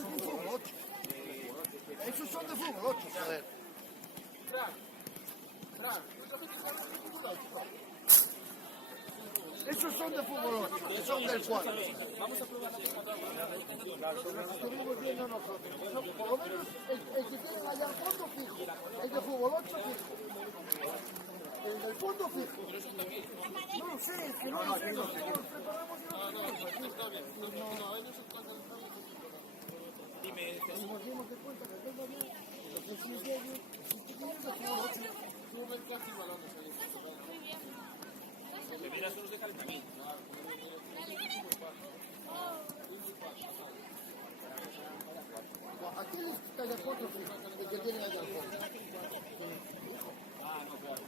de fútbol 8. Esos son de fútbol 8, joder. Esos son de fútbol 8, que son del 4. Vamos a probar la Los estuvimos viendo nosotros. No, por lo menos el que tienen allá al fondo fijo. El de fútbol 8 fijo. El del fondo fijo. No lo sé, es que no lo sé. Nosotros nos preparamos y nos dimos de cuenta que tengo bien. Lo que sí es de ellos, es de fútbol 8. Me miras unos de calentamiento. Aquí está el 4 fijo, el que tienen allá al fondo. Ah, no, claro.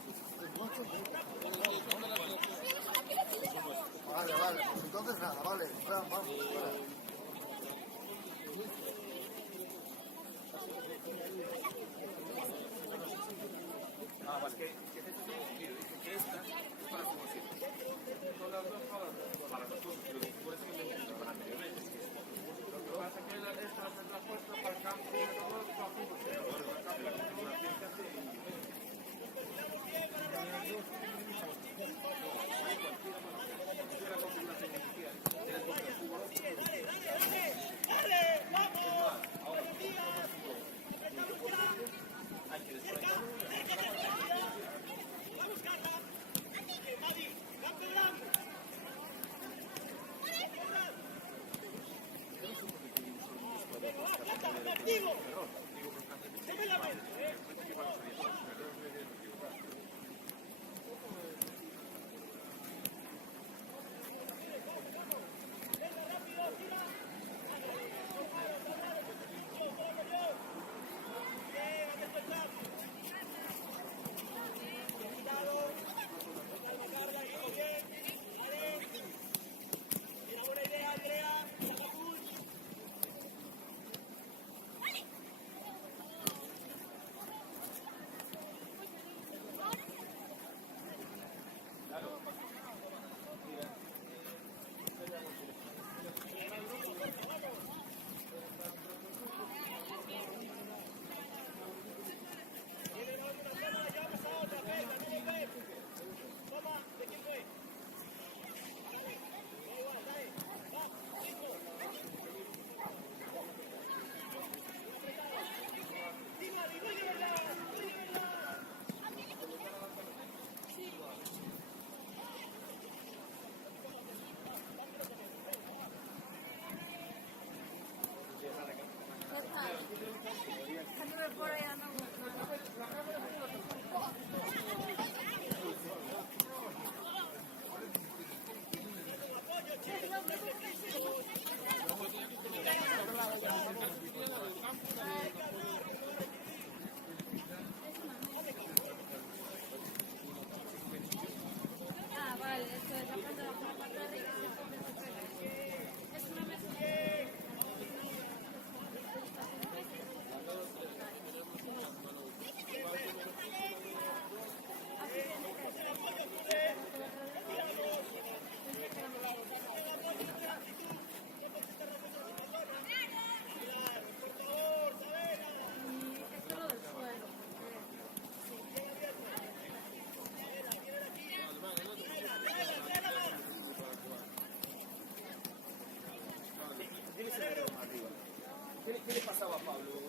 Vale, vale, pues entonces nada, vale. Vamos. Ah, más que esta es para su bolsillo. Son las dos para los dos, pero por eso me lo para anteriormente. Lo que pasa es que esta es la puesta para el campo y todo para fútbol. Pero bueno, el campo la configuración que hace ¿Qué le pasaba a Pablo?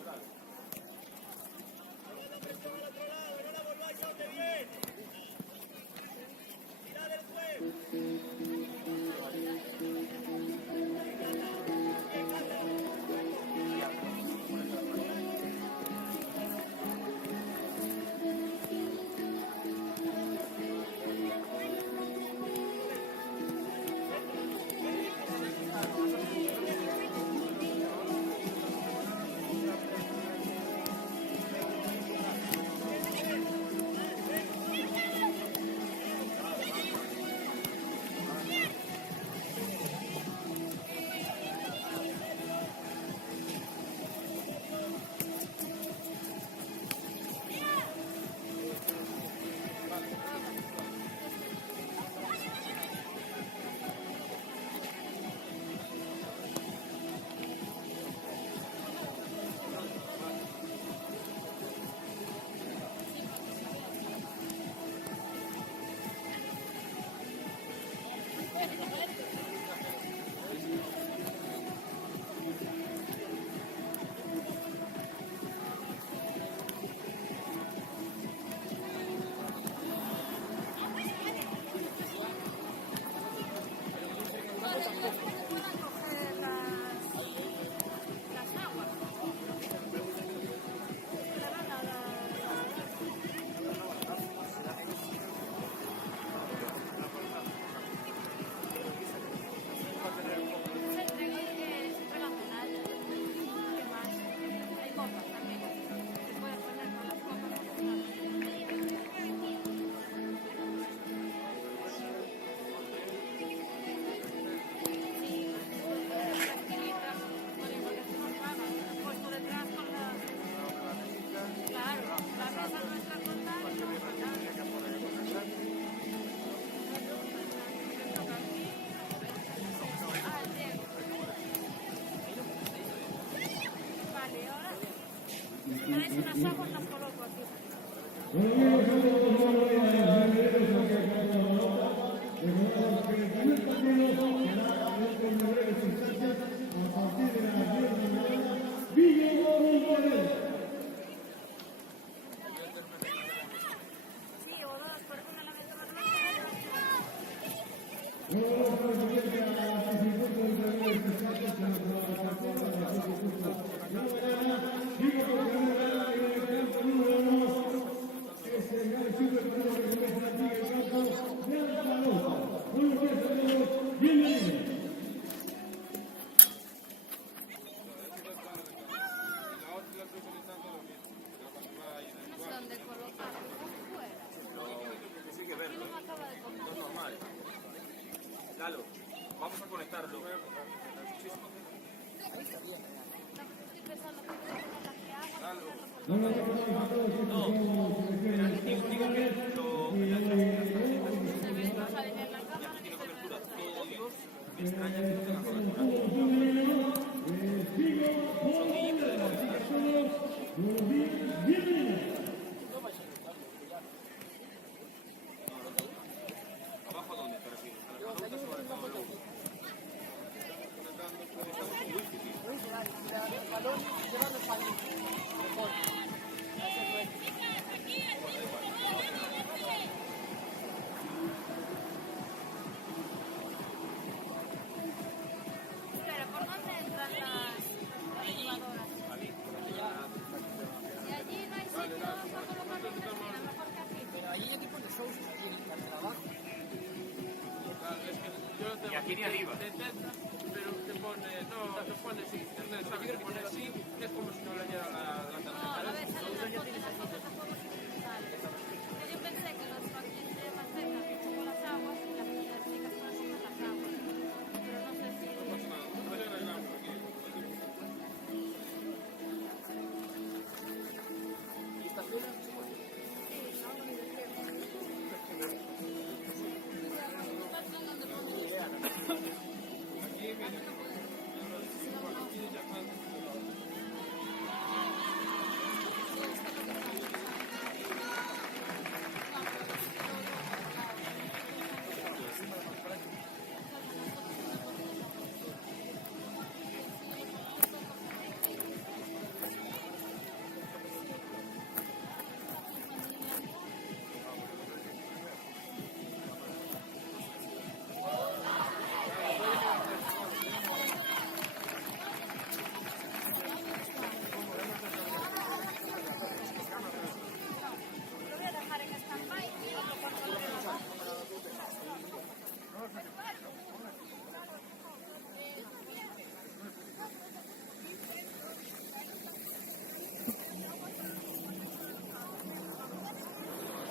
unas aguas las coloco aquí. Sí, o dos, por una la meto más donde colocarlo fuera. Hay que verlo. No me acaba de No comer. es normal. Lalo, vamos a conectarlo. No, porque estoy pensando que tengo la que hago. Lalo. No, pero digo que Se ve, no sale ni en la cámara ni se ve. todo Dios me extraña que no tenga cobertura. ¿Abajo dónde te refieres? ¿A la conecta sobre el cable? El balón lleva los palos. Mejor. Espera, ¿por dónde entran las jugadoras? Y allí no hay sitio para colocarlo en esquina, mejor que aquí. Pero ahí el equipo de shows tiene que estar abajo. Y aquí ni arriba. Pero te pone, no, te pone sí, entonces sabes, te pone así, que es como si no le diera la No, tarjeta. a ver, salen las fotos de juegos sale. Que yo pensé que los partidos de Maceca, como las aguas, y las chicas pueden comer las aguas. Pero no sé si... Lo voy a dejar en stand-by y otro cuarto lo grabo.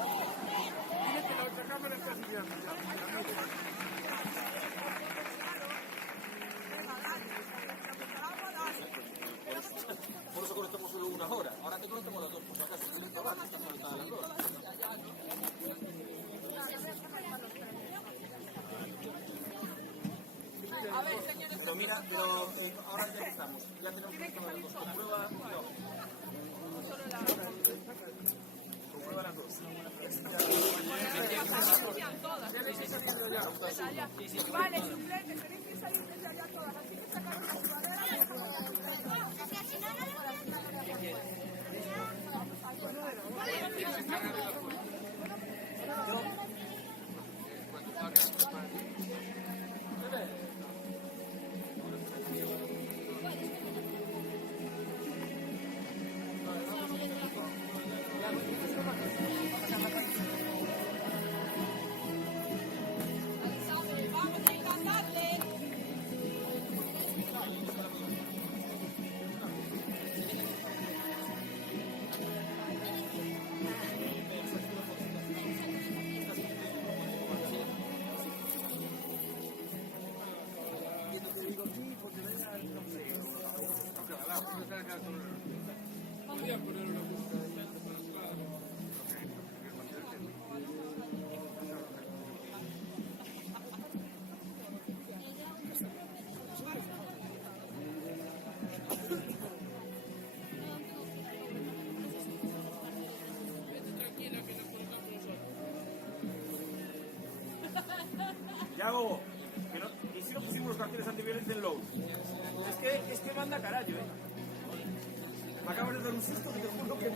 Fíjate, la otra cámara está siguiendo. Por eso conectamos solo una hora. Ahora te conectamos las dos. Por si acaso, si no vas, están conectadas las dos. Pero mira, pero ahora ya estamos. Ya tenemos que tomar las dos. Comprueba. Comprueba las dos. Vale, suplente, tenéis que salir desde allá todas. Así que sacar una jugadora. Vamos a ir a Yago, ¿y si no pusimos los carteles antiviolencia en Lowe's? Es que manda carallo, Me acabas de dar un susto que te juro que...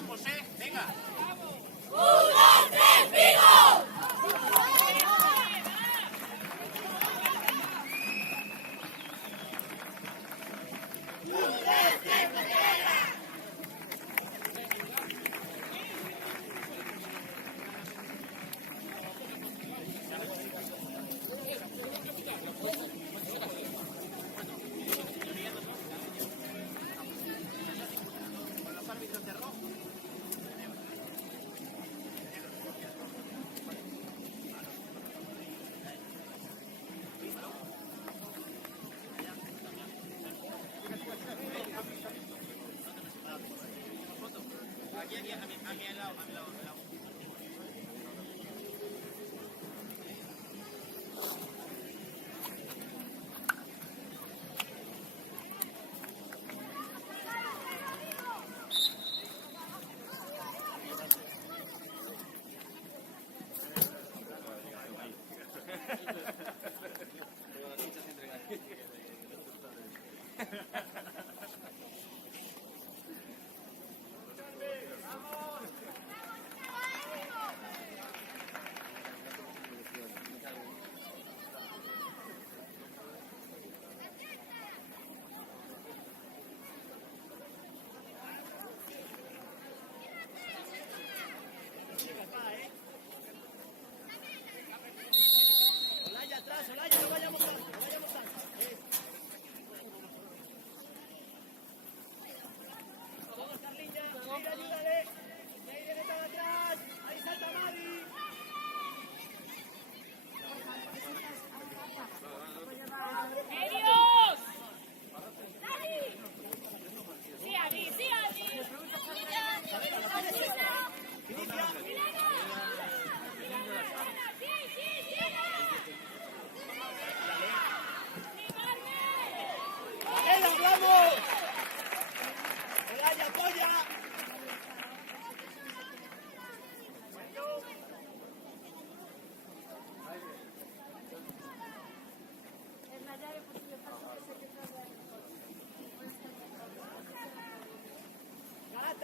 Vamos, venga.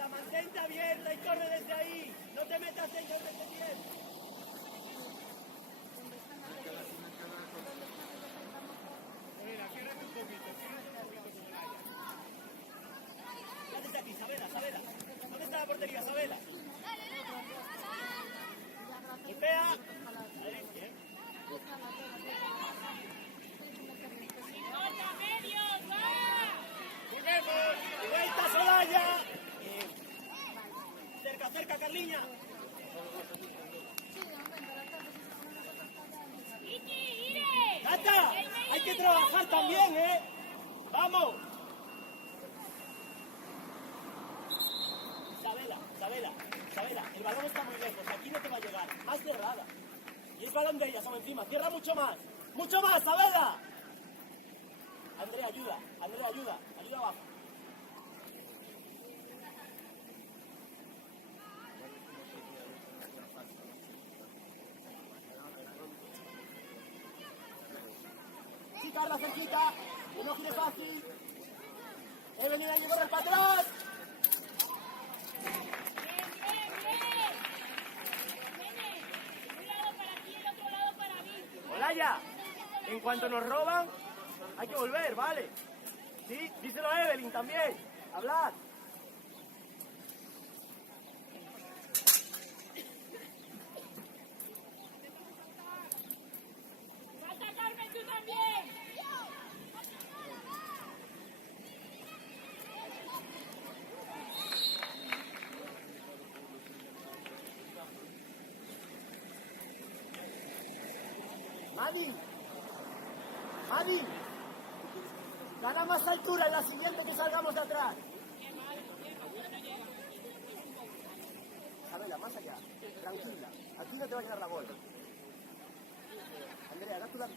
Mantente abierta y corre desde ahí. No te metas en donde te tienes. Quédate aquí, Sabela. ¿Dónde está la portería, Sabela? Golpea. Vale, bien. ¡Vuelta, Solaya! Cerca, Carliña. ¡Cata! Hay que trabajar también, ¿eh? ¡Vamos! Sabela, el balón está muy lejos, aquí no te va a llegar. Más cerrada. Y es balón de ella, sobre encima. Cierra mucho más. ¡Mucho más, Sabela! Andrea, ayuda. Ayuda abajo. Sí, Carla, cerquita. Que no gire fácil. He venido a llegar para atrás. Olaya, en cuanto nos roban, hay que volver, ¿vale? Sí, díselo a Evelyn también. Hablad. Madi, gana más altura en la siguiente que salgamos de atrás. Sabela, más allá, tranquila, aquí no te va a llegar la bola. Andrea, da tu la.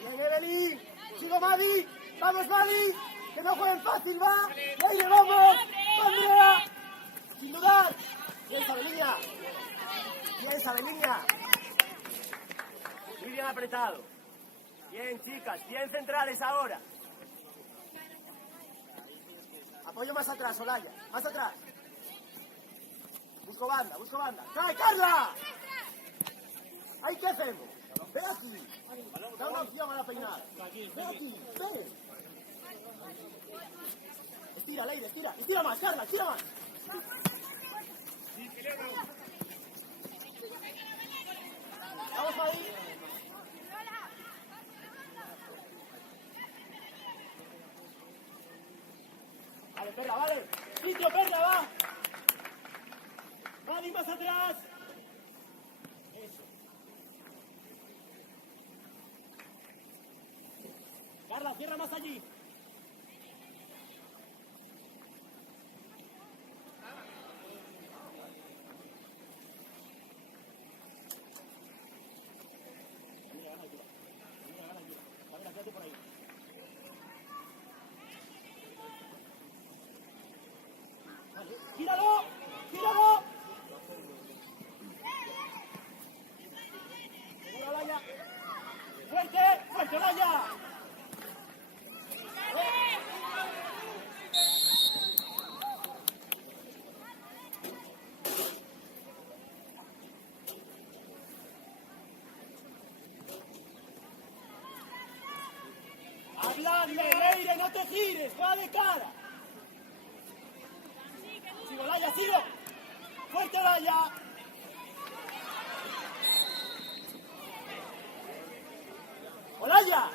Bien, Evelyn, sigo Madi, vamos Madi. ¡Que no jueguen fácil, va! ¡Ahí le vamos! ¡Andrea! ¡Sin dudar! ¡Bien, Sabeliña! ¡Bien, Sabeliña! Muy bien apretado. Bien, chicas. Bien centrales ahora. Apoyo más atrás, Olaya. Más atrás. Busco banda. ¡Cae, Carla! ¿Ahí qué hacemos? Ve aquí. Da una opción a la peinada. Ve aquí. Ve. Estira, Leire, estira más, Carla, estira más. Vamos ahí. Vale, Perla, vale. Sitio, Perla, va. Madi más atrás. Eso. cierra más allí. ¡Gíralo! ¡Gíralo! ¡Segura, Olaya! ¡Fuerte! ¡Fuerte, Olaya! ¡Adelante, Leire! ¡No te gires! ¡Va de cara! ¡Sigo, Olaya! ¡Sigo! ¡Fuerte, Olaya! ¡Olaya!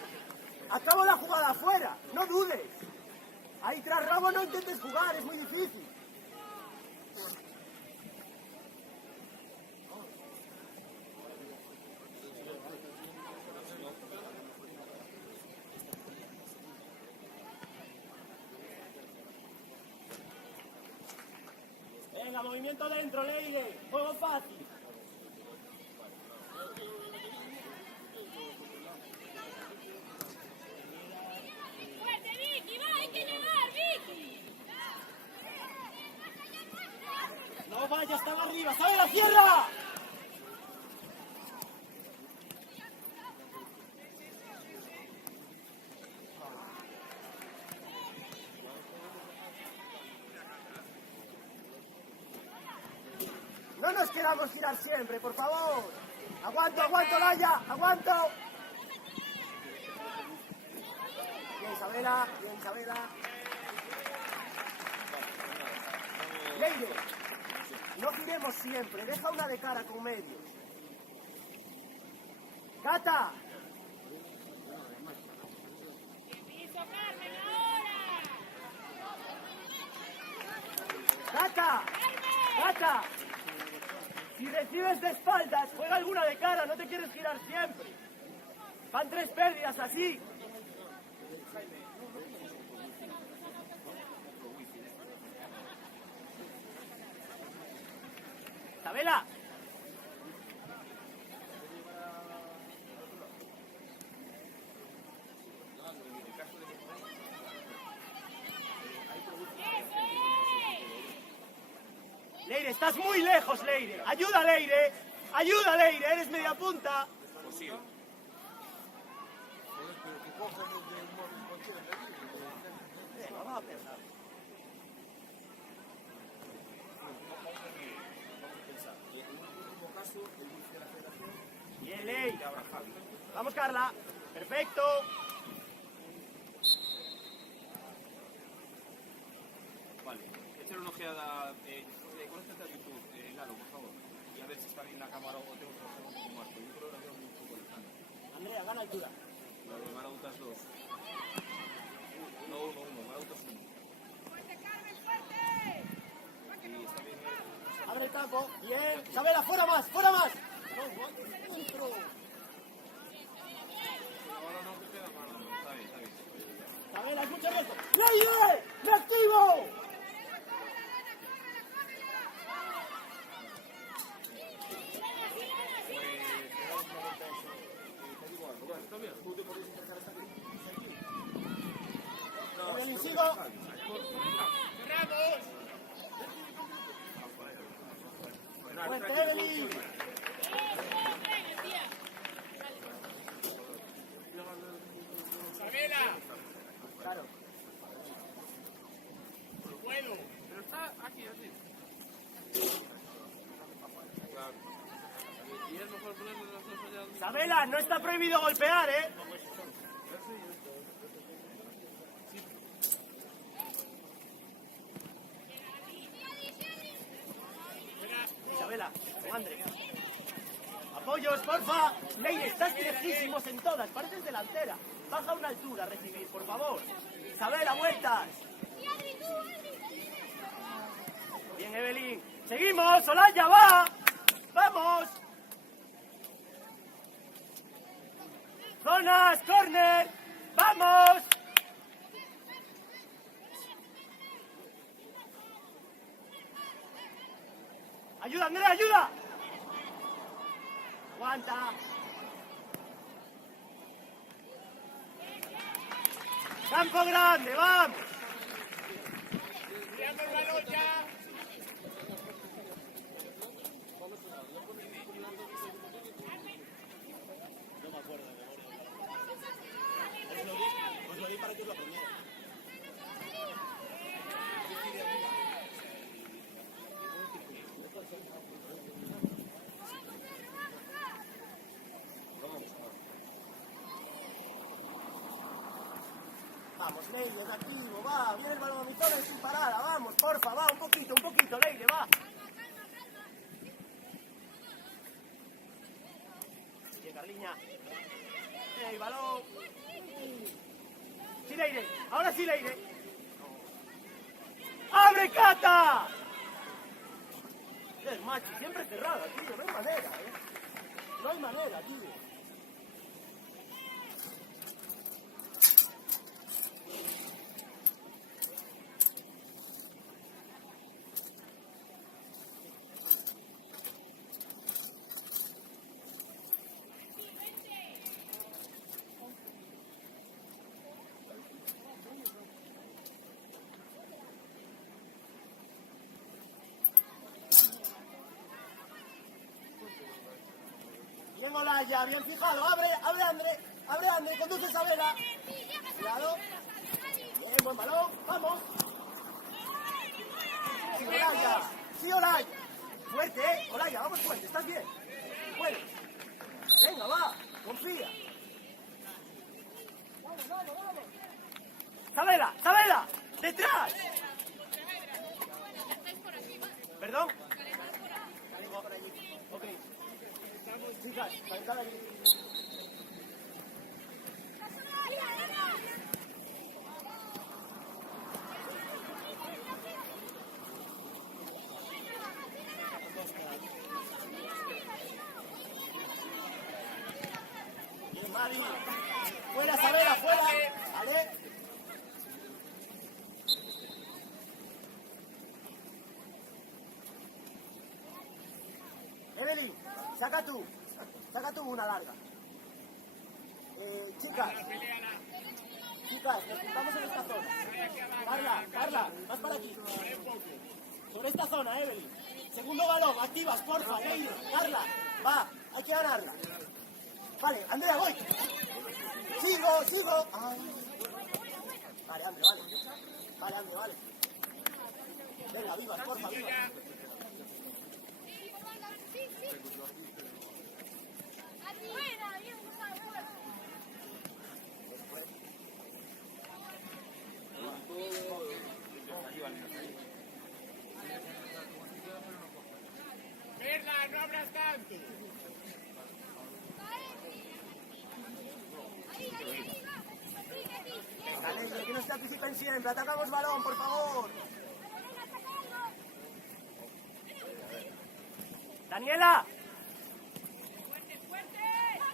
Acabo la jugada afuera, no dudes. Ahí tras Rabo no intentes jugar, es muy difícil. Venga, movimiento dentro, Leire. Juego fácil. ¡Fuerte, Vicky! ¡Va! ¡Hay que llegar, Vicky! No vayas tan arriba, ¡sabe la sierra! No nos queramos girar siempre, por favor. Aguanto, aguanto, Olaya, aguanto. Bien, Isabela, bien, Isabela. Leire, no giremos siempre, deja una de cara con medios. ¡Cata! ¡Piso, Carmen, ahora! ¡Cata! ¡Cata! Si recibes de espaldas, juega alguna de cara, no te quieres girar siempre. Van 3 pérdidas así. ¡Isabela! Leire, estás muy lejos, Leire. Ayuda, Leire. Ayuda, Leire. Eres media punta. Venga, vamos a pensar. Bien, Leire. Vamos, Carla. Perfecto. Vale, echar una ojeada, conéctate a YouTube, Lalo, por favor, y a ver si está bien la cámara o tengo que hacer un poco más, porque yo creo que la veo un poco lejana. Andrea, gana altura. Vale, Marautas 2. No, 1, Marautas 1. ¡Fuerte, Carmen, fuerte! Y está bien. Abre el campo. Bien. Isabela, fuera más, fuera más. Ahora no te queda mano, está bien, está bien. Isabela, es mucho riesgo. ¡Leire! ¡Reactivo! Evelyn, sigo. Fuerte, Evelyn. Claro. Bueno, pero está aquí así. Claro. Y es mejor ponerle las dos allá donde... Isabela, no está prohibido golpear, ¿eh? Isabela, con Andrés. Apoyos, porfa. Leire, estás lejísimos en todas. Pareces delantera. Baja una altura a recibir, por favor. Isabela, vueltas. Bien, Evelyn. Seguimos. Olaya, va. Vamos. Zonas, corner. Vamos. ¡Ayuda, Andrea, ayuda! ¡Aguanta! ¡Campo grande, vamos! ¡Tirando el balón ya! No me acuerdo de memoria. Os lo di para que os lo aprendiera. Vamos, Leire, es activo, va, viene el balón a mi zona sin parada, vamos, porfa, va, un poquito, Leire, va. Sigue, Carliña. El balón. Sí, Leire, ahora sí, Leire. ¡Abre, Cata! Es macho, siempre cerrada, tío, no hay manera, No hay manera, tío. Bien, Olaya, bien fijado. Abre, André, conduce Isabela. Cuidado. Bien, buen balón, vamos. Sí, Olaya. Fuerte, Olaya, vamos fuerte, estás bien. Puedes. Venga, va, confía. Isabela, detrás. ¿Perdón? Por allí. Ok. Chicas, para entrar aquí. Bien, Mari. Fuera, Isabela, fuera. Vale. Evelyn, saca tú una larga. Chicas, nos juntamos en esta zona. Carla, vas para aquí. Sobre esta zona, Evelyn. Segundo balón, activas, porfa, Leire. Carla, va, hay que ganarla. Vale, Andrea, voy. Sigo. Ay. Vale, Andrea, vale. Venga, vivas, porfa, vivas. Verla, no abras tanto. Dale, que no se anticipen siempre. Atacamos balón, por favor. Daniela.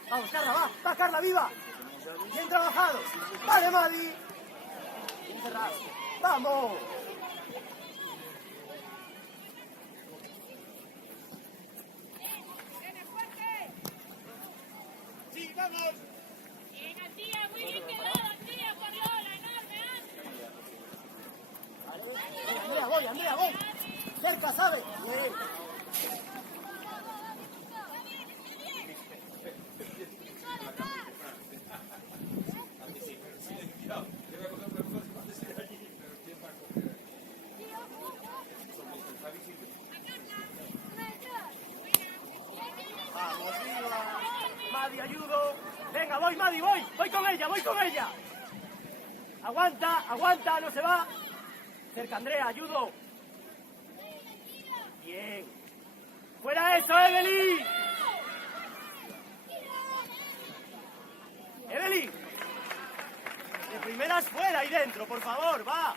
Vamos, Carla, va Carla, viva. Bien trabajado. Vale, Madi. Bien cerrado. Vamos. Sí, vamos. Venga, tía, muy bien quedado, tía, Fabiola, enorme, Vale, Andrea, voy. Cerca, ¿sabe? Bien. Vamos, viva. Madi, ayudo. Venga, voy, Madi, voy con ella. Aguanta, no se va. Cerca, Andrea, ayudo. Bien. ¡Fuera eso, Evelyn! ¡Evelyn! De primeras fuera ahí dentro, por favor, va.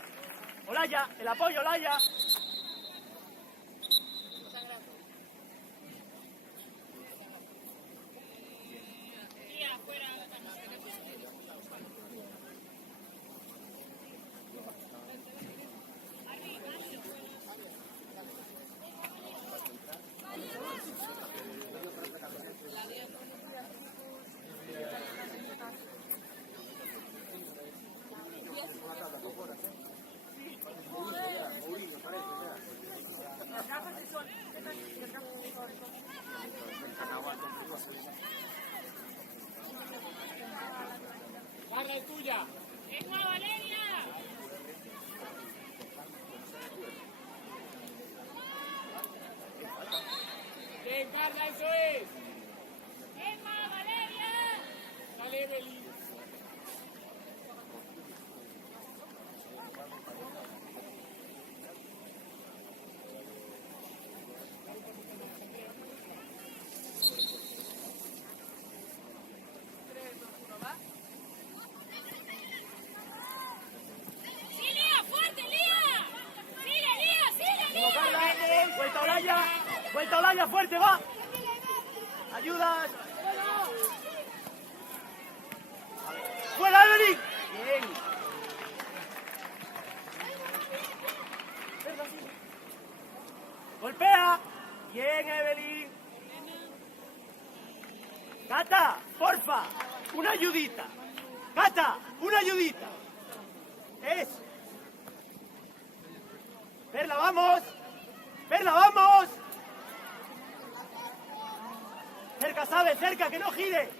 Olaya, el apoyo, Olaya. Carla, es tuya. ¡Venga, Valeria! Bien, Carla, eso es. ¡Venga, Valeria! Dale, Evelyn. ¡Sí, Lía! ¡Fuerte, Lía! ¡Sigue, Lía! ¡Sigue, ¡Vamos, Lía! Carla! ¡Vuelta Olaya! ¡Vuelta Olaya! ¡Fuerte, va! ¡Ayudas! ¡Fuera, Evelyn! ¡Bien! ¡Golpea! ¡Bien, Evelyn! ¡Cata! ¡Porfa! ¡Una ayudita! ¡Cata! ¡Una ayudita! ¡Es! ¡Perla, vamos! ¡Perla, vamos! ¡Cerca, sabe! ¡Cerca, que no gire!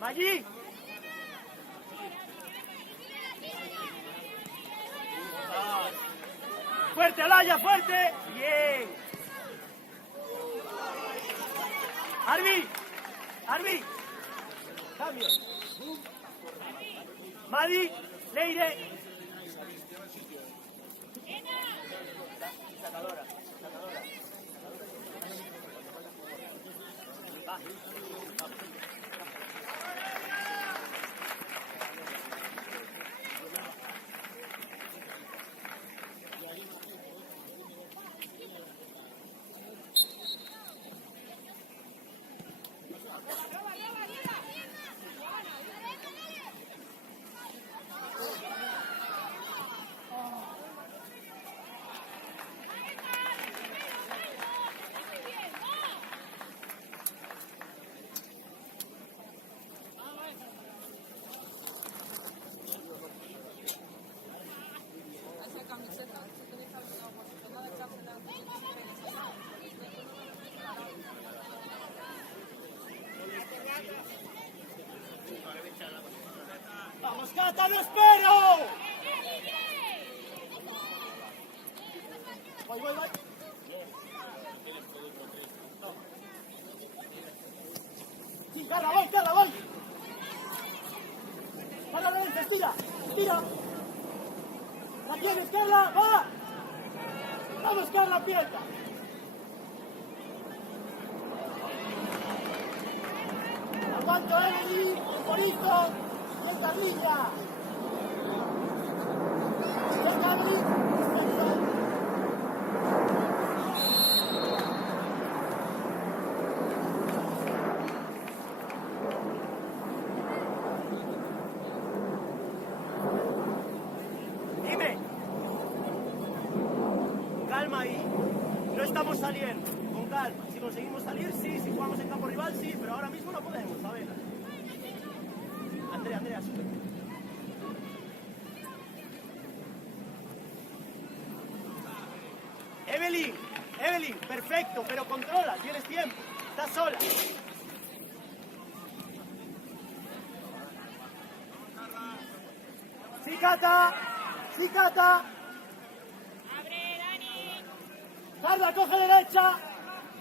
¡Maggi! ¡Fuerte, Olaya, fuerte! ¡Bien! ¡Arbi! ¡Arbi! ¡Cambio! ¡Madi! ¡Leire! ¡Sacadora! ¡Sacadora! ¡Va! ¡Vamos, Cata, no espero! ¡Voy, voy, voy! ¡Sí, Carla, voy, Carla, voy! ¡Carla, Lorenzo, estira! ¡Estira! ¡La tienes, Carla! ¡Va! ¡Vamos, Carla, aprieta! ¡Aguanto, Evelyn! ¡Bonito! ¡Bien, Carlilla! ¡Bien, Evelyn! Dime. Calma ahí. No estamos saliendo. Con calma. Si conseguimos salir, sí. Si jugamos en campo rival, sí. Pero ahora mismo no podemos, ¿sabes? Andrea, sube. Evelyn, perfecto, pero controla, tienes tiempo. Estás sola. Sí, Cata. Sí, Cata. ¡Abre, Dani! Carla, coge derecha.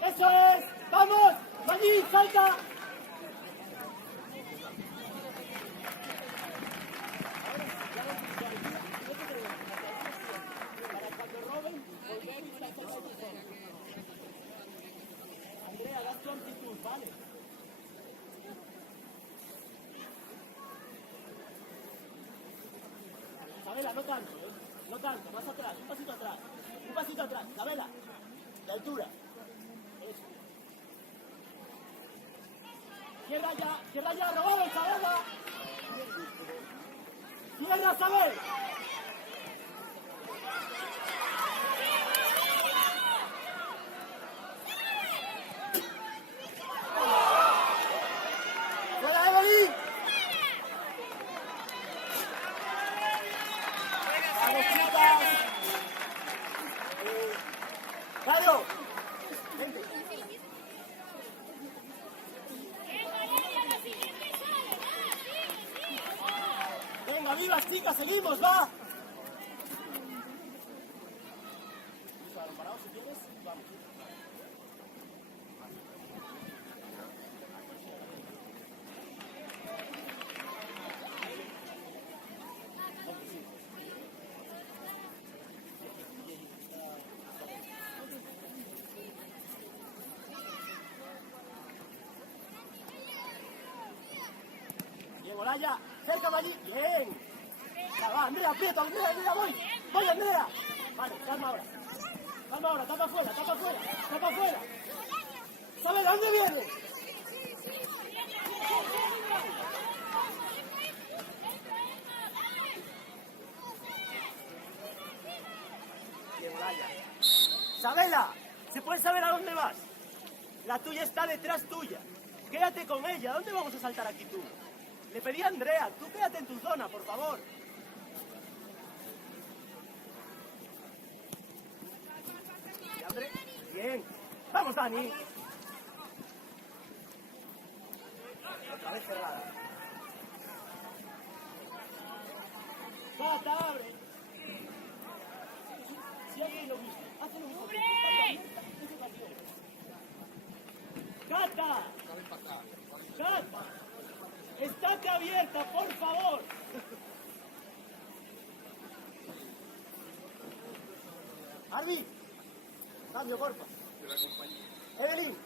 Eso es. Vamos. Maggi, salta. Andrea, das tu amplitud, ¿vale? Sabela, no tanto, ¿eh? No tanto, más atrás, un pasito atrás. Un pasito atrás, Sabela. De altura. Eso. Cierra ya, Robert, Sabela. Cierra, Sabel. Mario. Vente. Venga, vivas, chicas, seguimos, va. Parado, si quieres, vamos. Bien, Olaya, cerca allí. Bien. Ya va, Andrea, aprieto, Andrea, voy. Voy, Andrea. Vale, calma ahora. Calma ahora, tapa afuera, tapa afuera, tapa afuera. ¿Sabes de dónde viene? Bien, Olaya. Sabela, ¿se puede saber a dónde vas? La tuya está detrás tuya. Quédate con ella. ¿Dónde vamos a saltar aquí tú? Le pedí a Andrea, tú quédate en tu zona, por favor. ¿Y André? Bien. Vamos, Dani. Otra vez cerrada. Cata, abre. Si alguien lo busca, haz lo mismo. ¡Cata! ¡Cata! ¡Estate abierta, por favor! Arby, cambio, porfa. Evelyn.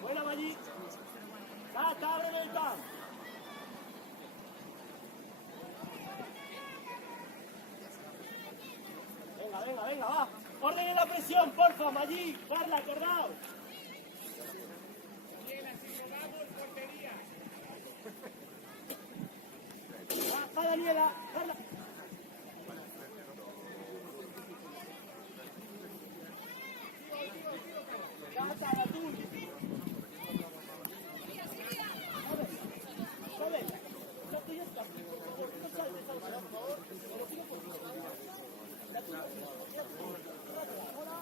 Buena, Maggi. Cata, ábreme el campo. Venga, venga, venga, va. Ordenen la presión, porfa, Maggi. Carla, acordaos. Va, Daniela. Carla. Cata, la tuya.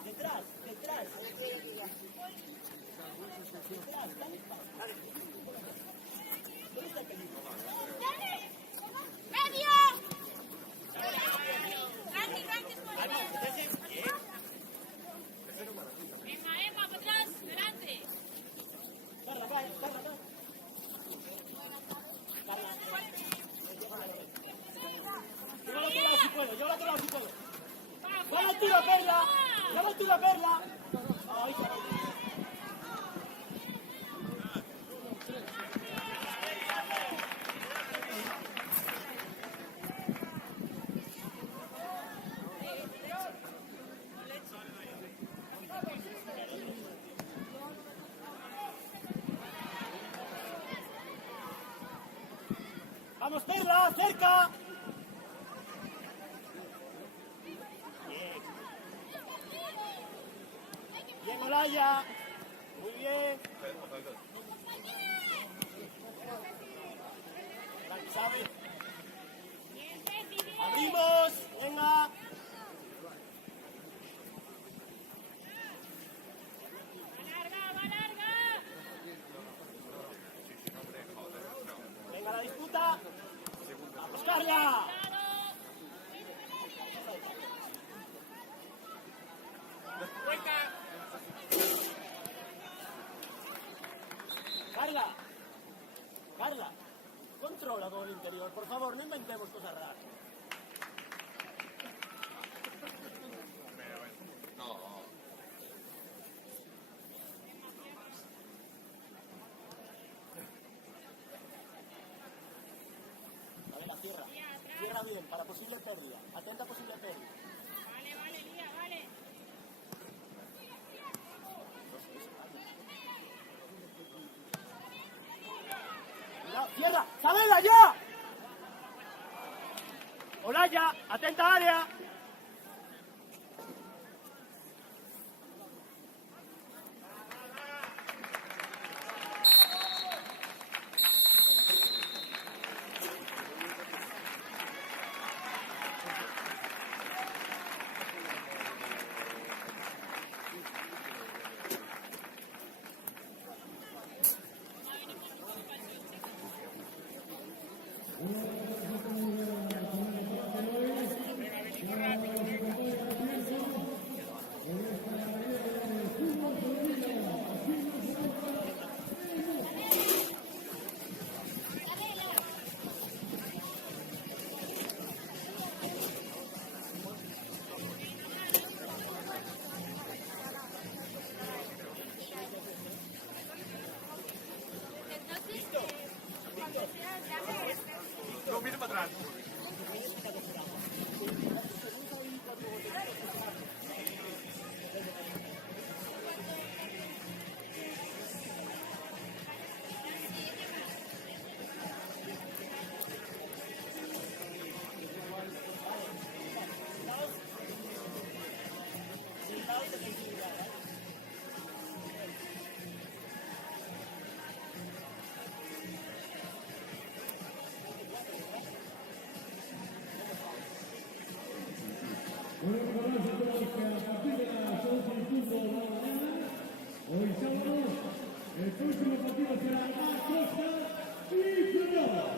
Detrás, detrás. ¡Medio! ¡Randy, por ahí! Emma, Emma, para atrás, delante. Carla, vaya, Carla, Carla. Yo la quiero si puedo. ¡Va la altura, Perla! ¡Va la altura, Perla! ¡Ay, caray! ¡Vamos, Perla! ¡Cerca! Bien, Olaya. Muy bien. Xavi. Abrimos. Venga. Venga la disputa. A buscarla. Carla, Carla, controla con el interior, por favor, no inventemos cosas raras. A ver, cierra. Cierra bien, para posible pérdida. Atenta a posible pérdida. Vale, vale, Lía, vale. Cierra. ¡Sabela, ya! Olaya, atenta área. No, mire para atrás. Hoy sábado, el próximo partido será Acosta y Fernando.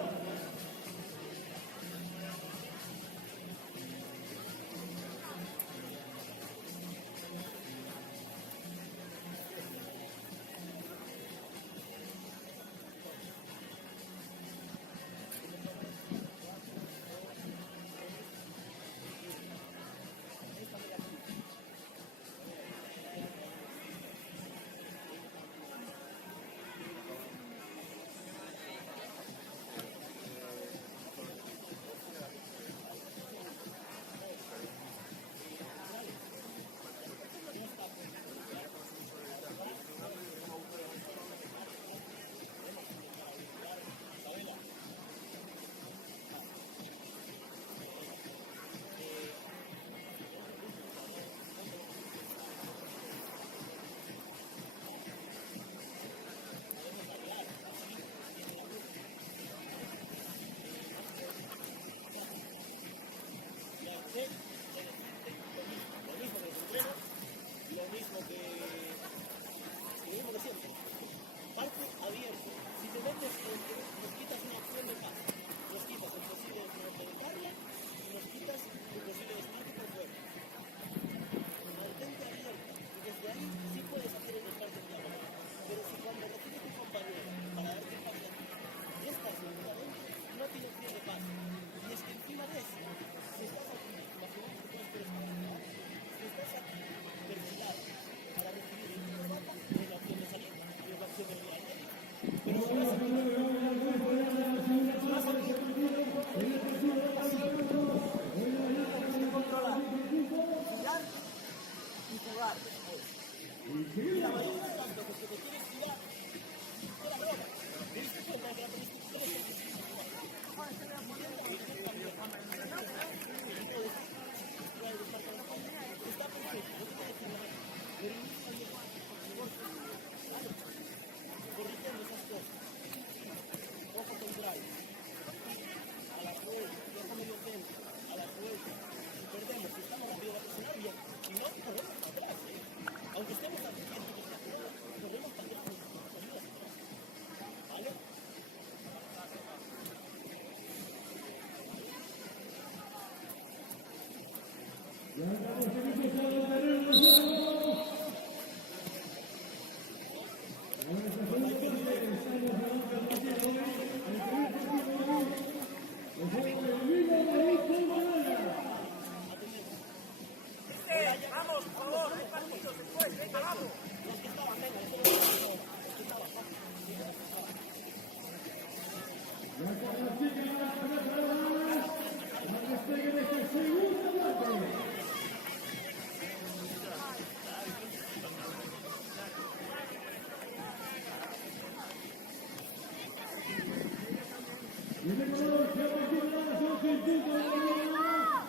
5 de la mañana.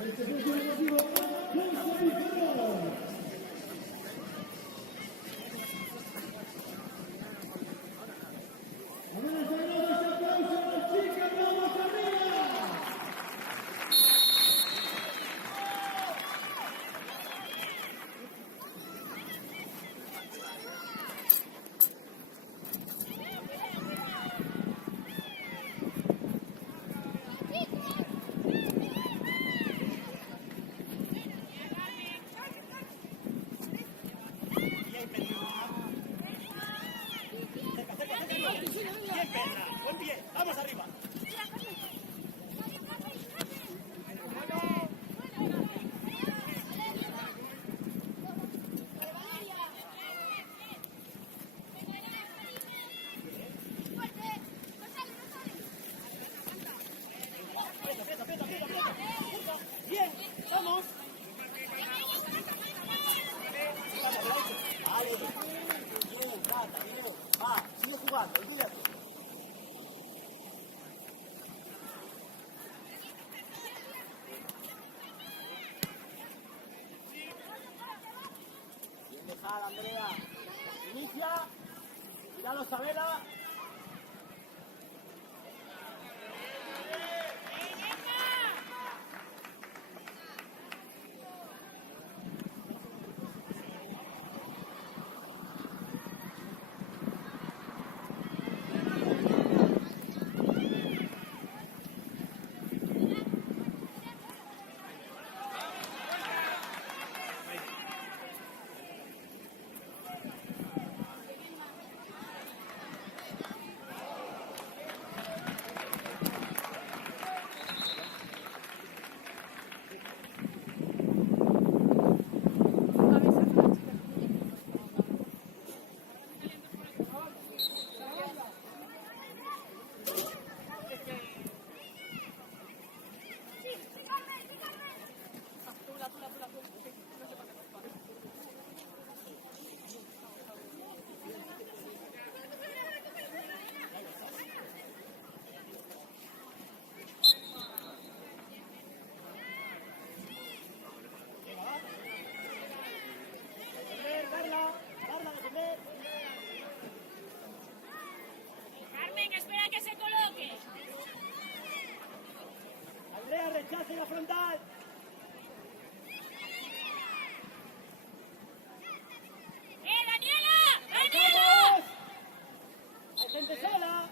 El servicio deportivo Costa Pizarro. Andrea, inicia, míralo, Sabela. Carmen, espera que se coloque. Andrea, rechace la frontal. Daniela! ¡Daniela! ¡Hay gente sola!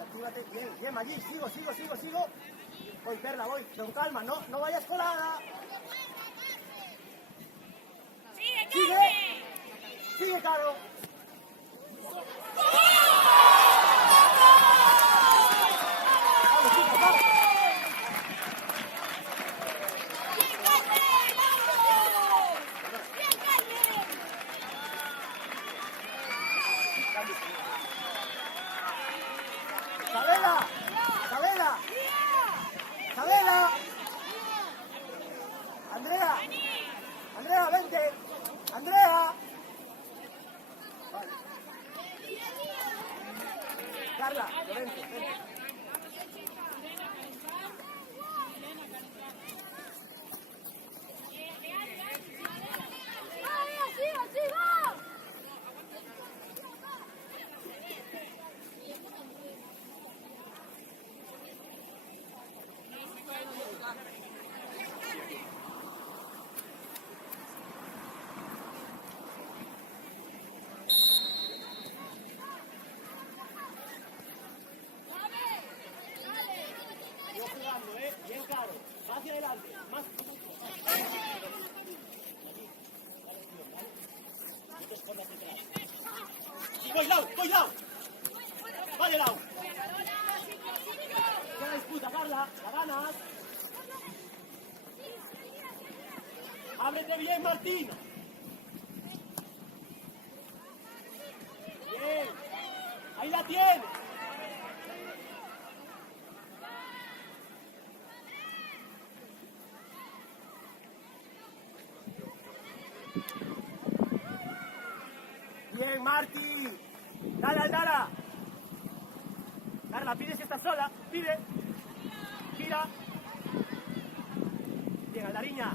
Actívate, bien, allí, sigo. Voy, Perla, voy, con calma, no vayas colada. ¡Sigue, Carmen! Sigue, Caro. Vamos, chicos, vamos. Sabela. Andrea, vente. Andrea. Vale. Carla, vente. Bien claro, va hacia adelante, más. Y voy Lau. Vale, Lau. Ya disputa, Carla, la ganas. Ábrete bien, Martín. Ahí la tienes. Bien, Marti. Dale, Aldara. Carla, pide si estás sola. Pide. Gira. Bien, Aldariña.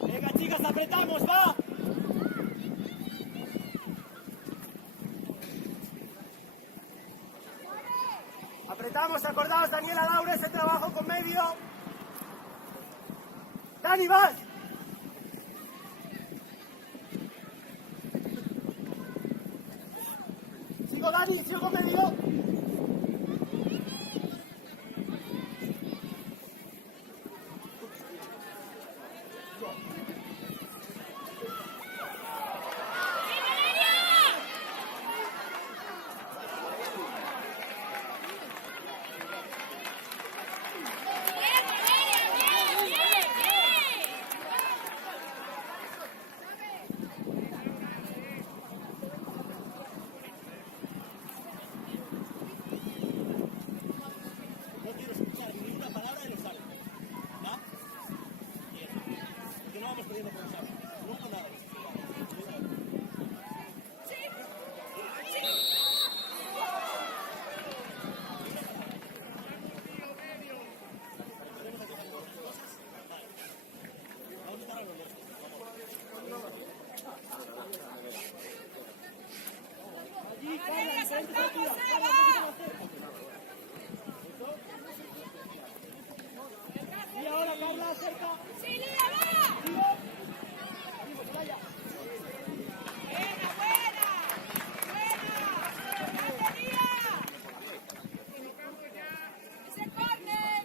Venga, chicas, apretamos, va. Apretamos, acordaos, Daniela, Laura, ese trabajo con medio. Dani, vas. Sigo, Dani, sigo con medio. No quiero escuchar ninguna palabra de los árbitros. ¿Ya? Que no vamos perdiendo por los árbitros. No hubo nada. Valeria, saltamos, va. Y ahora, Carla, acerca. Sí, Lía, va. Buena, buena. Buena. Grande, Lía. Ese córner.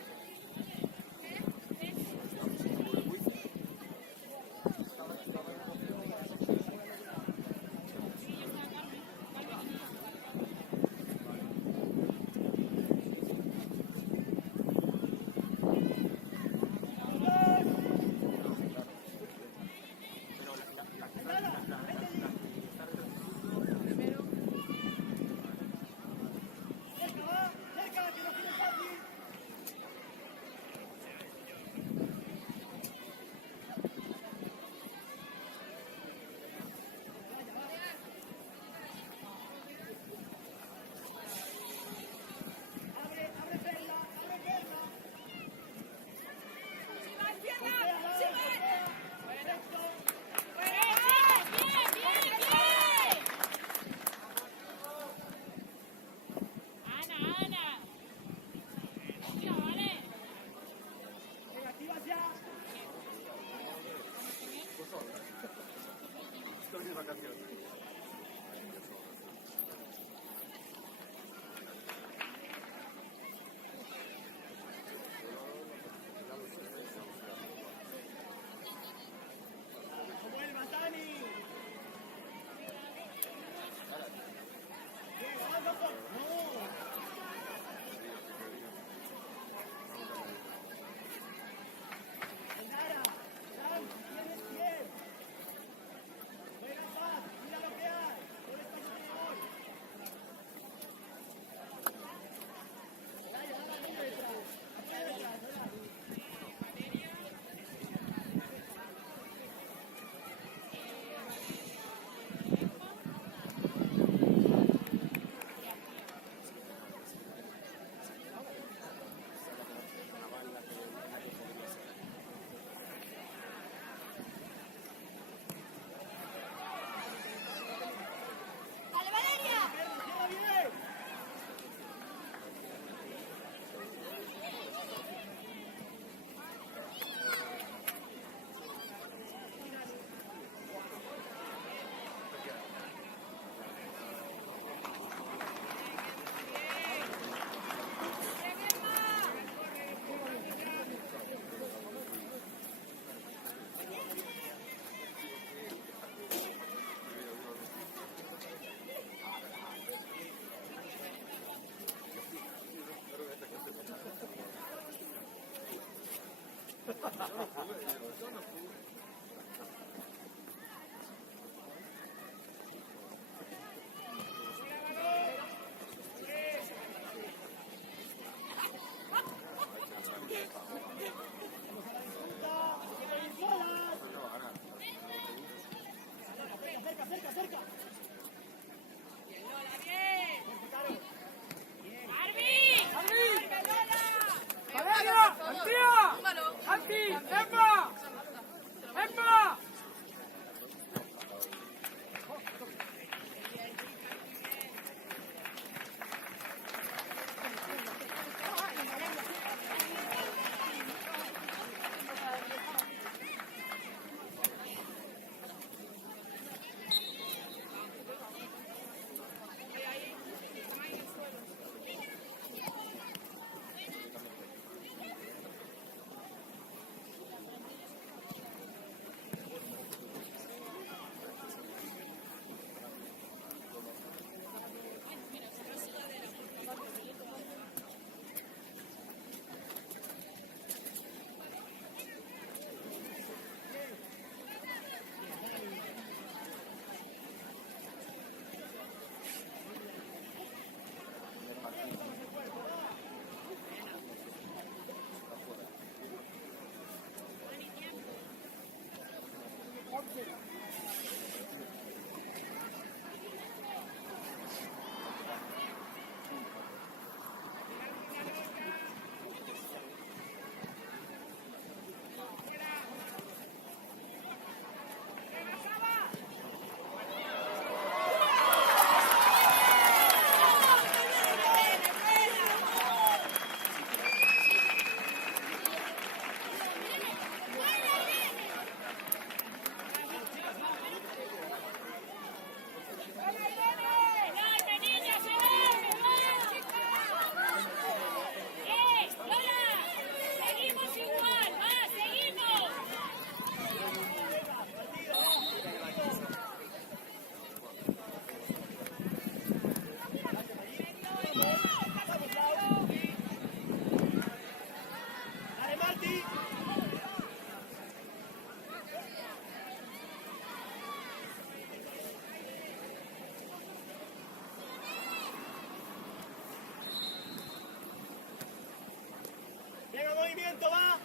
Venga, movimiento, va.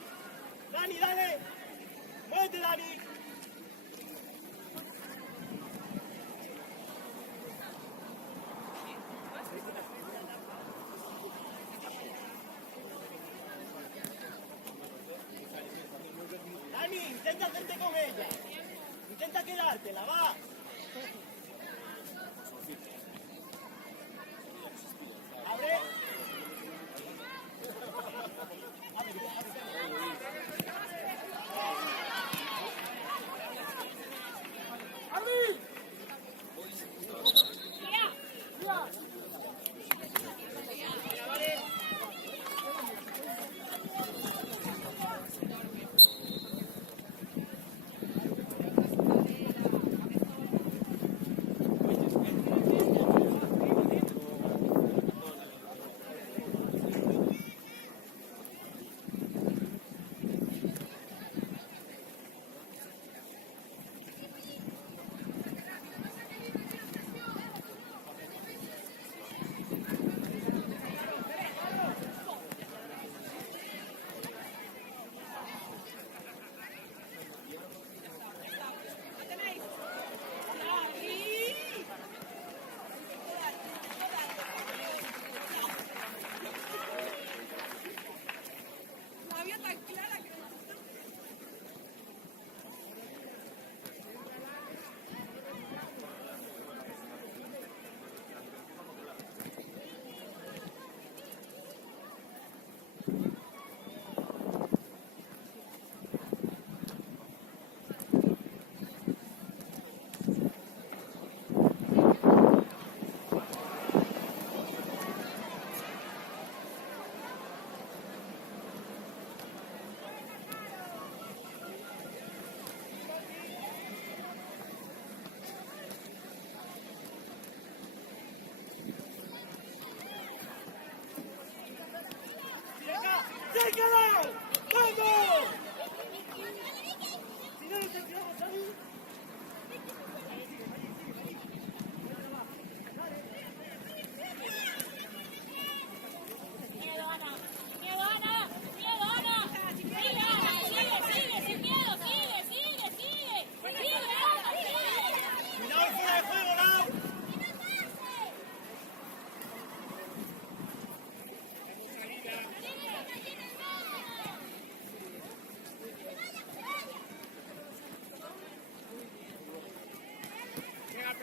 Dani, dale. Muévete, Dani. Dani, intenta hacerte con ella. Intenta quedártela, va. Abre.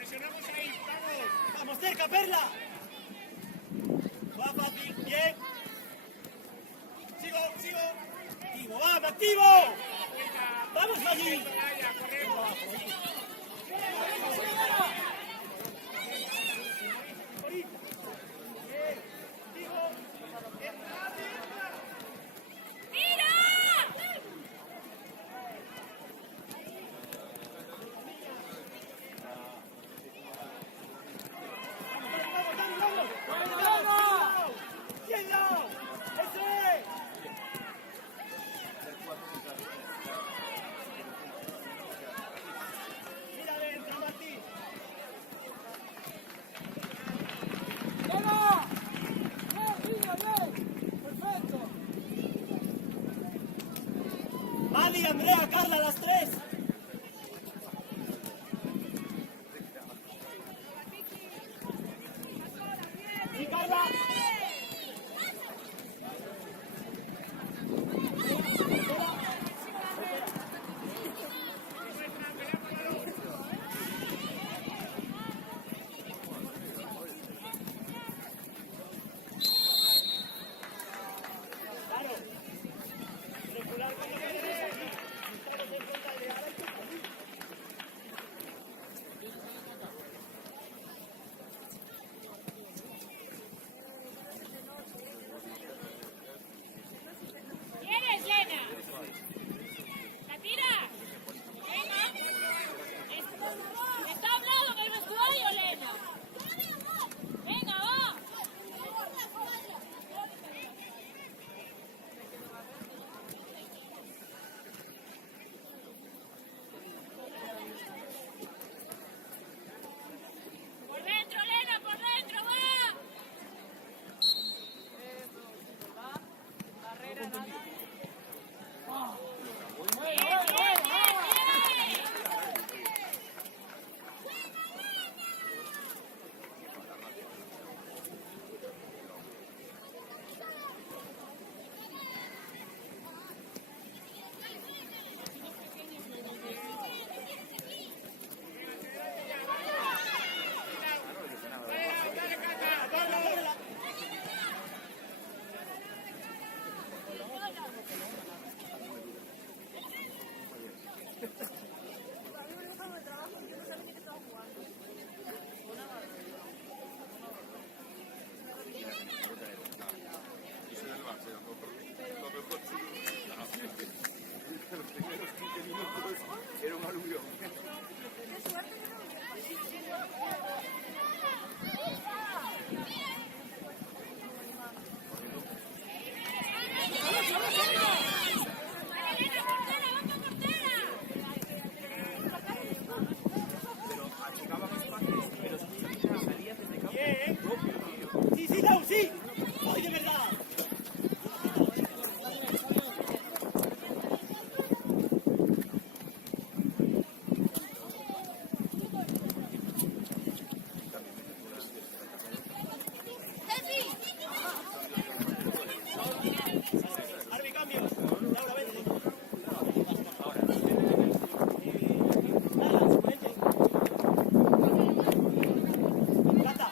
Presionamos ahí, vamos. Vamos cerca, Perla. Va fácil, bien. Sigo. Activo, vamos, activo. Vamos allí. Mali, Andrea, Carla, las tres. Sí, Carla. ¿Quieres, Lena? ¿La tira? Venga. Está hablado en el vestuario, Lena. Venga, va. Por dentro, Lena, por dentro, va. Era un aluvión. Sí, Lau, sí. ¡Ay, de verdad! Arbi, cambio. Laura, vente. Plata.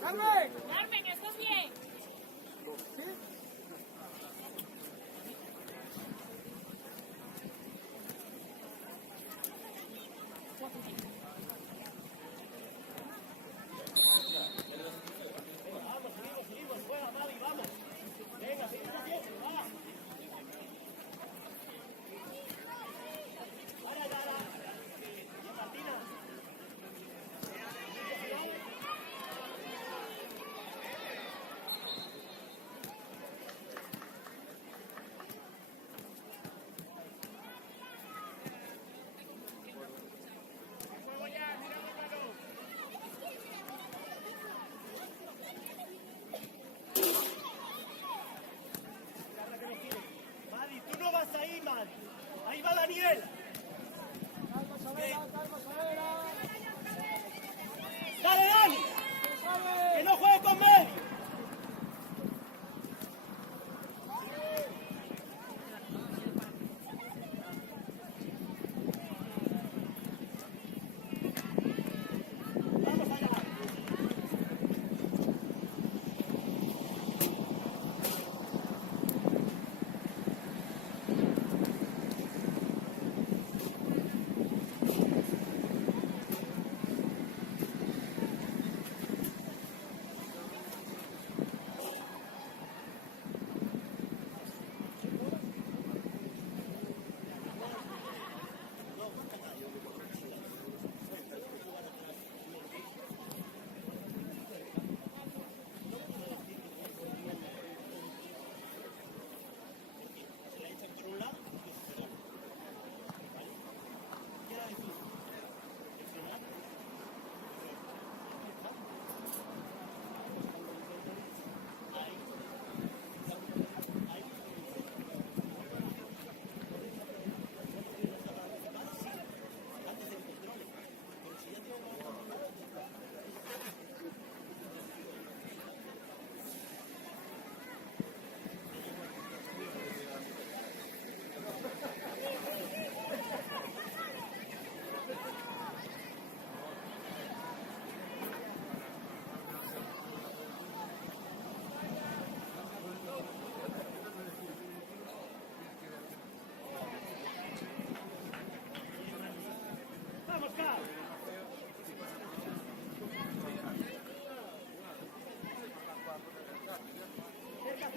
¡Carmen! Carmen, ¿estás bien? ¿Sí?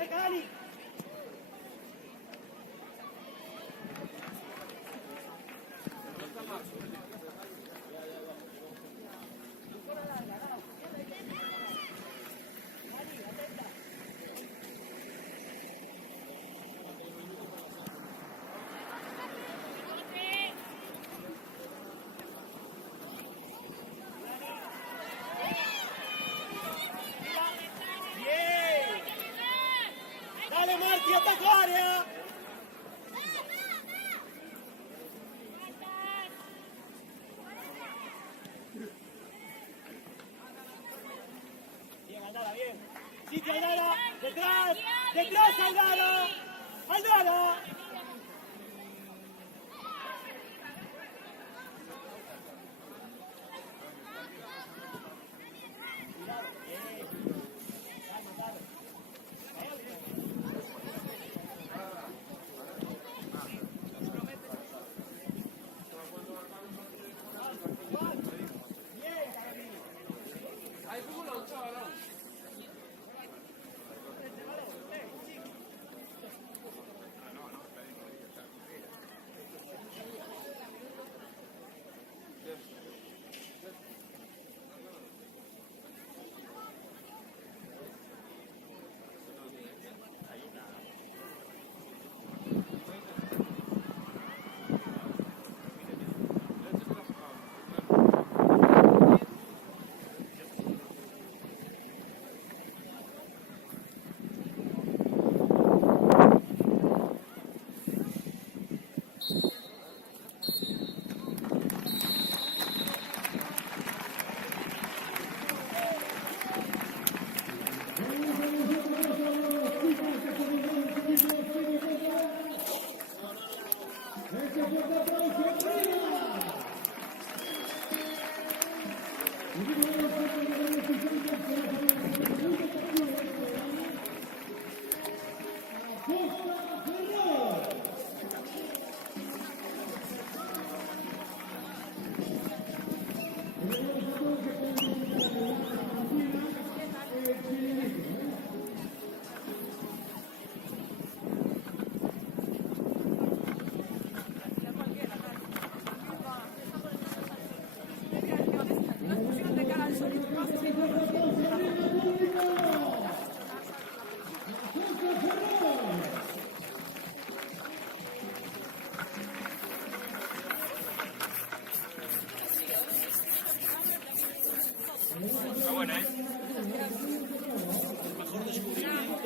Cali! ¡Bien! ¡Dale, Marti, ataca área! Bien, Aldara, bien. Sitio, Aldara. Detrás. Detrás, Aldara. Aldara. Ahí como lo chavalón. Está buena, ¿eh?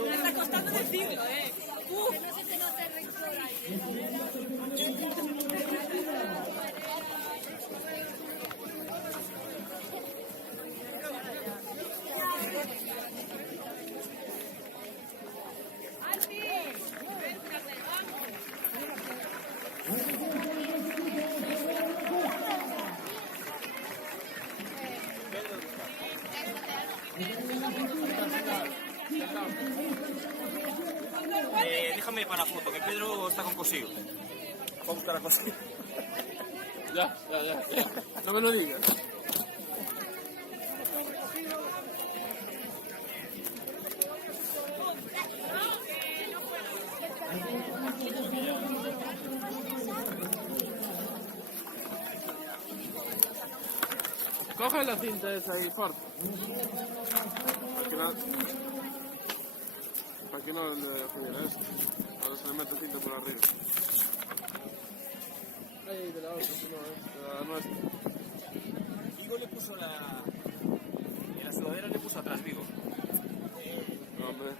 Me está costando decirlo, ¿eh? Que no se te note el rencor ahí. Déjame para la foto, que Pedro está con Cosío. Vamos a buscar a Cosío. Ya. No me lo digas. Coge la cinta esa ahí, fuerte. Para que no le fuera esto. Ahora se le mete cinta por arriba. Ahí, de la otra, no, de la nuestra. Vigo le puso la... En la sudadera le puso atrás Vigo. No, hombre.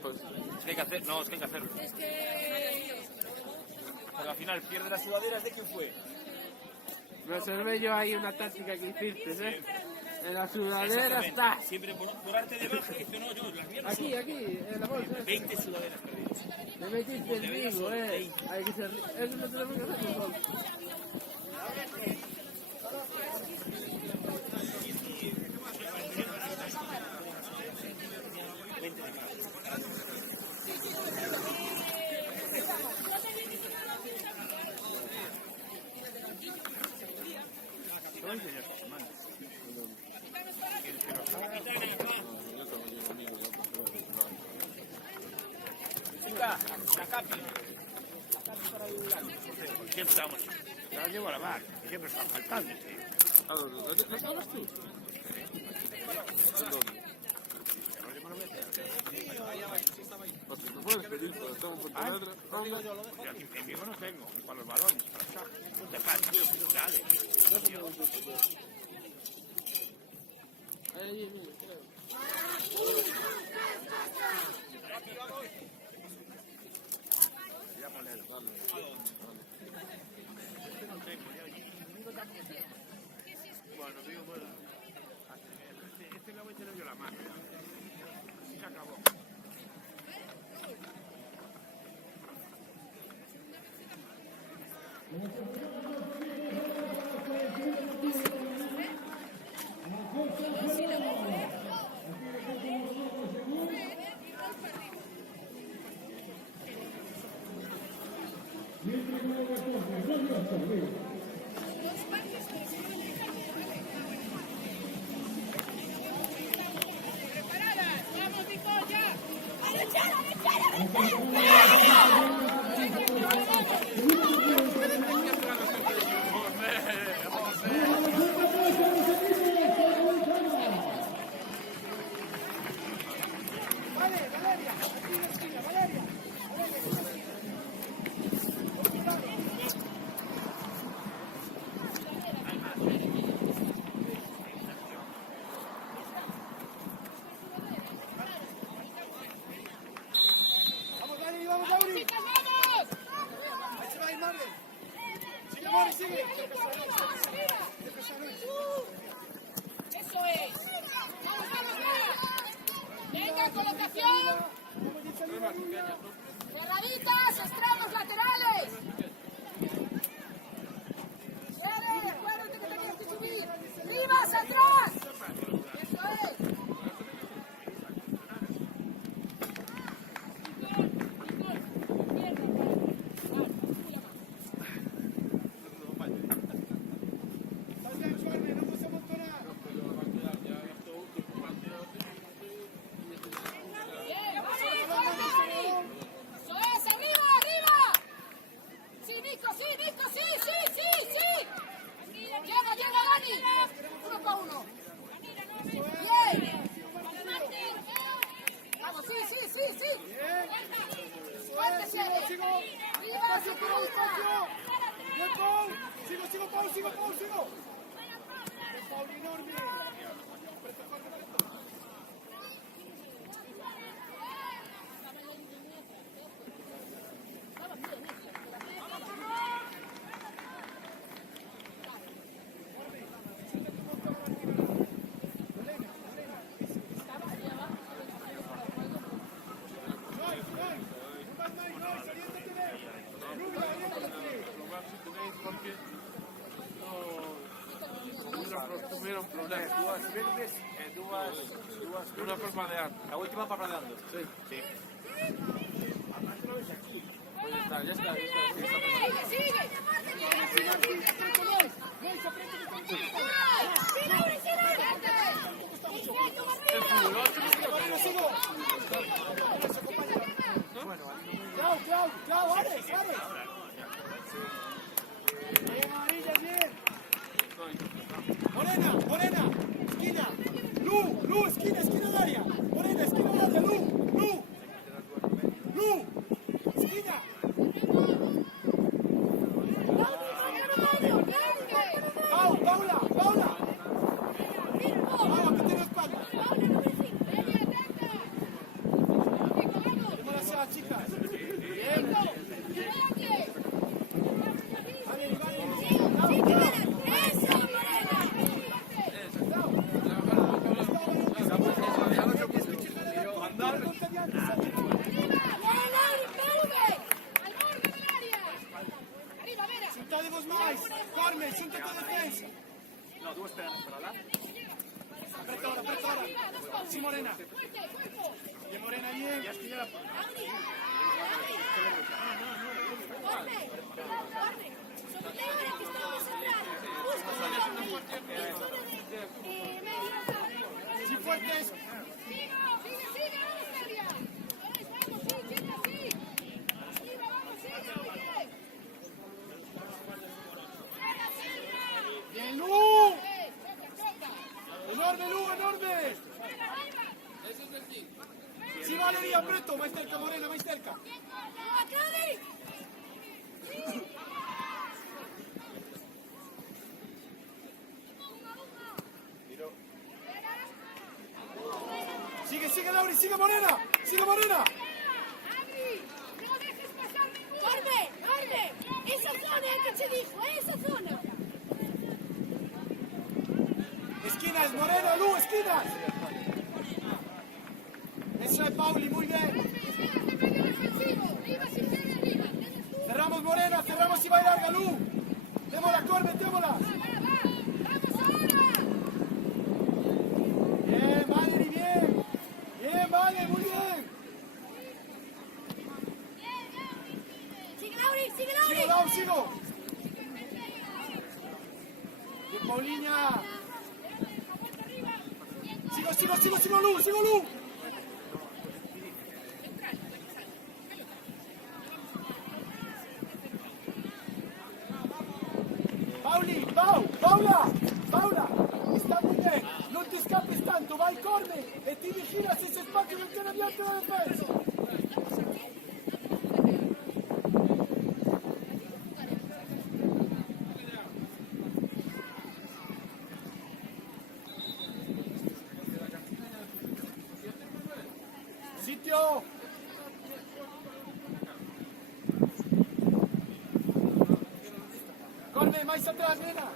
Pues, Es que hay que hacer... No, es que hay que hacerlo. Porque al final pierde la sudadera, ¿es de quién fue? reservé yo ahí una táctica que hiciste, ¿eh? En la sudadera está. Siempre por arte de baja, dice, no, yo, las mierdas Aquí, en la bolsa. 20 sudaderas perdidas. Me metiste el Vigo, Hay que ser... Eso no tenemos que hacer con gol. La capi para ayudar. Siempre estamos. La llevo a la mar. Siempre están faltando. ¿No estabas tú? No puedes pedir, pero estamos por Pontevedra. Y aquí en Vigo no tengo. Para los balones. Para el saco. De partido, dale. Bueno, digo, bueno. Este lo voy a tener yo la mano. Así se acabó. Eso es. Vamos, vamos, vamos. Venga, colocación. Cerraditas, extremos laterales. Acuérdate que tenías que subir. ¡Rivas atrás! Eso es. Tuvieron problemas. Duas verdes e duas Una parpadeando. La última parpadeando. Sí. Sí. Pues está, ya está. Sigue, sigue. Claro, Ares. Bien, Amarilla, bien. Morena, esquina. Lu, esquina del área. Morena, esquina del área, Lu, esquina. Paula. Paula, que tiene espalda. ¿Cómo la sea, chicas? Bien. Xuntadevos máis. Carmen, xúntate a defensa. No, dúas esperando para lá. Apreta ahora. Sí, Morena. Bien, Morena, bien. Sí, fuertes. Sigue, Valeria, presto, más cerca, Morena, más cerca. Sigue, Lauri, sigue, Morena. Corre, esa zona es que te dijo, esa zona. Esquinas, Morena, Lu, esquinas. Eso es Pauli, muy bien. Cerramos, Morena, cerramos y va larga, Lu. Démola, Corbe, démola. Bien, Valerie, bien. Bien, Vale, muy bien. Sigue, Lauri. Sigo. Bien, Paulinha. Sigo, Lu. Paula, sta muy bien, non ti scappi tanto, vai, corre e ti vicina se si spacchi non tiene abbiamo la difesa. Sitio! Corre, mais atrás, nena!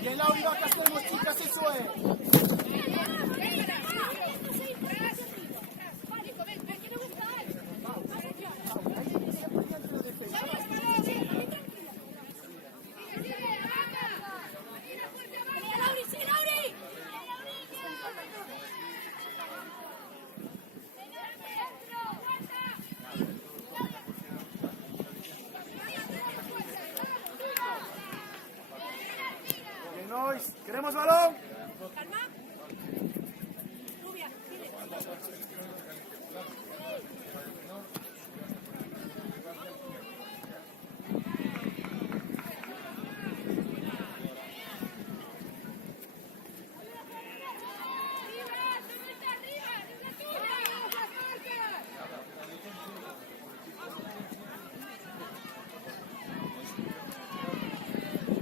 Bien, Lauri, va a casarnos, chicas, eso es. ¿Queremos balón? Calma. Rubia, dile.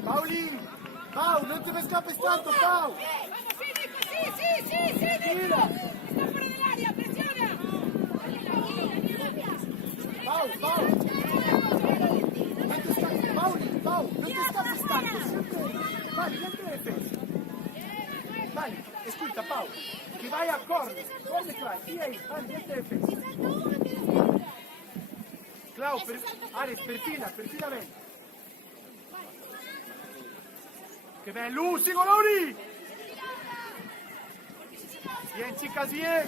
Pauli, Pau, no te me escapes tanto, Pau. Vamos, sí. Mira. Está fuera del área, presiona. Pau. Pau, no te escapes tanto, siempre. Vale, siempre defensa. Vale, escucha, Pau, que vaya a corre qua, y ahí, vale, siempre defensa. Clau, Ares, perfila bien. ¡Que ven, Luz! ¡Sigo, Lauri! Bien, chicas, bien.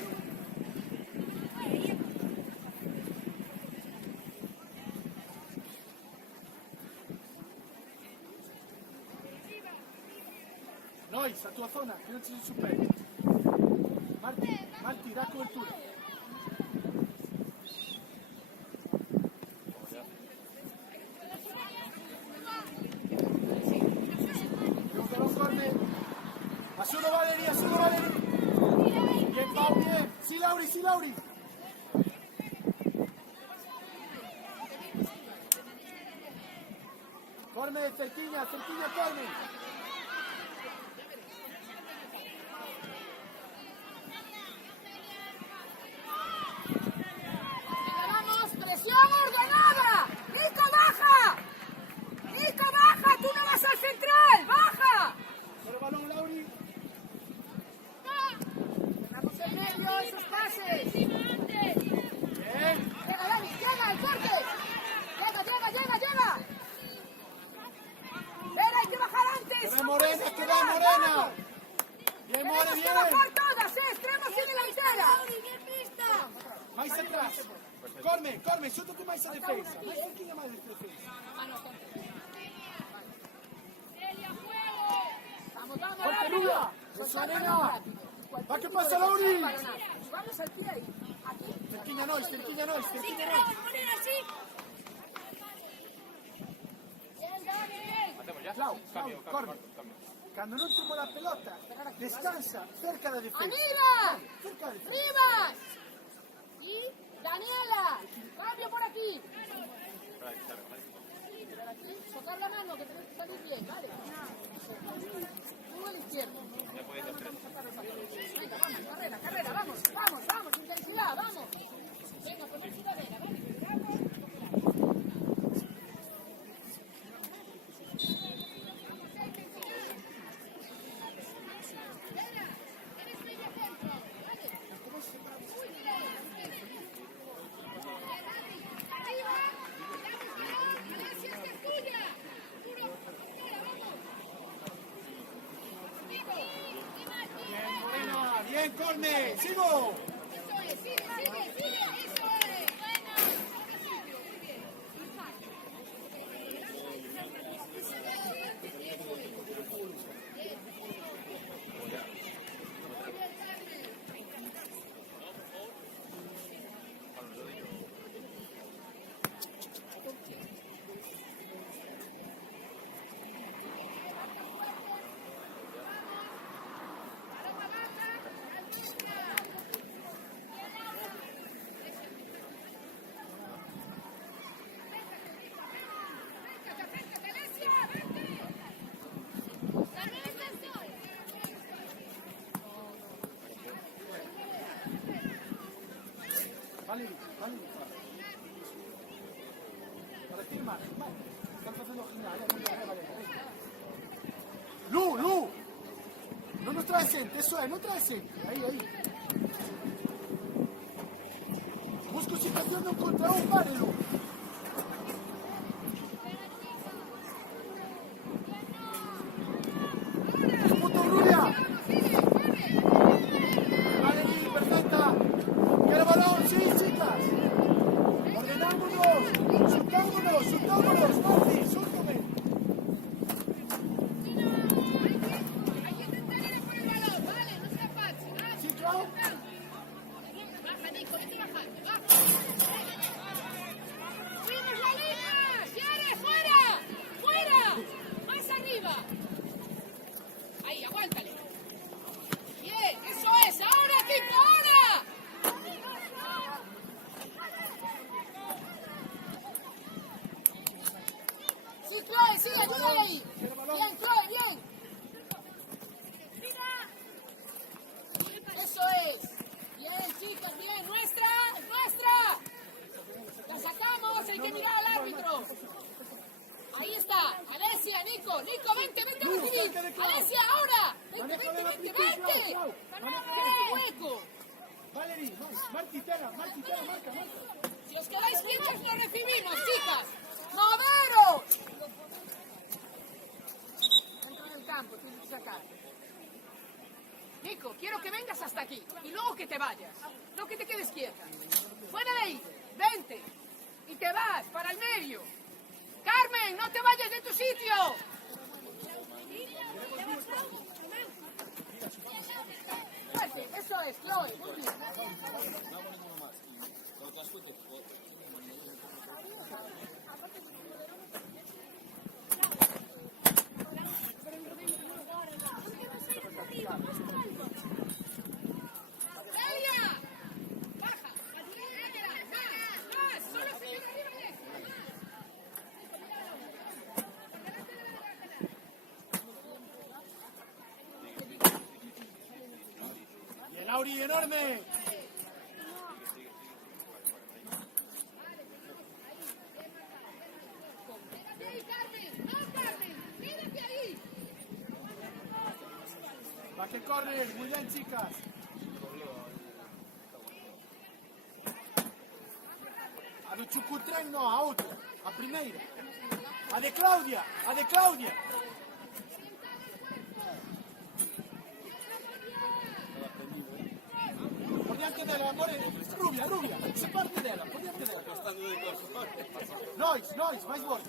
Nois, a tua zona, che non si superi. Marti, da copertura. Solo Valeria. Bien, Pau, bien. Sí, Lauri. Lauri, sí, Lauri. Corme, cerquiña, Corme. Venga, vamos, presión ordenada. Nico, baja. Nico, baja, tú no vas al central, baja. Solo balón, Lauri. Vamos en medio, esos pases. Bien. Llega, Dani, llega, el corte. Llega. Vera, hay que bajar antes. Que va Morena, que va Morena. Bien, More, Tenemos que bien. bajar todas, extremos y delantera. Mais atrás. Corme, suéltate mais a defensa. Mais cerquinha mais a defensa. Vamos, Corte, rápido. Rubia. Eso, Arena. Va, que pasa, Lauri. Vamos al pie ahí. Aquí. Cerquiña nós. Bien, Dani. Clau, corme. Cuando no tomo la pelota, descansa cerca de la defensa. ¡Arriba! Cerca de la defensa. ¡Rivas! Y Daniela, cambio por aquí. Tocar la mano, que tenés que salir bien, ¿vale? Tú el izquierdo. Venga, vamos, carrera, vamos, intensidad, vamos. Venga, ponete la vena, ¿vale? Bien, Morena. Bien, Corme. Sigo. Vale. Para firmar. Están haciendo genial. Vale. Lu. No nos trae gente, eso es, no trae gente. Ahí. Busco situación de un contra un, vale, Lu. Punto, Rulia. Vale, perfecta. ¿Quiere balón? Sí, chicas. Ordenámonos. Soltámonos. Marti, suéltame. Sí, Clau. ¡Fuimos la línea! ¡Yare, fuera! ¡Más arriba! Ahí, aguántale. Bien, eso es. ¡Ahora, equipo, ahora! Sí, Chloe, sí, ayúdale ahí. Bien, Chloe, bien. Eso es. Bien, chicas, bien. ¡Nuestra! ¡La sacamos! ¡Hay que mirar al árbitro! Ahí está. Alesia, Nico, vente a recibir. Alesia, ahora. Vente. ¡Qué hueco! Valerie, Marti, pega, marca. Si os quedáis quietos, no recibimos, chicas. ¡Moveros! Dentro del campo, tienes que sacar. Nico, quiero que vengas hasta aquí y luego que te vayas. No que te quedes quieta. Fuera de ahí, vente. Y te vas para el medio. Carmen, no te vayas de tu sitio. Fuerte, eso es, Chloe. Muy bien. Celia, Lauri, enorme. Quédate ahí, Carmen. No, Carmen. Quédate ahí. Va que corre, muy bien, chicas. A do Chucutrén no, a outra, a primeira. A de Claudia, a de Claudia. Por diante dela, Morena. Rubia, rubia, se parte dela, por diante dela. Nós, vais vos.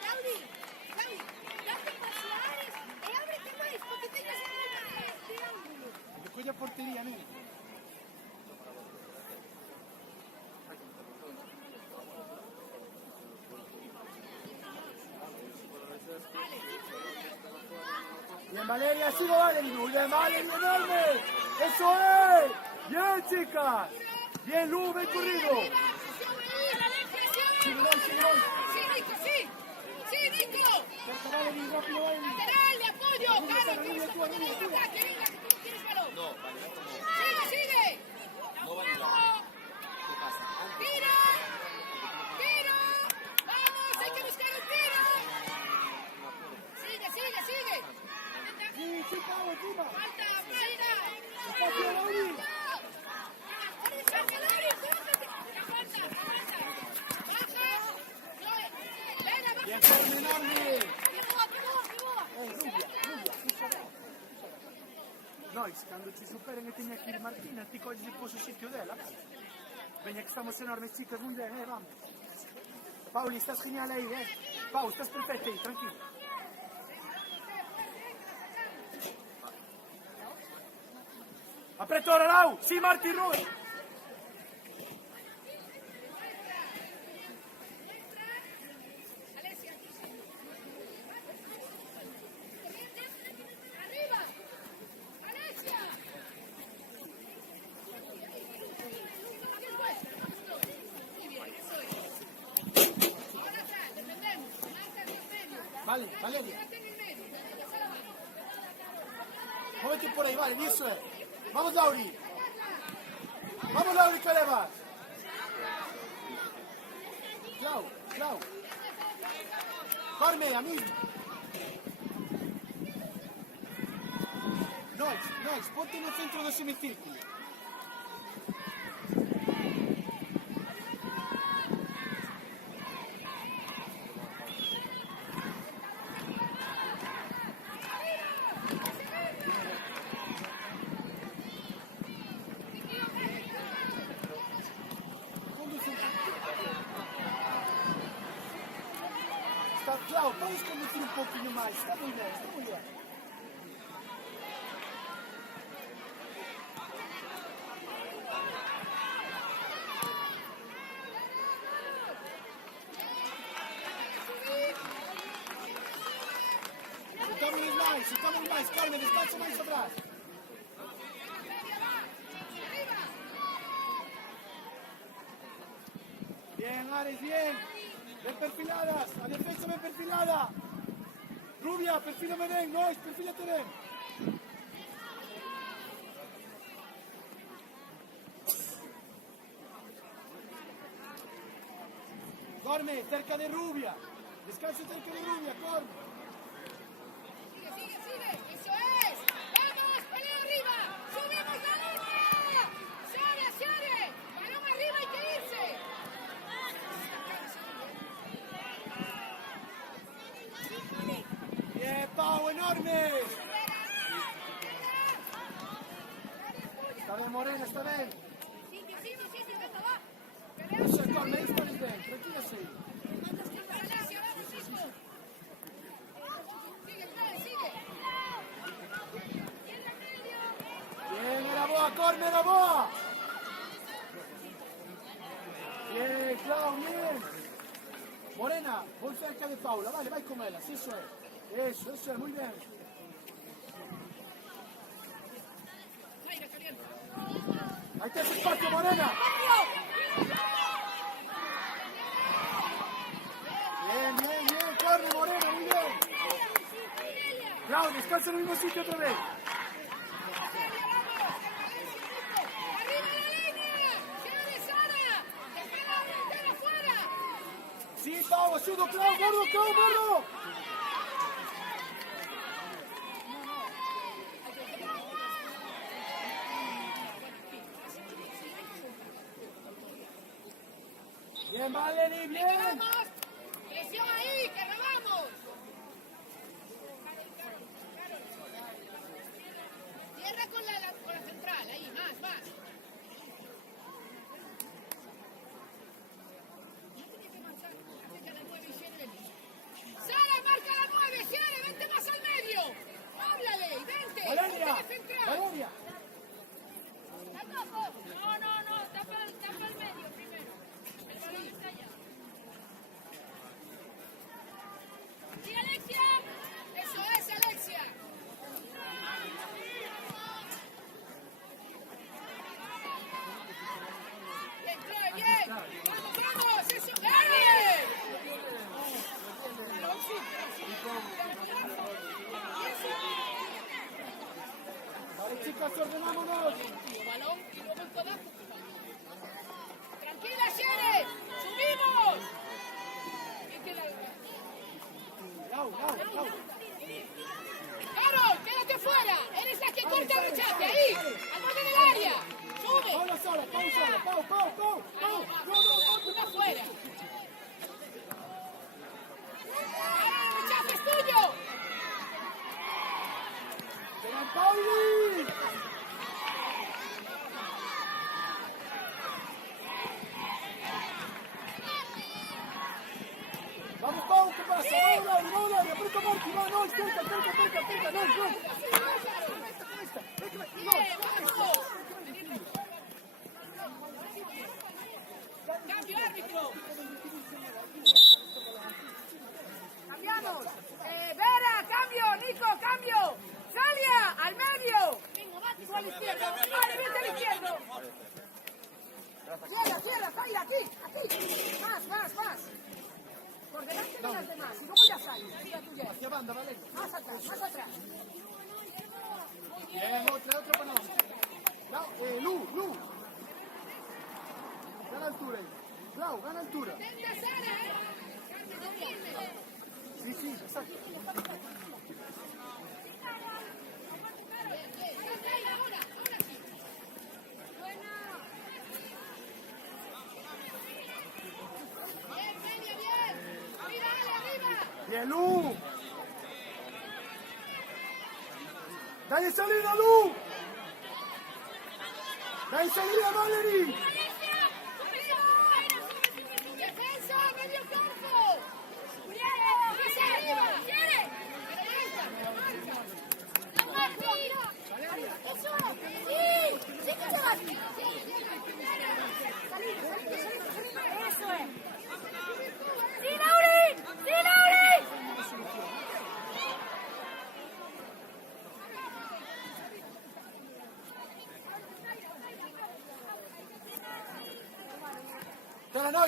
Claudi, date paseares e ábrete máis, porque teño ese triángulo. De colla portería, nena. Bien, Valeria, sigo Valeria. Muy bien, Valeria, enorme. ¡Eso es! ¡Bien, chicas! ¡Bien, Lu, ven corrido! Sí, Nico, sí. Sí, Nico. Cerca, Valeria, rápido, Valeria. Lateral de apoyo. Carlos, tienes que poner el ataque. Venga, que tú tienes balón. No, sigue. Tiro. Vamos, hay que buscar el tiro. Sigue. Sí, Pau, encima. Falta. Espacio, Lauri. Bien, Fermi, enorme. Nós, quando ci superen e teña que ir Martina, ti colles e pos o sitio dela. Veña que estamos enormes, chicas, muy bien, vamos. Pauli, estás genial ahí, Pau, estás perfecta ahí, tranquilo. Apreto ora, Lau! Sí, Marti, Rui! Arriba. Alessia. Muy bien, eso es. Ahora atrás, defendemos. Marca el medio. Vale, Valeria. Quédate en el medio. Móvete por ahí, vale, eso es. Vamos, Lauri. Vamos, Lauri, que le vas. Clau. Corme, a mí. Nós, ponte no centro do semicírculo. Clau, podes conducir un pouquinho máis. Está moi bien. Soltamos máis, Carmen, descansa máis atrás. Bien, Ares, bien. Ven perfiladas, a defensa ven perfilada. Rubia, perfílame ben, nós, perfílate ben. Corme, cerca de Rubia. Descansa cerca de Rubia, corme. Sigue, eso es. Vamos, pelea arriba. Subimos la línea. Sare. Balón arriba, hay que irse. Bien, Pau, enorme. Está bien, Morena, está bien. Sigue, venga, va. Eso es, Corme, ahí está bien, tranquila, sí. Alessia, vamos, hijo. Sigue. Bien, era boa, Corme, era boa. Bien, Clau, bien. Morena, voy cerca de Paula, vale, vai con ela, sí, eso es. Eso es, muy bien. Ahí está ese espacio, Morena. Bien, bien, bien. Corre, Morena, muy bien. Bravo, descansa en el mismo sitio otra vez. Sí, Pau, ayudo, Clau, gordo, Clau, gordo. Bien, Valerie, bien. ¡Presión ahí, que robamos! Cierra con la central, ahí, más. ¡Sara, marca la 9! ¡Sara, vente más al medio! ¡Háblale, vente! Valeria, Central. Valeria. No, tapa el medio primero. El balón está allá. ¡Sí, Alexia! ¡Eso es, Alexia! ¡Bien, Chloe, bien! ¡Vamos! ¡Eso! ¡Dale! Vale, chicas, ordenámonos. Balón y luego el codazo. ¡Tranquila, Shere! ¡Subimos! ¿Quién queda? Lau. ¡Carol, quédate fuera! ¡Eres la que corta el rechace! ¡Ahí! ¡Al borde del área! ¡Sube! Pau sola, Pau. No. ¡Una fuera! ¡Ahora el rechace es tuyo! ¡Ven, Pauli! Vamos, Pau, ¿qué pasa? ¡Vamos, aprieta Marti, va, no, cerca, no. ¡Cambio, árbitro! Cambiamos. Vera, cambio. Nico, cambio. Salia, al medio. Tú a la izquierda. Vale, vete a la izquierda. Cierra, Zaira, aquí. Más. Por delante de las demás. Y luego ya sales. Tira tú ya. Hacia banda, vale. Más atrás. Bien, otra para nosotros. Lu. Gana altura ahí. Clau, gana altura. ¡Vente, Sara, no firme! Sí, exacto. Ahora sí. Bien, media, bien. Arriba. Bien, Lu. Dale salida, Lu. Dale salida, Valerie. ¡Defensa, medio campo! ¡Bien! ¡Arriba! Sí que se va. Eso es. ¡Sí, Lauri!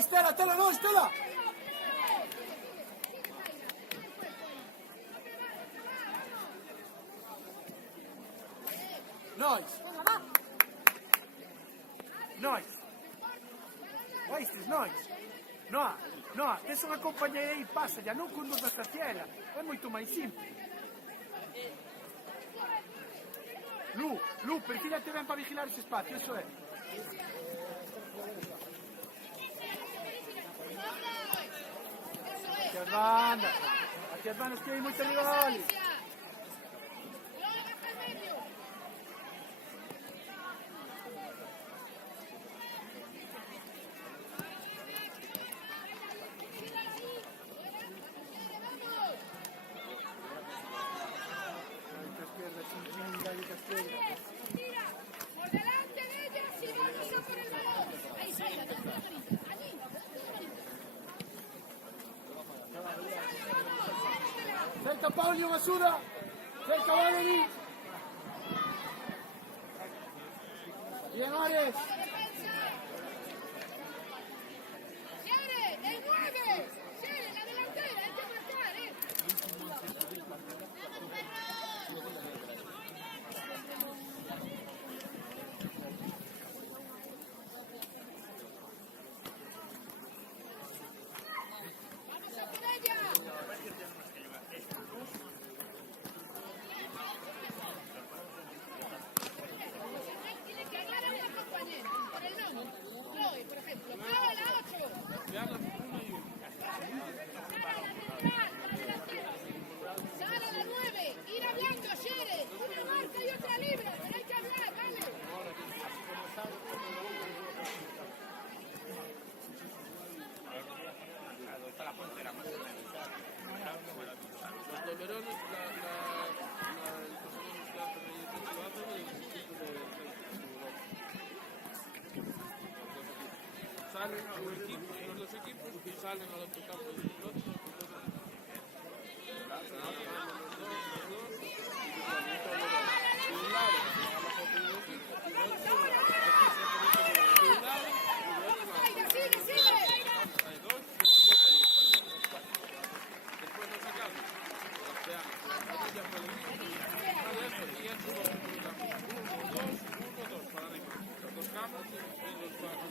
Stella no, Stella. Nice. Questo nice. No, adesso una compagnia e passa, già non con una statiera, è molto mai semplice. Lu, perfilate ben para vigilare ese spazio, eso è. Aquí avanza, que hay muchos rivales. Por delante de ellas y vamos a por el balón. Ahí, Zaira, tú, allí. Cerca Pauli, Masuda. Cerca Valery. Bien, Ares. ¡Shere, el 9! ¡Shere, la delantera! ¡Hay que marcar, eh! ¡Vamos a por ella! Tiene que hablar a una compañera, por el nombre. Chloe, por ejemplo. Chloe, la 8. Sara la 9, ir hablando, Shere, una marca y otra libra, pero hay que hablar, ¿vale? Los toberones, salen los dos equipos y salen al otro campo del piloto. ¡Sigue, sigue, sigue! Después nos sacamos. Y es 1-2 para arriba. Los dos campos y los cuatro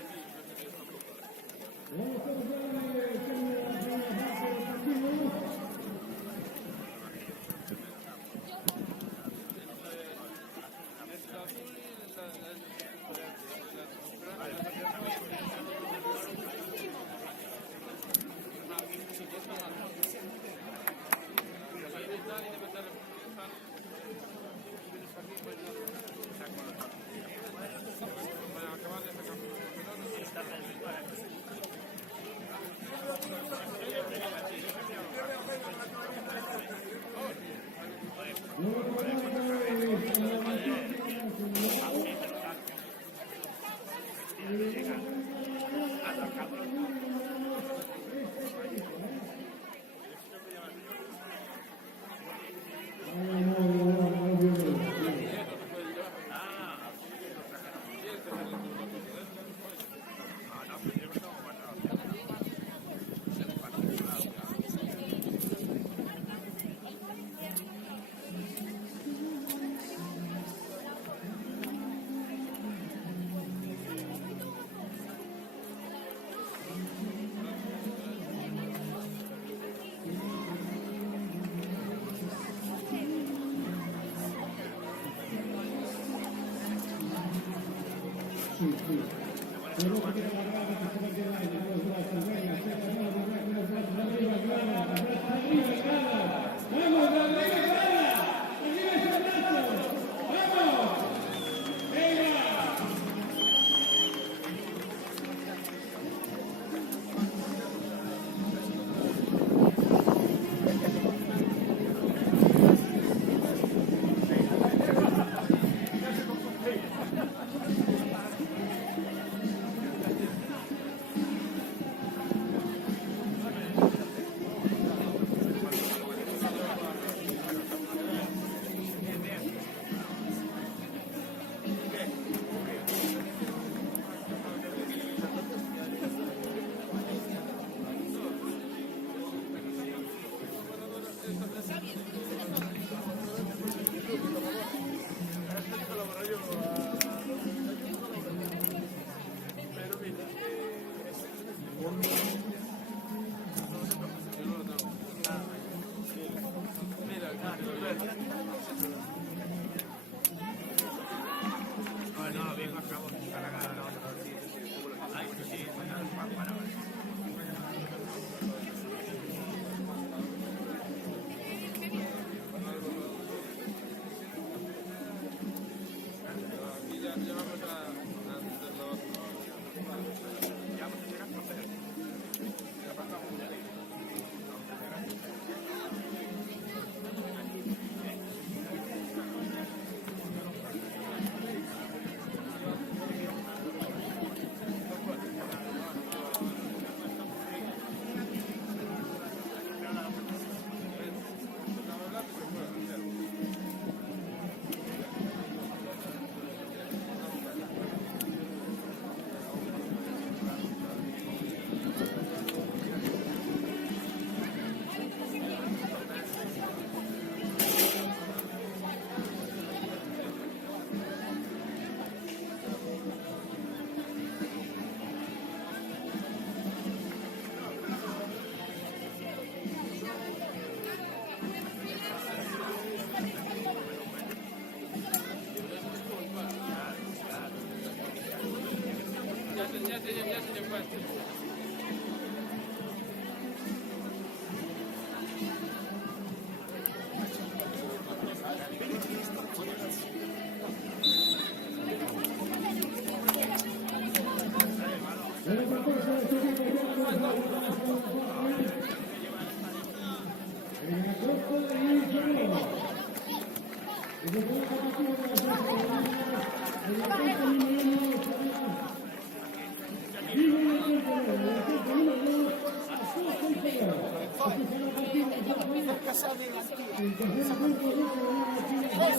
ya tiene puesto.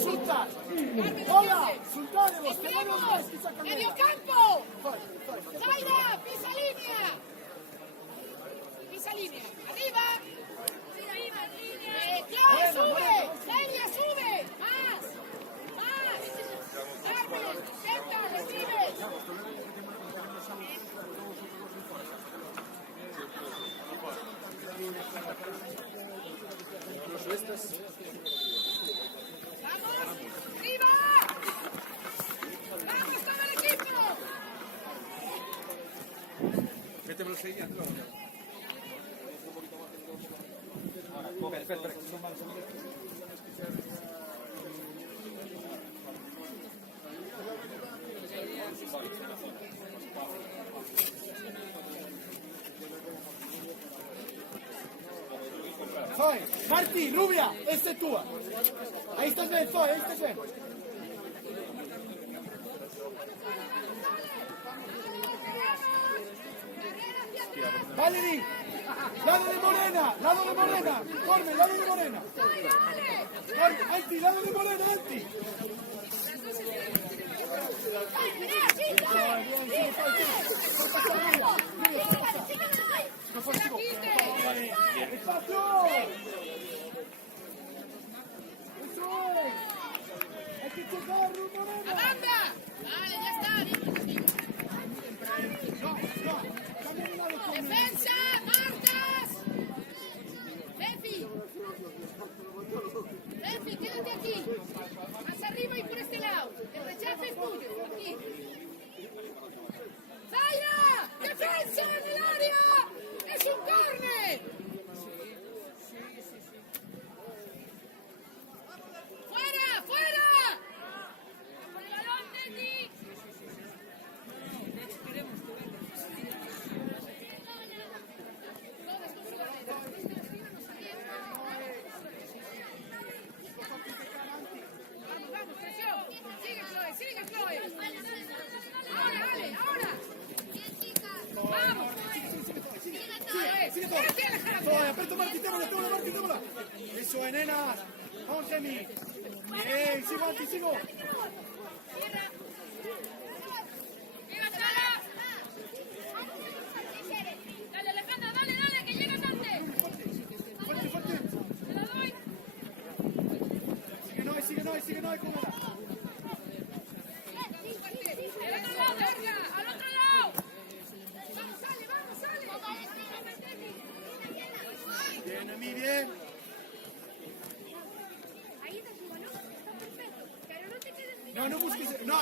Sultan! Hola! Sultanemos! ¡Que no nos ves! ¡Medio campo! ¡Zaira! ¡Pisa línea! ¡Pisa línea! ¡Arriba! ¡Clara, sube! ¡Celia, sube! ¡Más! ¡Más! ¡Carmen! ¡Senta! ¡Recibe! ¡Vamos! ¡Arriba! ¡Vamos todo el equipo! Métemelo ahí y hazlo. Zoe, Marti, rubia, este es tuya. Ahí estás bien, Zoe, ahí estás bien. Valerie, lado de Morena, Corme, lado de Morena. Corme, Anti, lado de Morena, Anti. ¡Espacio! ¡Eso es! ¡Hay que checar, Morena! ¡Amanda! Vale, ya está. ¡Defensa! ¡Marcas! ¡Lefi, quédate aquí! Más arriba y por este lado. El rechazo es tuyo. Aquí. ¡Zaira! ¡Defensa en el área! ¡Es un córner! ¡Fuera! ¡Fuera! ¡Por el balón, Teti! Vamos, presión. Sigue, Chloe. Ahora, Ale, ahora. Vamos. Zoe, aperto Marti, tómala. Eso es, nena. Vamos, Emi. Bien, sigo, Anti, sigo. Venga, Sara. Dale, Alejandra, dale, que llegas antes. Fuerte. Te la doy. Sigue, no, cómoda. Al otro lado, Verga, al otro lado. Vamos, sale. Bien, Emi, bien. Ahí está tu balón, está perfecto. Pero no te quedes No busques. No,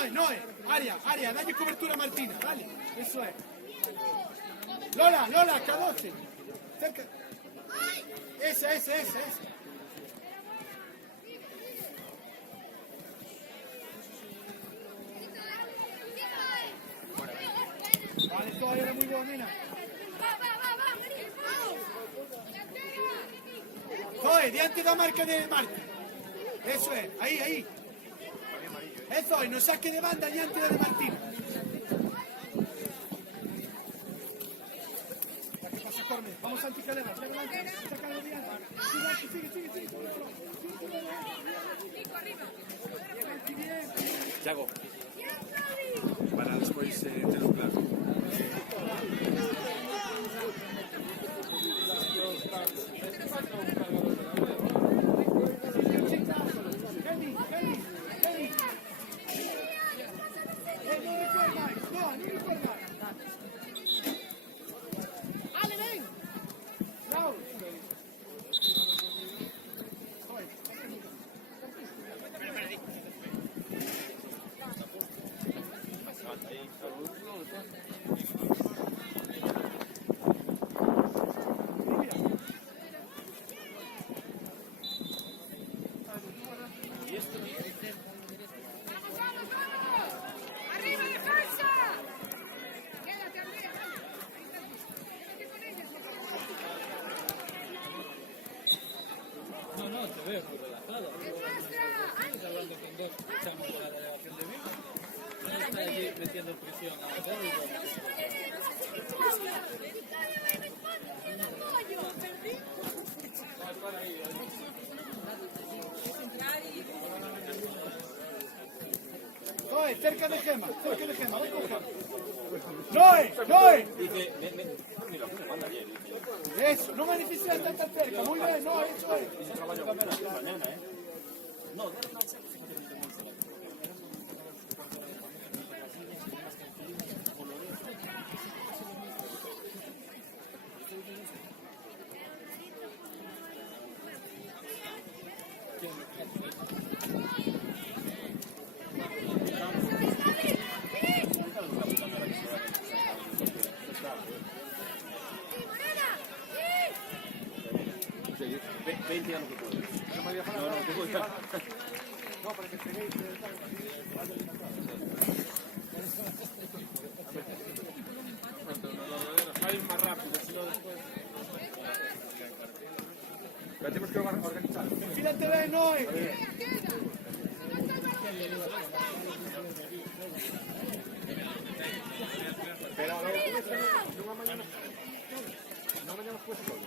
área, dale cobertura a Martina, dale. Eso es. Lola, K12. Cerca. Ese. Vale, todavía era muy buena, nena. Zoe, diante da marca de Marti. Eso es, ahí. Eso es, no saque de banda diante de Martina. ¿Qué pasa, Corme? Vamos a anticalera. Sigue. Yago. Para después te lo plato. Ale, ven. Bravo. No, no, te veo muy relajado. Estás hablando con dos chamos de la delegación de Vigo. No está allí metiendo presión a todo y todo. Noé, cerca de Gema, ven con Gema. Noé, Noé. Eso, no me necesitas estar tan cerca, muy bien, no, eso es. Vais más rápido, si no después. La tenemos que organizar. Enfílate bien, Noé. Pero a lo que no mañana pues solo.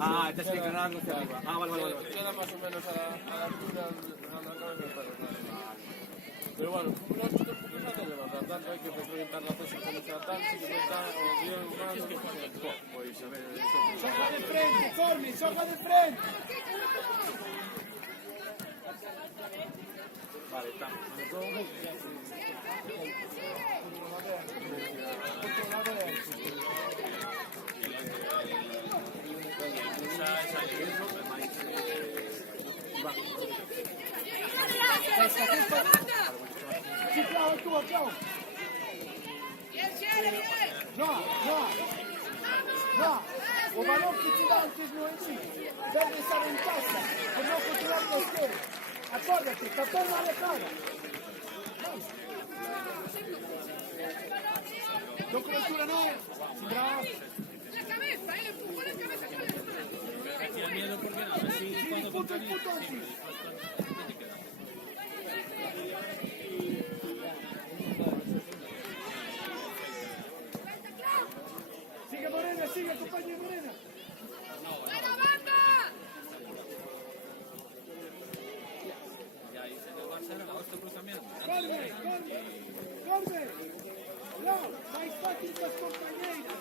Ah, te has que cargar hacia arriba. Ah, vale. Queda más o menos a la altura a la cabeza. Pero bueno, no es que un poco de levantar tanto, hay que preguntar la cosa como sea tal, si que no está, o bien, más, pues a ver, Soca de frente, Cormi, soca de frente. Vale, está. Sì, ciao. No, o balón que tira antes no es sí. Debe estar en casa, por no controlar los pies. Acuérdate, está todo alejada. No cobertura, no. Bravo. La cabeza, empujó la cabeza. Tiene miedo porque así cuando Punto. Sigue Morena, compañero Morena. ¡Buena banda! ya ahí se le va a hacer a otro cruzamiento. Corre. No, mais fácil que as compañeiras.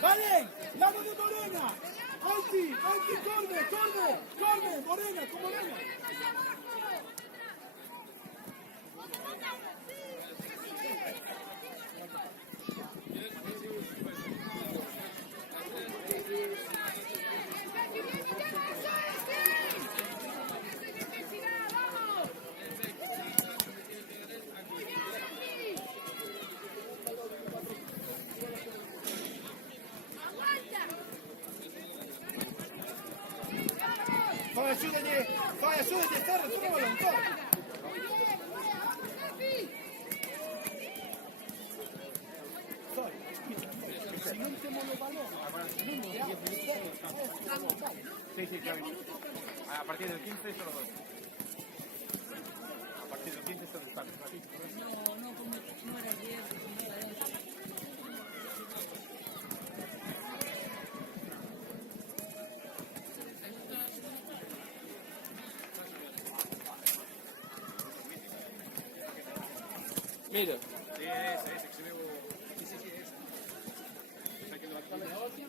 Vale, lado de Morena. Anti, corre, Morena, con Morena. Fai, aiutati, corre, trovalo un po'. Se non te muovo il pallone, Sí, claro. A partir del 15 solo dos. A partir del 15 solo están. No, como no era ayer. Mira. Sí, ese, que se ve. Sí, ese. Está quedando aquí.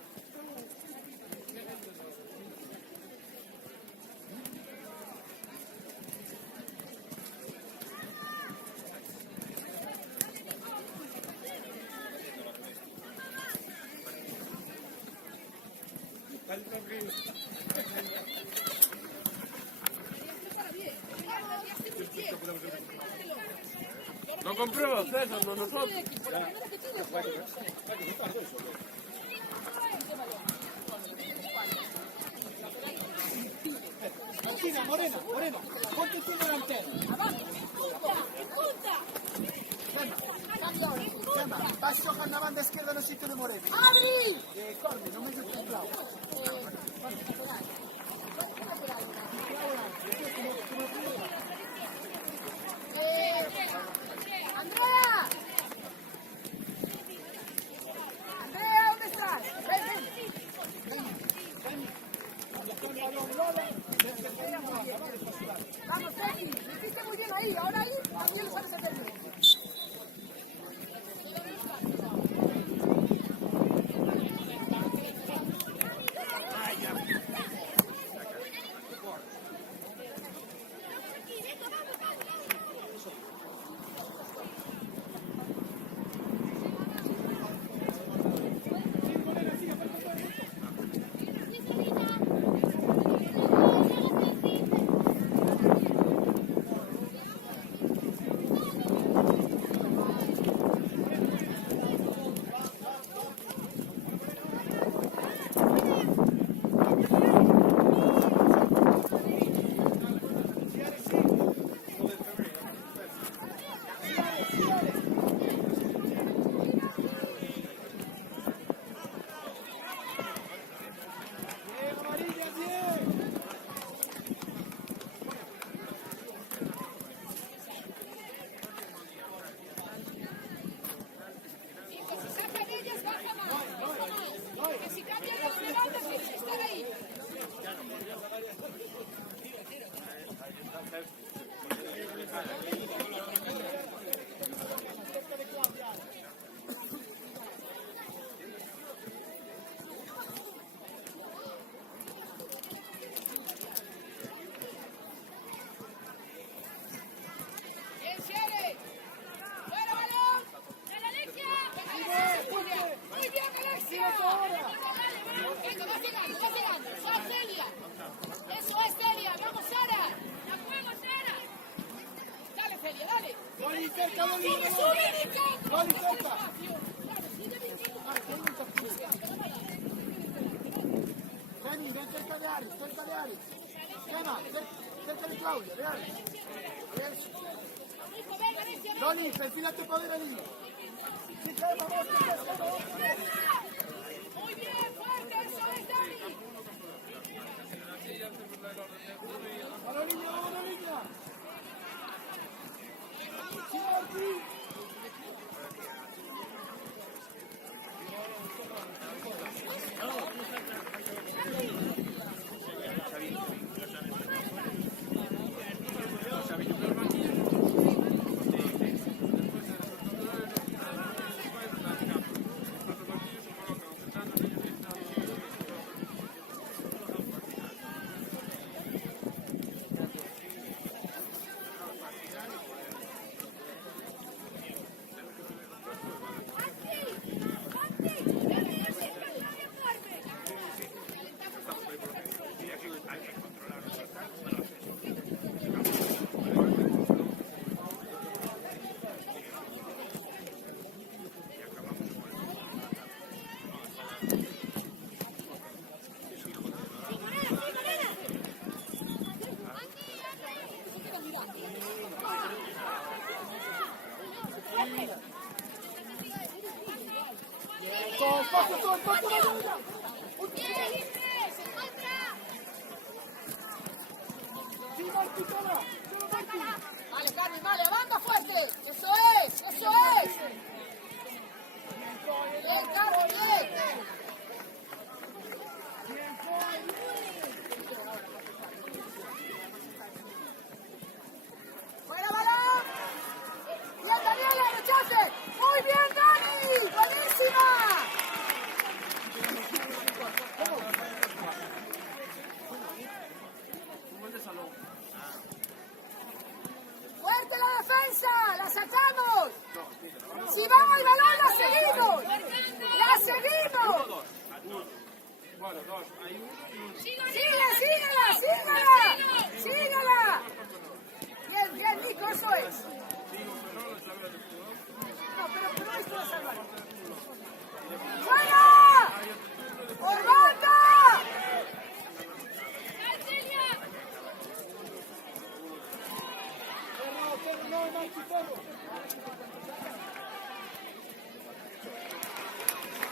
Lo compró César, no nosotros. Martina, Morena, ponte tu delantero. Vas giocando a banda schierda nel sito di Morena. ¡Adri! Corri, non mi giù il bravo. ¡Andrea! ¡Andrea, ¿dónde estás? Ven. Vamos, Teti, lo hiciste muy bien ahí. Ahora ahí, también lo sabes hacer bien. Doni, enfilate para venir. Muy bien, fuerte, eso es, Dani. ¡Vamos, niña! paso todo, el paso de una. Sí, Martín, toma. Solo Martín. Vale, Carmen, vale, avanza fuerte. Eso es, eso es. Bien, Carmen, bien. Fuera balón. Bien, Daniela, rechace. Muy bien, Dani. Buenísima. Fuerte la defensa, la sacamos. Si vamos al balón, la seguimos. La seguimos. Bueno, dos, hay uno y uno. Sígala. Bien, bien, Nico, eso es. No, pero esto lo salvaron. ¡Fuera! ¡Por banda! No, Martín, perro.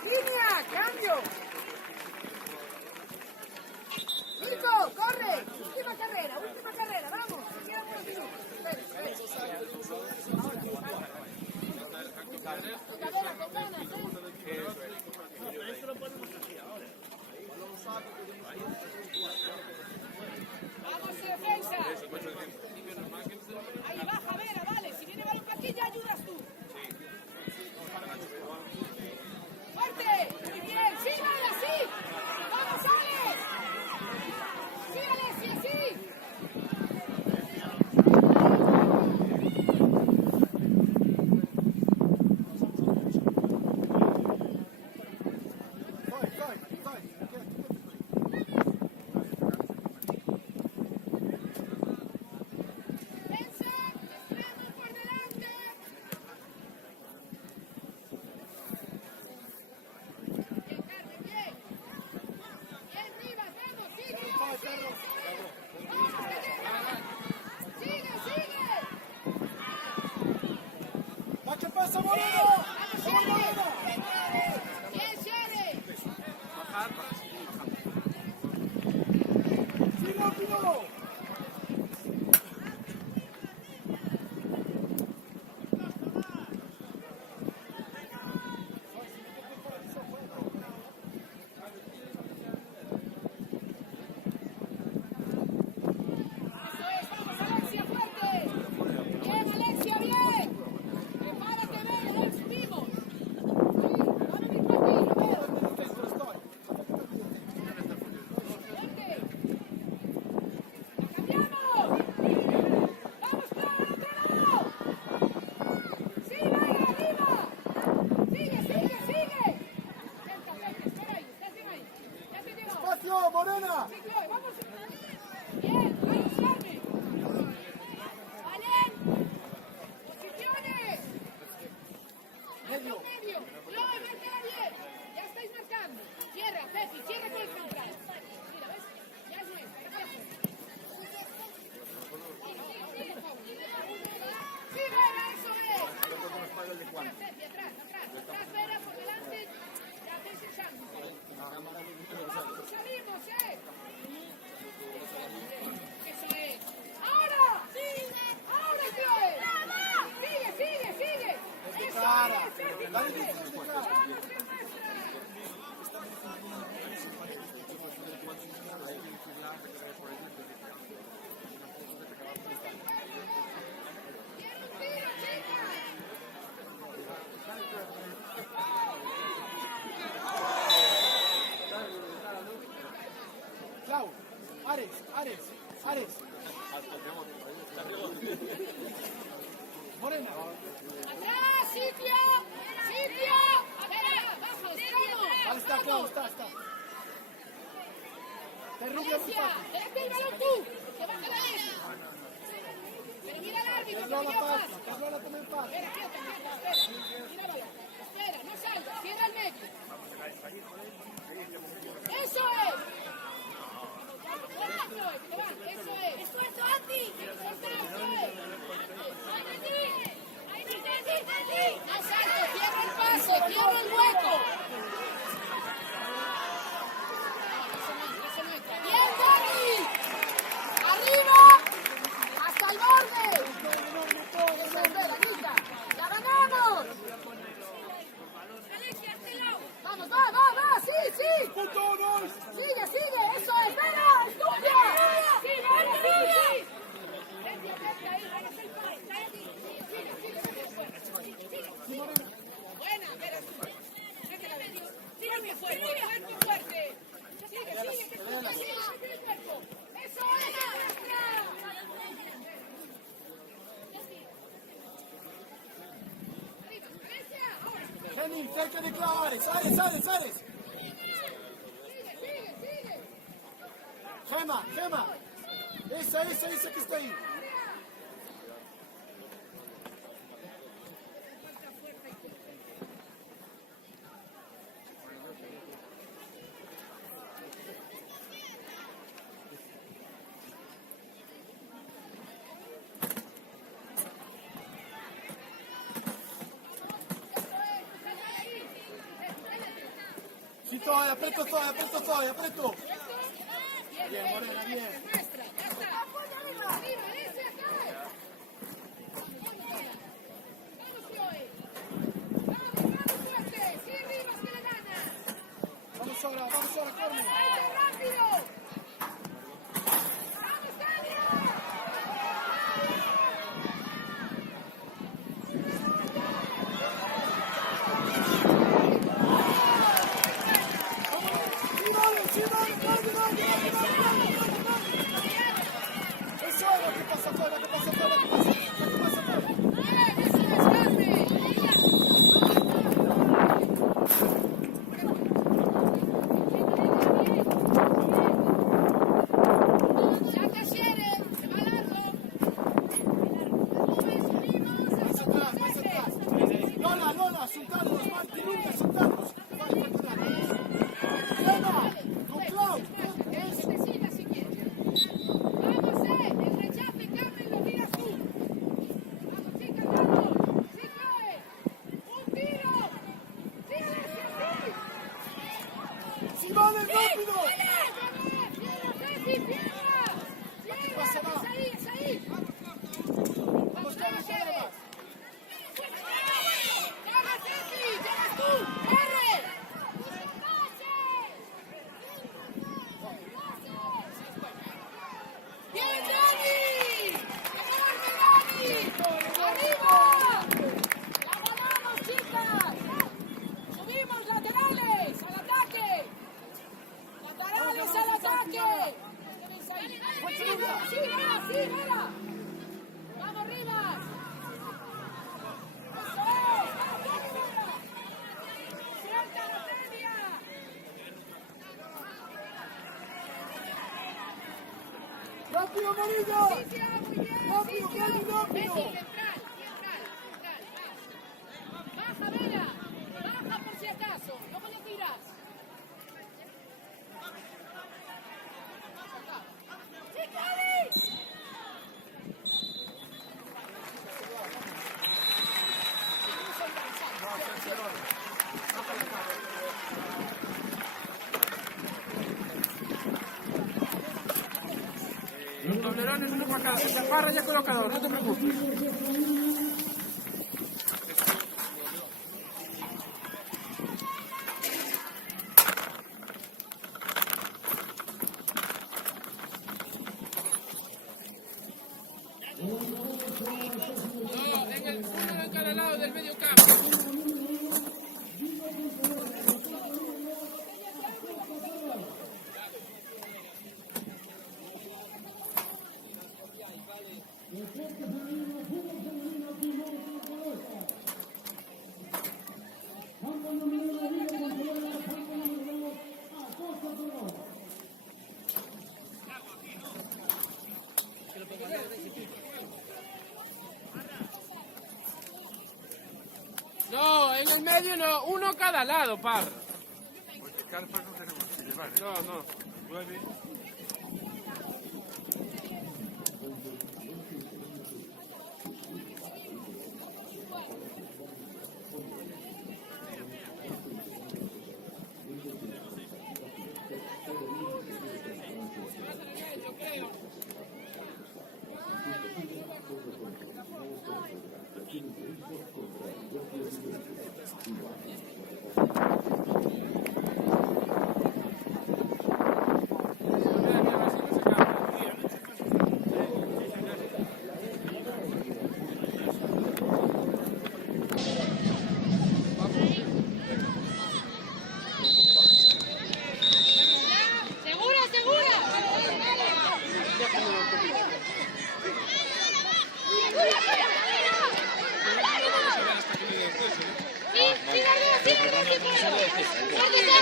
¡Línea! ¡Cambio! ¡Nico, corre! Última carrera, vamos. Quedan unos minutos. Con ganas, Esto lo ponemos así ahora. ¡Vamos, defensa! Ahí baja, Vera, vale. Si viene balón para aquí, ya ayudas tú. ¡Fuerte! ¡Muy bien! ¡Sígale así! ¡Vamos, Alex! ¡Sígale, sí, sí! ¡Pensa! ¡Extremo por delante! Bien, Carmen, bien. Bien, Rivas, vamos, sigue. Sigue. ¡Va que pasa, Moreno! ¡Vamos, Moreno! Bien, Shere. ¡Sí, rápido! Eso es, vamos, Alexia, fuerte. Bien, Alexia, bien. Prepárate, Vera, subimos. Ahí, van a venir por aquí, lo veo. Fuerte. ¡Cambiamos! ¡Vamos para el otro lado! ¡Sí, vaya, arriba! ¡Sigue! Vente, espera ahí, estás bien ahí. Ya te digo. ¡Espacio, Morena! Sí, Chloe, vamos. Bien, vamos, Carmen. Valen. Posiciones. Medio. Chloe, márcala bien. Ya estáis marcando. Cierra, Pepi, cierra con el central. Mira, ¿ves? Ya es nuestra. Sí, Vera, eso es. Pepi, atrás, Vera, por delante. Ya estáis echando. Salimos, Eso es. ¡Ahora! ¡Ahora, Chloe! Sigue. Eso es, Dale, de cara. ¡Vamos, que muestra! ¡Quiero un tiro, chica! Clau, Ares. Morena. ¡Atrás, sitio! A ver, bajo, estamos. Ahí está, Clau, está. Te rubia muy Alicia, fácil. déjate el balón tú, que baja la vez. Pero mira al árbitro, que Carola me dio pasa, paso. Carola también pasa. Espera. Mira, vaya. Espera, no salgas, cierra el medio. ¡Eso es! ¡Eso es! ¡Esfuerzo, Andy! ¡Eso es! ¡Más alto! ¡Cierra el pase! ¡Cierra el hueco! Vamos, va, sí. Sigue, eso es, Vera, es tuya. Sigue. Buena, Vera. Tira fuerte. Sigue, que tú estás sigue el cuerpo. Eso es, Henning, cerca de Clavares. Ares. Sigue. Gema. Esa que está ahí. Sí, aprieto. Bien, Morena, bien. Vamos ahora, Carmen. Sí, dale. Eso es lo que pasa afuera. Lola, soltarlos, Martín, nunca soltarlos. Vale, Gema, con Clau. ¡Sí, vale, rápido! Vamos, Carlos, Sí, Vera. Vamos arriba. Suelta la media. ¡Rápido, Marina! Sí, muy bien. ¡Rápido! Central. Baja, Vera. Baja por si acaso. Luego le tiras. ¡Sí, Cali! Los tablerones, uno para cada. Se agarra ya colocador, no te preocupes. Uno en cada lado del medio campo. No, en el medio no, uno cada lado, par. Porque carpas no tenemos que llevar. No. 9.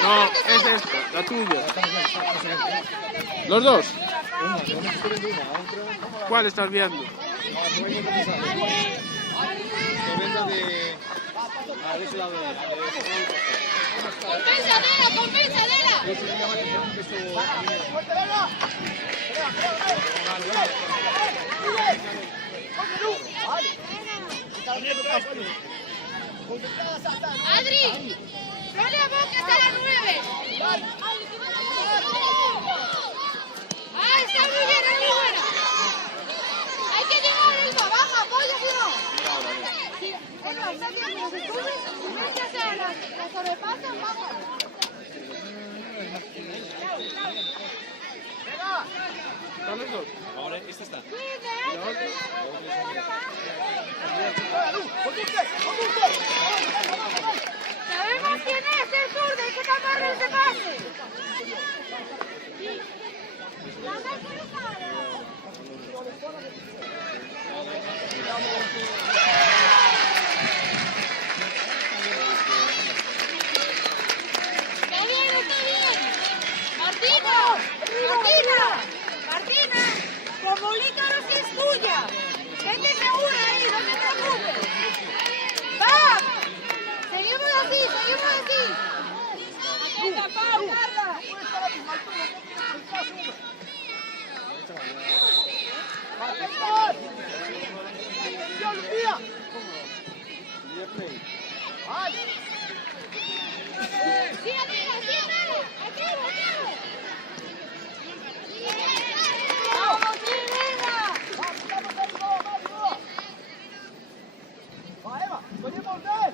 No, es esta, la tuya. Los dos. ¿Cuál estás viendo? ¡Compensa, Adela! ¡Compensa, Adela! ¡Adri! ¡Dale a vos que está la 9! ¡Ah, está muy bien, es muy buena! ¡Hay que llegar, Elba! ¡Baja, apoya, cuidado! Elba, está bien, pero si subes, ves que se la sobrepasan, baja. ¿Están los dos? Ahora, esta está. ¿Sabemos quién es el zurdo que está para ese pase? ¡Está bien, está bien! ¡Martina! Martina, comunícanos si es tuya. Vete segura ahí, no te preocupes. ¡Va! Seguimos así, seguimos así. Atenta, Pau, Carla. ¡Sí, Adela! ¡Sí, Adela! ¡Activo, activo! ¡Vamos, sí, venga! Va, Eva, venimos bien.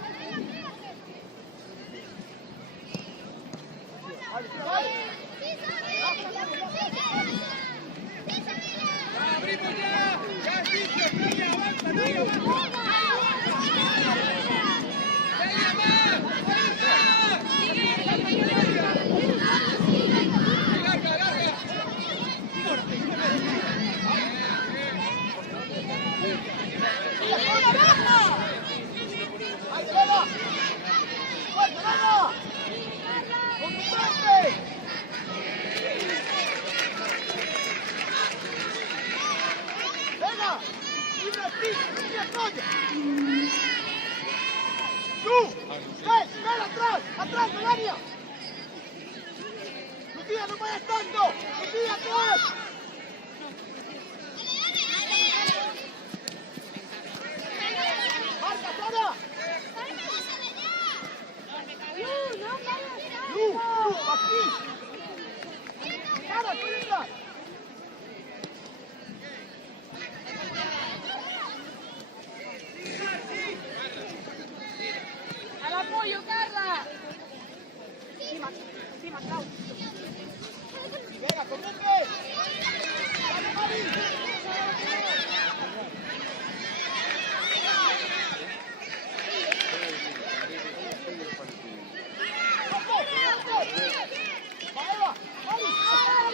¡Atrás, Melania! ¡Lucía, no vayas tanto! ¡Lucía, atrás! ¡Marca, Sara! ¡Lu, aquí! ¡Sara, puede entrar! ¡Al apoyo, Carla! ¡Venga, conduce!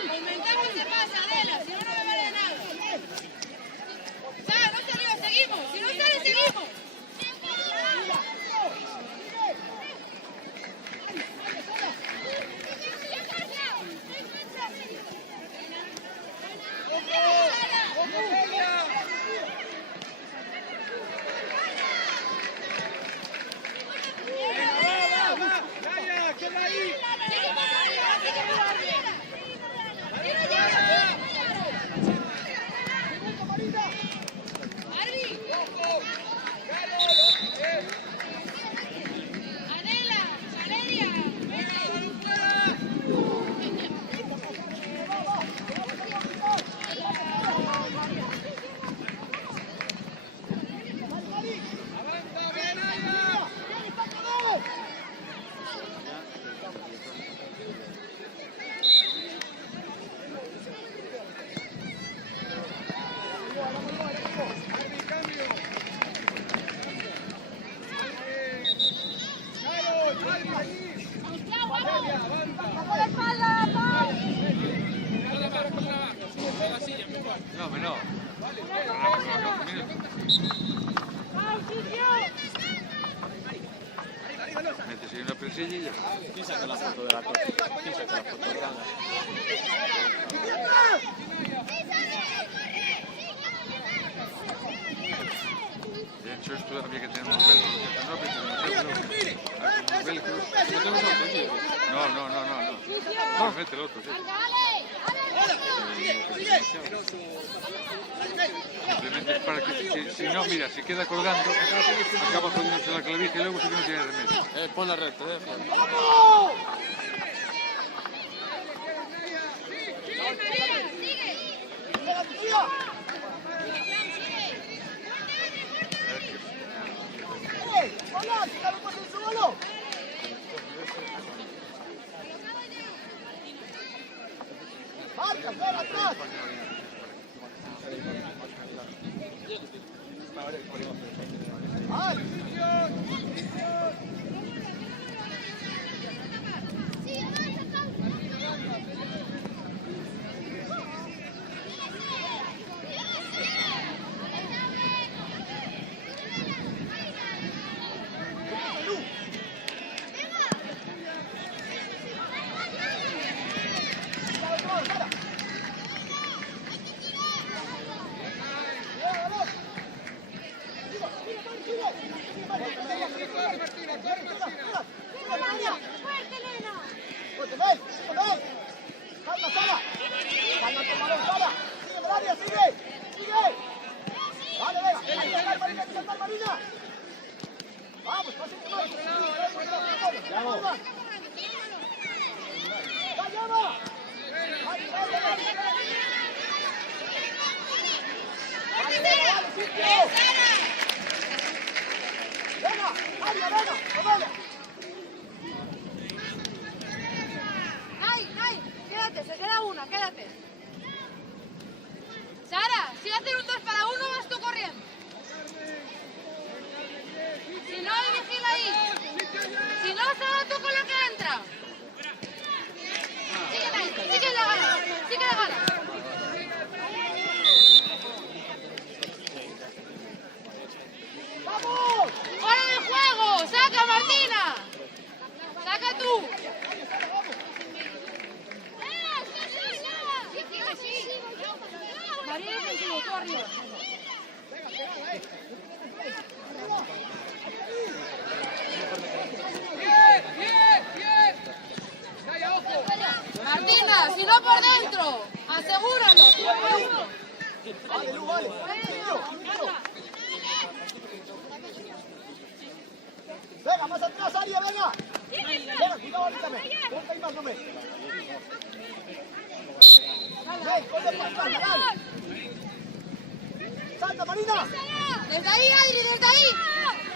Aumentar que se pasa, Adela, si no, no me vale nada. Ya, no salió, seguimos. Si no sale, seguimos. presilla y ya. ¿Quién saca la foto de la cosa? ¿Quién saca la foto de la cosa? De hecho, esto habría que tener unos velcros. No, pero unos velcros. ¿No tenemos otro, tío? No. Perfecto, el otro, sí. Simplemente es para que, si no, mira, si queda colgando, acaba jodiéndose la clavija y luego sí que no tiene remedio. Pon la recta, ¡Vamos! ¡Venga, tía! ¡Hola! ¡Quítame por el suelo! ¡Marca, fuera, atrás! ¡Ay! Nay, quédate, se queda una, quédate. Sara, si hacer un 2 para 1, vas tú corriendo. Si no, él vigila ahí. Si no, Sara, tú con la que entra. Sigue, Nay, sigue la gana, sigue la gana. ¡Vamos! ¡Fuera de juego! ¡Saca, Martina! ¡Saca tú! María defensivo, tú arriba. Martina, si no por dentro, asegúralo. Vale, Lu, vale. Venga, más atrás, Aria, venga. Venga, cuidado, ahorítame. Ponte ahí más, no me. Ven, corre para atrás, dale. ¡Salta, Marina! Desde ahí, Adri, desde ahí.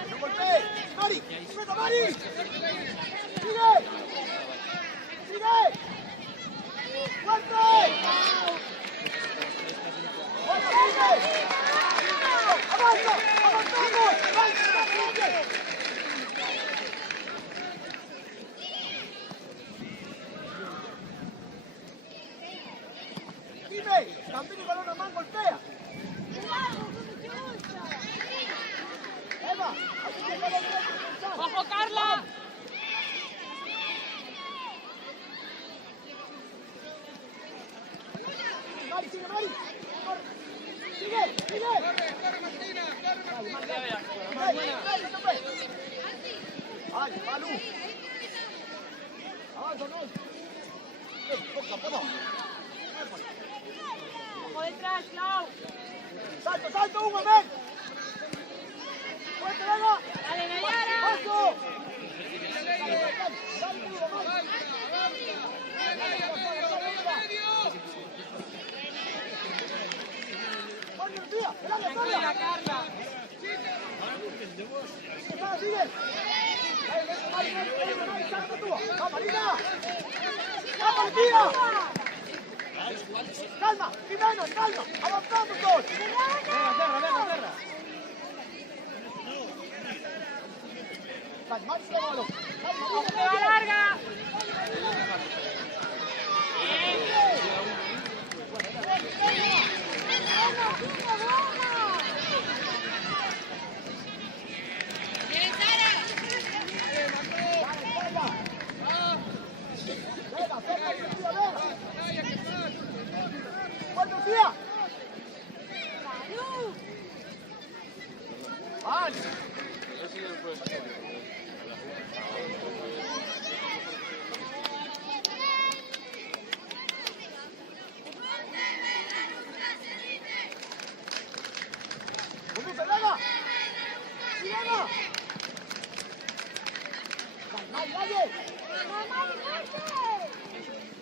¡No golpees! ¡Mari! ¡Sujeta, Mari! ¡Sigue! ¡Sigue! ¡Fuerte! ¡Bueno, sigue! ¡Avanza! ¡Avanzamos! ¡Avanza! ¡Dime! ¡También el balón a mano golpea! ¡Eva! ¡Aquí te acabo de pensar! ¡Ojo, Carla! ¡Mari, sigue, Mari! ¡Corre! ¡Sigue! ¡Sigue! ¡Corre, Martina! ¡Corre, Martina! ¡Ay, Malu! ¡Avanza, no! ¡Vamos! ¡Ojo detrás, Clau! ¡Salto, salto, Hugo, ven! ¡Fuerte, venga! ¡Dale, Nayara! ¡Paso! ¡Dale, Hugo, ven! ¡Oye, tía! ¡Espera, Carla! ¡Sigue! ¡Va, Marina! ¡Va, Marina! ¡Calma! ¡Jimeno, calma! ¡Avanzamos todos! ¡Venga! ¡Vale, Mari, llévalo! ¡Que va larga!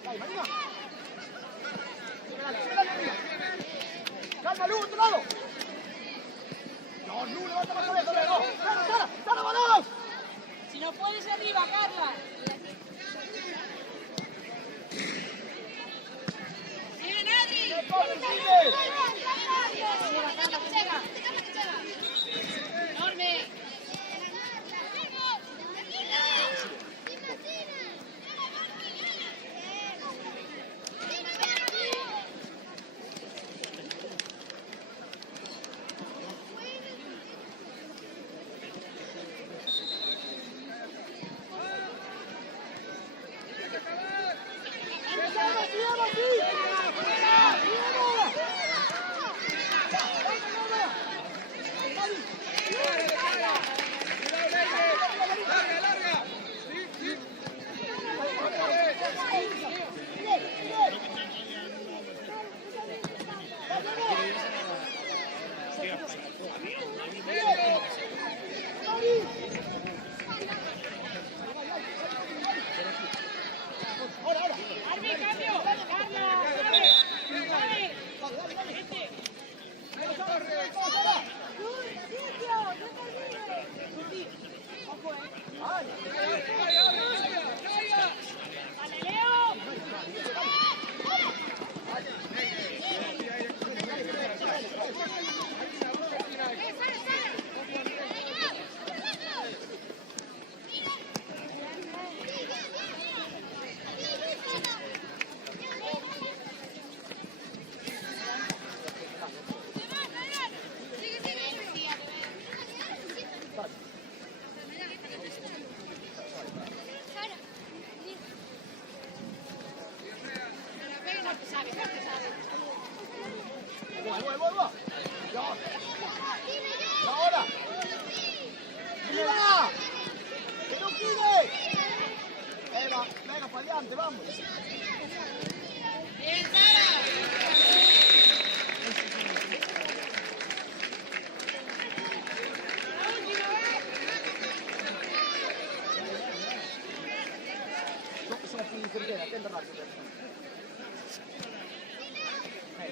Dale, Marina. Calma, Lu, otro lado. No, Lu, levanta la cabeza, no. Sara, balón. Si no puedes arriba, Carla. Bien, Adri. Enorme.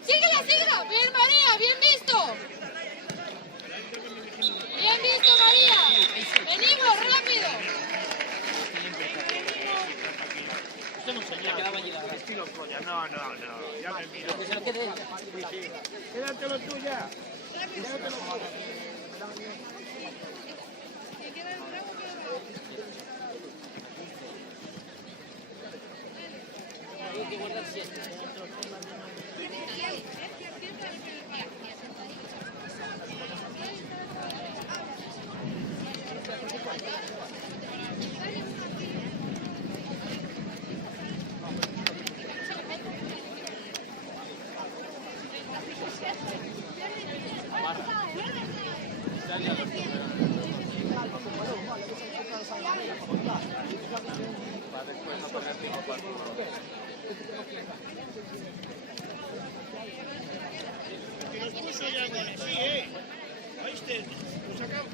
Síguela. Bien, María, bien visto. Bien visto, María. Venimos, rápido. Usted no enseña. Quedaba allí la grasa. Estilo coña, no, ya me miro. Que se lo quede. Sí. Quédatelo tú ya. Hay que guardar siesta.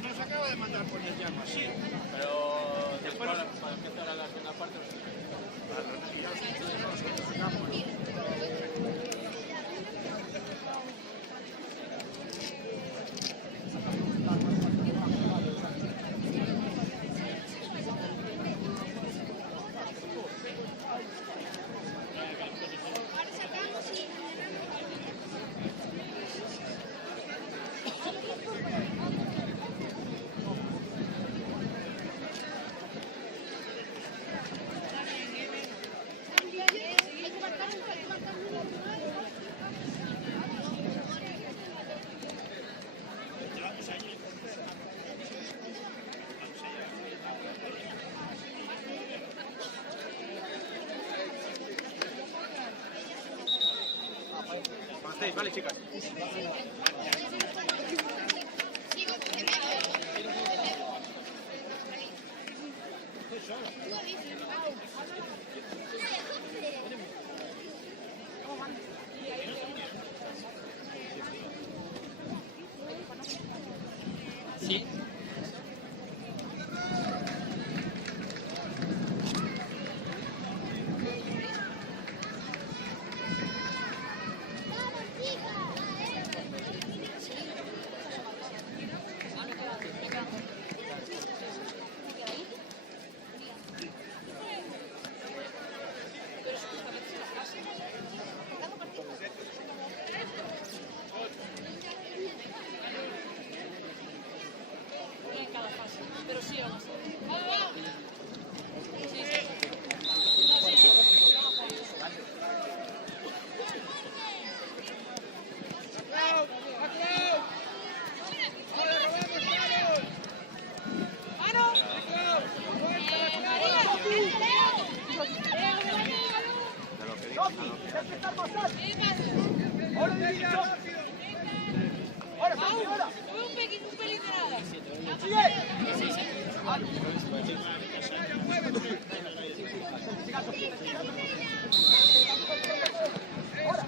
Nos acaba de mandar por el llamo, sí. Pero después para empezar a la segunda parte. Vale, chicas. Sí. hay que estar más alto. Ahora derecho. Ahora, ahora. Un pelín de nada. Sigue. Ahora.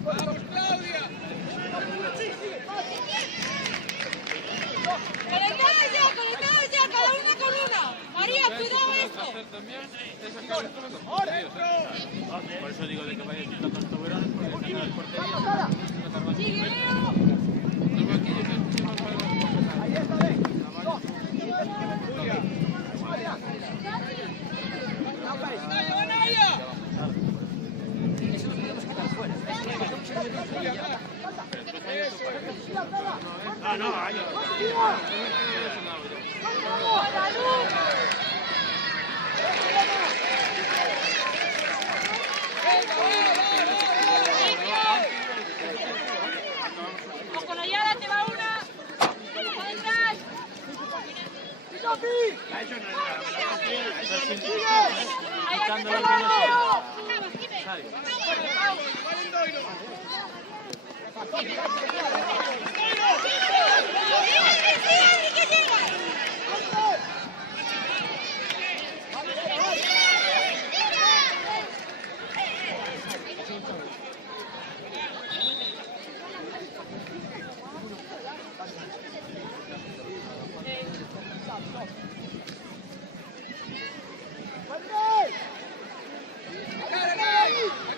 ¡Vamos, Claudia! Conectados ya, cada una con una. María, cuidado esto. Por eso digo de que vaya haciendo tanto verano, porque saca las porterías. Sigue, Leo. Ahí está, ven. Dos. Ah, no, ahí. Con la llave te va una. Atrás. Ahí está, Leo.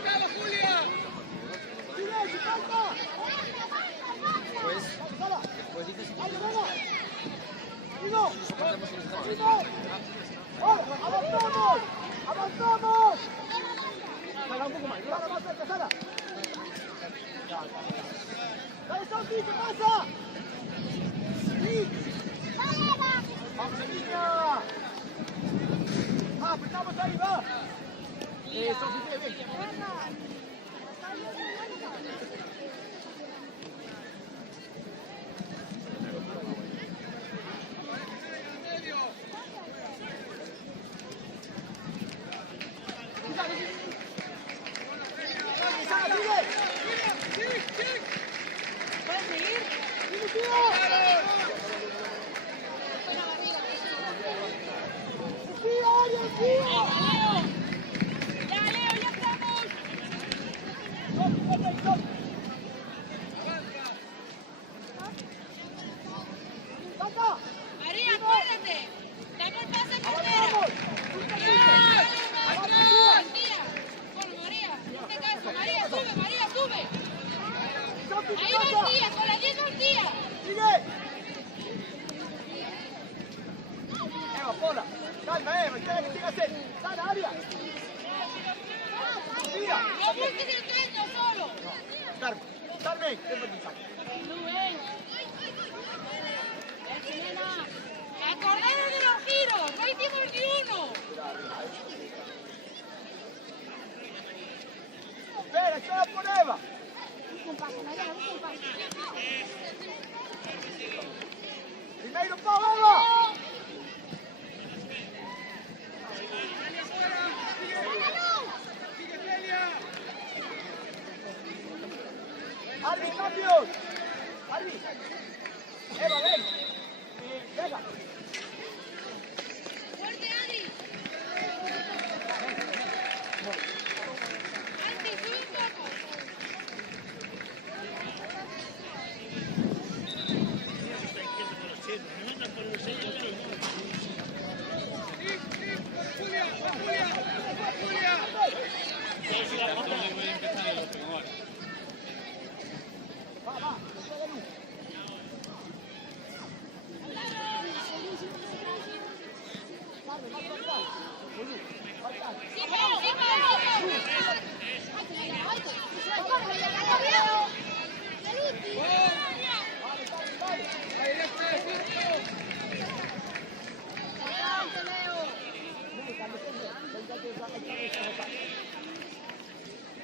¡Acaba, Julia! ¡Avanzamos! ¡Avanzamos! Sara, un poco más. Sara, más cerca, Sara. ¡Dale, Santi! ¿Qué pasa? ¡Sí! ¡Vamos, niña! ¡Ah, apretamos ahí, va! Sofi, bien. ¿Puedes seguir? Ya, Leo, ya estamos. María, acuérdate. Dame el pase primero. María. Bueno, María, no te cases. María, sube. Ahí va el día, con la 10 al día. ¡Sigue! Eva, Pola. Calma, Eva, espera que siga sed. Sana, Aria. Mira. No busques el centro solo. Carmen, ven por aquí. Rubén. Acordaros de los giros, no hicimos ni uno. Espera por Eva. Primeiro pau, Eva. Arvi, cambios. Arvi. Eva, ven. Venga. Fuerte, Adri. Antes, sube un poco.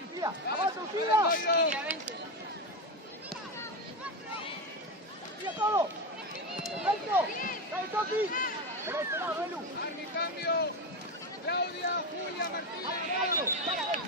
Lucía, avanza, Lucía. Lucía, todo. Perfecto. Dale, Sofi. Por este lado, Elu. Armi, cambio. Claudia, Julia, Martina. Dale, Elu. Dale, ven.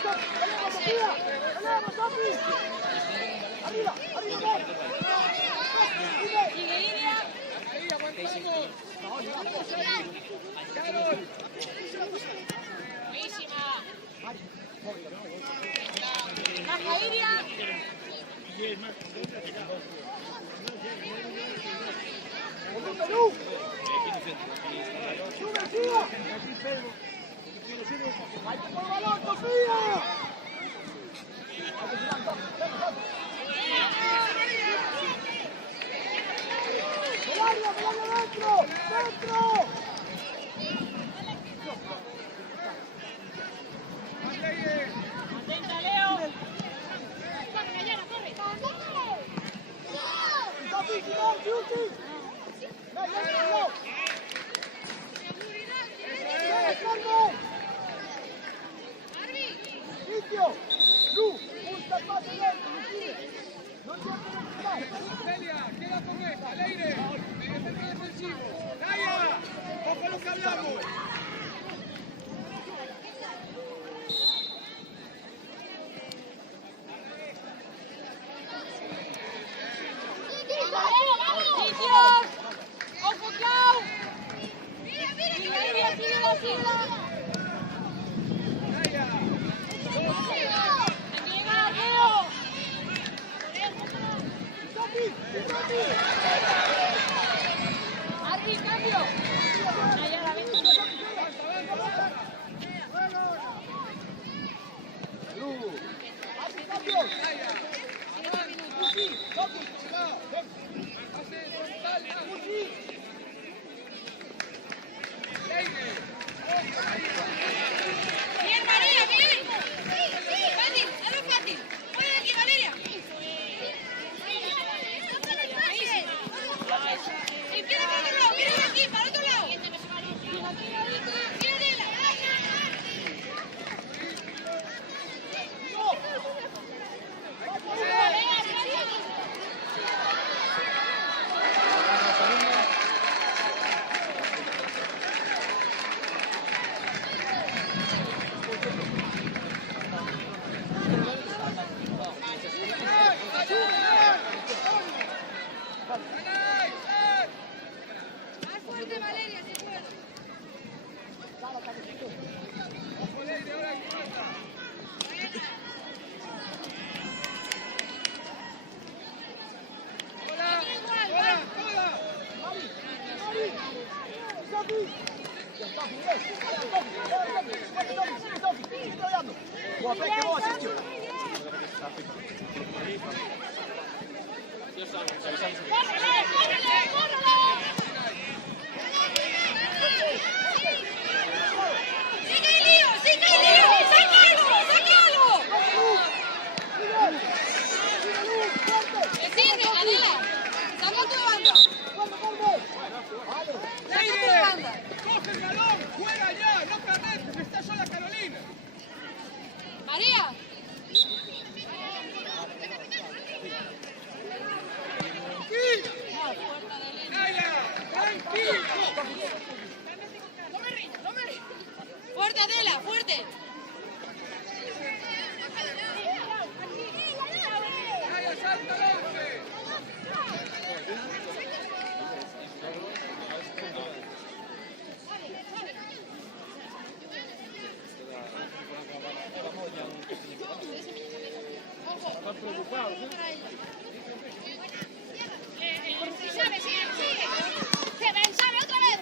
Sofía! ¡Pelea, Sofi! ¡Arriba! ¡Arriba! Sigue Iria. Buenísima. Baja Iria. ¡Perú! ¡Sube, siga! ¡Hay que por balón, Sofía! ¡Melaria, dentro! ¡Dentro! Atenta, Leo. Corre, Nayara, corre. ¡Sofi, final, Beauty! ¡No! ¡Carmen! ¡Sitio! ¡Lu! ¡Justa el pase lento! ¡No entiendo nada! Celia, queda con esta, Leire. En el centro defensivo. Naya, ojo lo que hablamos. ¡Sitios! ¡Ojo, Clau! ¡Sigue, síguela! Naya. ¡Hay que llegar, Leo! ¡Arri, cambio! Nayara, ven. Bien, María, bien. Fácil, es fácil. Mueve aquí, Valeria. Empieza por otro lado, mira aquí, para otro lado. Más fuerte, Valeria, si puedo. ¡Sigue el lío! ¡Sácalo! ¡Me sirve, Adela! ¡Saca tu banda! ¡Saca tu banda! Coge el balón, fuera ya, no te arrestes, está sola Carolina. ¡María! Naya, tranquilo. ¡Fuerte, Adela! ¡Fuerte! Naya, salta al 11. ¡Sabe, sigue! ¡Sabe, otra vez!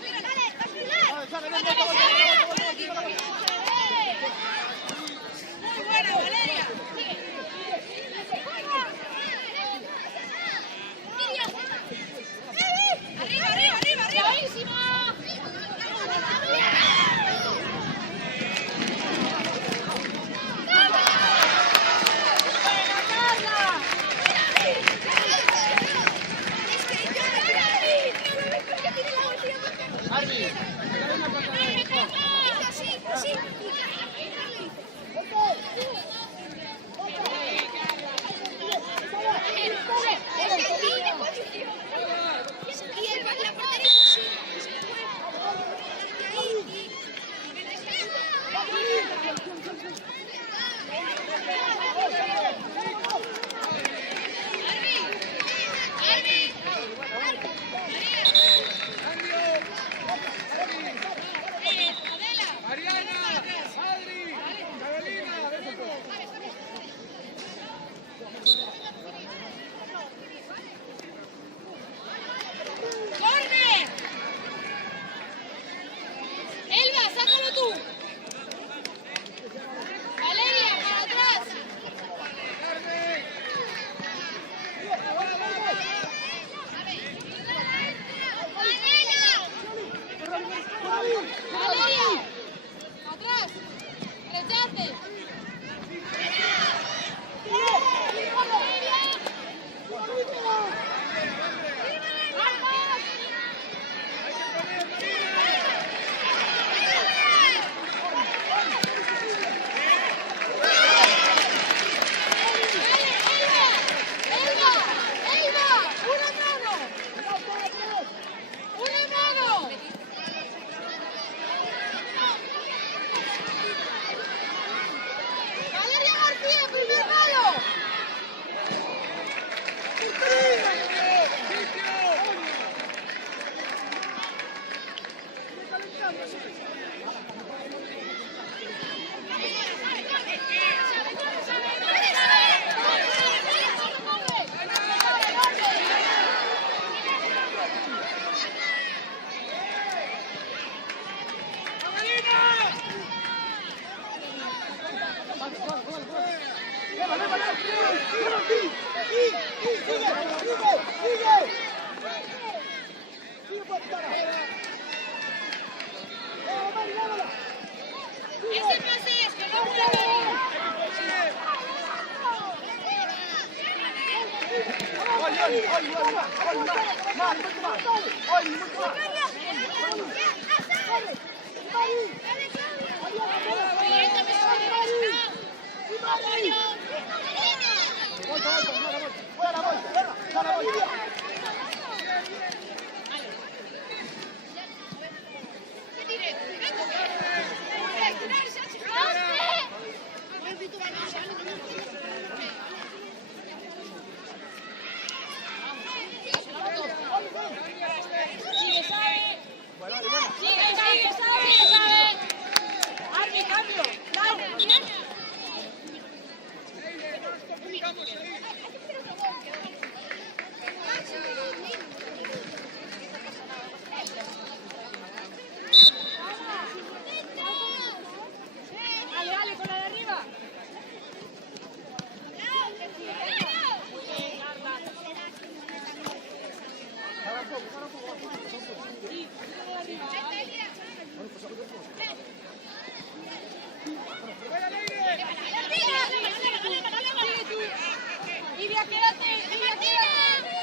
¡Mira, dale! ¡Otra vez, muy buena, Valeria! ¡Arriba! ¡Bravísima! ¡Buena, Carla! Ese pase es que no vuelve a venir. Dale, con la de arriba. Lidia, quédate, Lidia, quédate.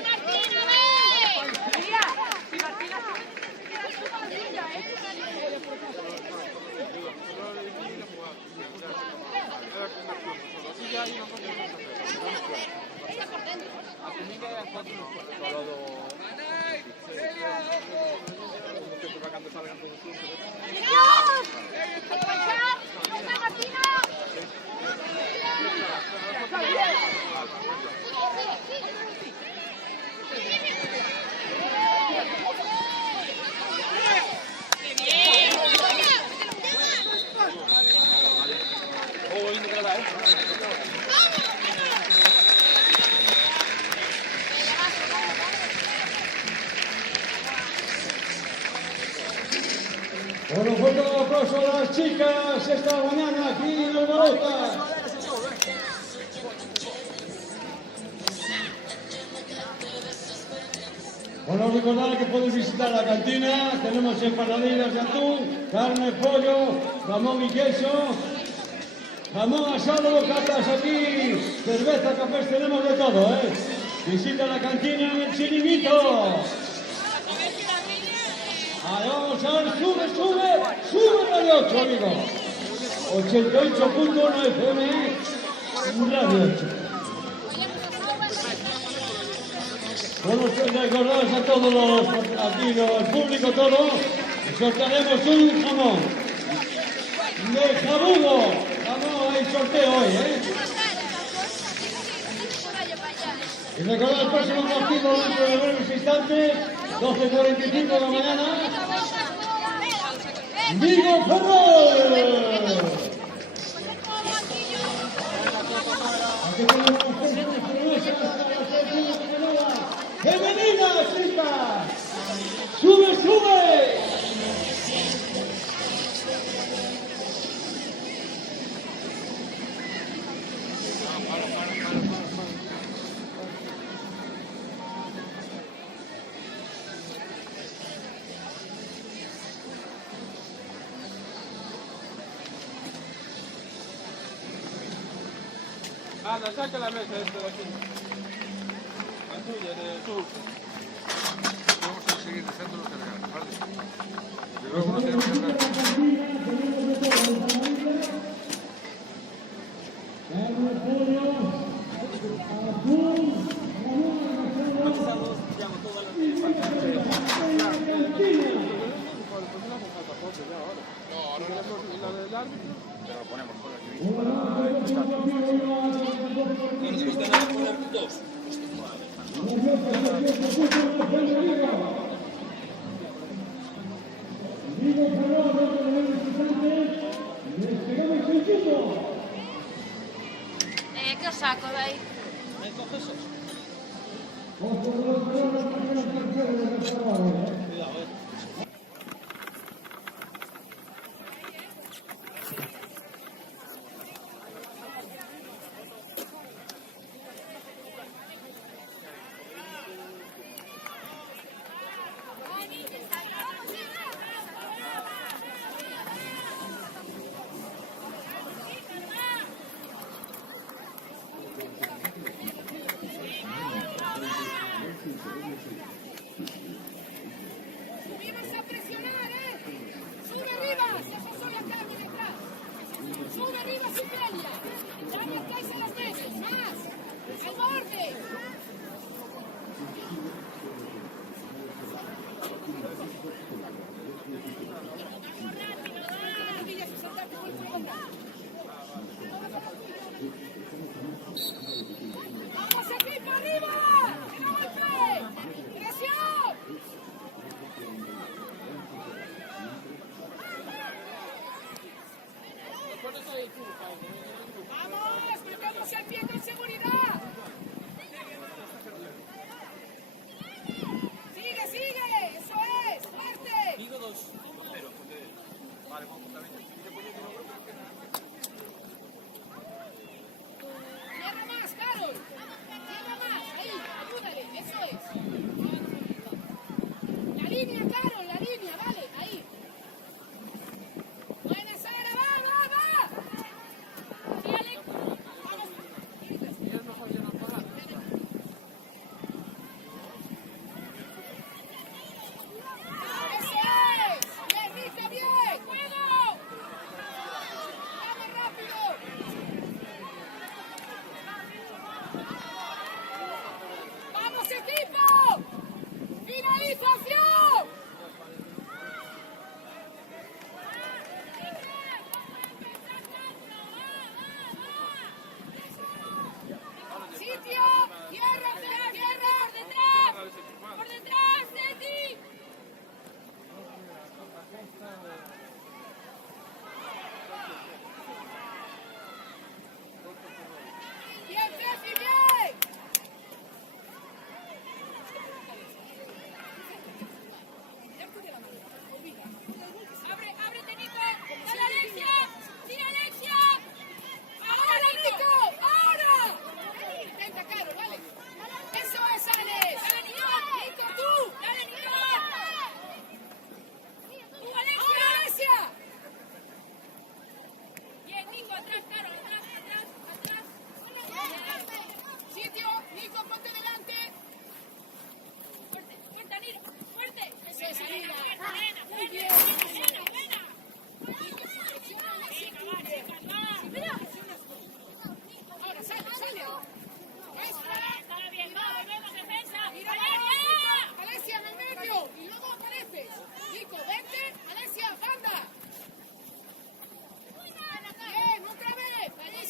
Martina, ven. Lidia, si Martina se queda sola, Lidia, Bueno, fuerte el aplauso a las chicas esta mañana aquí en Alborota. Bueno, recordar que podéis visitar la cantina, tenemos empanadillas de atún, carne, pollo, jamón y queso, jamón asado, catas aquí, cerveza, cafés, tenemos de todo, ¿eh? Visita la cantina en el Chiringuito. Ahí vamos a ver, sube Radio 8, amigos. 88.1 FM, Radio 8. Bueno, recordaros a todos los, aquí el público todo, sortearemos un jamón de jabugo. Vamos a sorteo hoy, ¿eh? Y recordad el próximo partido dentro de breves instantes, 12:45 de la mañana. Vigo Ferrol. Aquí tenemos ustedes promesas para hacer una ¡femenina, chicas! ¡Sube, sube! Ana, saca la mesa esta de aquí. La tuya, de sur. Vamos a seguir dejándolo cargar, ¿vale? Y luego no tenemos que hablar. Pero lo ponemos por aquí. ¿Qué os saco de ahí? ¿Me coges eso? ¡Subimos a presionar, ¡Sube arriba! ¡Se pasó la calle detrás! ¡Sube arriba, Cipelia! ¡Ya no alcanza las veces! ¡Más! ¡Al borde! ¡Vamos, equipo, arriba! ¡Que no golpee! ¡Presión! ¡Vamos! ¡Metemos el pie con seguridad! ¡Sigue, sigue! ¡Eso es! ¡Fuerte! Digo dos. ¡Tierra más, Carol! ¡Tierra más! ¡Ahí! ¡Ayúdale! ¡Eso es! ¡La línea, Carol! ¡La línea! ¡Vale! ¡Ahí! ¡Buena, Sara! ¡Va, va, va! ¡Eso es! ¡Bien, Rita, bien! ¡Juego! ¡Vamos rápido! ¡Vamos, equipo! ¡Finalización! ¡Sitio! ¡Tierra, tierra! ¡Por detrás! ¡Por detrás, Ceci! ¡Bien, Ceci, bien! ¡Abre, ábrete, Nico! ¡Dale, Alexia! ¡Sí, Alexia! ¡Ahora, Nico! ¡Ahora! Intenta, Caro, vale. ¡Eso es, Alex! ¡Dale, Nico! ¡Nico, tú! ¡Dale, Nico! ¡Tú, Alexia! ¡Alexia! Bien, Nico, atrás, Caro, atrás, atrás, atrás. Sitio, Nico, ponte delante. Fuerte, fuerte, Anira, fuerte. Eso es, Anira. Muy bien. Ahora, sale, sale. Estará bien, vamos, vemos defensa. Mira, Alexia en el medio. Y luego apareces. Nico, vente. Alexia, banda. Bien, otra vez.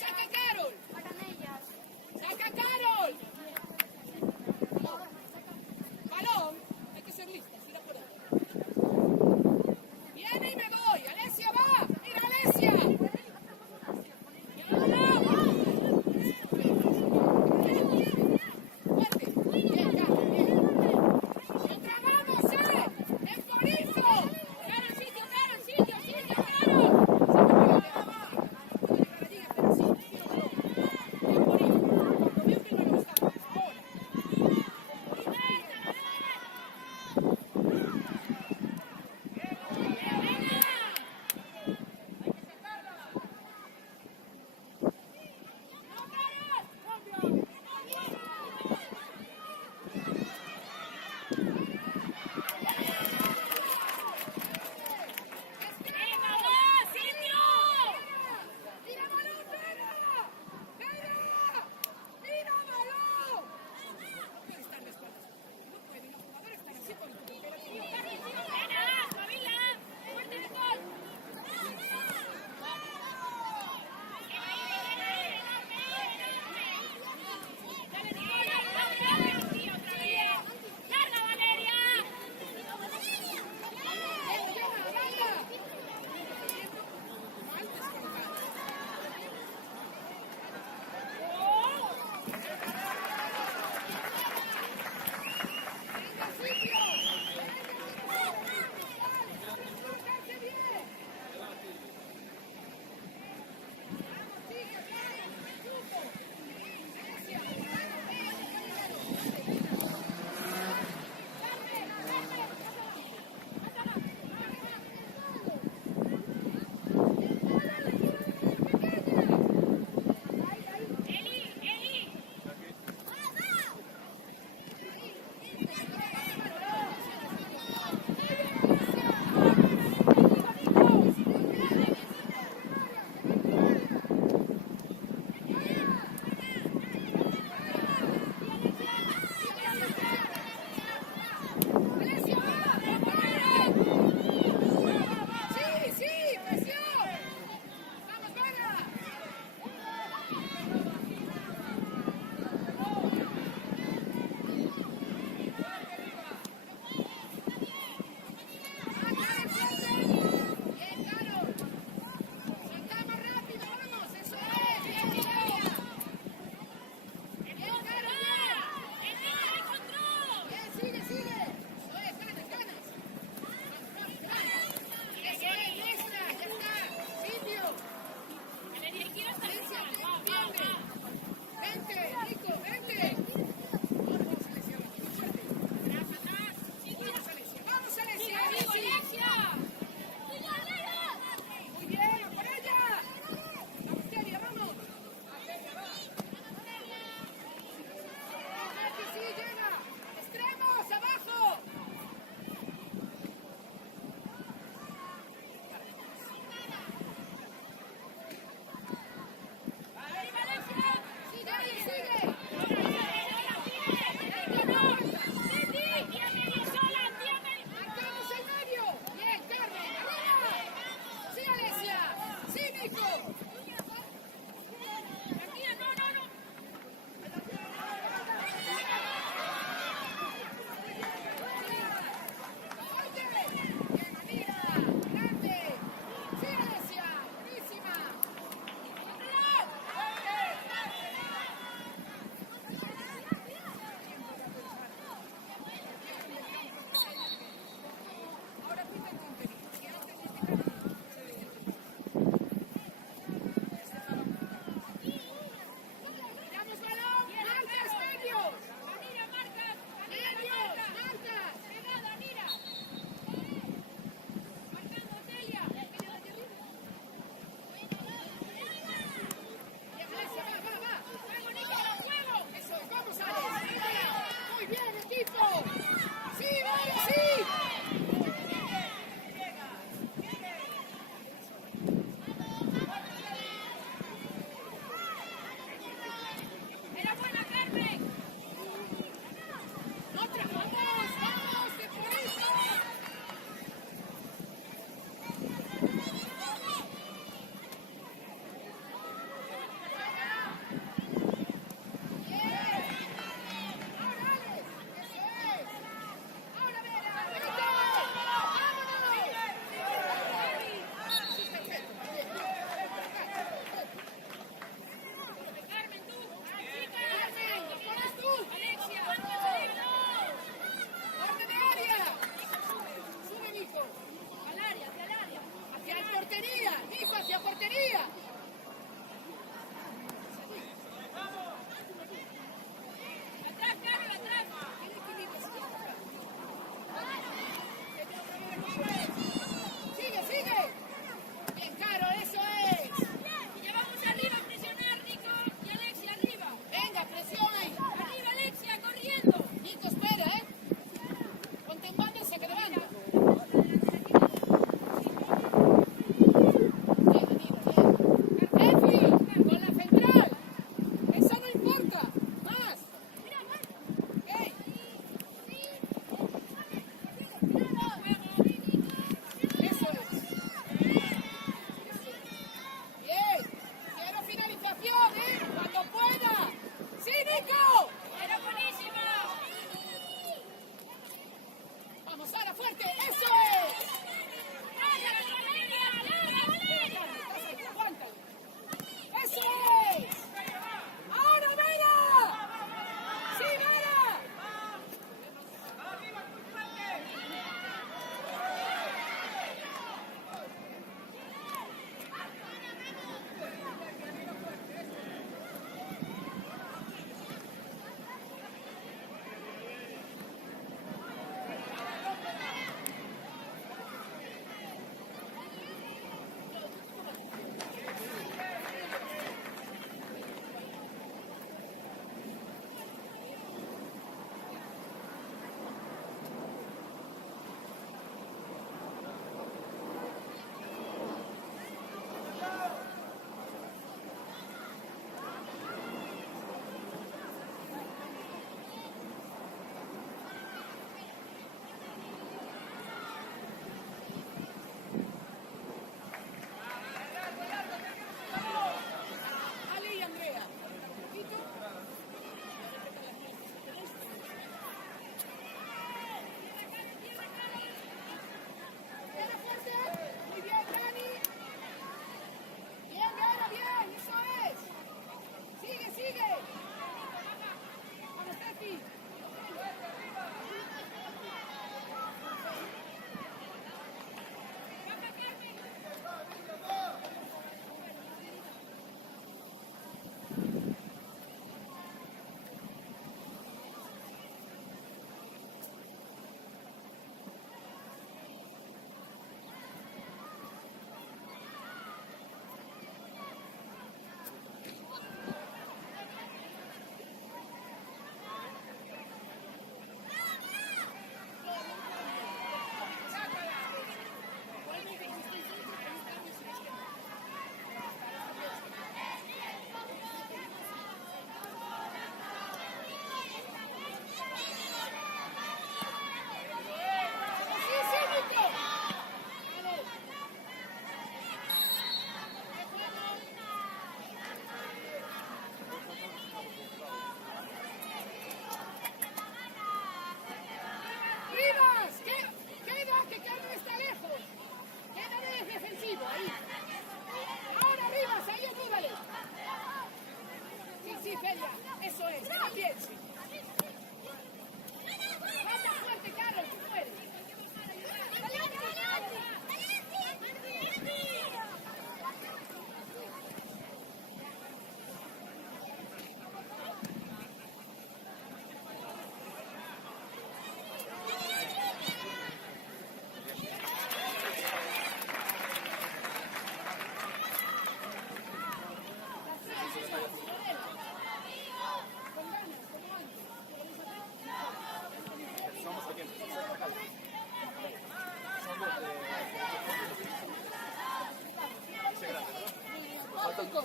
estoy con.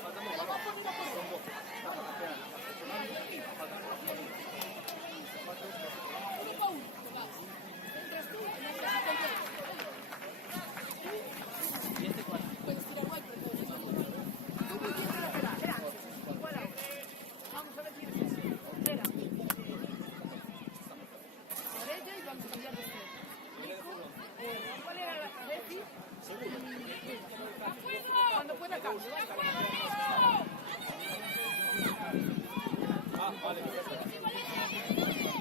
Vamos a ver quién es. Era. Derecha y vamos a cambiar de izquierda. ¿Cuál era la Reci? Cuando pueda cambio.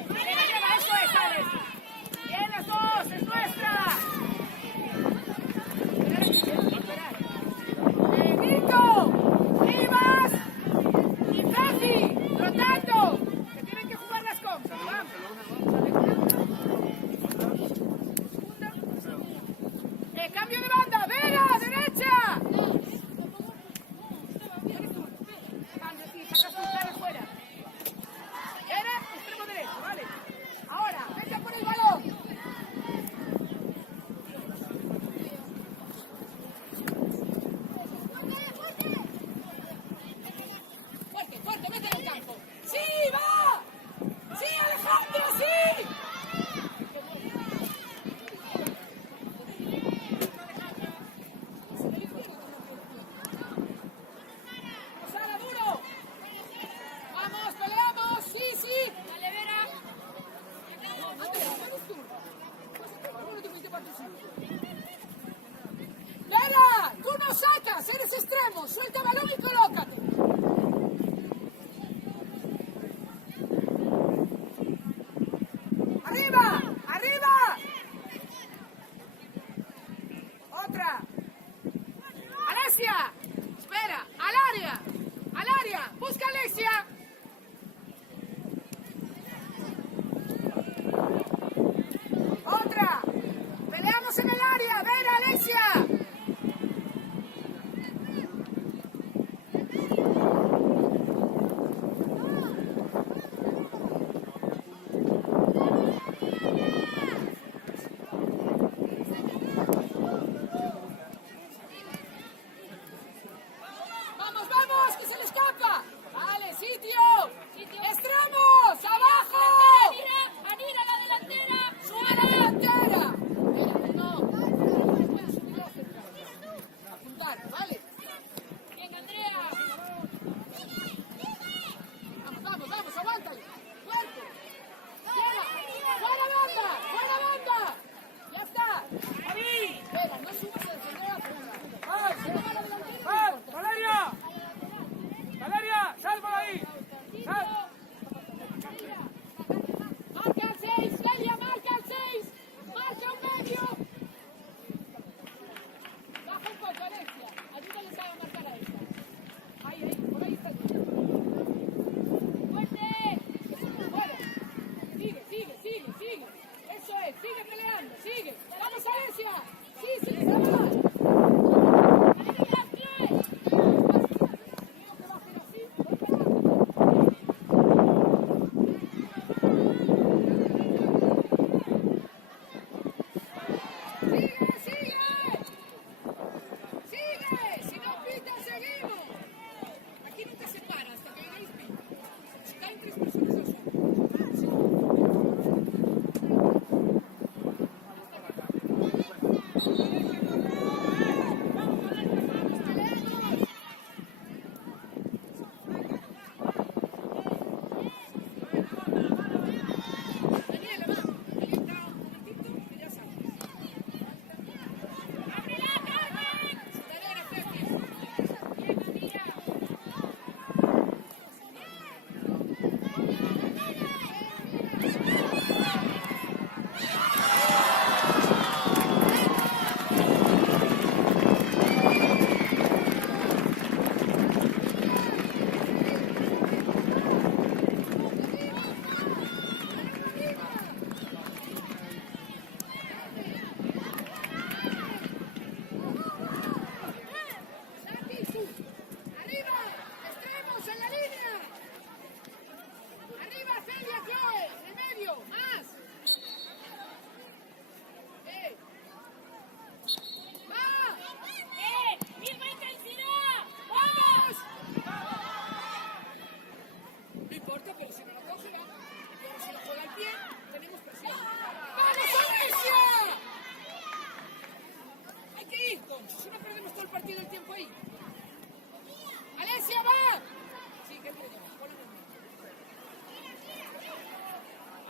Venga, eso es, Alex. Bien, las dos, es nuestra. Esperad. Nico, Rivas y Feci, rotando. Que tienen que jugar las compras. Vamos. Cambio de banda, Vera, derecha. Cambio, sí, sacas tu cara fuera. Vera, extremo derecho, vale. Ahora, vete por el balón. Fuerte, fuerte, vete en el campo. ¡Sí, va! ¡Sí, Alejandro, sí! ¡Sara, duro! ¡Vamos, peleamos! ¡Sí, sí! ¡Dale, Vera! ¡Vera! ¡Tú no sacas! ¡Eres extremo! ¡Suelta balón y colócate!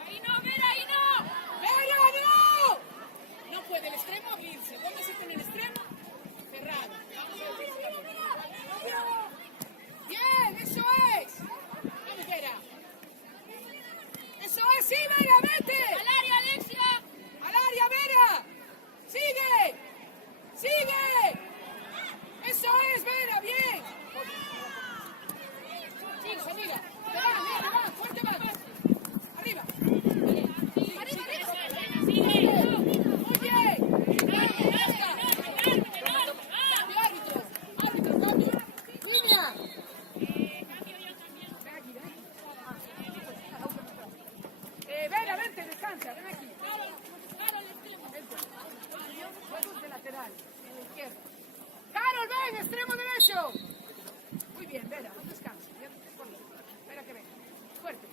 Ahí no, Vera, ahí no. ¡Vera, no! No puede el extremo abrirse. ¿Dónde se tiene el extremo? Cerrado. Vamos a ver. Bien, eso es. Vamos, Vera. Eso es, sí, Vera, vete. Al área, Alexia. Al área, Vera. Sigue. Sigue. Eso es, Vera, bien. Sigue, amiga. Va, fuerte va. Arriba. Arriba, arriba. Sigue. Muy bien. Árbitro, cambio. Línea. Vera, vente, descansa, ven aquí. Vente. Juegos de lateral, en la izquierda. Carol, ven, extremo derecho. Muy bien, Vera, no descansa. Espera que venga. Fuerte,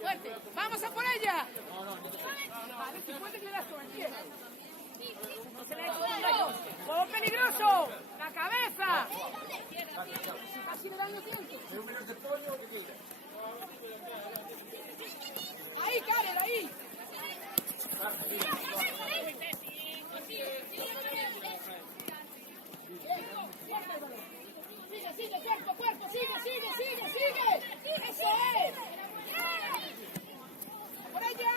fuerte. Vamos a por ella. Vale, si puedes le das con el pie. No se le ha hecho daño. ¡Juego peligroso! ¡La cabeza! Casi le daño tiempo. Ahí, Karel, ahí. Sigue, cuerpo, sigue. Eso es. Por allá.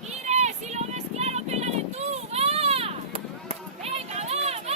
Mire, si lo ves claro, pégale tú, va. Venga, va.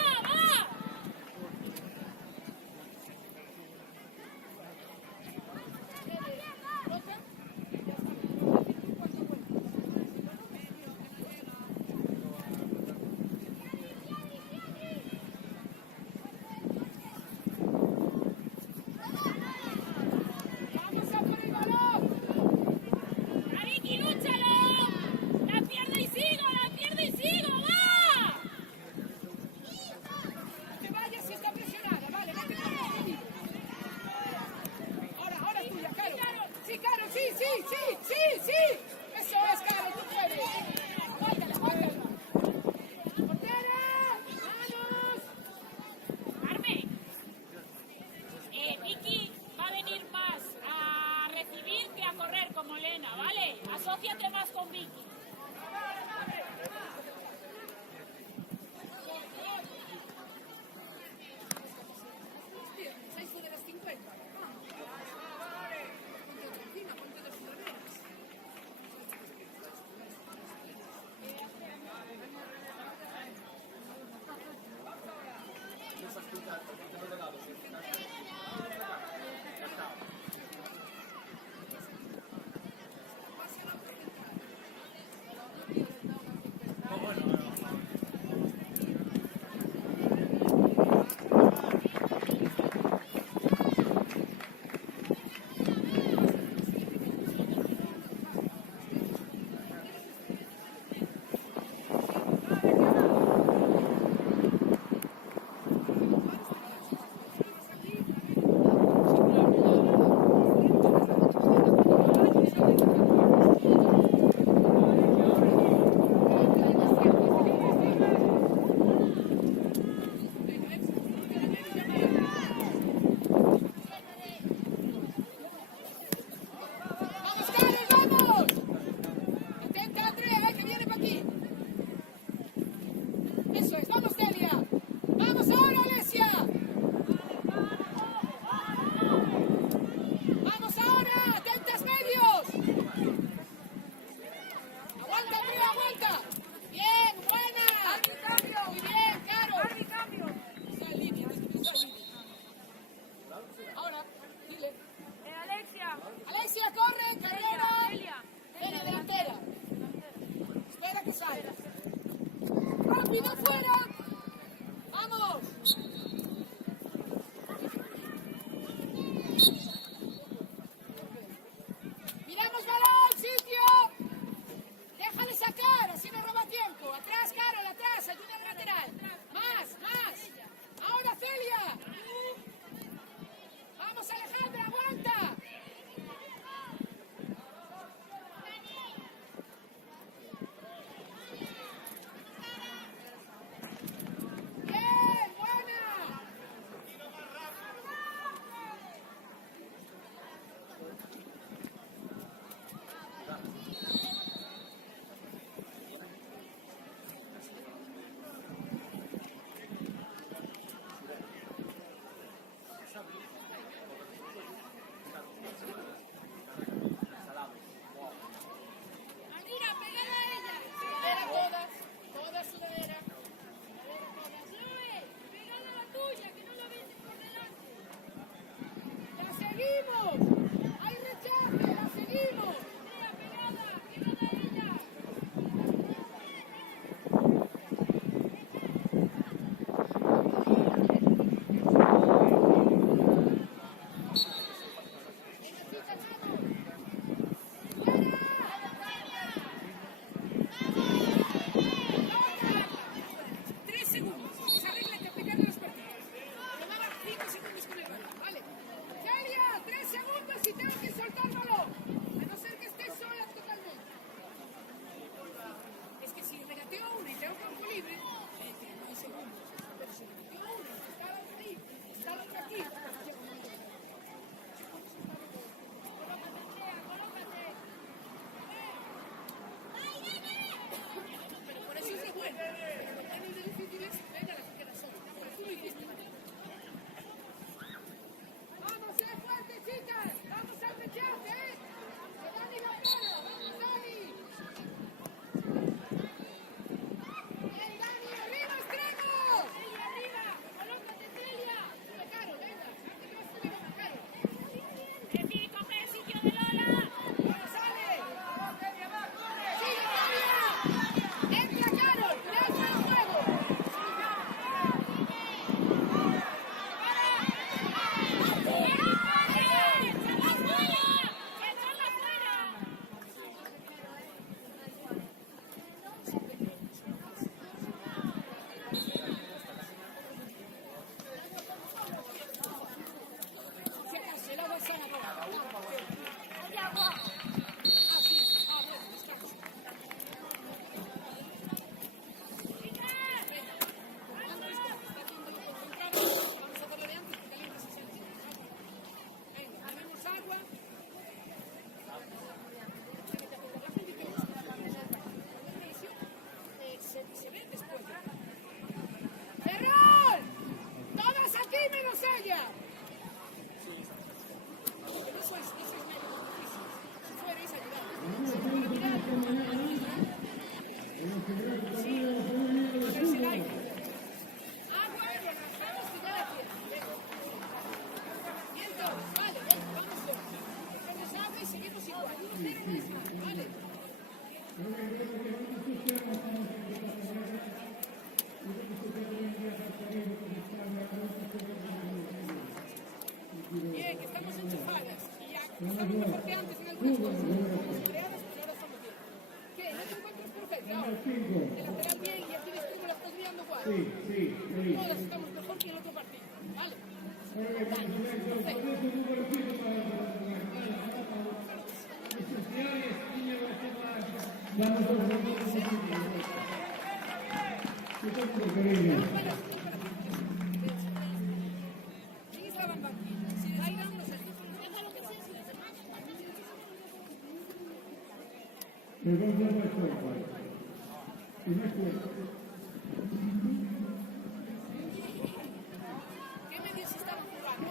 ¿Qué medios estaban jugando?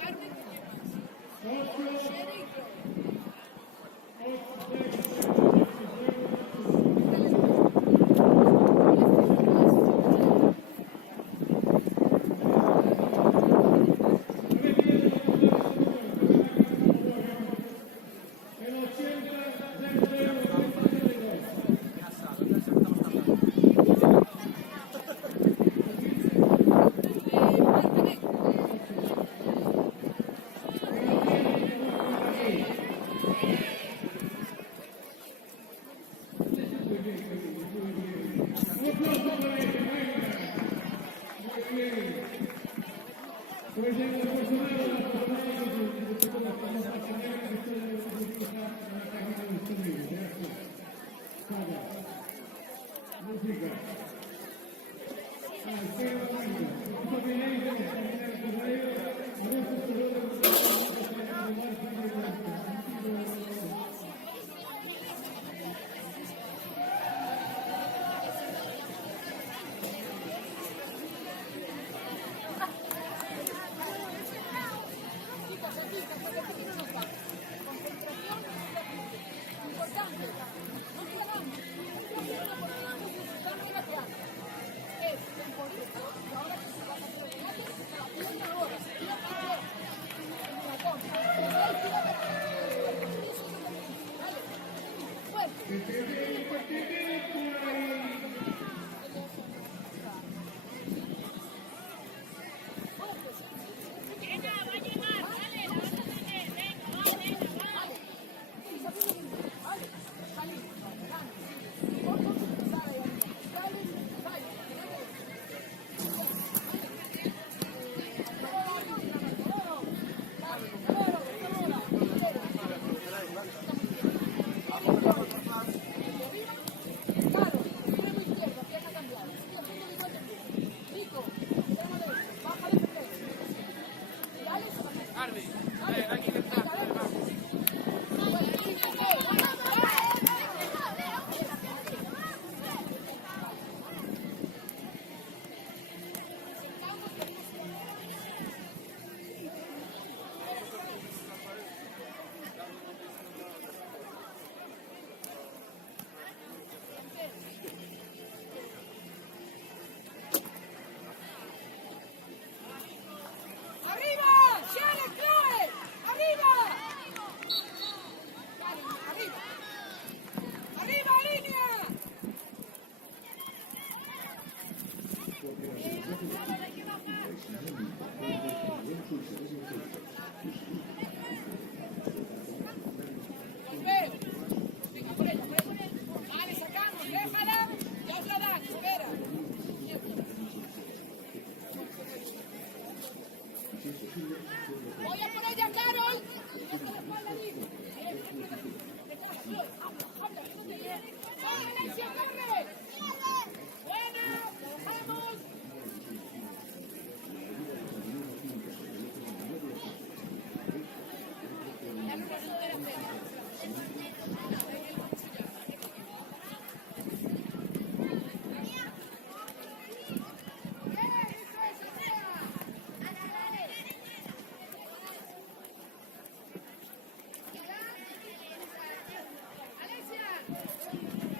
Carmen, Sherry, Voy a por ella, Carol. ¡Corre, Alexia, corre! ¡Buena! ¡La dejamos! Alexia,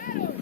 Carol.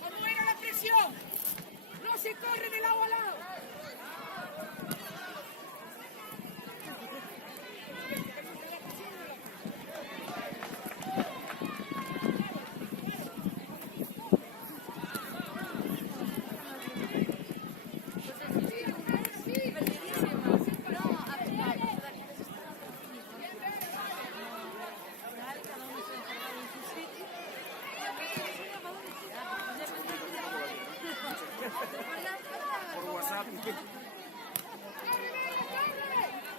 ¿Cómo era la presión? No se corre de lado a lado. Por WhatsApp.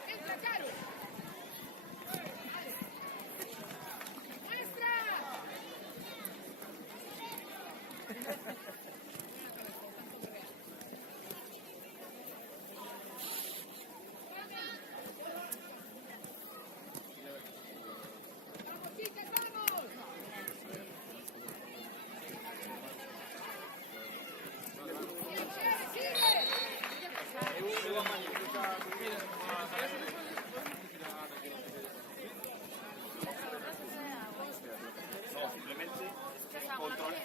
¡Entra, Caro! ¡Maestra! ¡Vamos, chicas, vamos! No, simplemente control.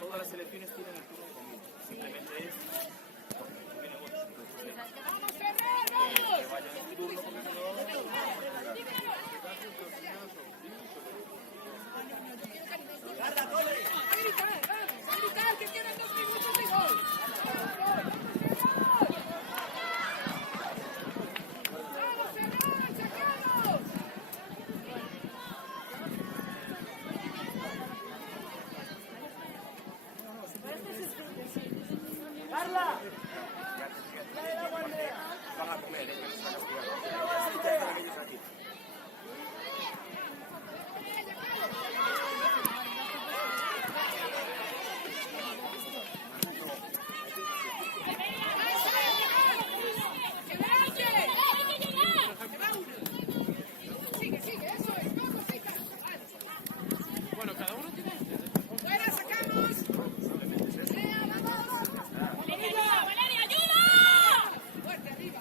Todas las selecciones tienen el turno de comida. Simplemente es. ¡Vamos, Ferrer, vamos! Que vayan en turno porque ¡A gritar, que quedan 2 minutos de gol! ¡Vamos, Ferrer, sacamos! ¡Carla! van a comer, que les van a castigar. Ellos aquí. ¡Que vaya! ¡Que va uno! Sigue, sigue, eso es, vamos, chicas. Vale. Bueno, cada uno tiene... ¡Fuera, sacamos! ¡Valeria, ayuda! ¡Fuerte, arriba!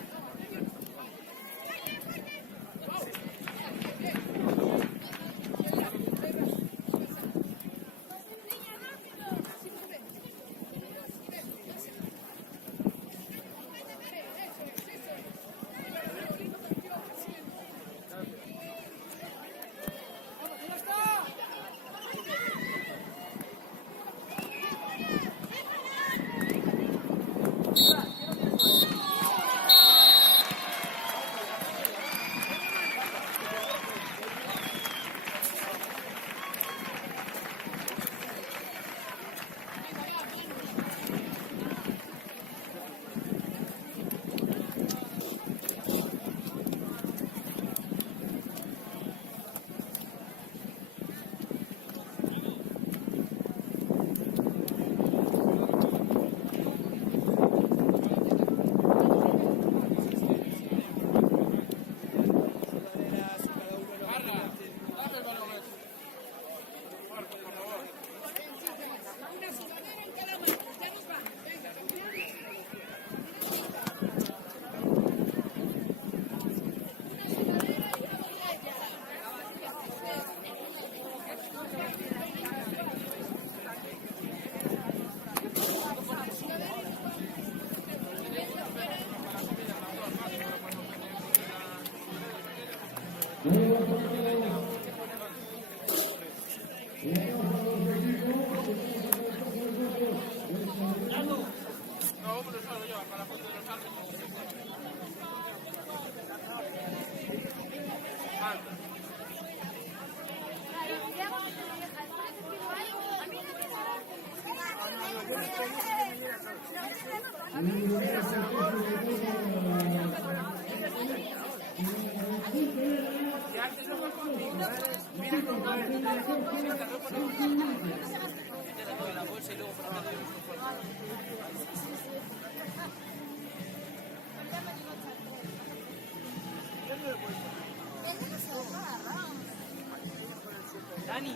Dani,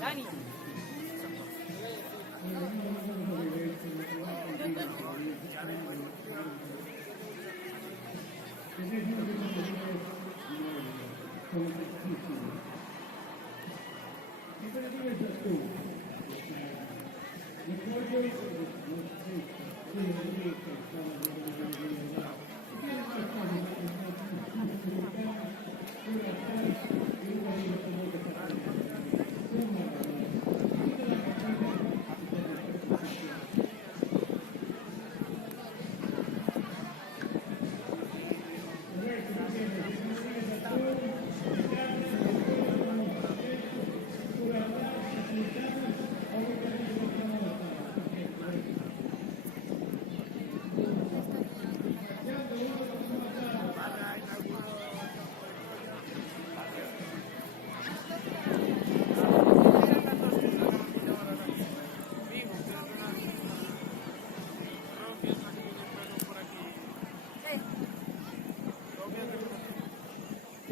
Dani.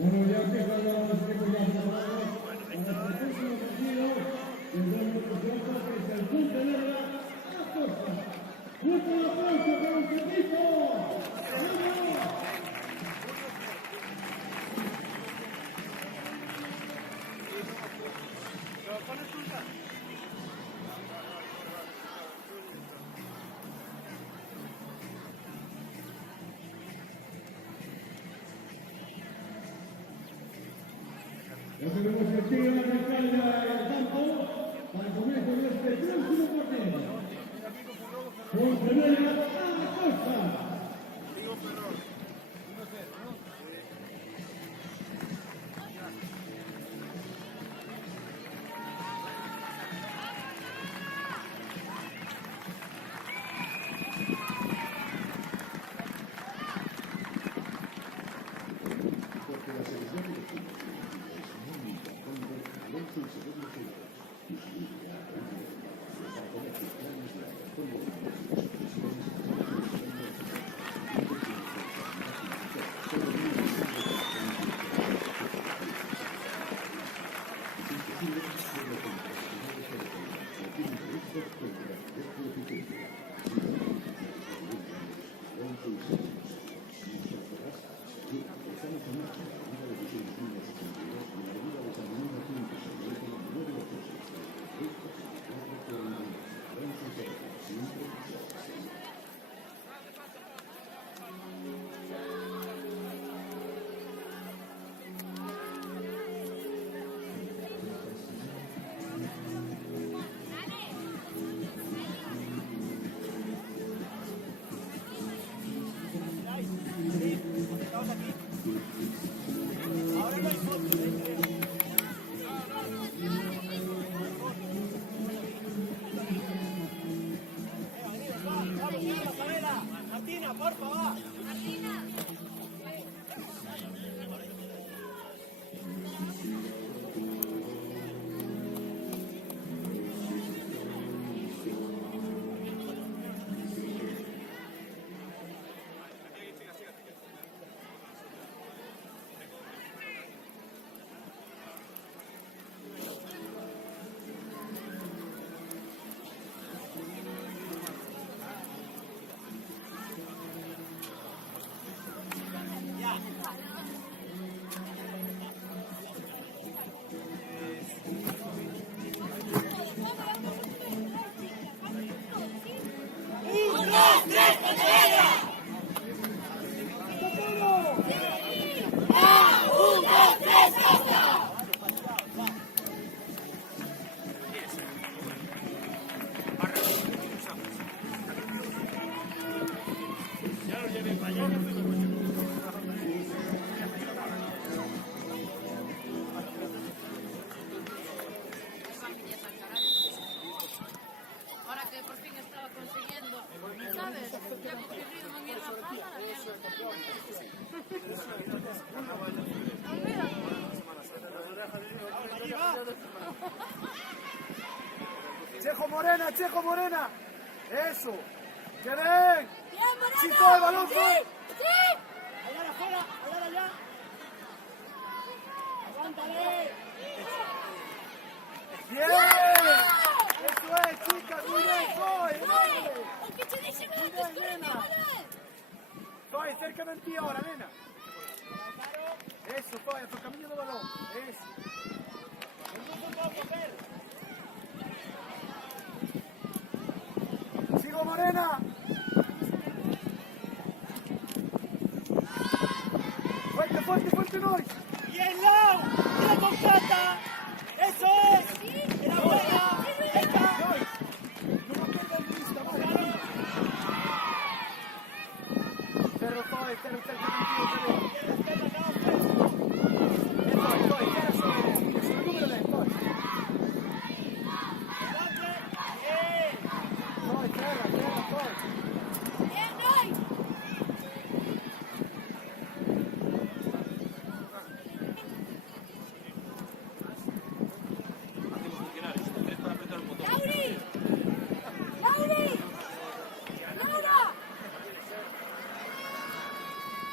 Bueno, ya empieza la recolección. El punto de la costa. ¡Fuerte el aplauso para el equipo! Ya tenemos el tiro en la recarga del campo para el comienzo de este próximo partido. Pontevedra a la costa. Martina, por favor. Martina. Ahora que por fin estaba consiguiendo, ¿sabes? Ya con mi ritmo en ir bajando Chejo Morena. Eso. ¡Que ven! ¡Chico, el balón! ¡Sí! Allá afuera, allá. Aguántale. ¡Bien! ¡Eso es, chicas! ¡Muy bien, Zoe! ¡El pichudísimo! Muy bien, nena. Zoe, cerca de ti ahora, nena. Eso, poi, sul cammino del balón. Eso. Sigo Morena. Fuerte, fuerte, fuerte noi. ¡Bien, Lau! ¡Mira con Cata! ¡Eso es! ¡Era buena! ¡Venga! Non lo perdo di vista, vai. Ferro poi, ferro, ferro.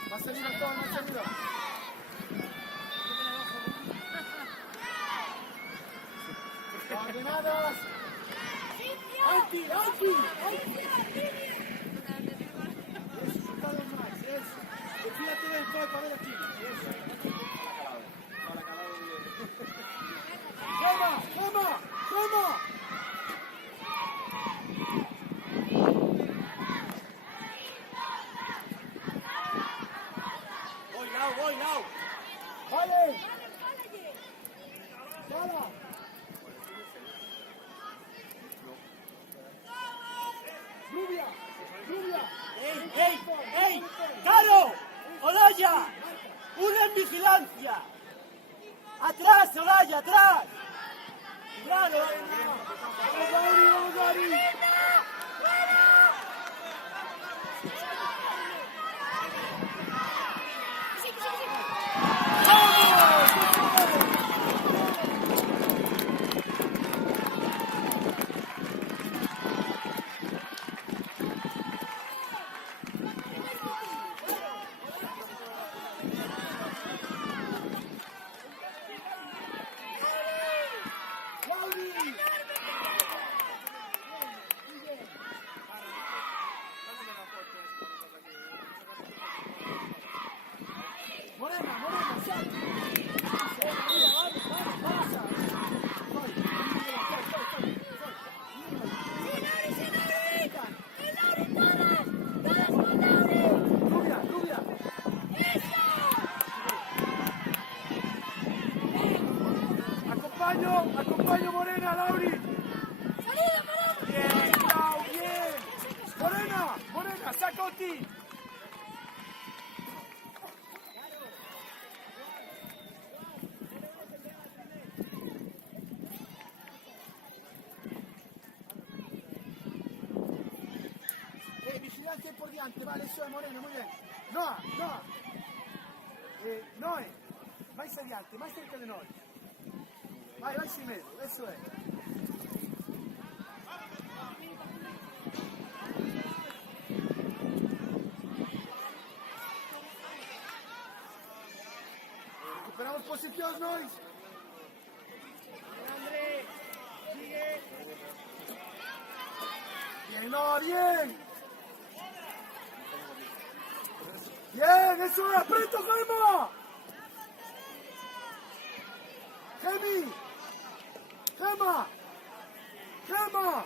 Más salida, todo, más salida. Ordenados. Anti, anti, anti. Eso, soltado más, eso. Fíjate del gol para ver aquí. Eso. ¡Toma, toma, toma! Voy, Lau. ¡Vale! ¡Sala! ¡Lluvia! ¡Lluvia! ¡Ey! ¡Caro! ¡Olaya! ¡Una en vigilancia! ¡Atrás, Olaya, atrás! ¡Claro! ¡Vamos, Gary, vamos, Gary! Morena, sal. Pasa. Lluvia. Acompaño Morena, Lauri. Bien, Lau, bien. Morena, sacoti. Vigilante por diante, vale, eso es Morena, muy bien. Noa. Noe, vai seriante, más cerca de noi. Vai sin medio, eso es. Recuperamos posición, noi. Bien, no, bien. Bien, eso es, aprieto, Gema. Gema.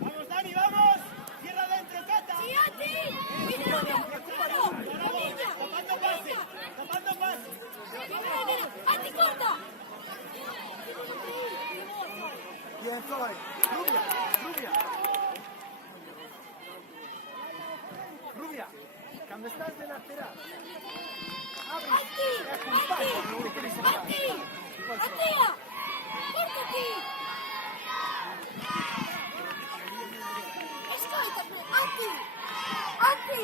¡Vamos, Dani, vamos! ¡Cierra adentro, Cata! ¡Sí, Anti! ¡Tapando pase! ¡Anti, corta! Bien, Troy. Rubia. Cuando estás de lateral. Abre. ¡Anti! ¡Corta aquí! Ascoltami! Anti!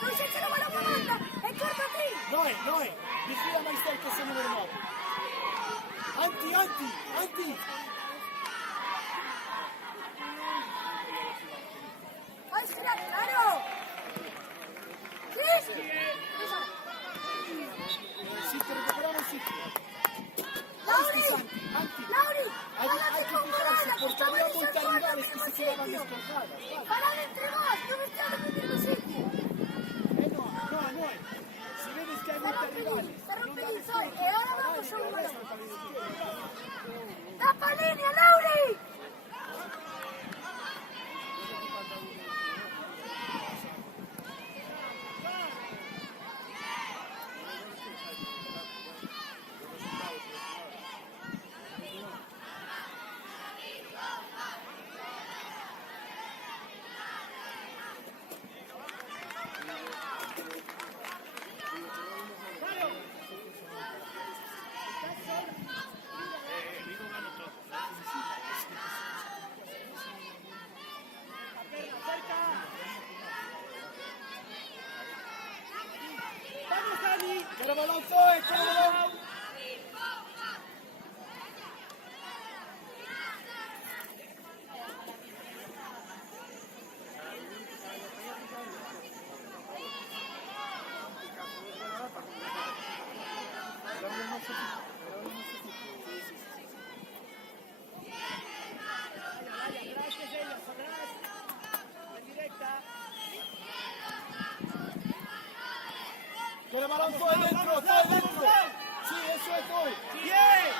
Non c'è la buona comanda! E corta qui! Noi! Vigila mai certo ese numero 9. Anti! ¡Vai, claro! ¡Sí! Parad entre vos, no me estoy en el mismo sitio. No. Si vedi che hai molti rivali, Se rompe il sol e ora vamos a un balón. ¡Tapa línea, Lauri! vamos Dani, che lo balón Zoe, che lo balón. Con el balón Zoe dentro, Zoe dentro. Sí, eso es Zoe. Bien.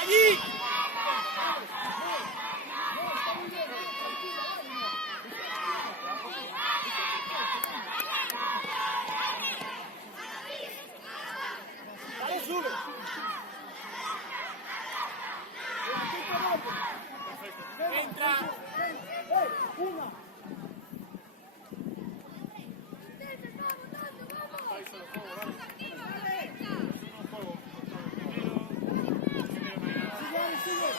Allí. Dale, sube. Entra. Una. Sigue.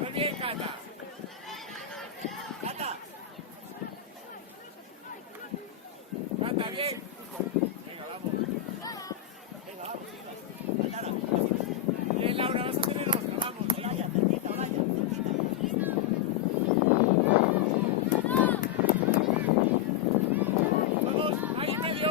Muy bien, Cata. Cata. Cata, bien. Bien, Laura, vas a tener otra, vamos. Olaya, cerquita. Vamos, ahí en medio.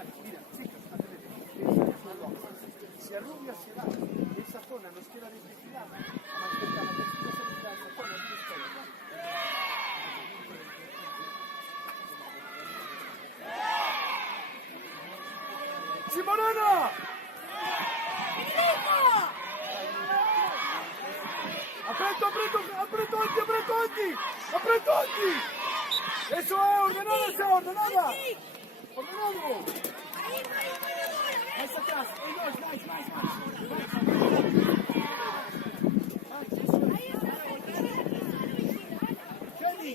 Vale, mira, chicos, si a Rubia se va, esa zona nos queda desvigilada, a más cercana, que si no se vigila esa zona, es todo, ¿vale? ¡Sí, Morena! ¡Aprieto, Anti! ¡Eso es! ¡Ordenada! ¡Ordenado! ¡Más atrás! ¡Más! ¡Kenny!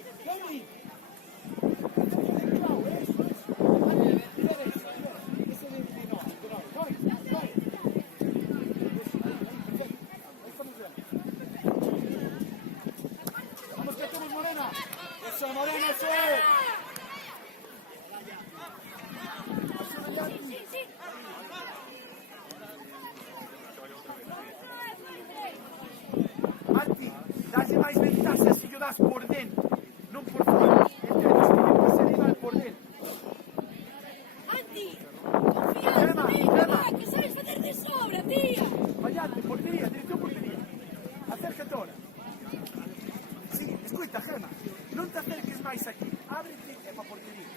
¡Vamos que tenemos Morena! ¡Eso, Morena, eso! Marti, dalle máis ventaxa se yo das por dentro, non por fora. Entendes? Que se diga por dentro. Anti, confía en mí, Gema. que sabes facer de sobra, tía. Vallante, portería, dirección portería. Acércate ahora. Sí, escuita, Gema, non te acerques máis aquí. Ábrete e pa portería.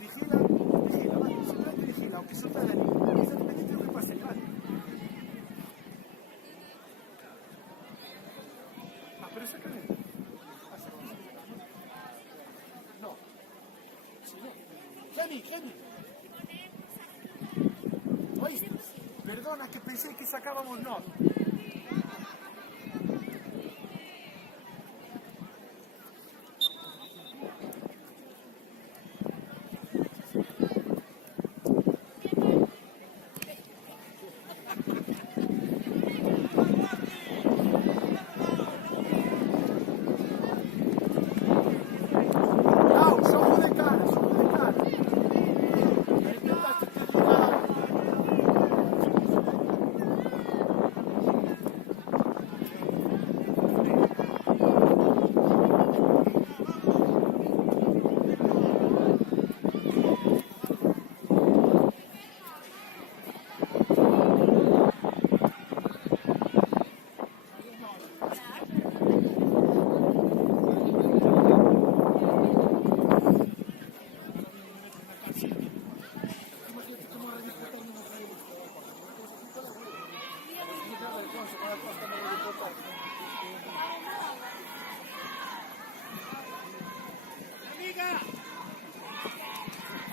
Vigila, vale, simplemente vigila, aunque suceda de mí. Es independiente de lo que pase, vale. Pero esa cadena. No. Sí, no. Jenny. ¿Oíste? Perdona que pensé que sacábamos no.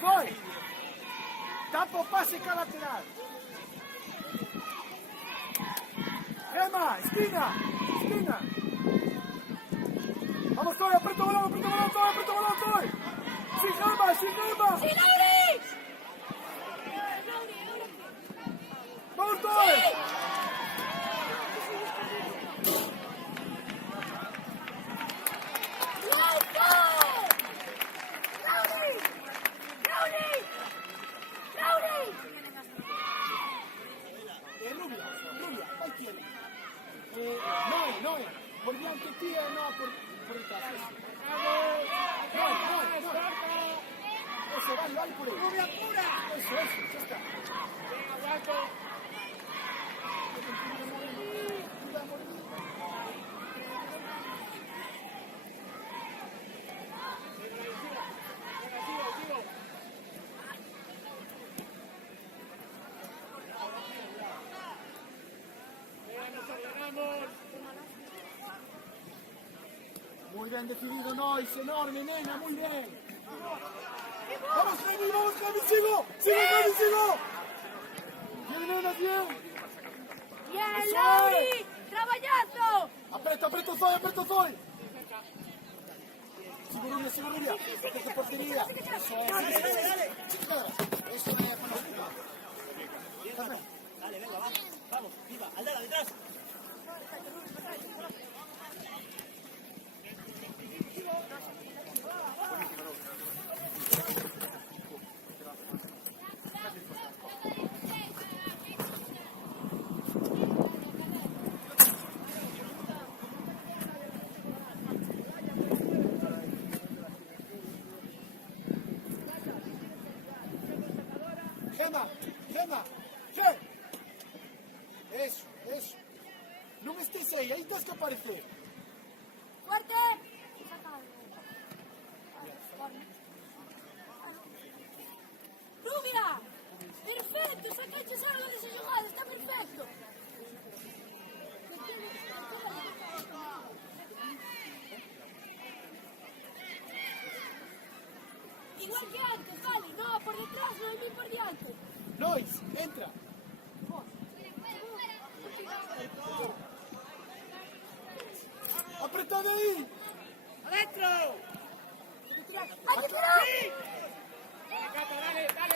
Voy. Tapo pase cada lateral. Gema, esquina. Vamos, Toy, aprieta balón, Toy. Sí, Gema. ¡Sí, Lauri! Vamos, Toy. Rubia, hoy tiene. No, por delante tía, no por detrás. No. Eso, vale por ahí. Rubia pura. Eso, ya está. Muy bien decidido, Nois, enorme, nena, muy bien. Vamos, Javi, sigo. Bien, nena, bien. ¡Bien, Lauri! ¡Traballazo! Apreto, Zoe. Sigo, Rubia. Apreto portería. Dale. Eso me Dale, venga, vamos, viva, Aldana, detrás. Gema, Gema, sí. Eso, eso. Non estés aí tens que aparecer. Fuerte. Rubia. Perfecto, sacaches algo desa jugada, está perfecto. Igual que antes, vale, no, por detrás, no ni por diante. Lois, entra. Apretado aí. ¡Adentro! ¡Hay que tirar! Cata, dale, Cata.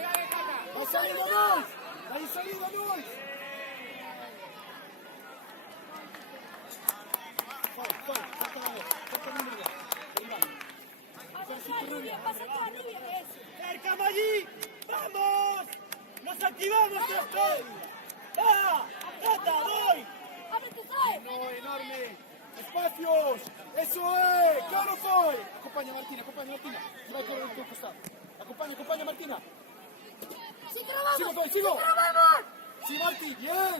Vai salir a Lois. Vai salir a Lois. Pasa atrás, Rubia, pasa atrás, Rubia, eso. ¡Cercame allí! ¡Vamos! ¡Nos activamos después! ¡Va! ¡Cata, voy! ¡Ábrete, Sae! No, enorme. Espacios. Eso es. Claro foi. Acompaña, Martina. Vai correr ao teu costado. Acompaña, Martina. ¡Sí que lo vamos! Sigo, Zoe, sigo. ¡Sí que lo vamos! Sí, Marti, bien.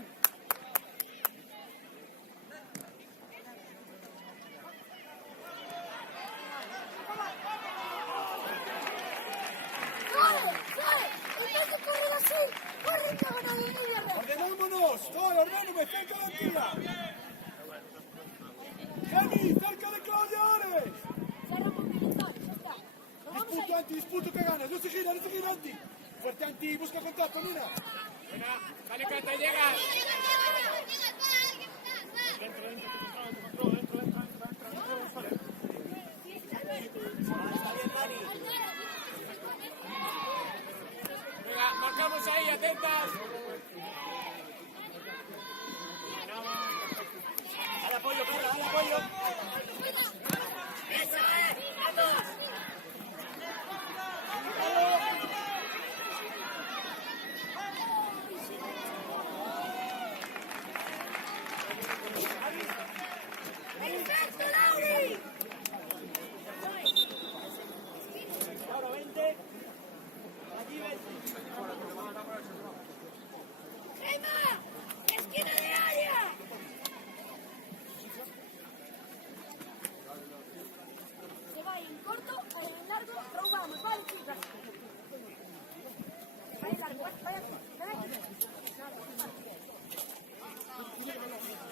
¡Sae! ¡En vez de correr así! ¡Corre que van a venir de red! Ordenámonos. Zoe, ordename. Cerca de tira. Jenny, cerca de Claudia Ares. Cierra movilizar, ya está. Nos vamos Disputo, a ir. Anti, disputo que ganas. No se gira, Anti. Fuerte, Anti. Busca contacto, mira. Venga, dale, Cata, llegas. Venga, marcamos ahí, atentas. ¡Al apoyo, Carla, al apoyo! ¡Eso es! ¡Vamos! ¡Perfecto, Lauri! Ahora 20. Allí 20. ¡Gema! ¡Esquina de área! Se va en corto, en largo, robamos, vale, chicas. Vaya largo, vaya aquí, ven aquí.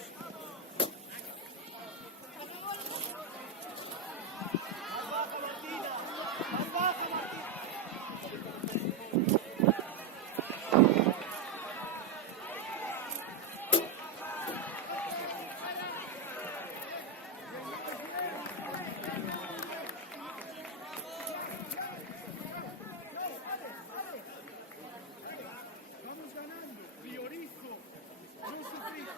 ¡Más baja, Martina! Vamos ganando. Priorizo. No sufrir.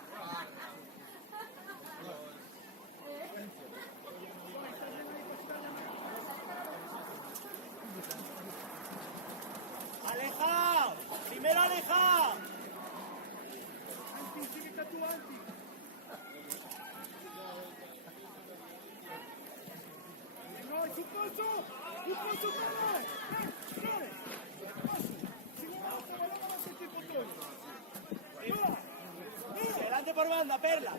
¡Aleja! ¡Primero aleja! Anti, sigue a tu Anti. No, su paso. Dale. Si no vamos a balón, vamos a sentir por todo. Delante por banda, Perla.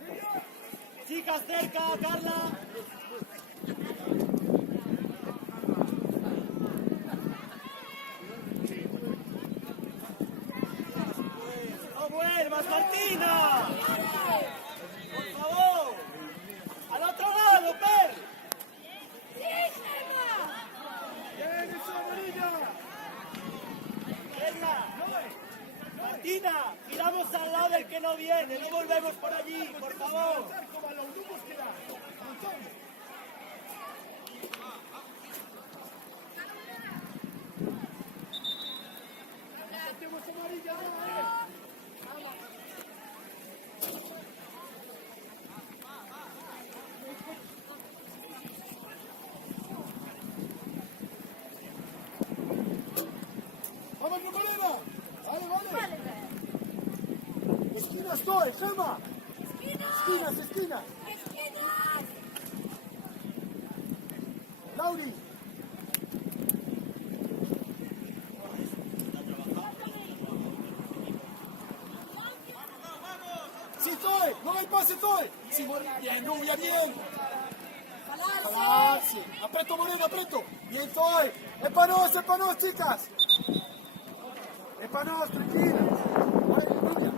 Chicas cerca, Carla. ¡No vuelvas, Martina! ¡Por favor! ¡Al otro lado, Per! ¡Sí, Gema! Bien, eso, amarilla. Perla. Martina, giramos al lado del que no viene. No volvemos por allí, por favor. Cerco, balón, no búsqueda. Montón. Hacemos amarilla, ¿no? Vamos, Nicolina. Vale. Esquina estoy, Gema. Esquinas. ¡Esquinas! Lauri. Sí, Zoe. No hay pase, Zoe. Sí, Morena. Bien, Nubia, bien. Jalarse. Apreto, Morena, apreto. Bien, Zoe. Es para nos, chicas. Es para nos, tranquilas. Nubia,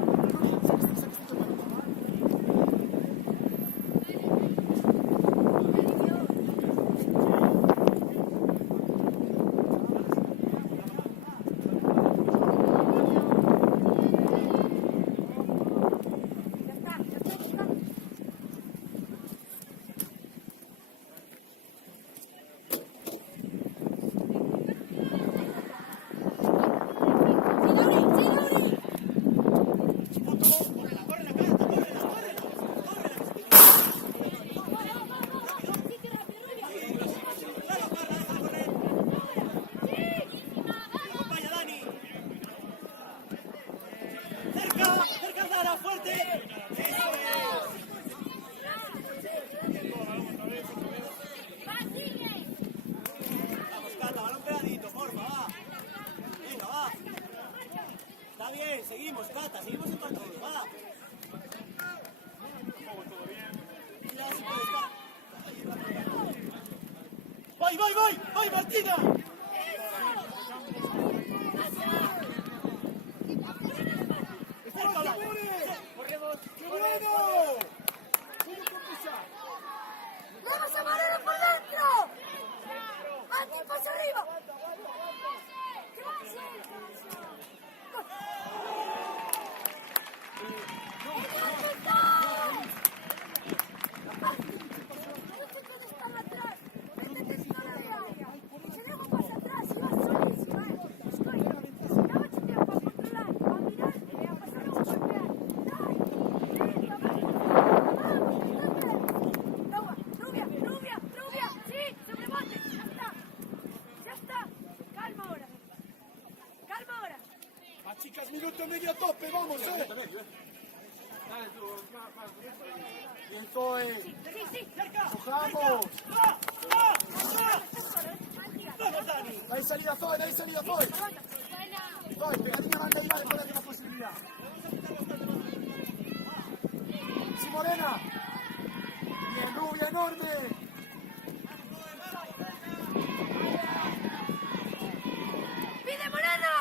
Seguimos, Cata, seguimos empatados, va. ¡Voy, Martina! ¡Vamos a Moreno por dentro! ¡Anti, pasa arriba! Chicas, minuto y medio a tope, vamos, Bien, Zoe. Cojamos. Dai salida, Zoe, Zoe, pegadilla marca y vale, por aquí una posibilidad. Sí, Morena. Bien, Rubia, enorme. ¡Pide Morena!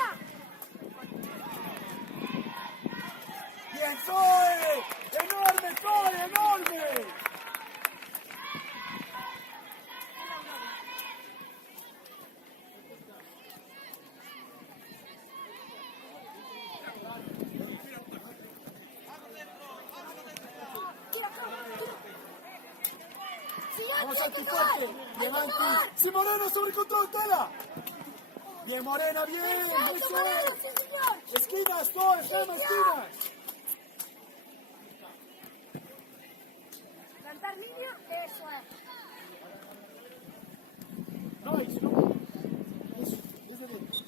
¡Bien, Zoe! ¡Enorme, Zoe, enorme! Vamos antifuerte. Bien, Anti. Sí, Morena, sobre el control, Tela. Bien, Morena, bien. Eso es. Esquinas, Zoe, esquinas. Cantar niño, eso es. No, eso no. Eso es de dentro.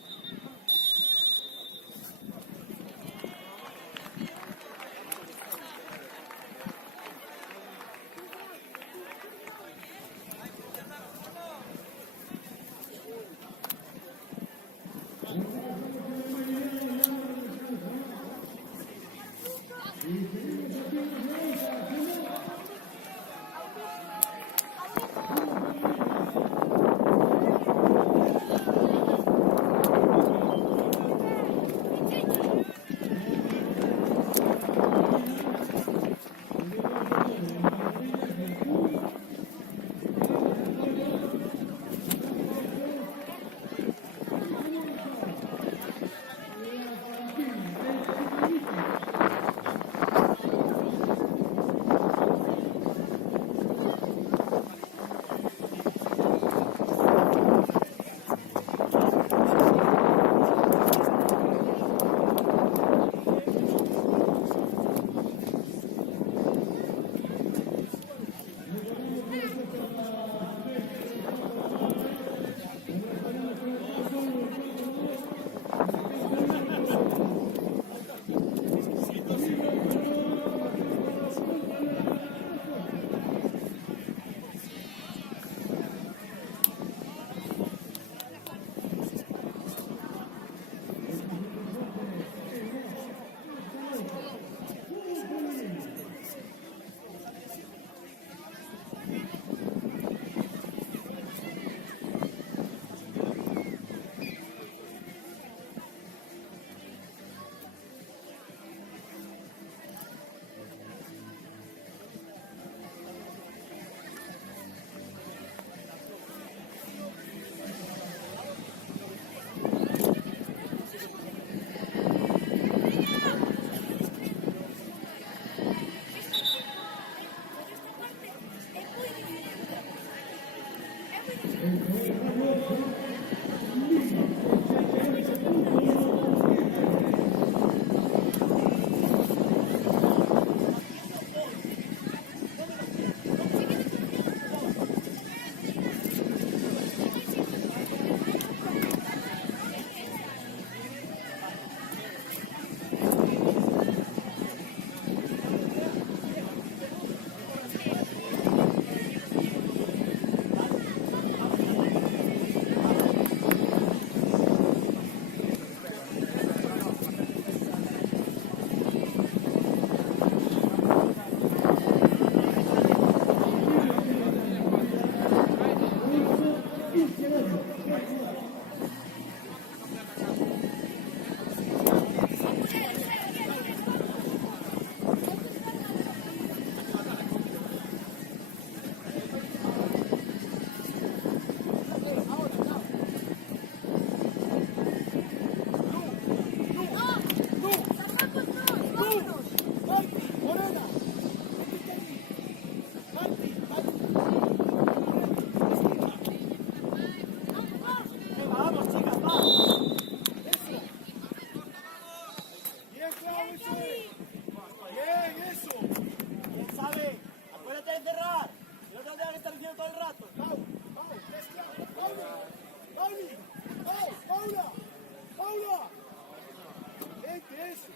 Bien, eso. ¿Quién sabe? Acuérdate de cerrar. Si no te voy a estar diciendo todo el rato. Paula. Vente, eso.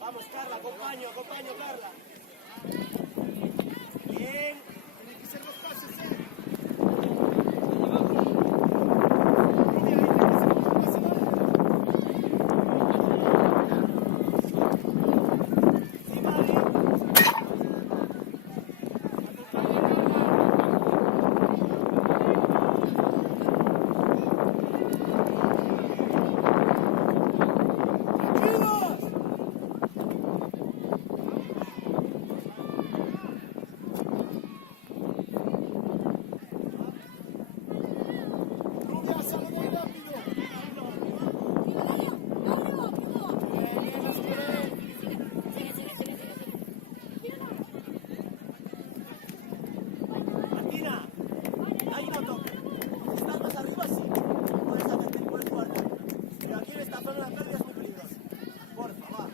Vamos, Carla, acompaño, Carla. Bien. Tienen que ser los pases, Martina, ahí no toques. Estás más arriba, sí. Puedes hacerte, puedes guardar. Pero aquí en esta zona la pérdida es muy peligrosa. Porfa, va.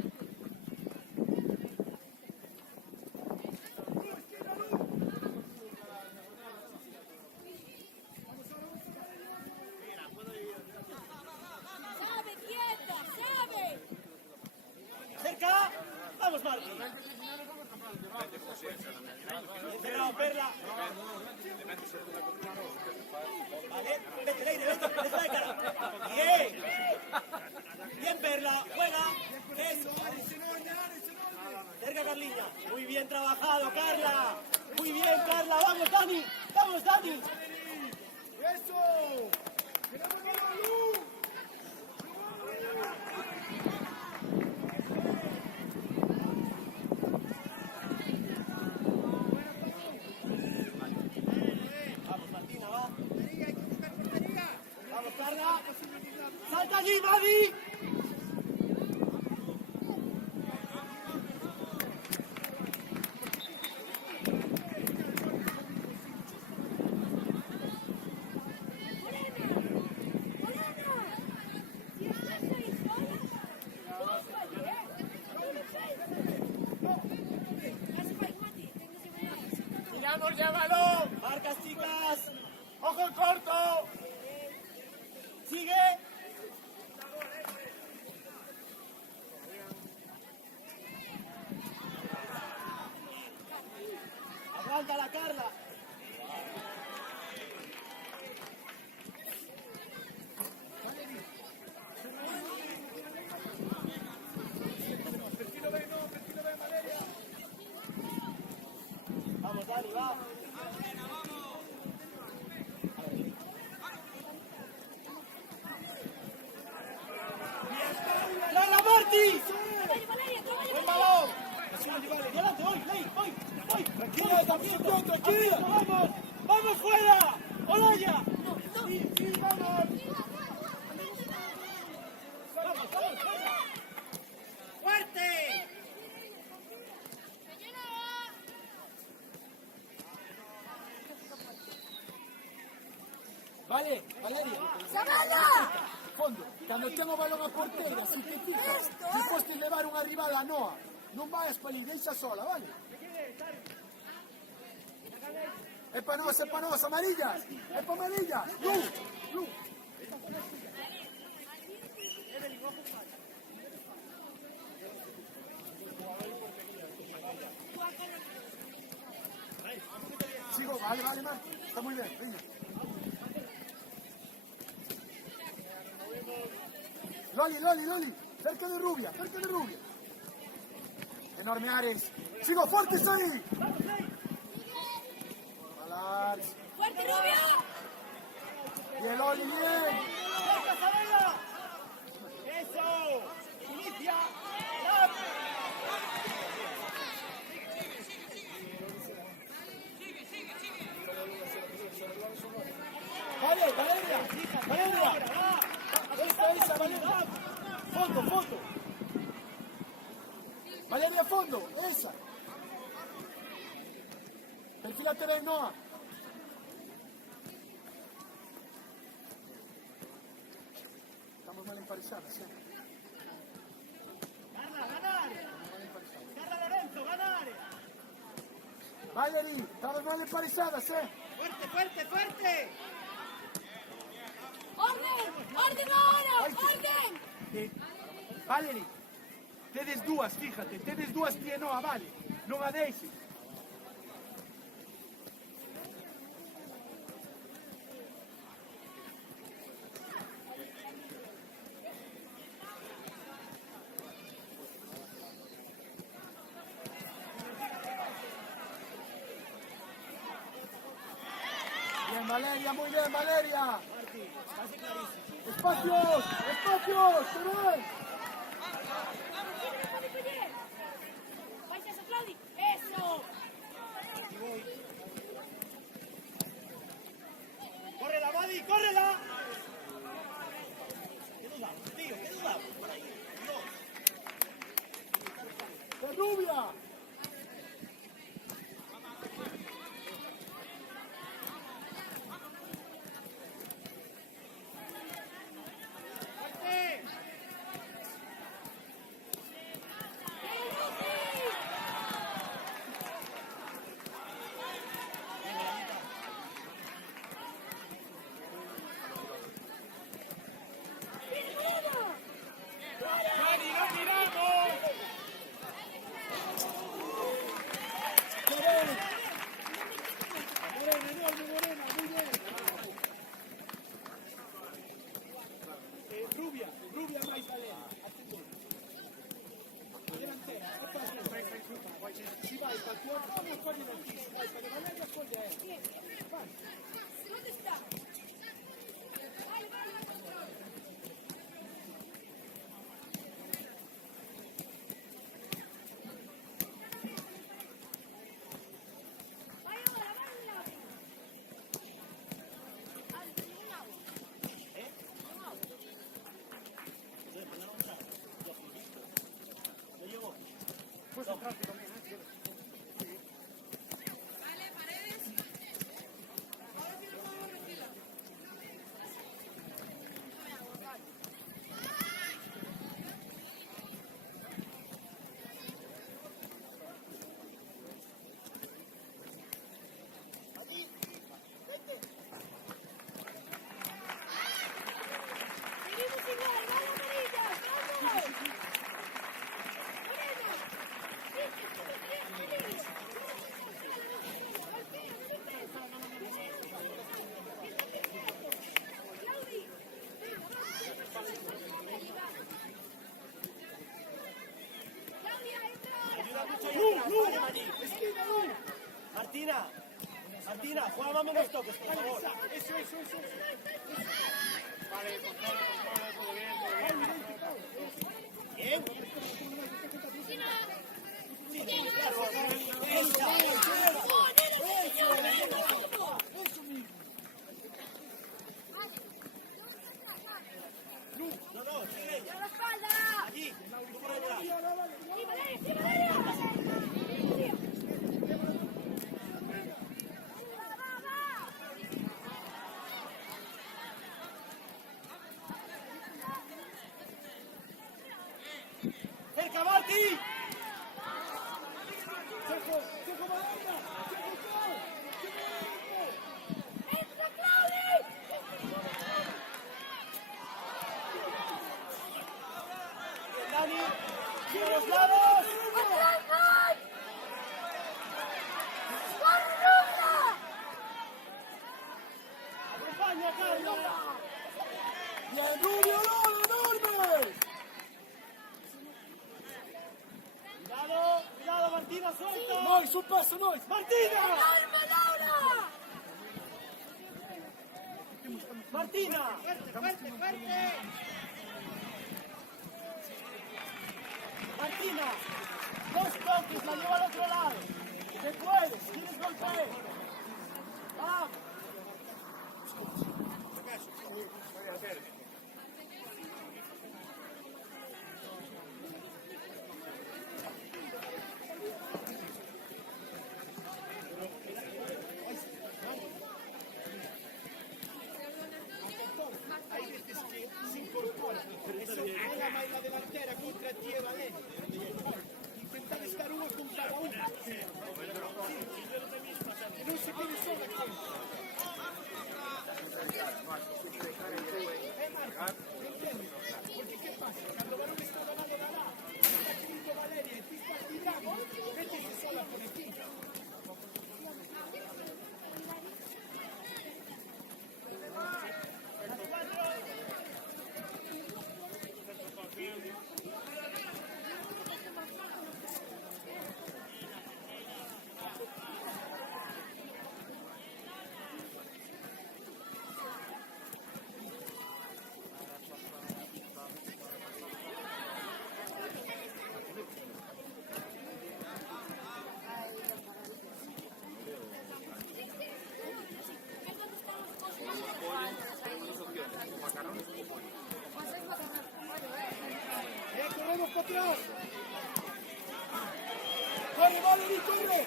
¡Sabe, quieta! ¡Sabe! ¡Cerca! ¡Vamos, Martín! Encerrado, Perla. Vale, vete, Leire, vete de cara. Bien. Bien, Perla, juega. Eso. Cerca, Carliña. Muy bien trabajado, Carla. Muy bien, Carla. Vamos, Dani. Vamos, Dani. ¡Eso! ¡Queremos la luz! Vamos, Martina, va. Vamos, Carla. ¡Salta allí, Madi! ¡Tiramos ya balón! Marcas, chicas. ¡Ojo corto! Sigue. Aguanta la Carla. Vamos, Dani, va. ¡Carla Martí! ¡Buen balón! Delante, voy, voy. Tranquila, también. atención, tranquila. Vamos, vamos fuera. Olaya. Sí, vamos. Vamos, fuera. Fuerte. Vale, Valeria. Fondo, cando ten o balón a porteira, se te fijas, despois de levar unha rival a Noa, non vayas pa ninguén xa sola, vale? É pa nós, amarillas! É pa amarillas! Lu! Sigo, vale, Marco, está moi ben, veña. Loli, cerca de Rubia. Enorme Ares. Sigo, fuerte ahí. Malares. ¡Fuerte, Rubia! Bien, Loli, bien. Eso. Inicia. Vale, Valeria. Esa, Valeria. Fondo. Valeria, fondo. Esa. Perfílate bien, Noah. Estamos mal emparejadas, ¿eh? Carla Lorenzo, ganar. Valerie, estamos mal emparejadas, ¿eh? Fuerte. ¡Orden ahora! ¡Orden! Valerie, tedes dúas, fíjate, tedes dúas que Noa, vale, non a deixes. Bien, Valeria, muy bien, Valeria. Espacios, se ven. ¡Vais a eso, Claudi! ¡Eso! ¡Córrela, Madi, córrela! ¿Qué dudamos, tío? ¿Qué dudamos? Por ahí. De Rubia. Rubia máis Valeria. Delantera, é fácil. Si vai para tu outro, non pode mentir. Si vai para Valeria, pode é. Vai. ¿Dónde está? Seguimos igual, vamos amarillas, vamos. Martina, juega más menos toques, por favor. Eso. Vale, todo bien. Bien. Sí, claro. ti! ¡Checo Malanda! ¡Entra, Claudi! ¡Dani! ¡Sigue los lados! ¡Atrás, Mike! ¡Corre, Rubia! ¡Acompaña, Carlos! ¡Bien, Rubio, enorme! ¡Cuidado, Martina, suelta! ¡Nois, un paso, Nois! ¡Martina! ¡Calma, Laura! ¡Martina! ¡Fuerte! Martina, 2 toques, la lleva al otro lado. ¡Te puedes! ¡Tienes golpeo! ¡Vamos! ¡Corremos para atrás! ¡Corre, Valerie, corre!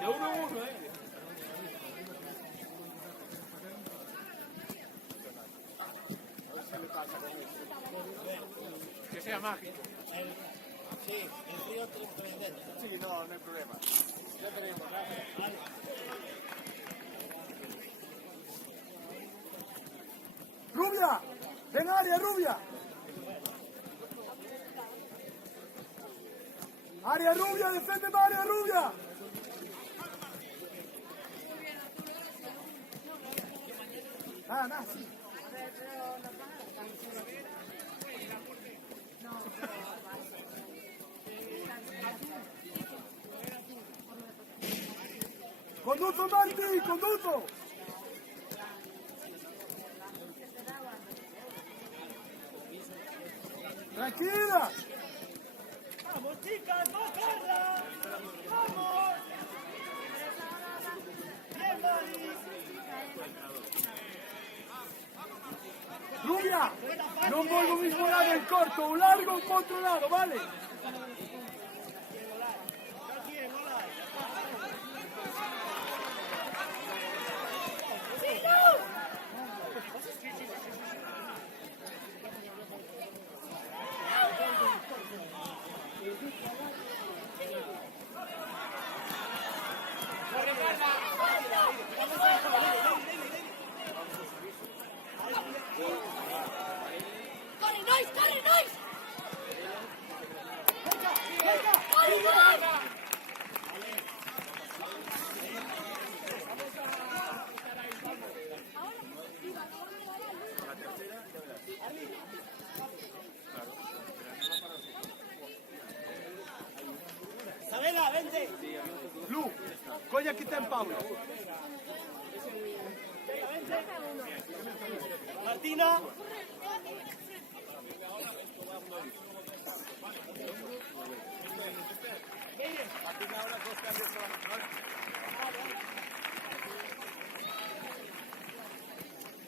De 1 a 1, Que sea mágico. Sí, el río te Sí, no hay problema. Ya tenemos, ¡Rubia! ¡Ven área, Rubia! ¡Área Rubia! ¡Defiende área Rubia! Nada, sí. ¡Conduto, Marti! ¡Conduto! ¡Tranquila! ¡Vamos, chicas! ¡No, Carla! ¡Vamos! ¡Bien, Mari! Rubia! Non voglio mismorare il corto, un largo, un controllato, vale? ¡Corre, Nois! ¡Corre, Nois! Isabela, vente. Lu, cogli chi te in Paolo. Martina.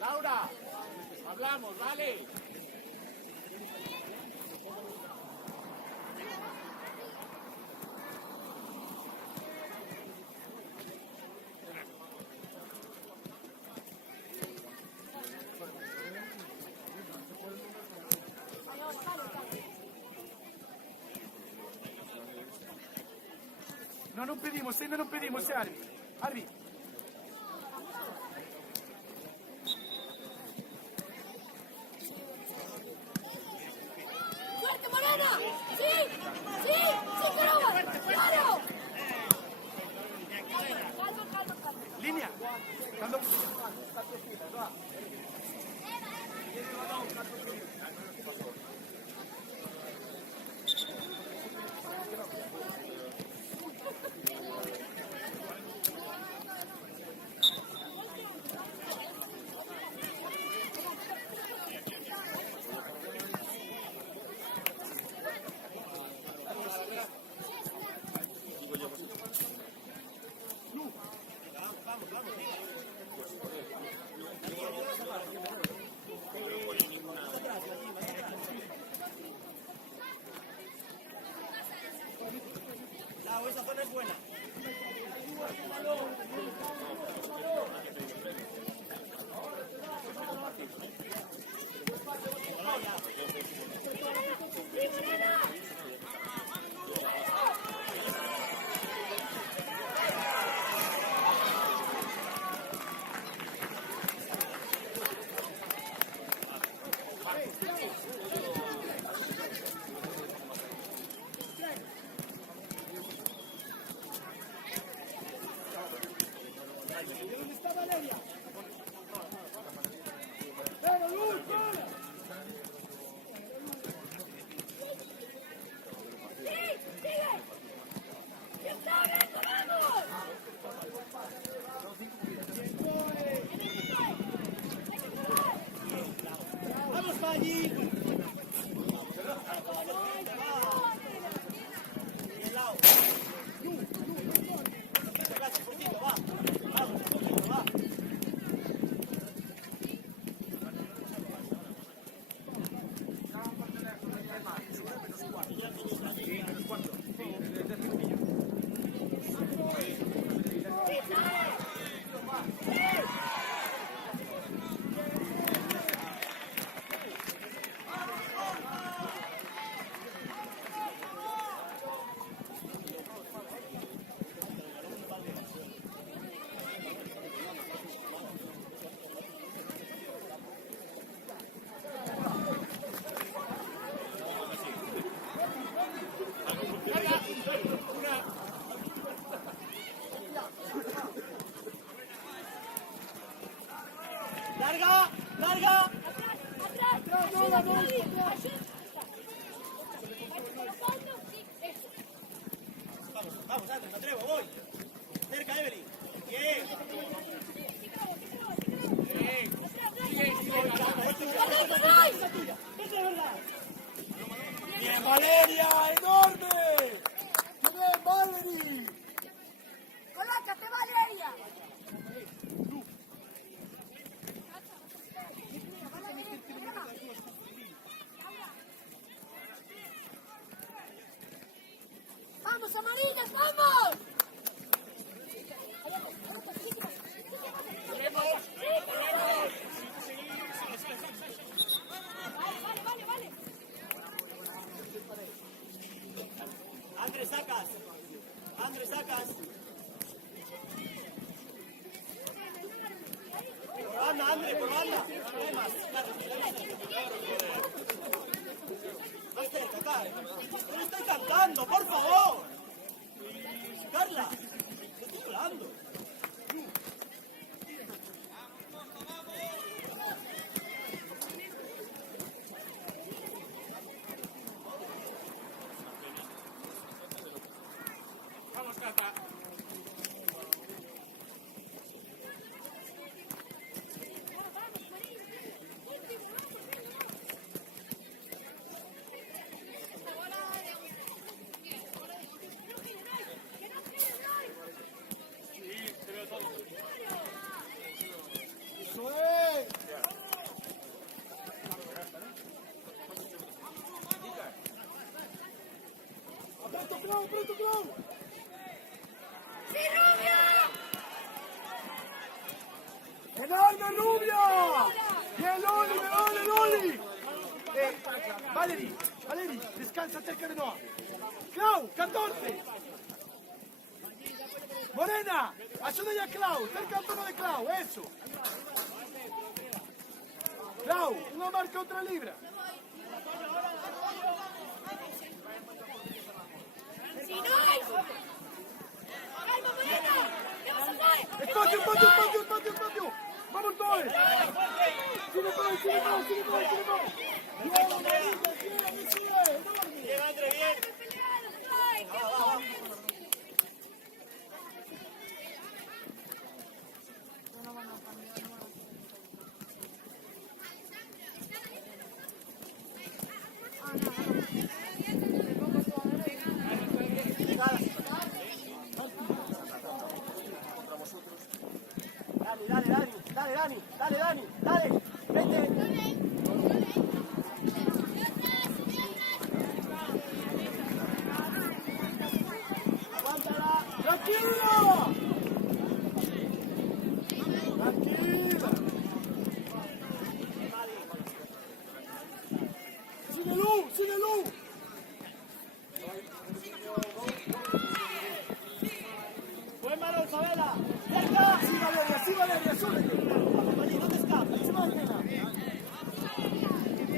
Laura, hablamos, ¿vale? non pedimos, Arbi. Arbi. ¡Fuerte, Morena! ¡Sí! ¡Sí! ¡Sí, claro! Calma. Línea. Esa zona es buena. ¡Vamos, Maggi! ¡Larga! ¡Larga! Vamos, Andrés, me atrevo, voy. Cerca, Evelyn. Bien. Bien, Valeria, enorme. ¡Bien, Valerie! ¡Colácate, Valeria! ¡Vamos, amarillas, vamos! Vale. Andrés, sacas. Por banda, Andrés, por banda. Más cerca, acá. ¡No le estoy cantando, por favor! Carla, ¿qué estoy hablando? Vamos, Cata. ¡Eso es! ¡Pronto, Clau! ¡Sí, Rubia! ¡Enorme, Rubia! ¡Bien, Loli! Valerie, descansa cerca de Noah. ¡Clau, 14! Morena, ayúdale a Clau, cerca al tono de Clau, eso. Clau, una marca otra libra. Si no es... ¡Calma, Morena! ¿Qué vas a hacer? Espacio, espacio, espacio, espacio, espacio. Vamos todos. Sigue por ahí, sigue por ahí, sigue por ahí, sigue por ahí. Bien, André, bien. ¡Ay, qué bueno! Dale, Dani, dale, vete. Aguántala. ¡Tranquila! ¡Tranquila! ¡Sigue Lu! ¡Sigue Lu! Buen balón, Sabela. ¡Cerca! ¡Sí, Valeria, súbete! No te escapes. ¡Sí, Morena!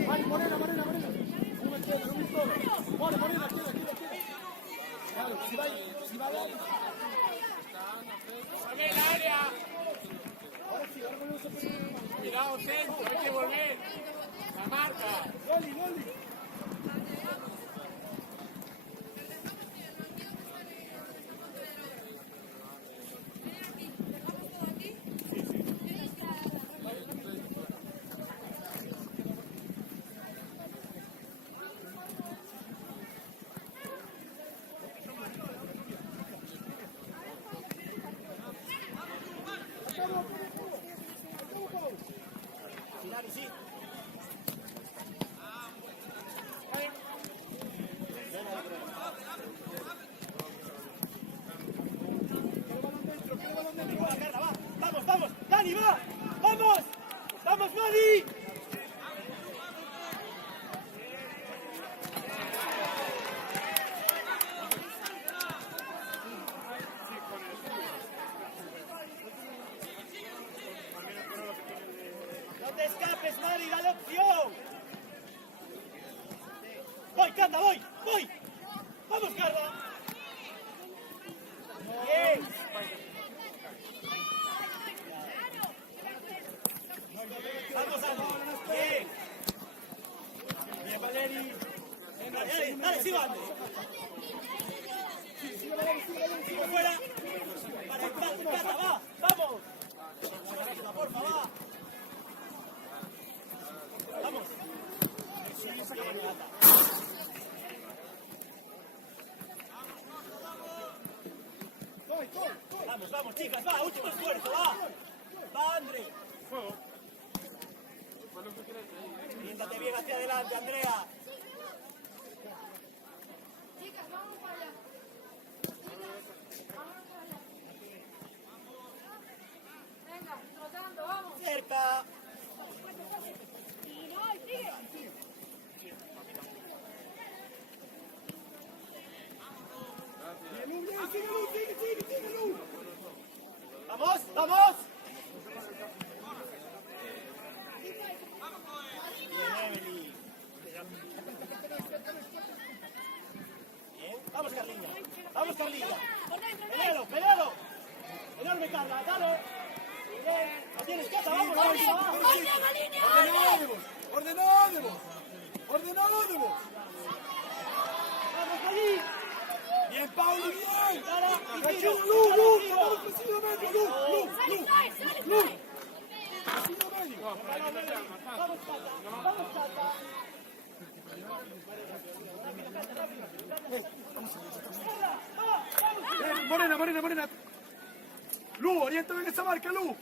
Vale, Morena. No me quieres, no me quieres. Morena, queda. Claro, si va a ¡Vuelve el área! Cuidado, centro, hay que volver. La marca. Goli. Dani, sí. Vamos, Dani, va, vamos, Madi. No te escapes, Madi, dale opción. Voy, Carla, voy. Vamos, Carla. Bien. Vamos, Andy. Bien. Bien, Valeri. Dale, sigo, Andy. Sigue fuera. Para Cata, va. Vamos. Porfa, va. Vamos. Vamos, chicas, va, último esfuerzo, va. Va, André. Siéntate bien hacia adelante, Andrea. Chicas, vamos para allá. Venga, trotando, vamos. Cerca. Y no, sigue. Sigue Lu. Vamos. Bien, Emily. Bien, vamos, Carlina. Pelero. Enorme, Carla, dale. Bien, lo tienes, Cata, vamos. Ordenademos. Vamos, allí. Bien, Paulo, bien. Dale, y Tranquilo, tiro. Lu, Tiro. estamos precisamente, Lu. Vamos, Cata. Morena. Lu, oriéntame en esa marca, Lu.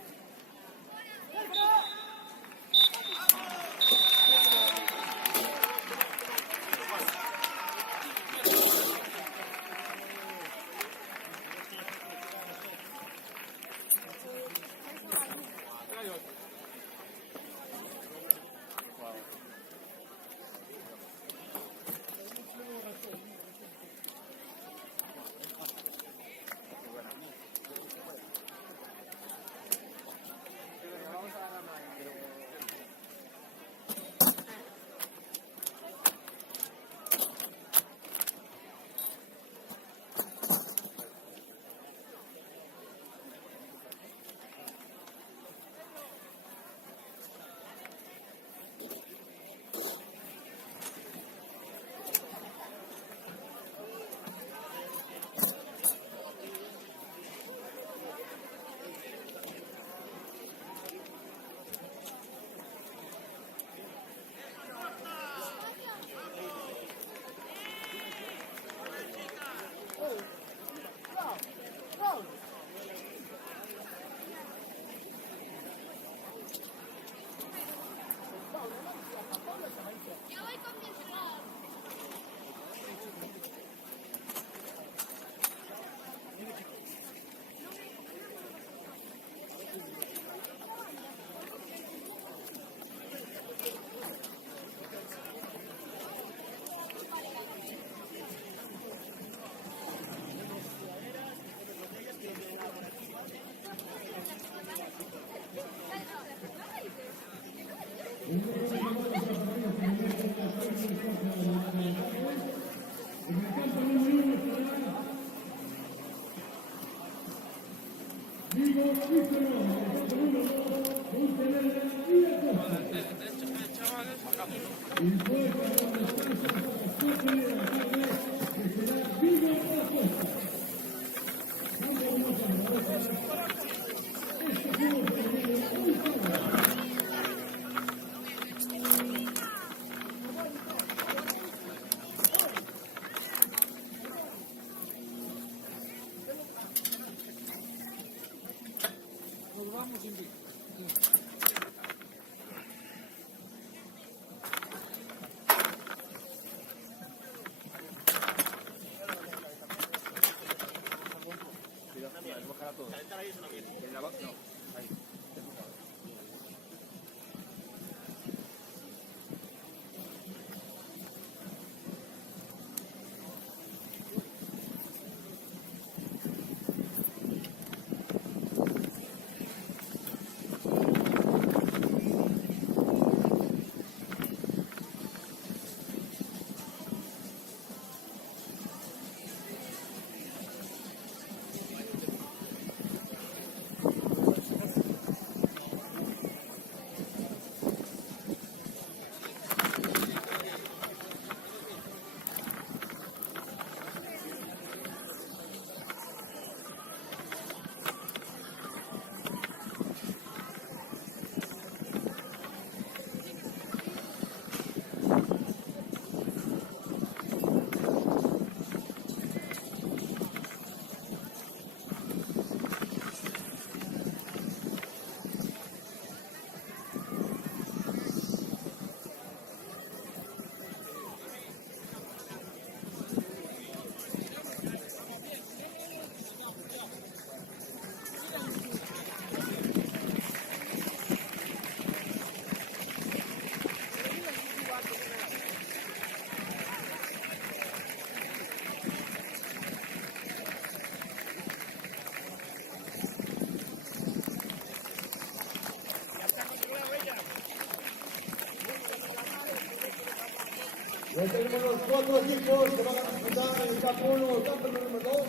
Ya tenemos los 4 equipos que van a disputar en el campo 1, el campo número 2.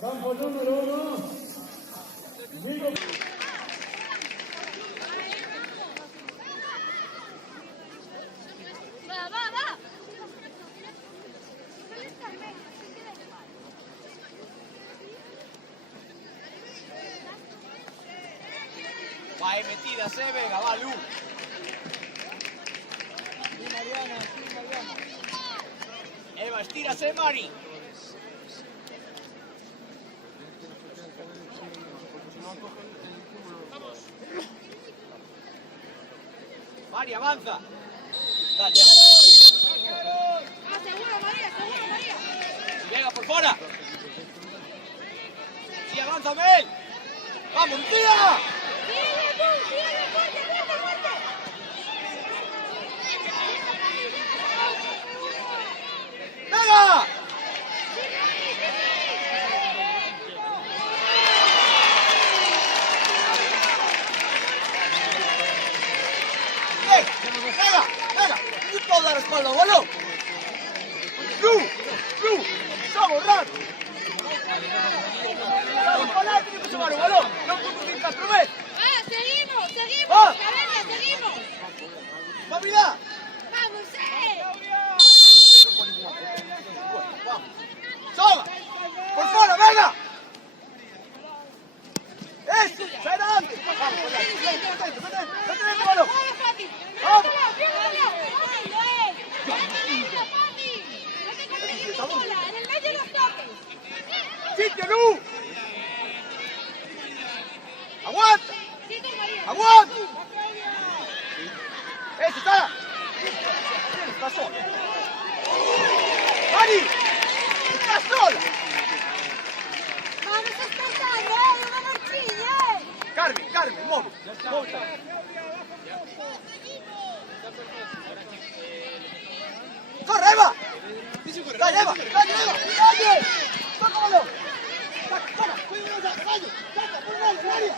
Campo número 1. Va ahí metida, venga, va, Lu. Eva, estírase, Mari. Mari, avanza. Dale. Seguro, María, seguro, María. Venga, por fuera. Sí, avanza, Mel. ¡Vamos, tira! ¡Tírale, tú! ¡Tírale fuerte, fuerte, fuerte! ¡Venga! ¡Venga! ¡Venga! ¡No puedo dar espalda, balón! ¡Lu! ¡Vamos, Ran! ¡Vamos, para adelante, que se va el balón! ¡No puedo ir a probar! ¡Seguimos! ¡Va! ¡Cabeza, seguimos! ¡Movilidad! ¡Vamos, ¡Sola! ¡Por fuera, venga! ¡Eso! ¡Se adelante! ¡Vamos, ¡vete el balón! ¡Vamos! ¡En el medio de los toques! ¡Sitio, Lu! ¡Aguanta! ¡Sitio, María! ¡Aguanta! ¡Eso, está! ¡Está sola! ¡Mari! ¡Está sola! ¡Vamos a estar ¡No nos chilles! Carmen, móvil. ¡Corre, Eva! ¡Dale, Eva! ¡Dale! ¡Tócamelo! ¡Toma! ¡Cuídate! ¡Saca! ¡Por ahí! ¡Dale!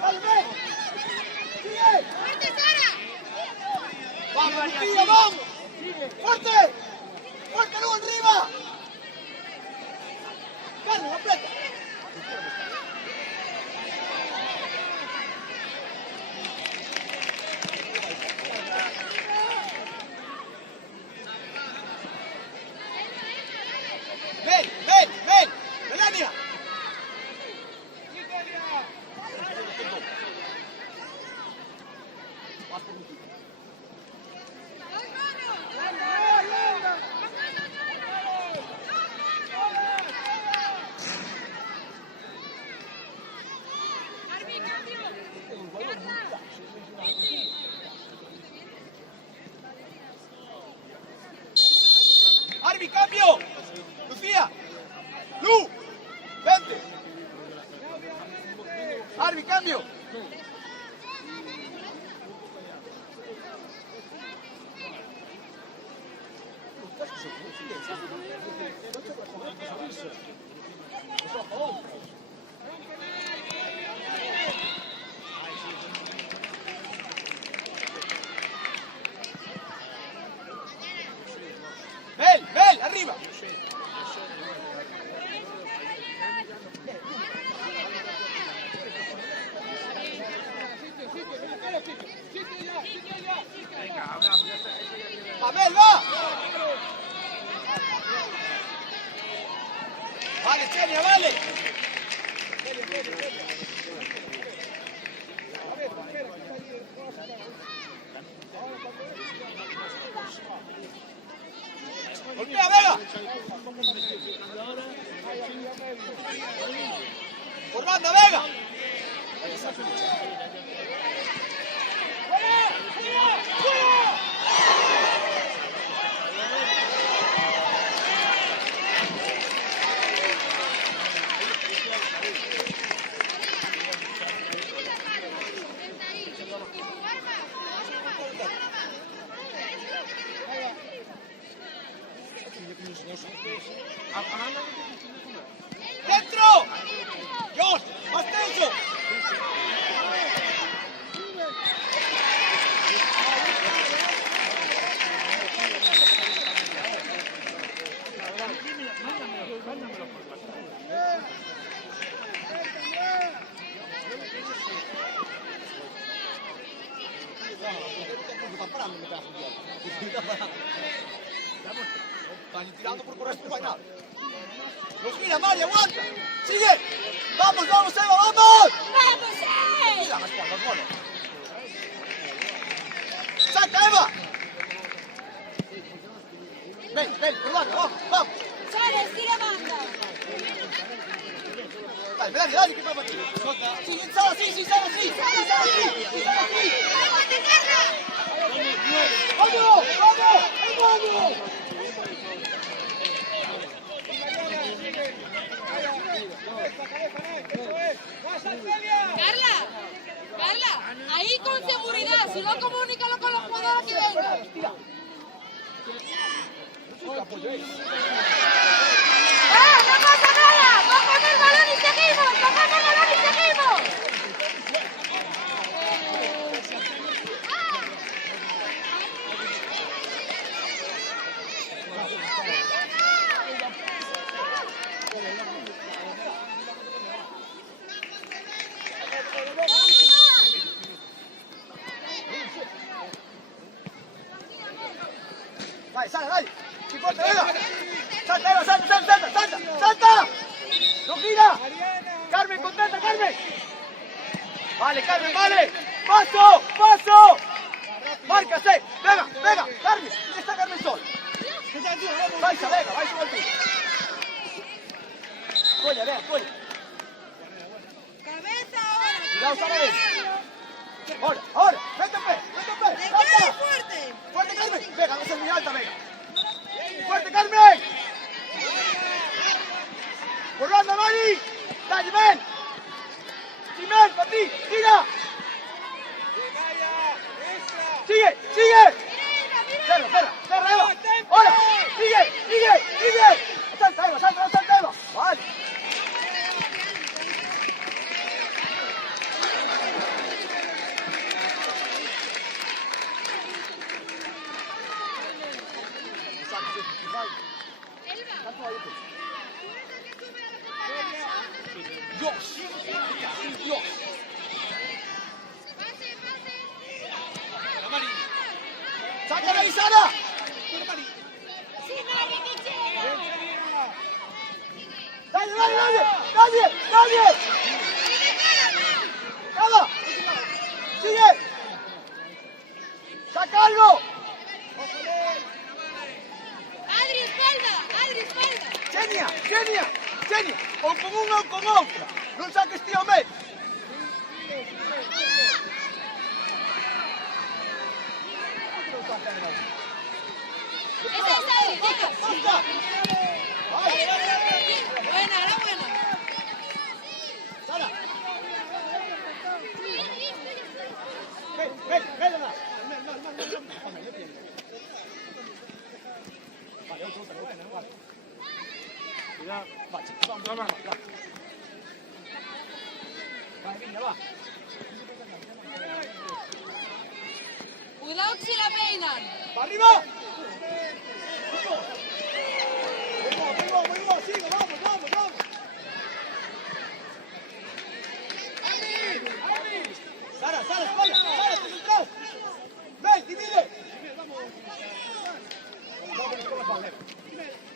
¡Dale, ven! ¡Sigue! ¡Fuerte, Sara! ¡Vamos, Lucía, vamos! ¡Fuerte! ¡Fuerte, Lu, arriba! ¡Carmen, aprieta! más permitido. ¡Arbi, cambio! ¡Lucía! ¡Lu! ¡Vente! ¡Arbi, cambio! ¡Bel! ¡Bel! ¡Arriba! ¡Va, Bel, va! ¡Vale, Chenia, vale! ¡Golpea, Vega! ¡Por banda, Vega! ¡Dentro! ¡Dios! ¡Más tenso! Están tirando por correr por bailar. ¡Los gira, Mari, aguanta! ¡Sigue! ¡Vamos, vamos, Eva, vamos! ¡Vamos, eh! ¡Mira las cuerdas, bueno! ¡Saca, Eva! Ven, ven, por banda, vamos, vamos. Suárez, tira banda. Dale, dale, dale, que para ti. Sí, sal así, sí, sal así, sí, sal así, sí, sal así. ¡Vamos, vamos, vamos! Carla, Carla, ahí con seguridad, si no comunícalo con los jugadores que vengan. ¡Ah, no pasa nada! ¡Cógeme el balón y seguimos! ¡Cógeme el balón y seguimos! Dale, sale, dale. ¡Qué fuerte, Vega! ¡Salta, Eva, salta, salta, salta, salta! ¡Salta! ¡No gira! ¡Carmen, contenta, Carmen! Vale, Carmen, vale. ¡Paso, paso! ¡Márcase! ¡Vega, Vega! ¡Carmen! ¿Dónde está Carmen Sol? ¡Vais a Vega, vais a Valpí! ¡Cuella, Vega, cuella! ¡Cabeza ahora! ¡Cuidado, sale Vega! ¡Ahora, ahora! ¡Vete en pie! ¡Vete en pie! ¡Salta! fuerte! ¡Fuerte, Carmen! ¡Vega, no seas muy alta, Vega! ¡Fuerte, Carmen! ¡Por banda, Mari! ¡Dale, ven! ¡Jiménez, para ti! ¡Tira! ¡Sigue! ¡Sigue! ¡Cerra, cerra! ¡Cerra, Eva! ¡Ahora! ¡Sigue! ¡Sigue! ¡Sigue! ¡Salta, Eva! ¡Salta, salta, Eva! ¡Vale! ¡Dios! ¡Dios! ¡Sácala ahí, Sara! ¡Dale, dale, dale! ¡Dale, dale! ¡Nada! ¡Sigue! Buena, era buena. Sara. Ven, Lola. Vale, otro. Vale. Cuidado. Va, chicos, vamos. Vale, venga, va. Cuidado si la peinan. ¡Para arriba! ¡Vamos! ¡Sigue! ¡Vamos! ¡Sara, espalda! ¡Sara, te detrás! ¡Ven, divide!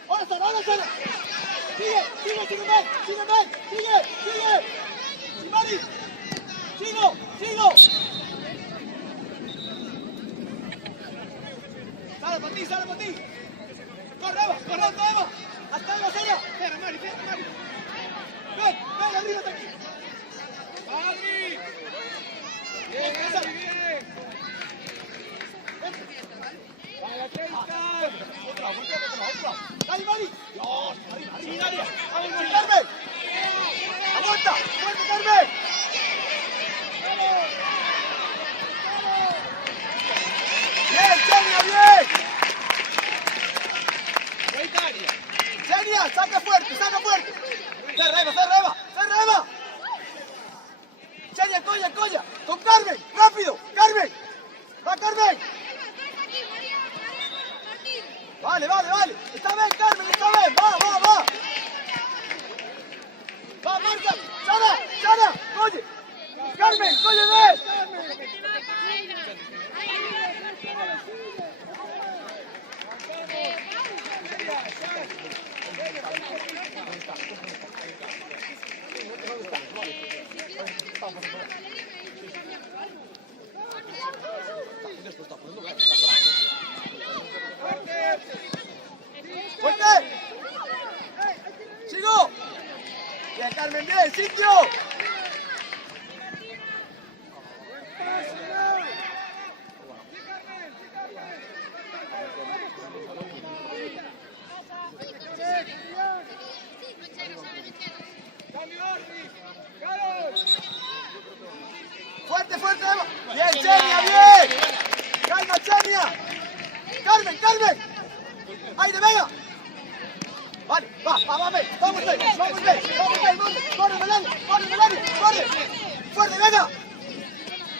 ¡Ahora, Sara! ¡Sigue! ¡Simari! ¡Sigo! ¡Sara, para ti! ¡Corre, Eva! ¡Hasta Eva, Sara! ¡Espera, Mari! ¡Ven, arríbate aquí! ¡Adri! ¡Bien! ¡Vaya, 30! ¡Otra! ¡Dale, Mari! ¡Dios! ¡Sí, Daria! ¡Vamos, Carmen! ¡Aguanta! ¡Fuerte, Carmen! ¡Bien, Chenia, bien! ¡Chenia, saca fuerte! ¡Cerra, Eva! ¡Chenia, colla! ¡Con Carmen! ¡Rápido! ¡Carmen! ¡Va, Carmen! Vale. Está bien, Carmen, Va. Va, marca. Sara, oye. Carmen, colle de él. ¡Fuerte! ¡Sigo! ¡Bien, Carmen, bien! ¡Sitio! ¡Fuerte, Eva! ¡Bien, Chenia, bien! ¡Calma, Chenia! ¡Carmen! ¡Aire, venga! Vale, vamos, corre, Melania, corre, fuerte, venga.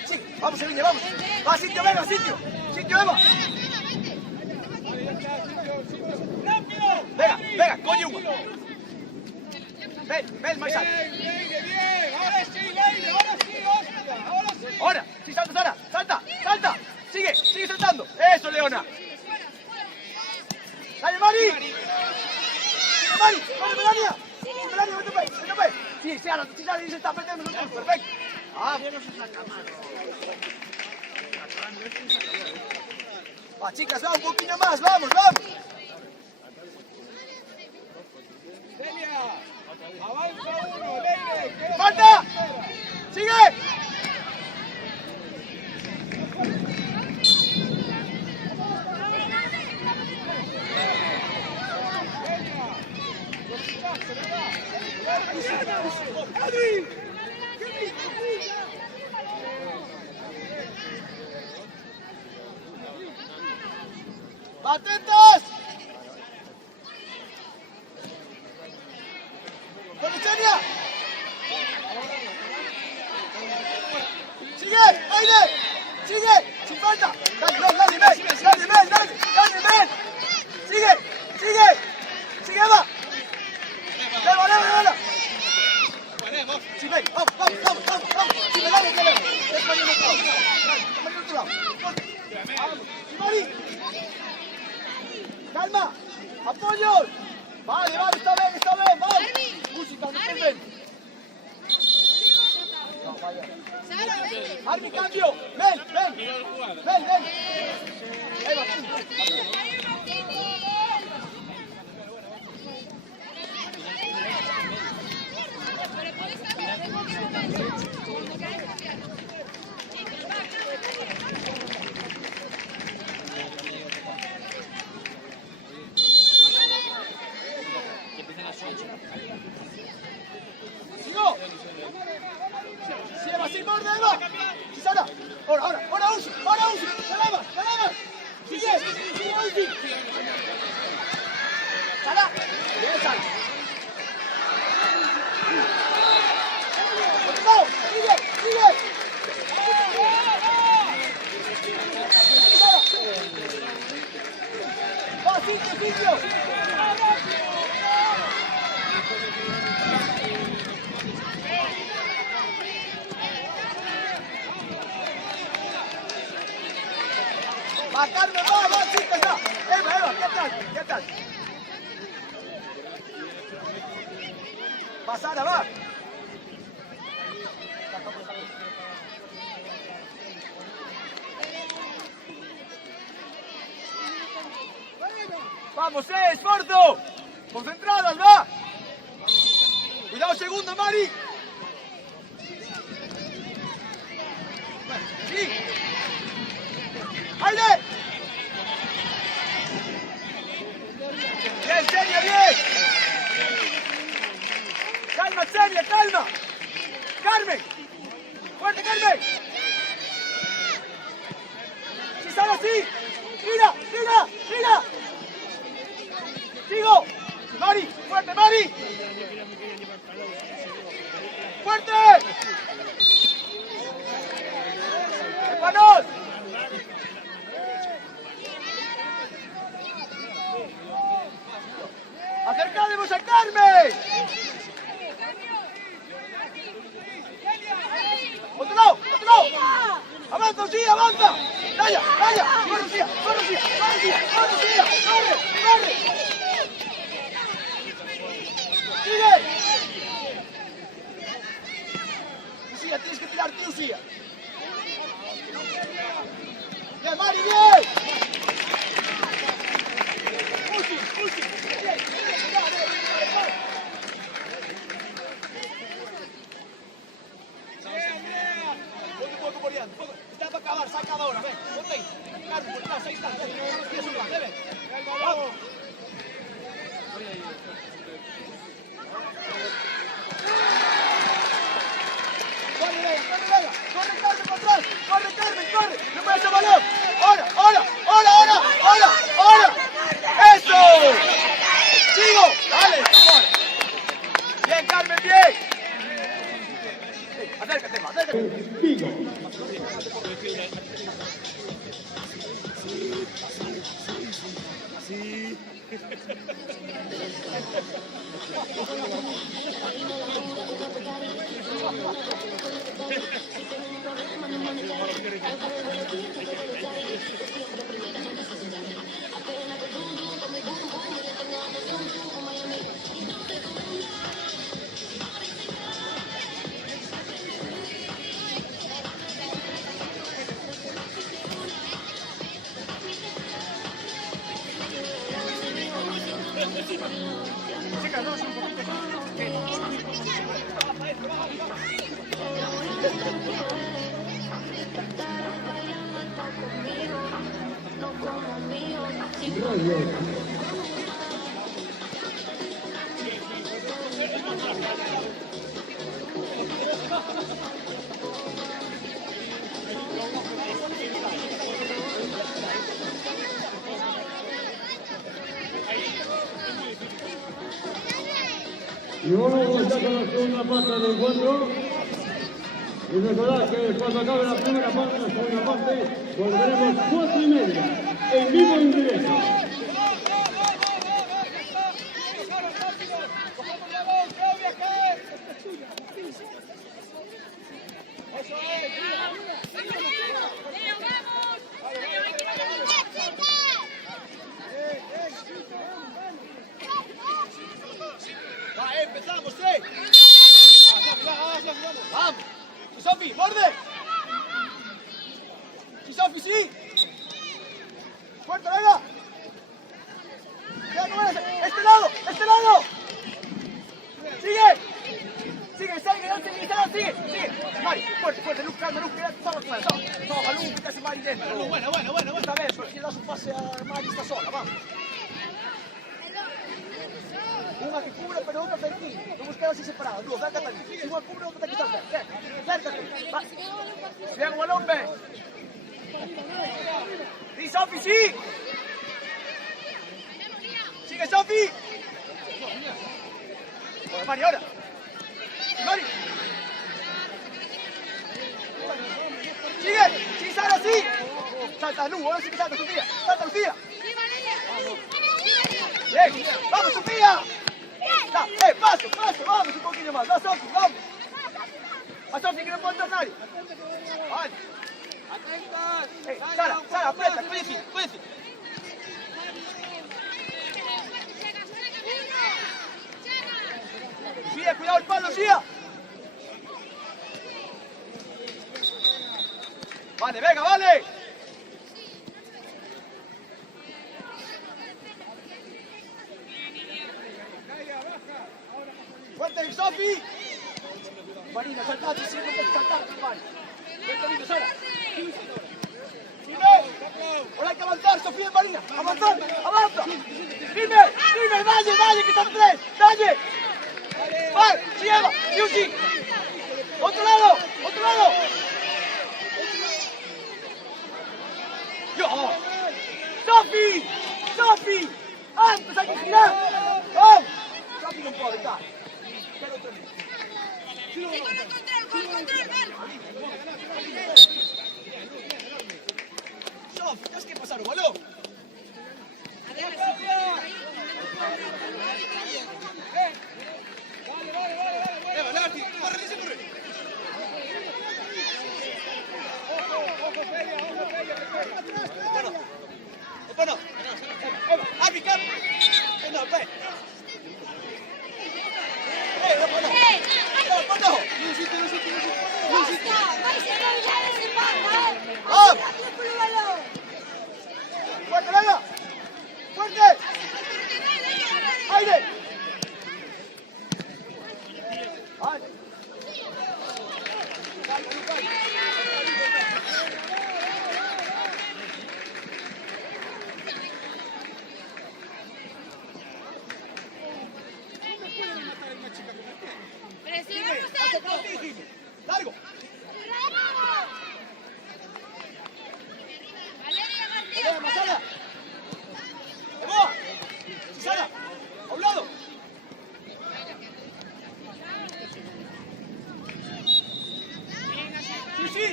Sí, vamos, Sevilla, vamos. Va, sitio, Eva. Venga, coño, Hugo. Ven, más alto. Bien, ahora sí, hostia, Ahora, sí, salta, Sara, salta. Sigue saltando. Eso, Leona. ¡Dale, Mari! ¡Corre, Melania! ¡Vete! Sí, Sara, se está perdiendo nosotros. Perfecto. Va, chicas, va, un poquito más, vamos. Celia, avanza uno, Leire. ¡Falta! ¡Sigue! ¡Atentos! ¡Con Chenia! ¡Sigue! ¡Aire! ¡Sigue! ¡Sin falta! ¡Dale! ¡Sigue! ¡Eva! ¡Leva! ¡Sí, ven! ¡Vamos! ¡Sí, me dale! ¡Es mañana otro lado! ¡Mari! ¡Calma! ¡Apoyos! Vale, está bien, vale. Música, no te ven. No, vaya. Armi, cambio. Ven. Eva, Va, Carmen, va, chicas, va. Eva, ¿qué tal? Va, Sara, va. Vamos, esfuerzo. Concentradas, va. Cuidado, segunda, Mari. Sí. ¡Aire! Bien, Xenia, bien. Calma, Xenia, calma. Carmen. Fuerte, Carmen. Si sale así. Mira. Sigo. Mari, fuerte, Mari. ¡Fuerte! ¡Hermanos! ¡Acercademos a Carmen! ¡Otro lado! ¡Avanza, Lucía, avanza! ¡Calla! ¡Corre, Lucía! ¡Corre! ¡Sigue! Lucía, tienes que tirarte, Lucía. ¡Bien, Mari, bien! ¡Pusi! ¡Bien! Poco por allá. Está para acabar, se acaba ahora, ven. Ponte ahí. Carmen, por atrás, ahí está. Los pies suban, ven. ¡Vamos! ¡Corre, Carmen, por atrás! ¡Corre, Carmen, corre! ¡No puedes el balón! ¡Ahora! ¡Eso! ¡Sigo! ¡Dale! ¡Bien, Carmen, bien! Acércate. Vigo. Y vamos a comenzar con la segunda parte del encuentro. Y recordad que cuando acabe la primera parte, la segunda parte, volveremos 4:30, en vivo y en directo. Empezamos, vamos. Sofi, borde. Sofi, sí. Fuerte, venga. Este lado. Sigue. Mari, fuerte, Luz, calma, Luz, quédate sola con él. Toma, Luz, que casi Mari dentro. Bueno. Esta vez, quiero dar su pase a Mari, está sola, vamos. Una que cubre, pero otra frente a ti. No buscar así separadas. Dos, acércate a mí. Si una cubre, otra te quitas. Acércate. Va. Bien, balón, ven. Sí, Sofi, sí. Sigue, Sofi. Mari, ahora. Mari. Sigue. Sí, Sara, sí. Salta, Luz. Ahora sí que salta, Sofía. Salta, Lucía. Bien. Vamos, Sofía. Paso, vamos un poquito más. Va, Sofi, vamos. A Sofi, que no puede entrar nadie. Vale. Sara, Sara, aprieta, cuídate, cuídate. Lucía, cuidado el palo, Lucía. Vale, venga, vale. Fuerte, Sofi. Marina, saltate, si no puedes saltar, hermano. Vente, lindo, Sara. Ahora hay que avanzar, Sofía y Marina. Avanzar, avanza. Dime, dale, dale, que están tres. Dale. Vale, se lleva, Yusi. Otro lado, otro lado. Yo. Sofi, Sofi. Antes hay que girar. ¡Oh! Sofi no puede estar. Sí, con el control, vale. Sof, tienes que pasar o balón. Bueno, Eva, a picar. No, ve. ¡Fuerte, venga! ¡Fuerte! ¡Aire! ¡Vale! Presionamos alto. ¡Largo! Valeria García. ¡Masala! ¡Emoa! ¡Susana! ¡A un lado! ¡Sí, sí!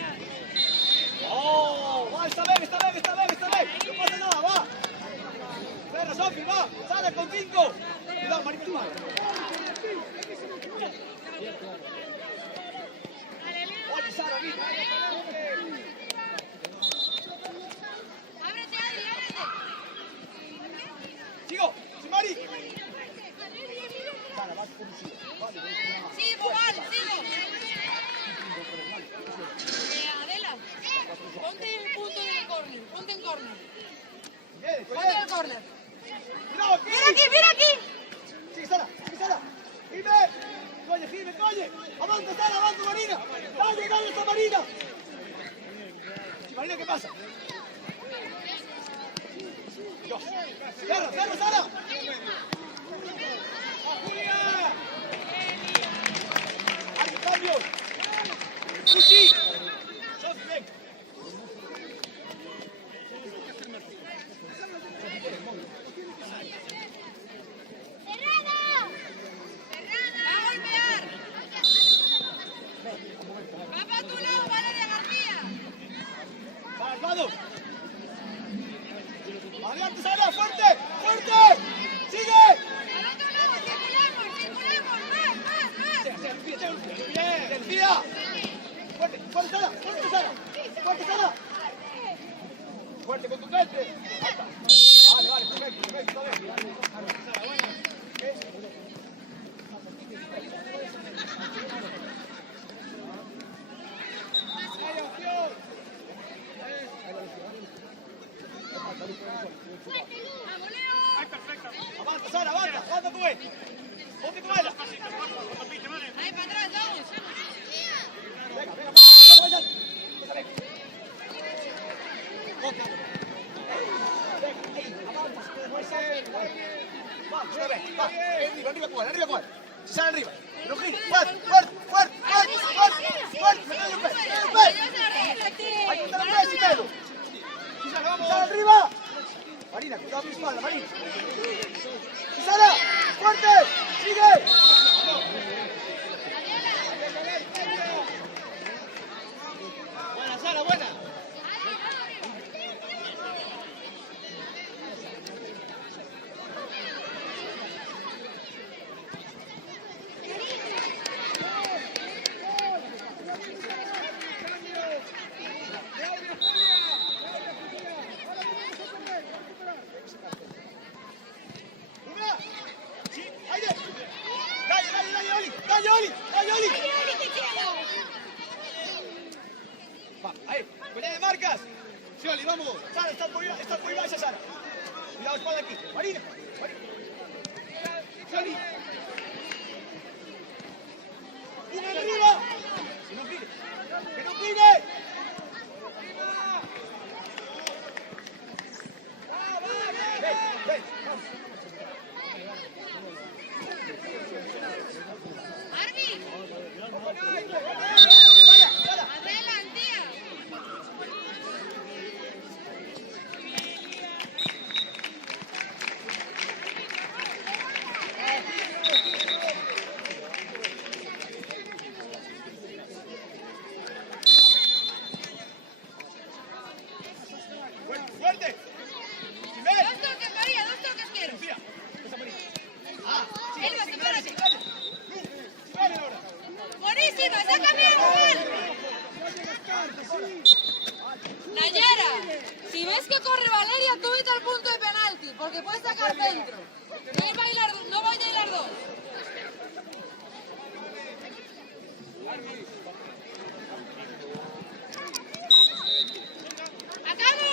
¡Oh! ¡Va! ¡Está bien, está bien, está bien, está bien! ¡No pasa nada, va! ¡Perra, Sofi, va! ¡Sale con 5! ¡Cuidado, Marina, hermano! ¡Oye, Sara, mira! Ábrete, Adri, ábrete. ¡Sigo! ¡Sí, Mari! Sara, vas con un sigo. Vale, Sigo, vale, sigo. Adela, ponte en el punto del córner, ponte en córner. Bien, Ponte en el córner. ¡Cuidado, aquí! ¡Mira aquí, mira aquí! ¡Sí, Sara! ¡Sí, Sara! ¡Gime! ¡Coye, Gime, coye! ¡Avanza, Sara, avanza, Marina! ¡Dale, dale, esta Marina! Sí, Marina, ¿qué pasa? Dios. ¡Cierra, cierra, Sara! ¡Hay cambios! ¡Sushi! ¡Sos bien! ¡Va a golpear! ¡Va para tu lado, Valeria García! ¡Sara, al lado! ¡Adelante, Sara! ¡Fuerte! ¡Fuerte! ¡Sigue! ¡Al otro lado! ¡Circulamos, circulamos! ¡Más! ¡Bien! ¡Desvía! ¡Fuerte! ¡Fuerte, Sara! ¡Fuerte, Sara! ¡Fuerte, Sara! ¡Fuerte, contundente! Vale, vale, perfecto, perfecto, está bien. Sara, buena. Avanza, Sara, avanza, avanza tú, ponte con ella. ¡Ahí para atrás, vamos! Venga, venga, vaya. Avanza, que después sale. Vamos, una vez, va, arriba, cuál. Si sale arriba, pero gira, fuerte, fuerte, fuerte, fuerte, fuerte, fuerte, me doy un beso, hay que estar un beso y medio. Si sale arriba. Marina, cuidado mi espalda, Marina. Si sale, fuerte, sigue. Buena, Sara, buena. Fioli, vamos. Sara, estás muy baja, Sara. Cuidado, espalda aquí. Marina. Fioli. ¡Una arriba! ¡Que no pide! ¡Que no pide! ¡Ven! Arby. Adelante. ¡Fuerte! Dos toques, María, dos toques quiero. Elba, sepárate. Buenísima, sácame el gol. Nayara, si ves que corre Valeria, tú vete al punto de penalti, porque puedes sacar dentro. No voy a bailar dos. ¡Acabo!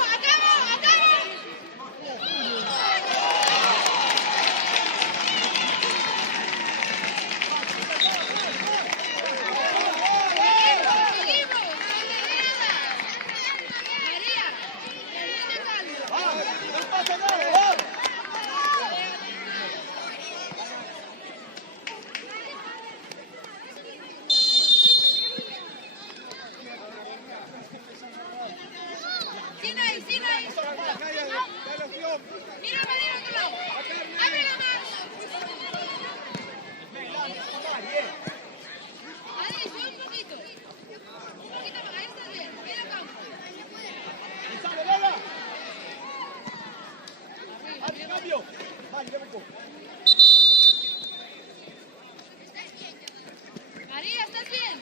Sin ahí. Mira, María, a otro lado. Abre la mano. Adri, sube un poquito. Un poquito más, ahí está bien. Mira campo. ¡Cambio! Vale, ya me cojo. María, ¿estás bien?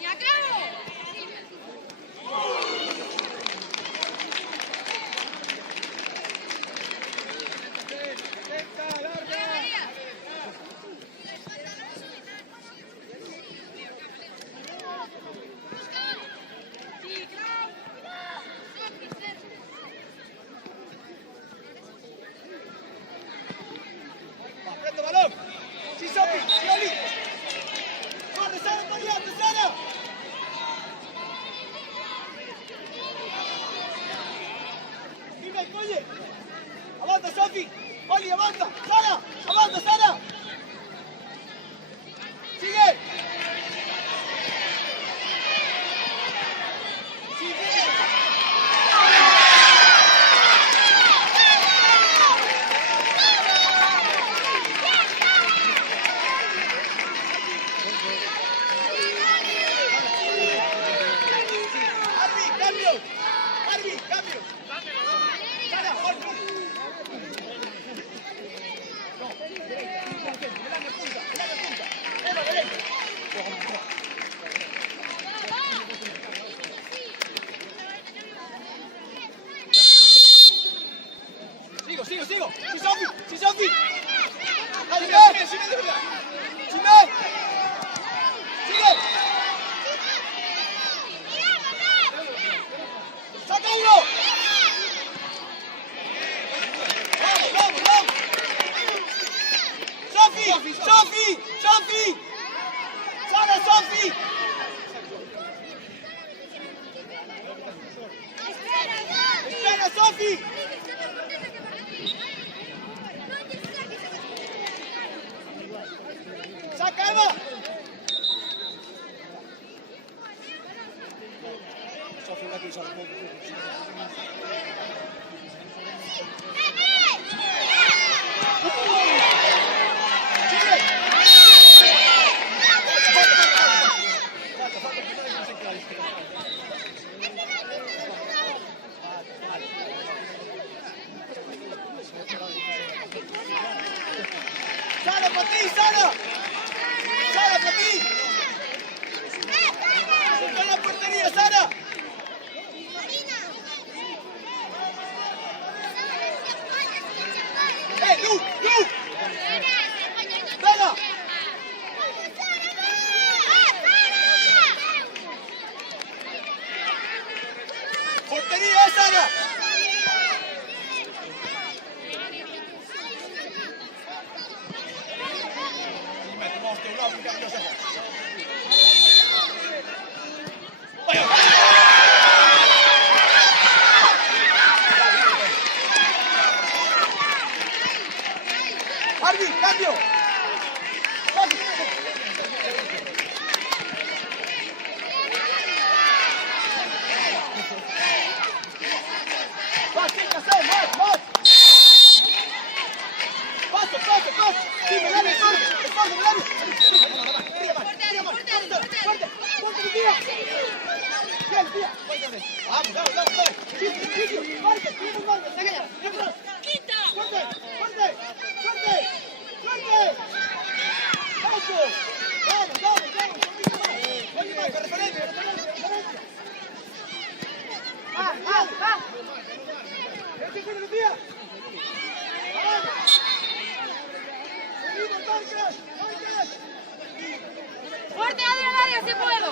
¡Y acabo! María. Sí, claro. ¡Prendo balón! ¡Sí, Sofi! ¡Fioli! ¡Corre, Sara, corriente, Sara! ¡Dime, oye! ¡Avanza, Sofi! ¡Oli, avanza! ¡Sara! ¡Avanza, Sara! ¡Sigue! ¡Arby, cambio! ¡Sara, otro! Sigo. ¡Sí, Sofi! ¡Dale, ven! ¡Chimel! ¡Sigue! ¡Saca uno! ¡Vamos! ¡Sofi! ¡Sara, Sofi! ¡Espera, Sofi! ¡Saca, Eva! Sofi, la que usa ¡Sara, para ti, Sara! ¡Sara, para ti! ¡Está en la portería, Sara! ¡Lu! ¡Sara! Arby, cambio. Va, chicas, más. Paso. Sí, Melania, corre. Espacio, Melania. Fuerte, mi tía. Bien, tía. Vamos, dale. Chico, marque. ¡Quita! Fuerte. Paso. Vamos. Oye, más, referencia. Va. ¡Este es el día! ¡Vamos! ¡Seguimos, Marcas! Fuerte, Adrián, si puedo.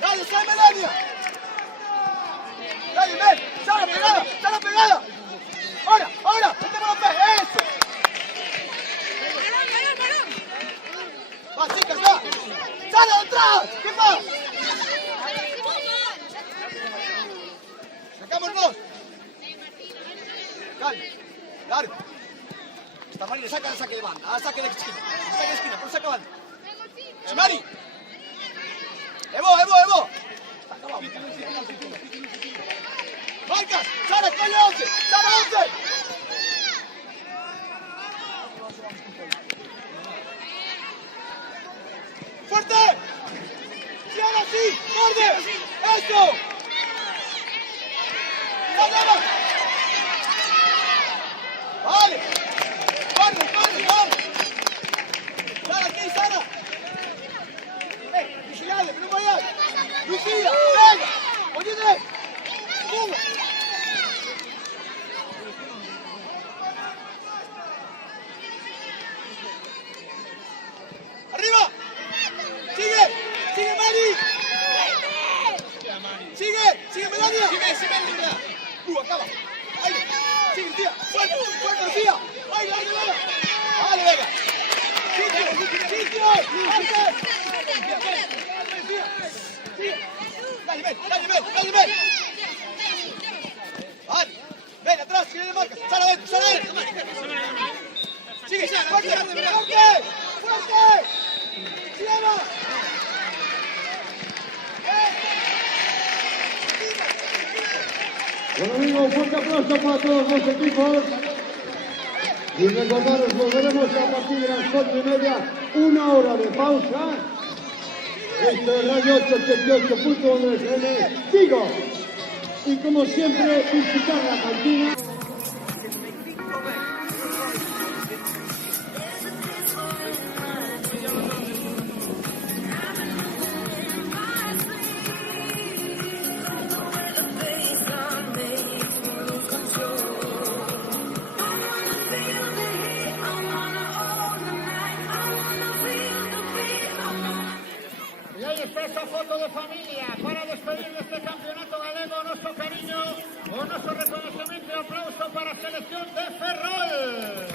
¡Dale, sal, Melania! ¡Dale, ven! ¡Sala pegada! ¡Ahora! ¡Metemos los pies! ¡Eso! ¡Va, chicas, va! ¡Sala atrás! ¿Qué más? ¡Sacamos dos! ¡Dale! ¡Largo! Esta Mari le saca el saque de banda, saque de esquina. Saque de esquina, por saque de banda. ¡Mari! ¡Evo! ¡Marcas! ¡Sara, calle 11! ¡Sara 11! ¡Fuerte! ¡Sí, ahora sí! ¡Morde! ¡Eso! ¡Vamos! ¡Vale! ¡Vamos! ¡Sara, aquí, Sara! ¡Vigilale, que no vayas! ¡Lucía! ¡Venga! ¡Oye! ¡Vamos! ¡Arriba! ¡Sigue, Mari! ¡Sigue, Melania! ¡Sigue, acaba! ¡Ahí! ¡Sigue, tía! ¡Fuerte, Lucía! ¡Ahí, dale! ¡Vale, venga! ¡Sitio! ¡Dale, ven! ¡Vale! ¡Ven, atrás! ¡Sigue de marca! ¡Sara adentro! ¡Sigue! ¡Fuerte! ¡Siga! Bueno amigos, un fuerte aplauso para todos los equipos. Y recordaros, volveremos a partir de las 4:30, 1 hora de pausa. Esto es Radio 888.1 FM. Sigo. Y como siempre, visitar la cantina. Y ahí está esa foto de familia para despedir de este campeonato galego. Nuestro cariño, con nuestro reconocimiento y aplauso para la selección de Ferrol.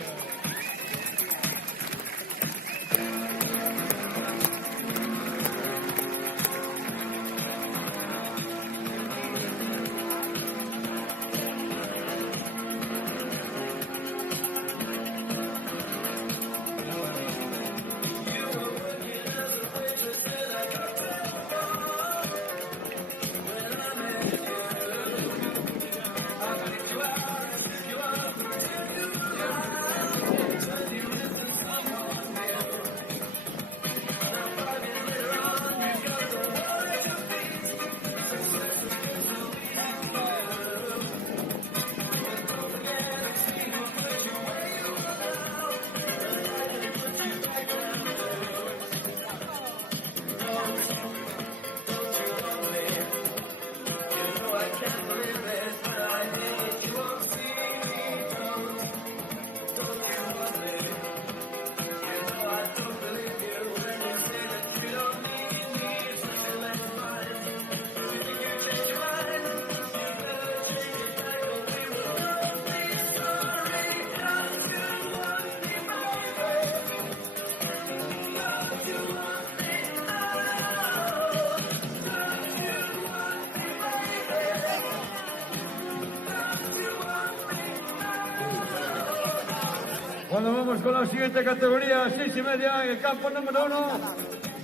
Cuando vamos con la siguiente categoría, 6:30, en el campo número 1,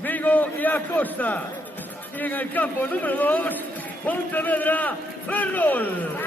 Vigo y Acosta. Y en el campo número 2, Pontevedra, Ferrol.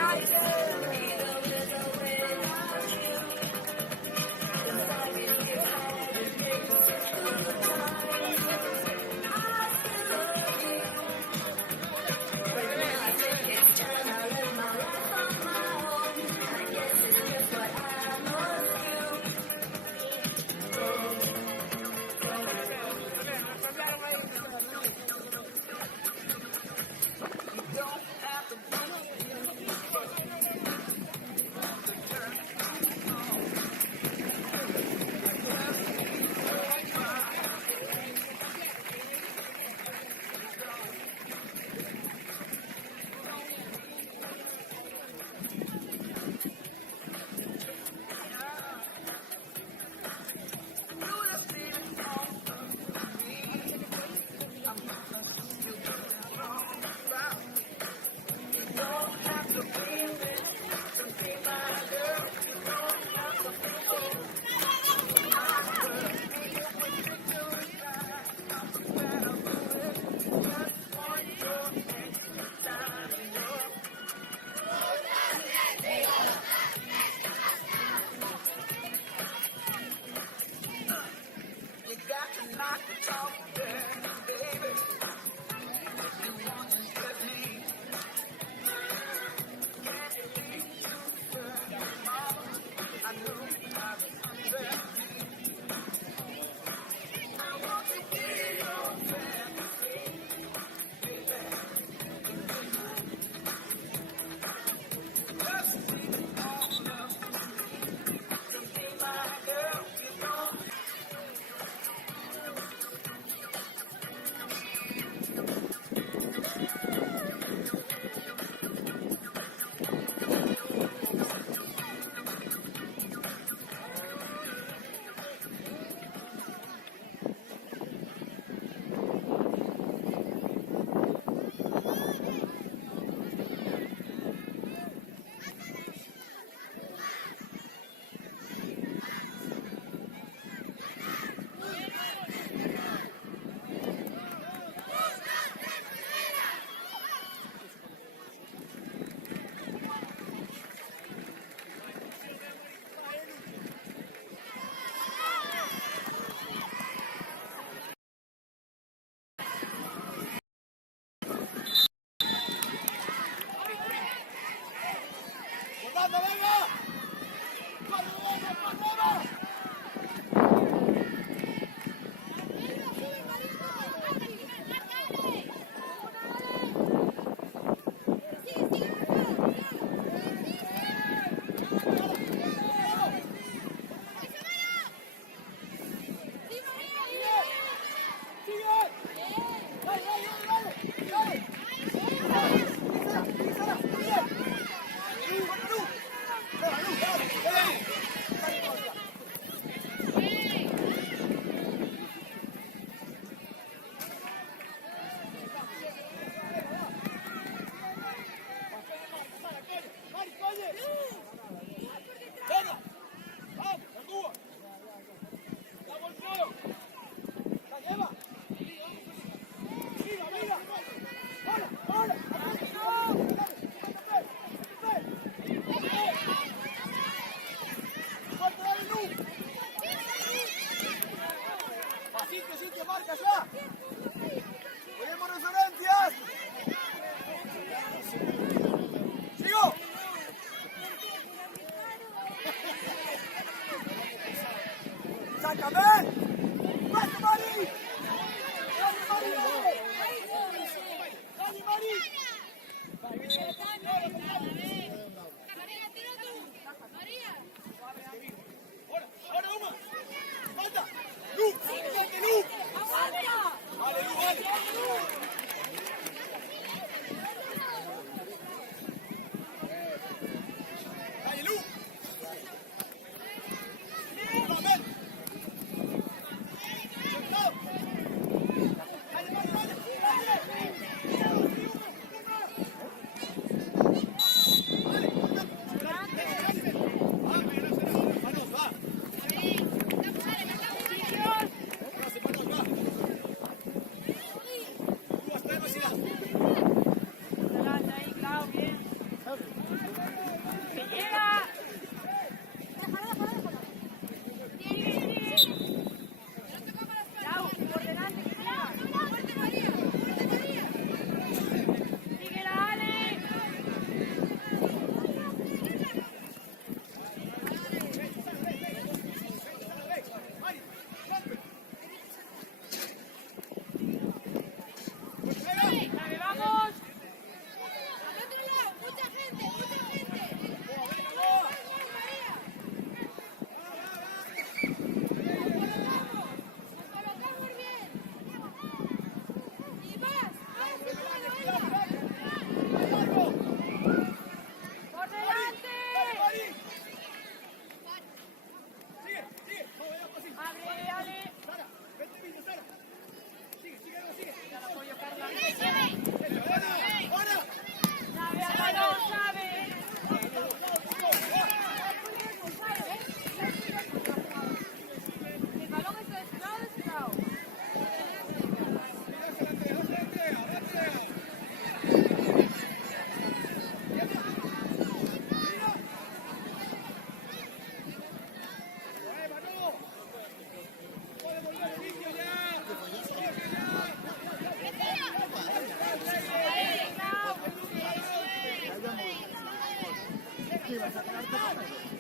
¿Qué vas a quedarte con él?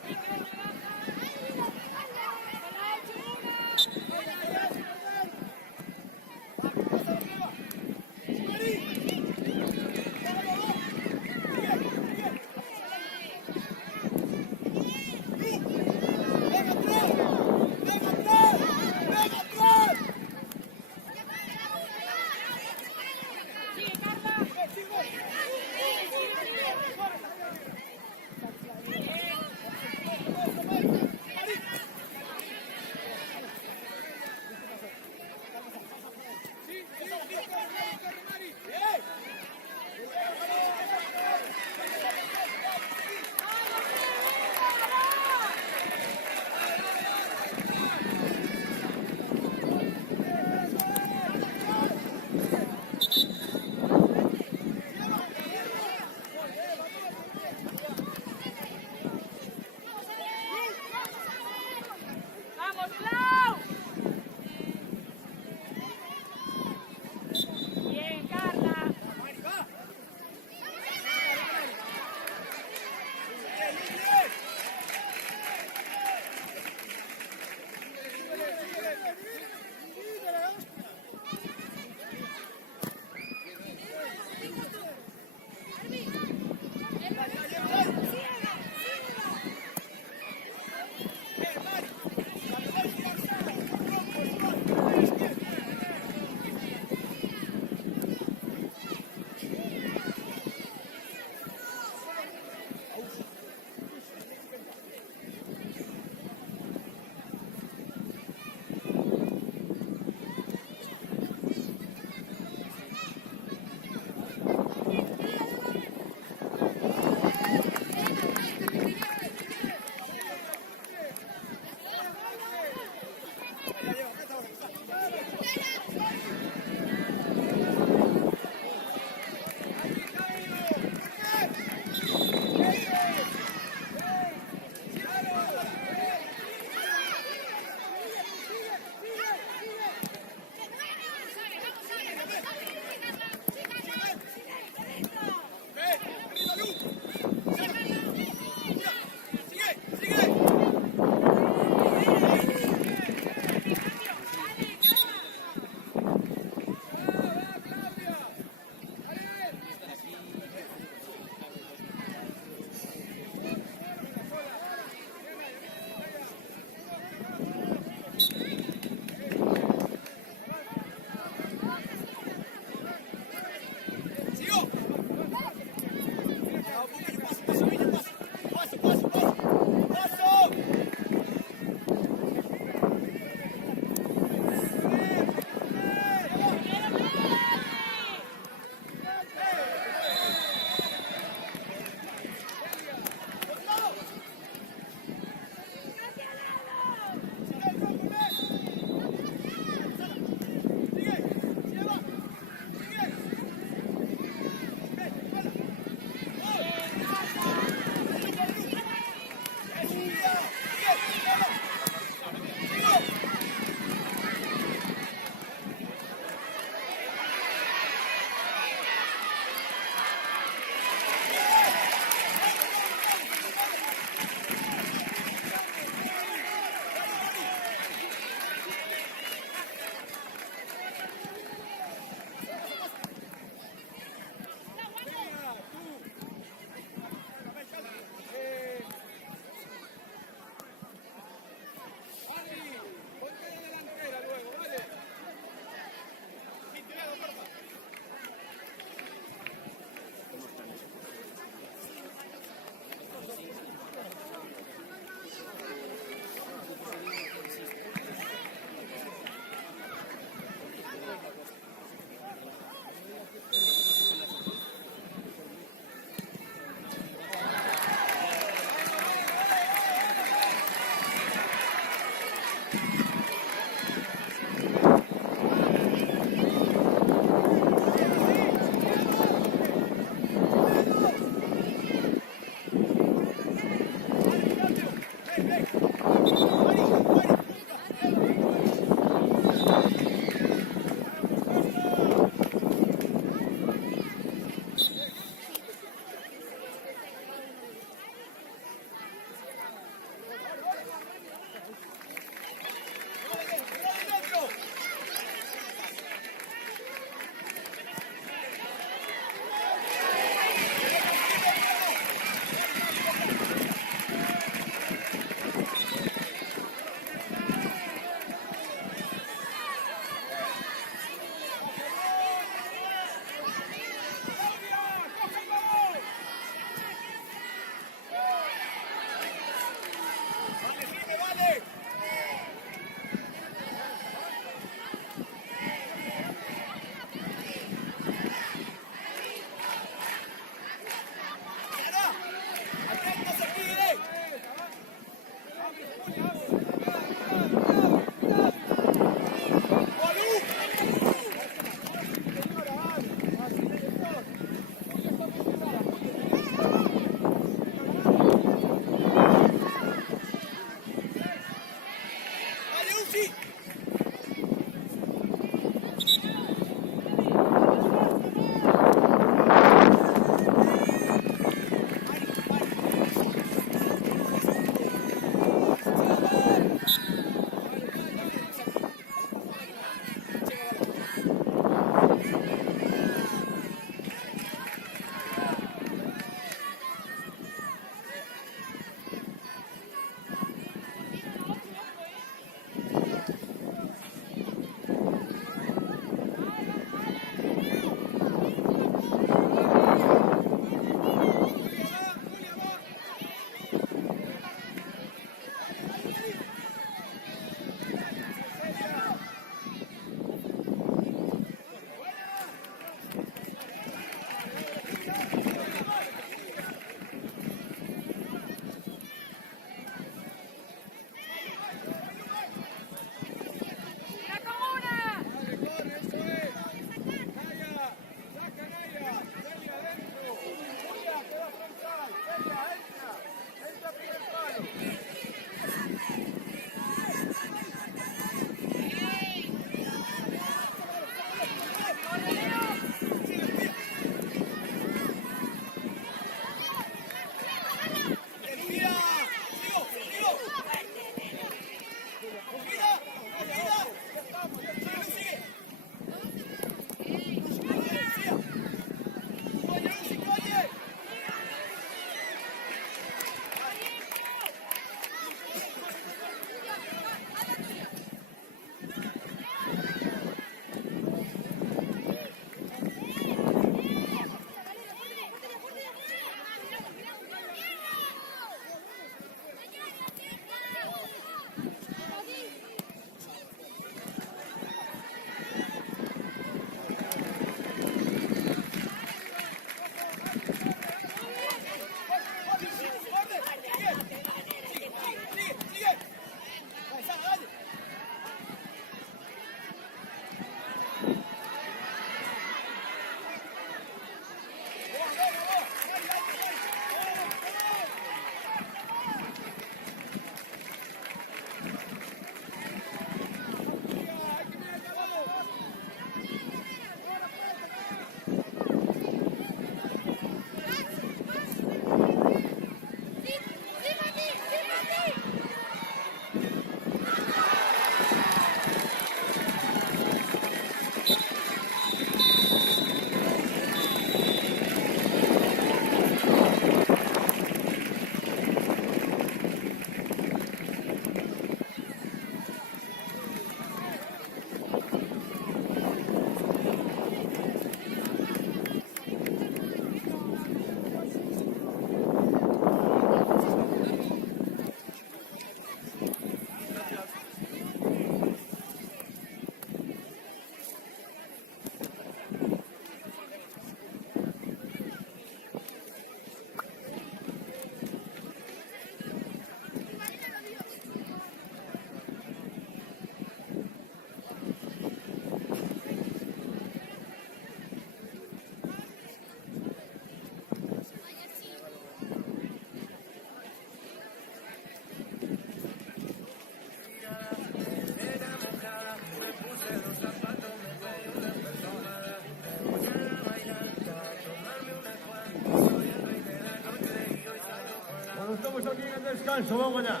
estamos aquí en el descanso, vamos allá.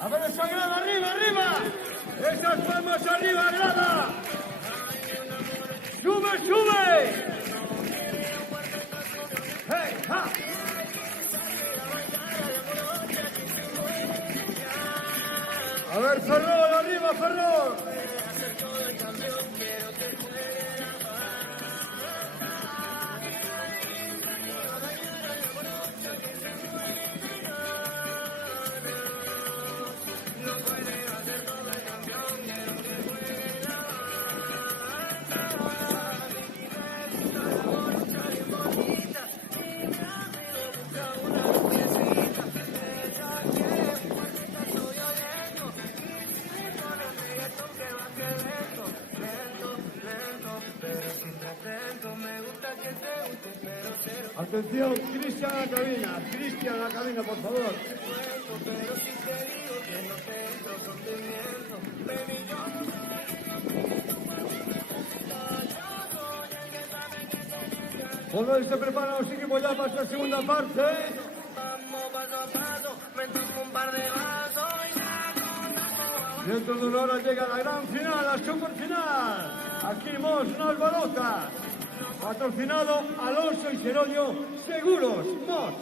A ver esa grada, arriba, arriba. Esas palmas arriba, grada. Sube, sube. Hey, ha. A ver, Ferrol, arriba, Ferrol. Atención, Cristian a la cabina, por favor. Bueno, se preparan los equipos ya para esta segunda parte. Dentro de una hora llega la gran final, la superfinal. Aquí Mos nos balota. Patrocinado Alonso y Geronio Seguros Mos.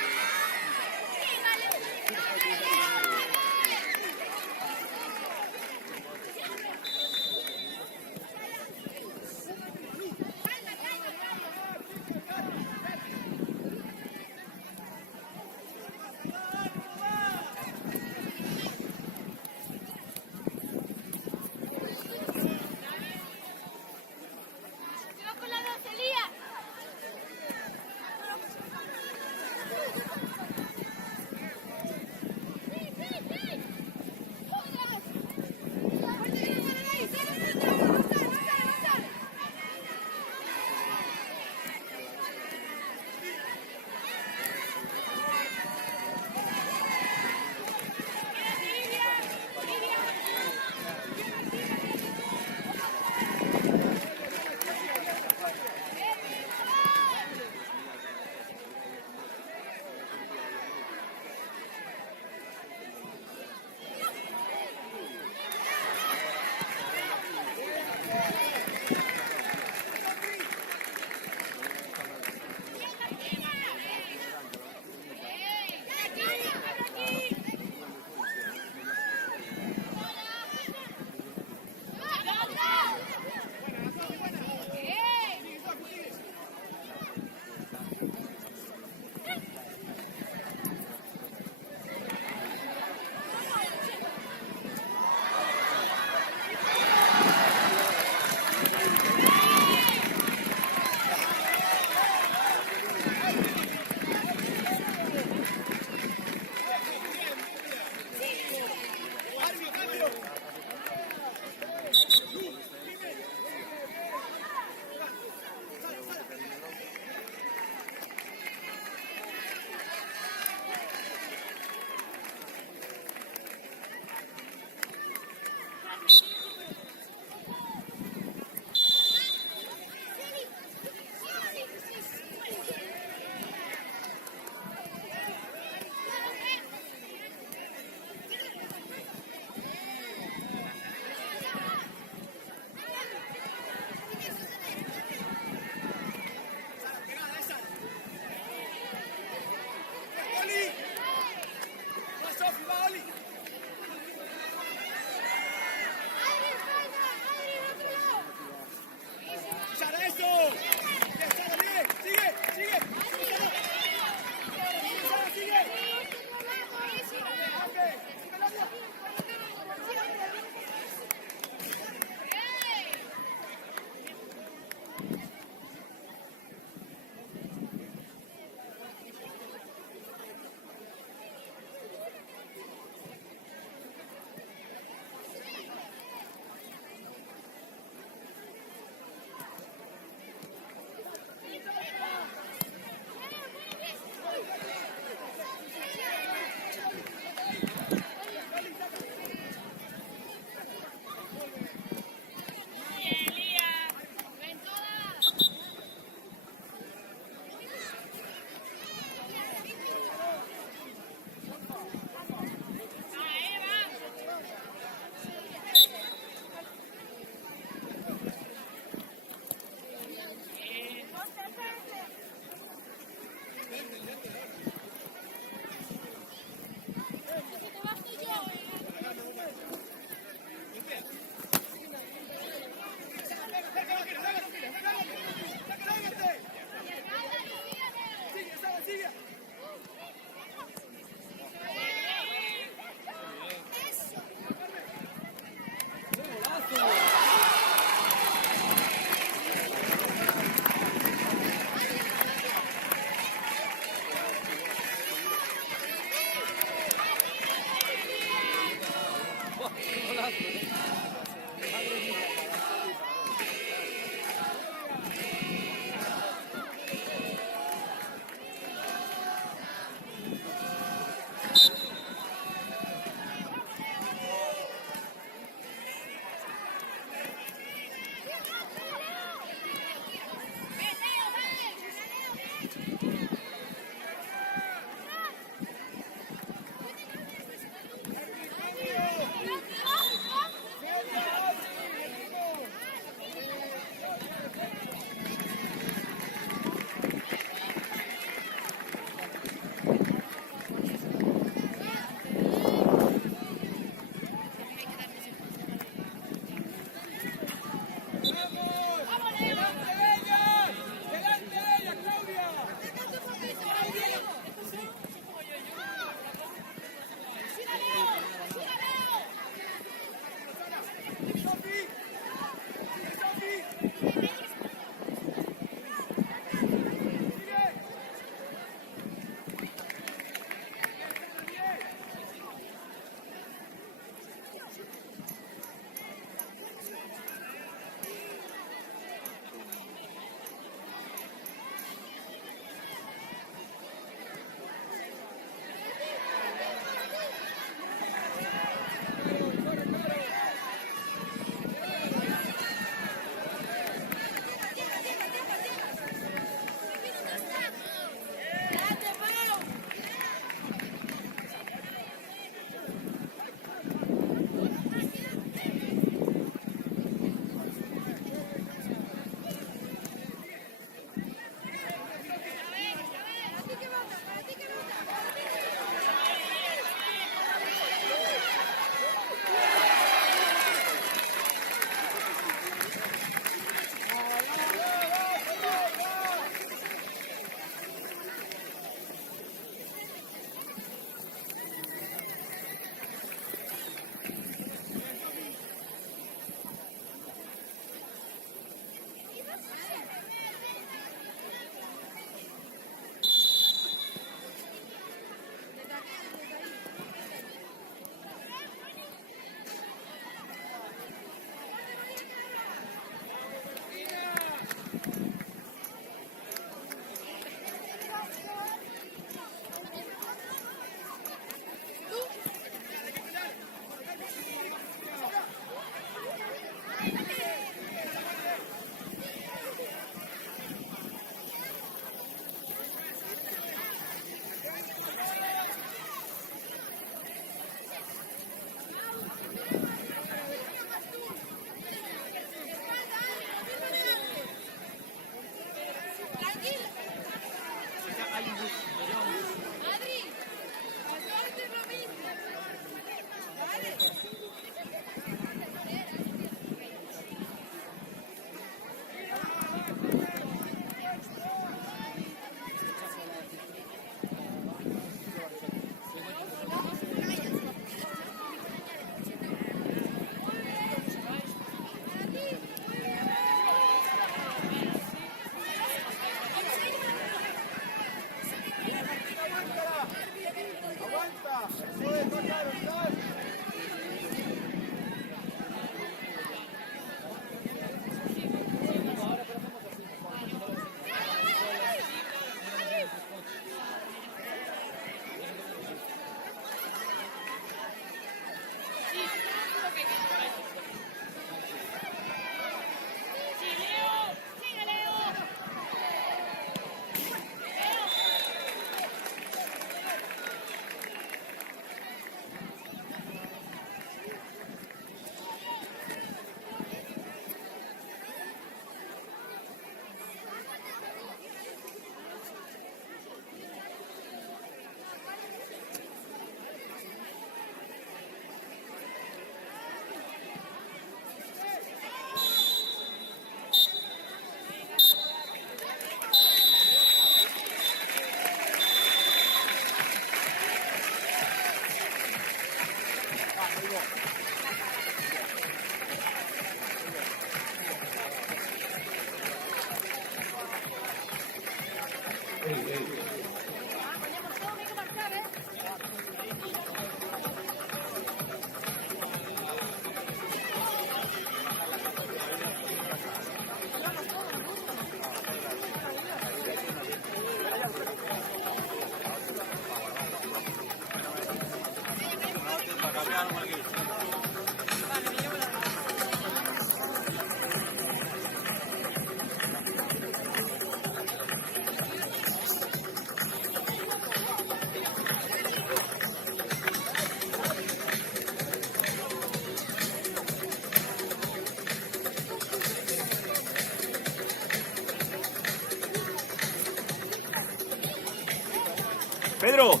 Pedro,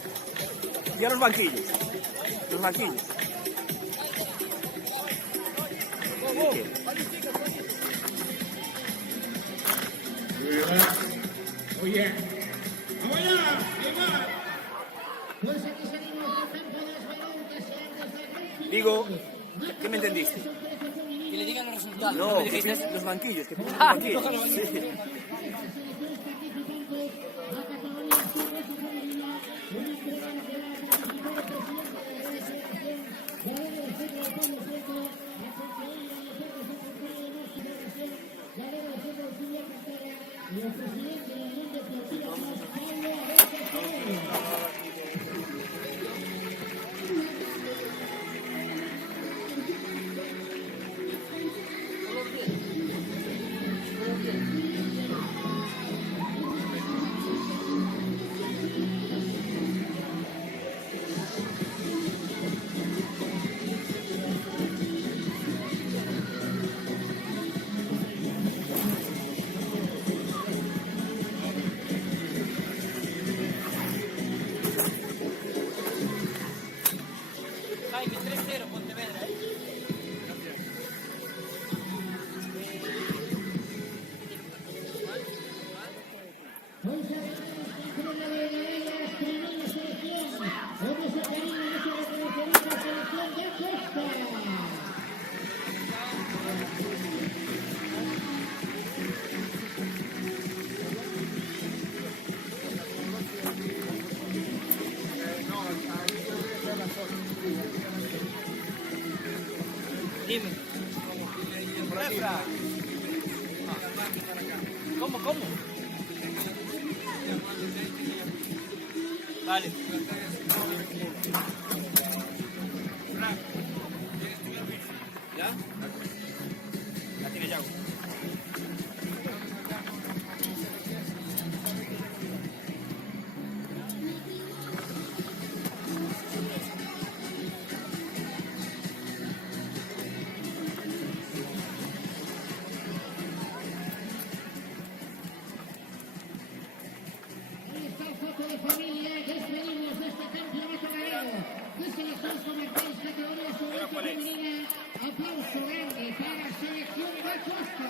y a los banquillos. Los banquillos. Oye, Digo, ¿qué me entendiste? Que le digan los resultados. No, ¿Qué me dijiste? que los banquillos, que pongan los banquillos. Sí. Jaime, 3-0, Pontevedra, ¿eh? Dime. ¿Cómo? Vale. ¿Ya? La tiene ya. Aplauso grande para Selección de Costa.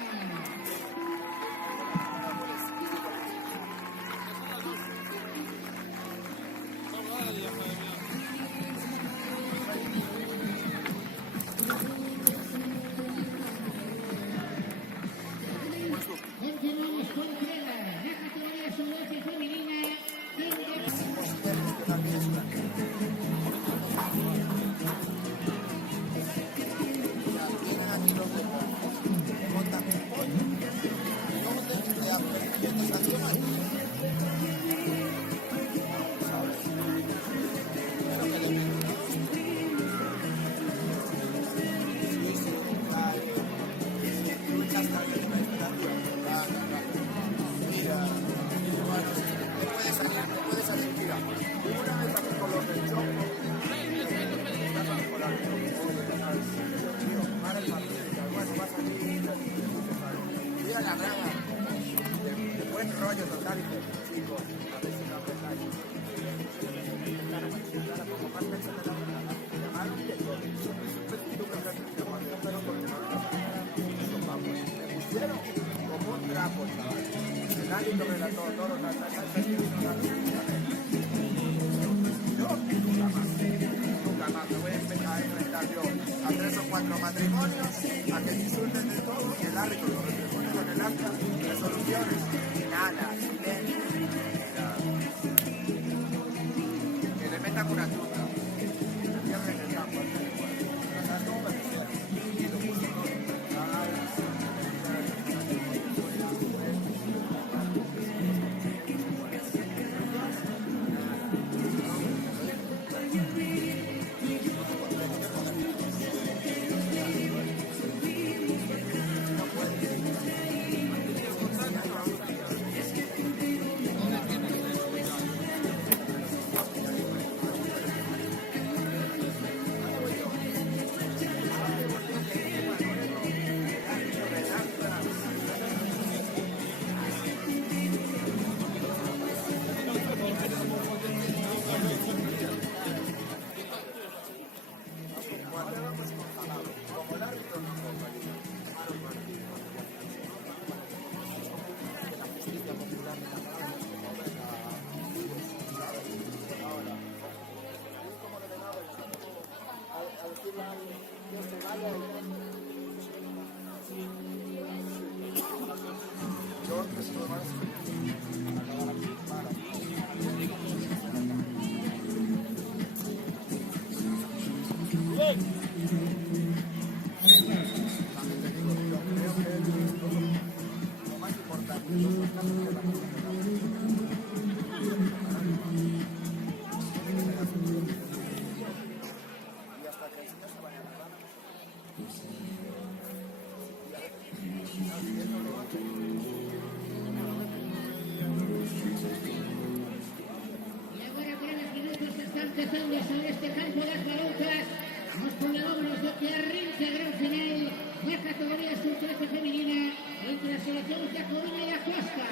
Continuamos con prueba. La categoría sub-20 femenina. Buen rollo total, chicos. A ver si no apretáis. Me pusieron como un trapo, chaval. El árbitro relató todo, yo nunca más, me voy a empezar a enfrentar yo a 3 o 4 matrimonios, a que insulten de todo, y el árbitro lo responde con el acta, resoluciones, y nada, silencio, que le metan una chuta, que le cierren el campo, ¿sabes cómo me pusieron? Y lo puso todo, Empezando sobre este campo las balotas, los pobladores de que arranca gran final la categoría sub-13 femenina entre las selecciones de Coruña y la Costa.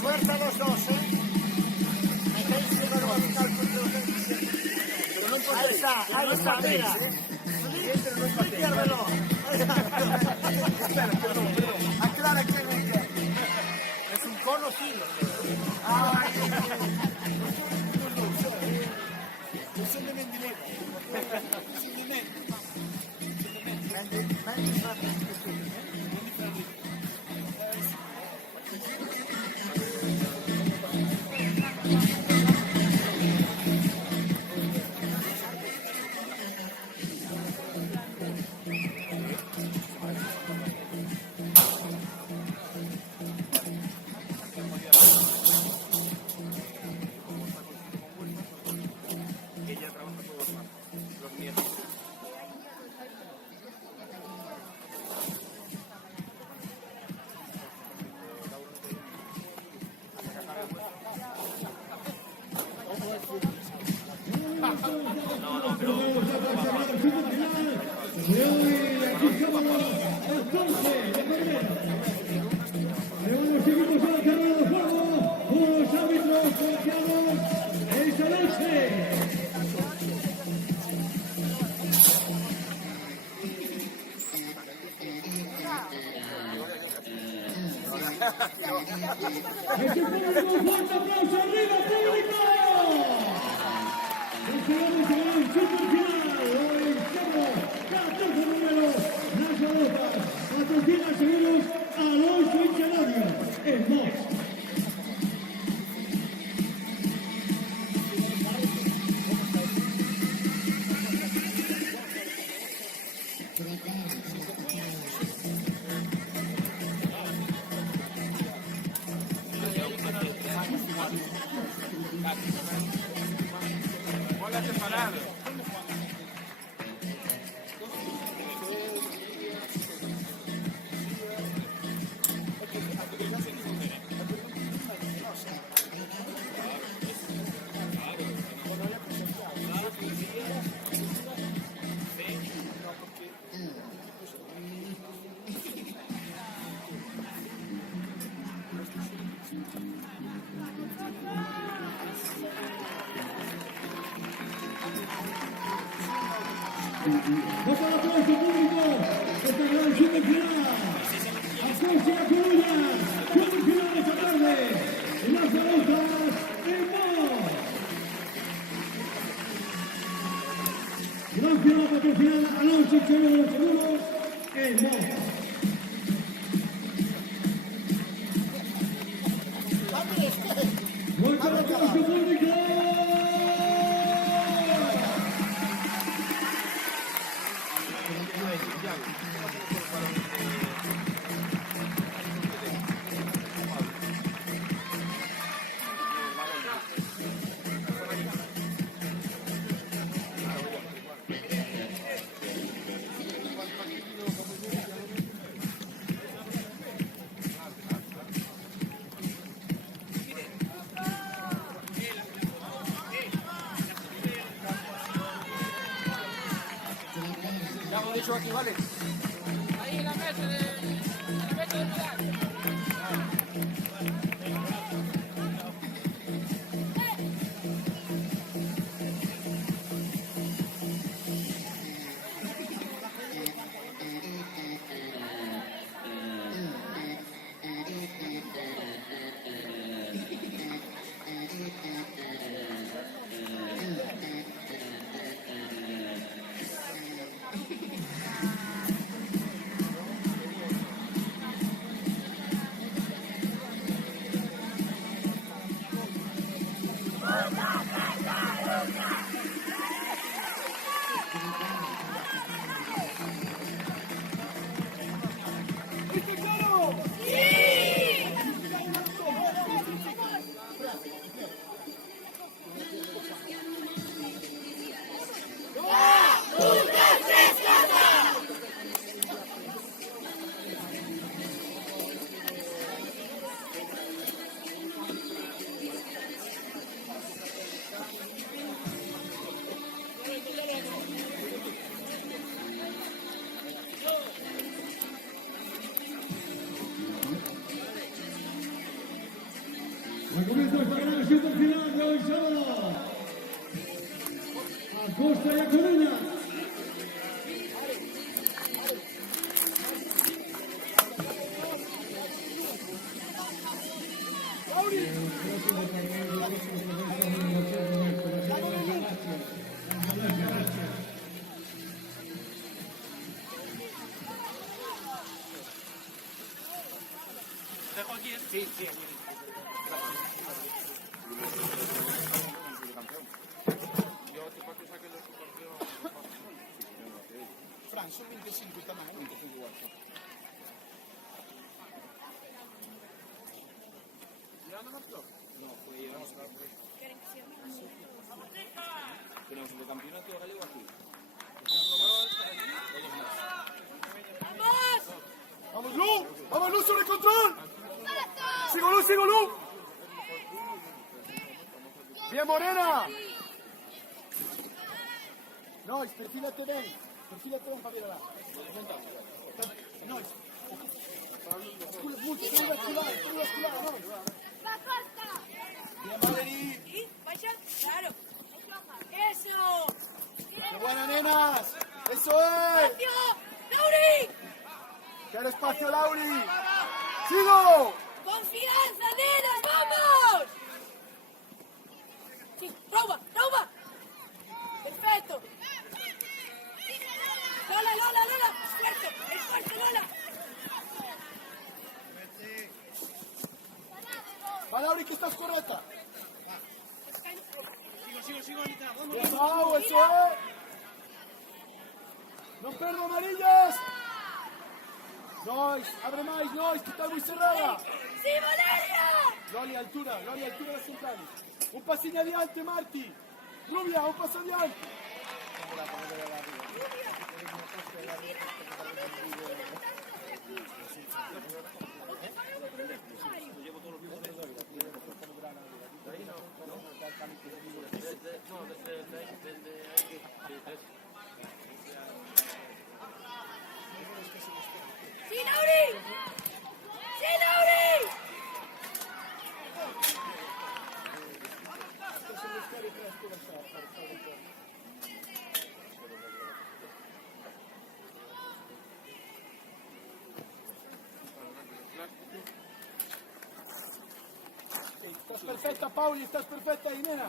Suerte a los dos, ¿eh? Ahí está, mira. Piérdelo. Perdón. Aclara quién es qué. Es un conocido. Ay, yo soy de Mendilego. 14 de Corbera. Llevan los equipos al terreno de juego, los árbitros colegiados esta noche. ¡Ese público, un fuerte aplauso arriba, público! Nos quedamos en el superfinal, hoy somos 14 números, las Balotas, patrocinan seguidos Alonso Incelario, en Moss. Bola separada. ¡Vamos al aplauso público! ¡Esta gran superfinal! ¡Ascocia Coruña! ¡Superfinal de esta tarde! ¡Las Balotas en Moss! Gran final patrocinada Alonso Incelario de los Seguros en Moss. ¡Fuerte el aplauso público! Ya hemos dicho aquí, vale. Ahí en la mesa de Pilar. Comienza esta gran superfinal de hoy sábado. Acosta y A Coruña. ¿Dejo aquí? Sí, sí. Fran, son 25 y estamos en 25 igual. ¿Ya no marcó? No, pues llevamos a tenemos el campeonato galego aquí. ¡Vamos, Lu! ¡Vamos, Lu, sobre el control! ¡Sigo, Lu, sigo, Lu! ¡Bien, Morena! No, perfílate bien. Perfílate un papel abajo. No, mucho, esquivar, no. ¡La corta! Bien, Valerie. ¿Y? ¿Vaya? Claro. ¡Eso! ¡Qué buena, nenas! ¡Eso es! ¡Espacio! ¡Lauri! ¡Qué espacio, Lauri! ¡Sigo! ¡Confianza, nenas! ¡Vamos! Sí, Rauba, Rauba. Perfecto. Lola, Lola, Lola. Esfuerzo, Lola. Va, Lauri, que estás correcta. Sigo, Anita. Vamos. ¡Bravo, eso es! ¡No perdo amarillas! ¡Nois! ¡Abre más, Nois, que está muy cerrada! ¡Sí, Valeria! Loli, altura de las centrales. Un pasillo adiante, Marti. Rubia, un paso adiante. ¡Sí, Lauri! ¡Sí, Lauri! Estás perfecta, Pauli, estás perfecta, Inena.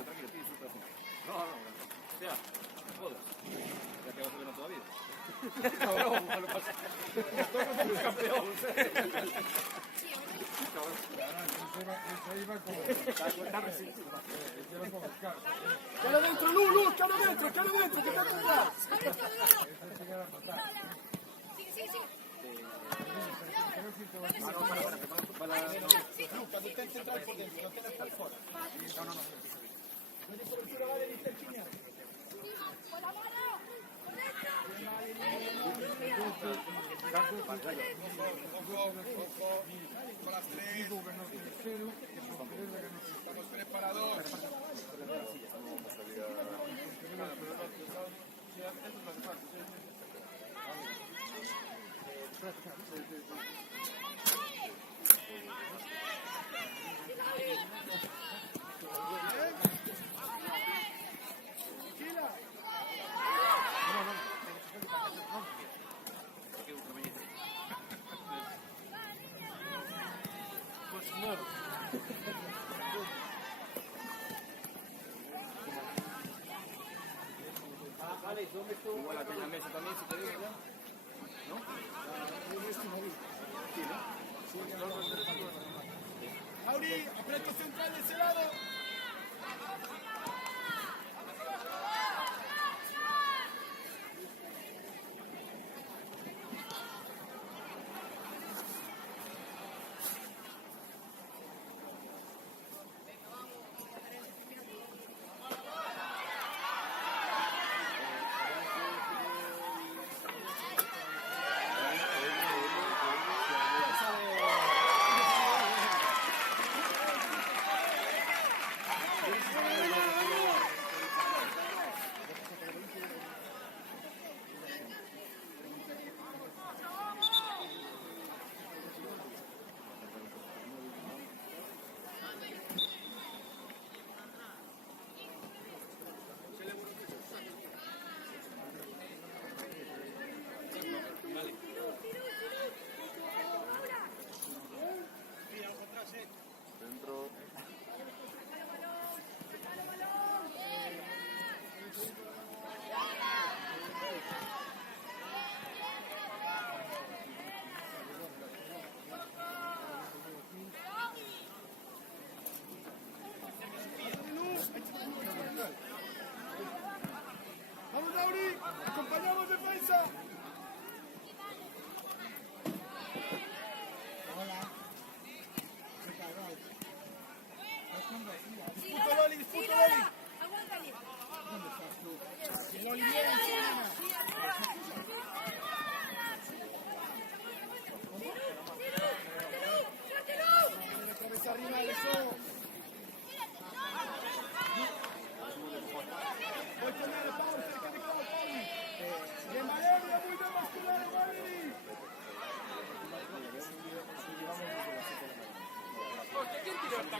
Cara dentro, Lu, cara dentro, que está atrás. Cuando estés central por dentro, no tienes que estar fuera. Puedes cobertura, vale, dice el chiñar. ¡Con la mano! Con las tres. Estamos preparados. Igual aquí en la mesa también, si te digo ya. ¿No? Lauri, aprieta central de ese lado.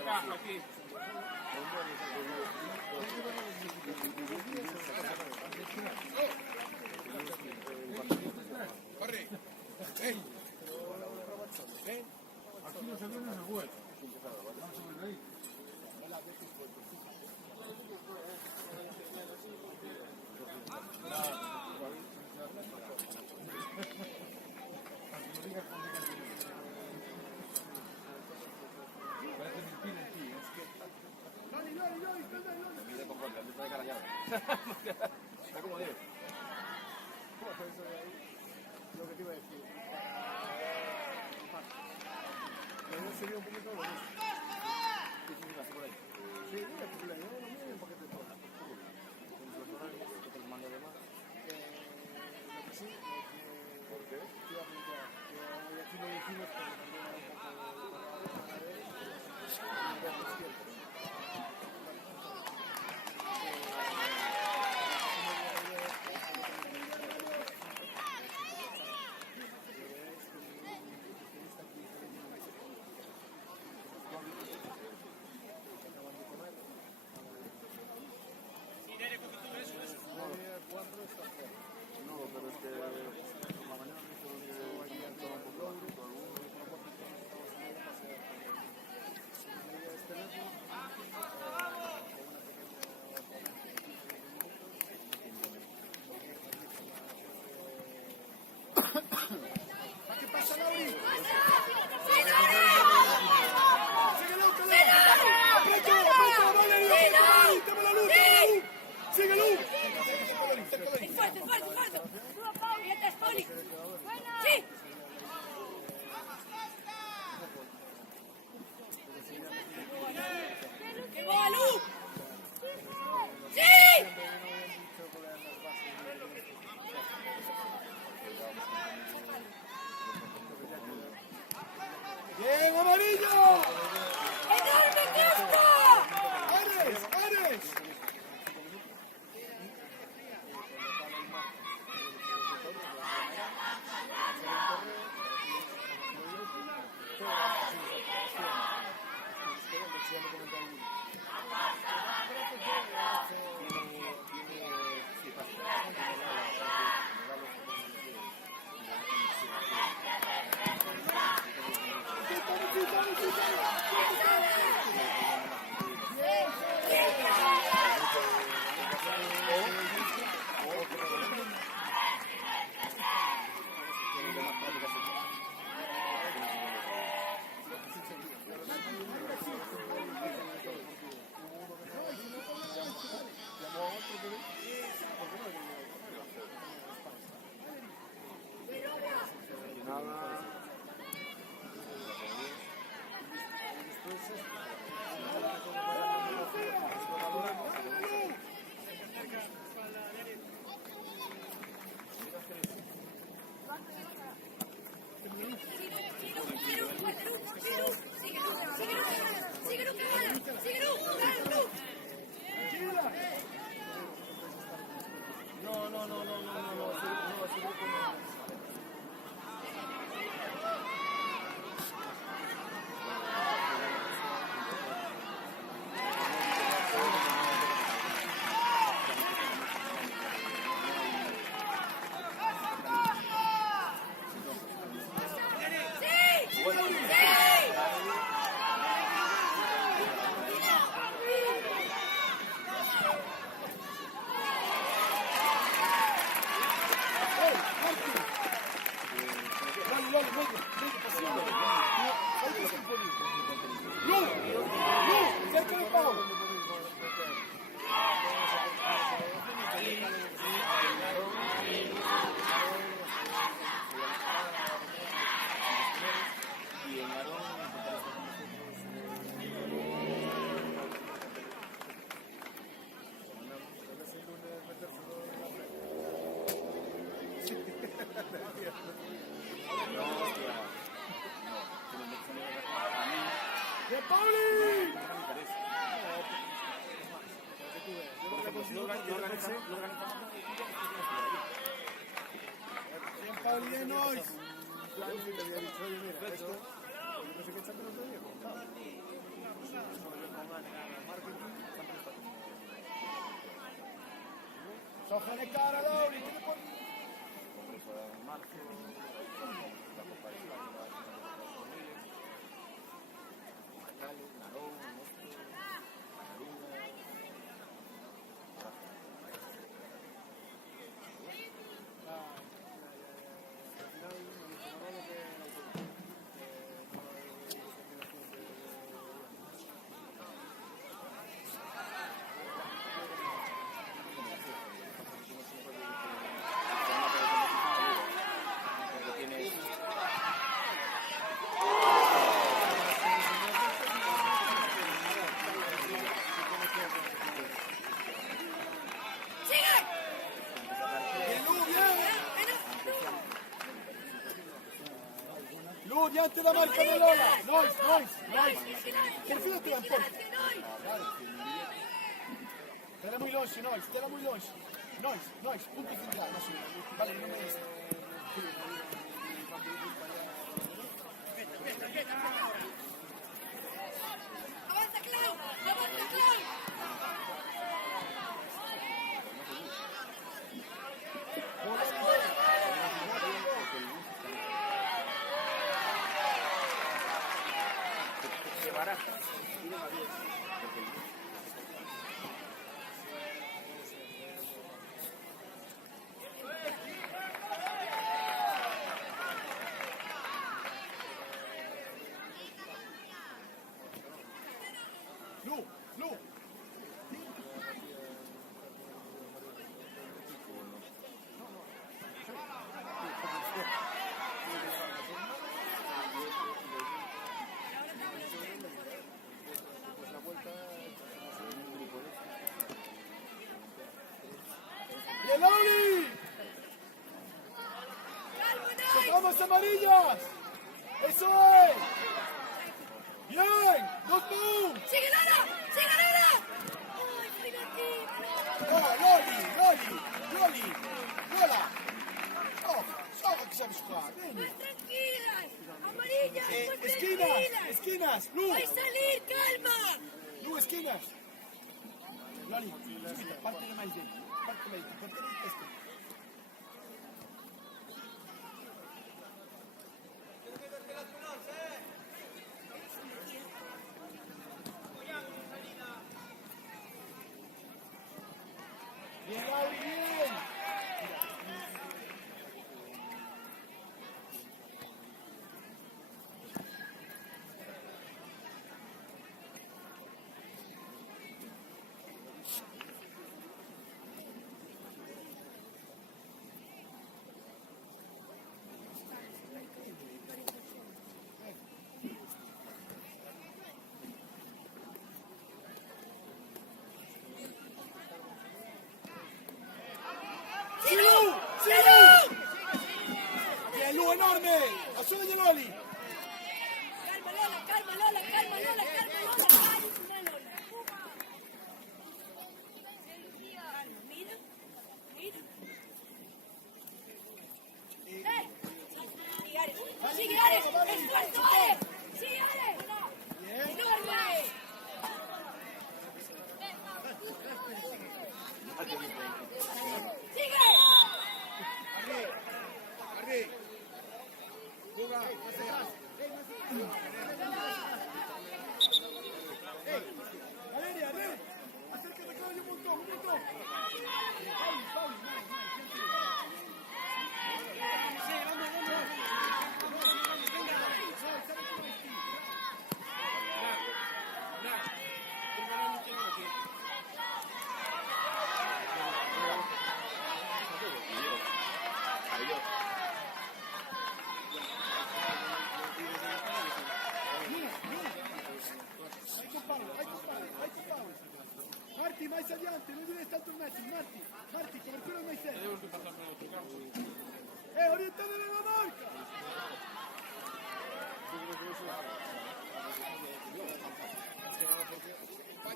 Acá, aquí. Aquí los aviones no vuelan. Vamos a ver ahí. Está como 10. Lo que te iba a decir. Pero sería un poquito lo mismo. Sí, mira, porque le llevo lo mío y un paquete de todo. Lo que sí, ¿por qué? Te iba a preguntar, que aquí lo dijimos, pero también era un poco para ver los tiempos. No, pero es que por la mañana me dijo que allí han tomado un poco de ¿qué pasa, Lauri? ¡Síguelo! ¡Fuerte, fuerte, fuerte! ¡Este es Poli! ¡Sí! ¡Qué bola, Lu! ¡Sí! ¡Bien, amarillo! ¡Enorme casco! ¡Ares! ¡Ares! ¡De Pauli! Bien, Paulianos. Le había dicho, oye, mira, esto, no sé qué chato no te había contado. Soja de cara, Lauri. ¿Qué te pone? Diante la marca de Lola. Nice. Perfilati un po'. Stella muy longe, stella muy longe. Nice. Punto finale. Vale, non è questo. Avanza Clau. Lu. ¡Bien, Lauri! ¡Tocamos amarillas! ¡Eso es! ¡Bien! ¡Dos boom! ¡Sigue Lola! ¡Ay, Finati! Loli! ¡Lola! ¡Soja que sabes jugar! ¡Más tranquilas! ¡Amarillas! ¡Más tranquilas! Esquinas! ¡Lu! ¡Vais a salir! ¡Calma! ¡Lu, esquinas! Loli, subita, parte máis dentro. Parte máis dentro. Parte máis dentro. Bien, Lauri, bien. ¡Sí! ¡Bien, Lu, enorme! ¡Ayúdame, Loli! ¡Calma, Lola! ¡Ay, una Lola! Mira. ¡Sigue, Ares! ¡Esfuerzo, Ares! ¡Sigue, Ares! ¡Enorme! ¡Sigue! Valeria, ven. Acércate acá, un montón. Marti, mais adiante, non devi stare tornati. Marti, copertura mai sei. Orientale la marca! Hay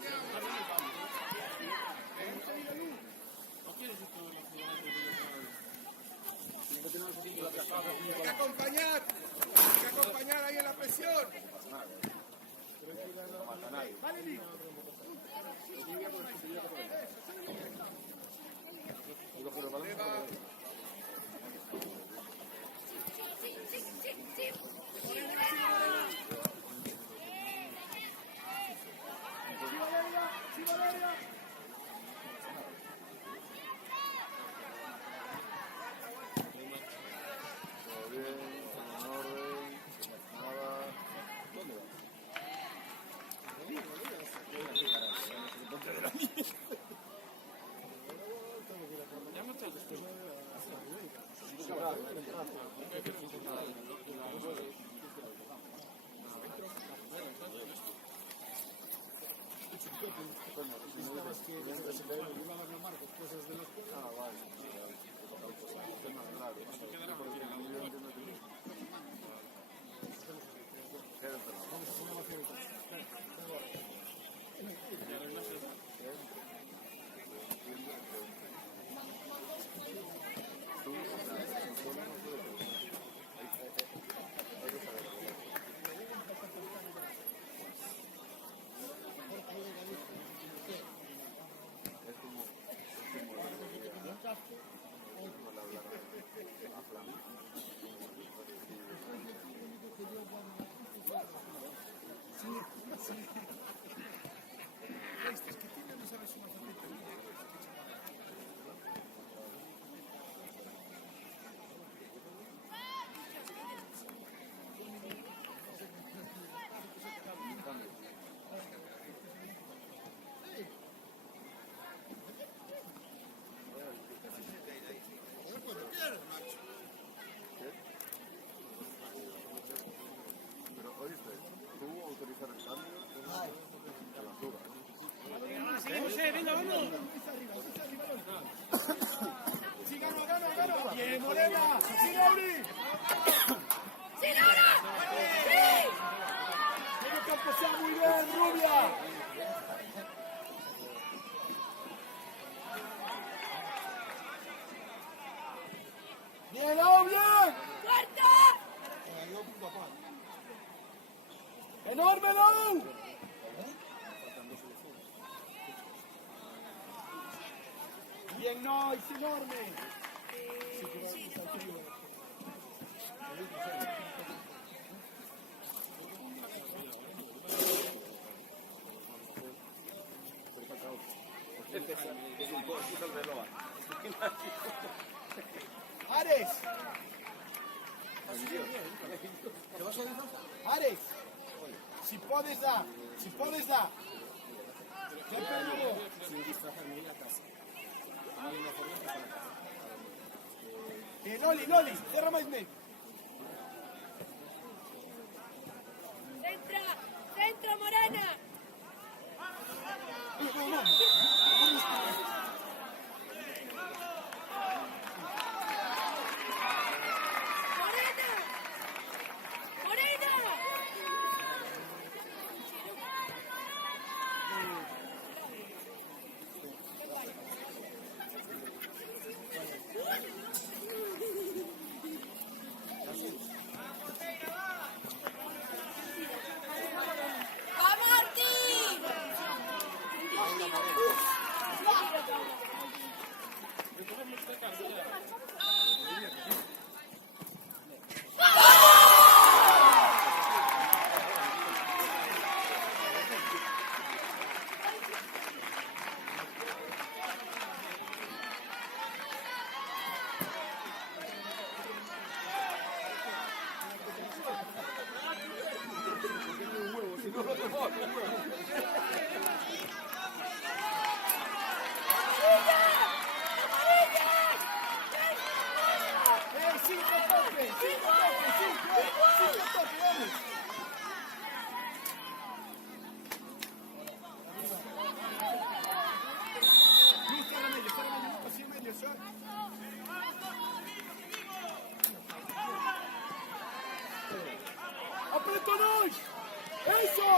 que acompañar ahí en la presión. Bien, Morena. ¡Sí, Lauri! ¡Sí, Laura! ¡Sí! Tiene que empezar muy bien, Rubia. Bien, Lau, bien. ¡Fuerte! Enorme, Lau. Bien, no, es enorme. Ares. Ares. Si podes dar. Si podes dar. Yo perdido. Loli, cierra más medio. ¡Centro, Morena! ¡Apretonos! ¡Eso!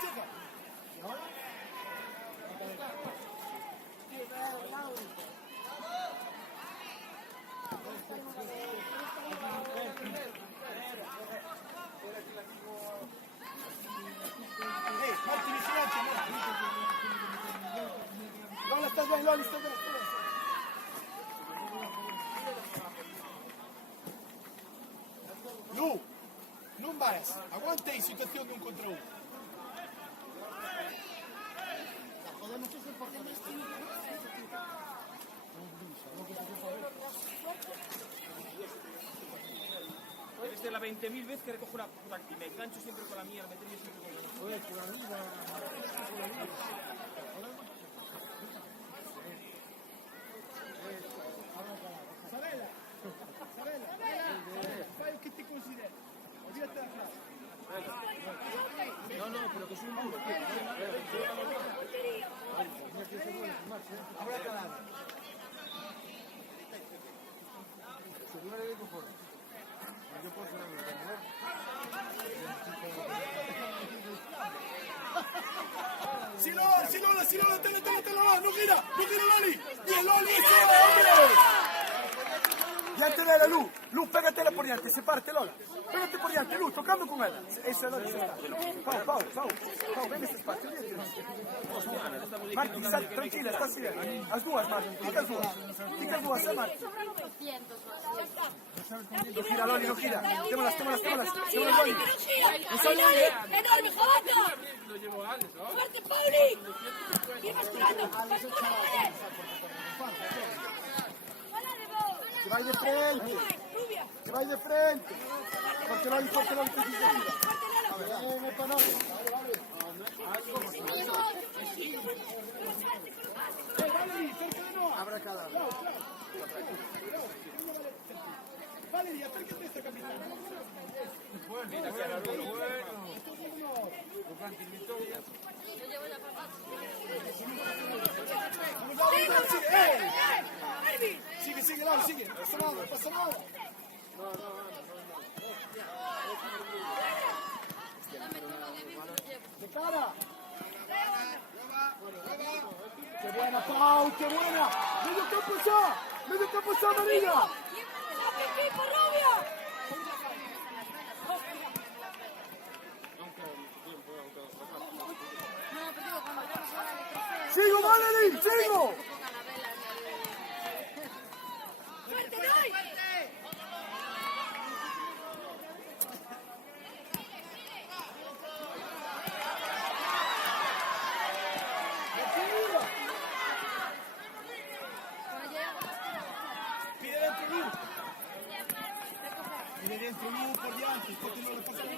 Checa. ¿Y ahora? Marti, vicinanza, Lola sta bene, Lola sta bene. Lu, non vais, aguanta ahí situación de un contra uno. Debe ser la 20.000 veces que recojo una puta y me engancho siempre con la mía, me meterme siempre con la mía. Oye, por arriba. Sabela, fai que te considero. Olvídate de atrás. No, pero que soy un burro. Ahora calado. Sí, Lola, tenla, no gira, Loli. Bien, Loli, hombre. Ya te da la luz, pégatela por diante, sepárate, Lola. Pégate por diante, Luz, tocando con ella. Eso es Lola, Pau, ven ese espacio. Marti, tranquila, estás bien. Las duas, Marti, fica as duas, Marti. No gira, Loli, no gira. Témolas, Loli. ¡Enorme, Jovato! ¡Fuerte, Pauli! ¡Ir masculando! Que vai de frente. Porque Loli precisa gira. Viene para nós. Abra cada uno. Valeria, acércate a esta capitana. Sigue, Loli, sigue. Pasa nada. De cara. ¡Qué buena, Pau! ¡Qué buena! ¡Medio campo ya, María! ¡Sigo, Valerie! ¡Sigo! ¡Fuerte, Noy! Pide dentro Luz por diante, porque no le pasa nada.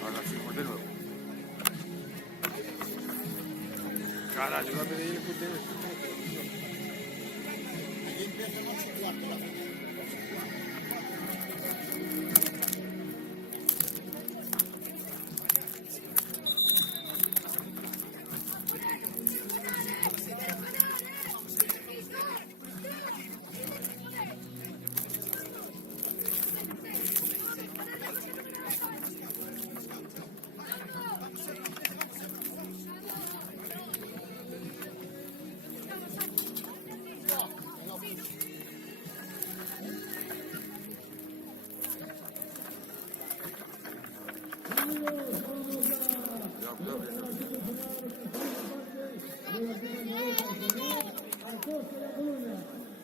Ahora sí, de nuevo. Cara, yo voy a pedir el puntero.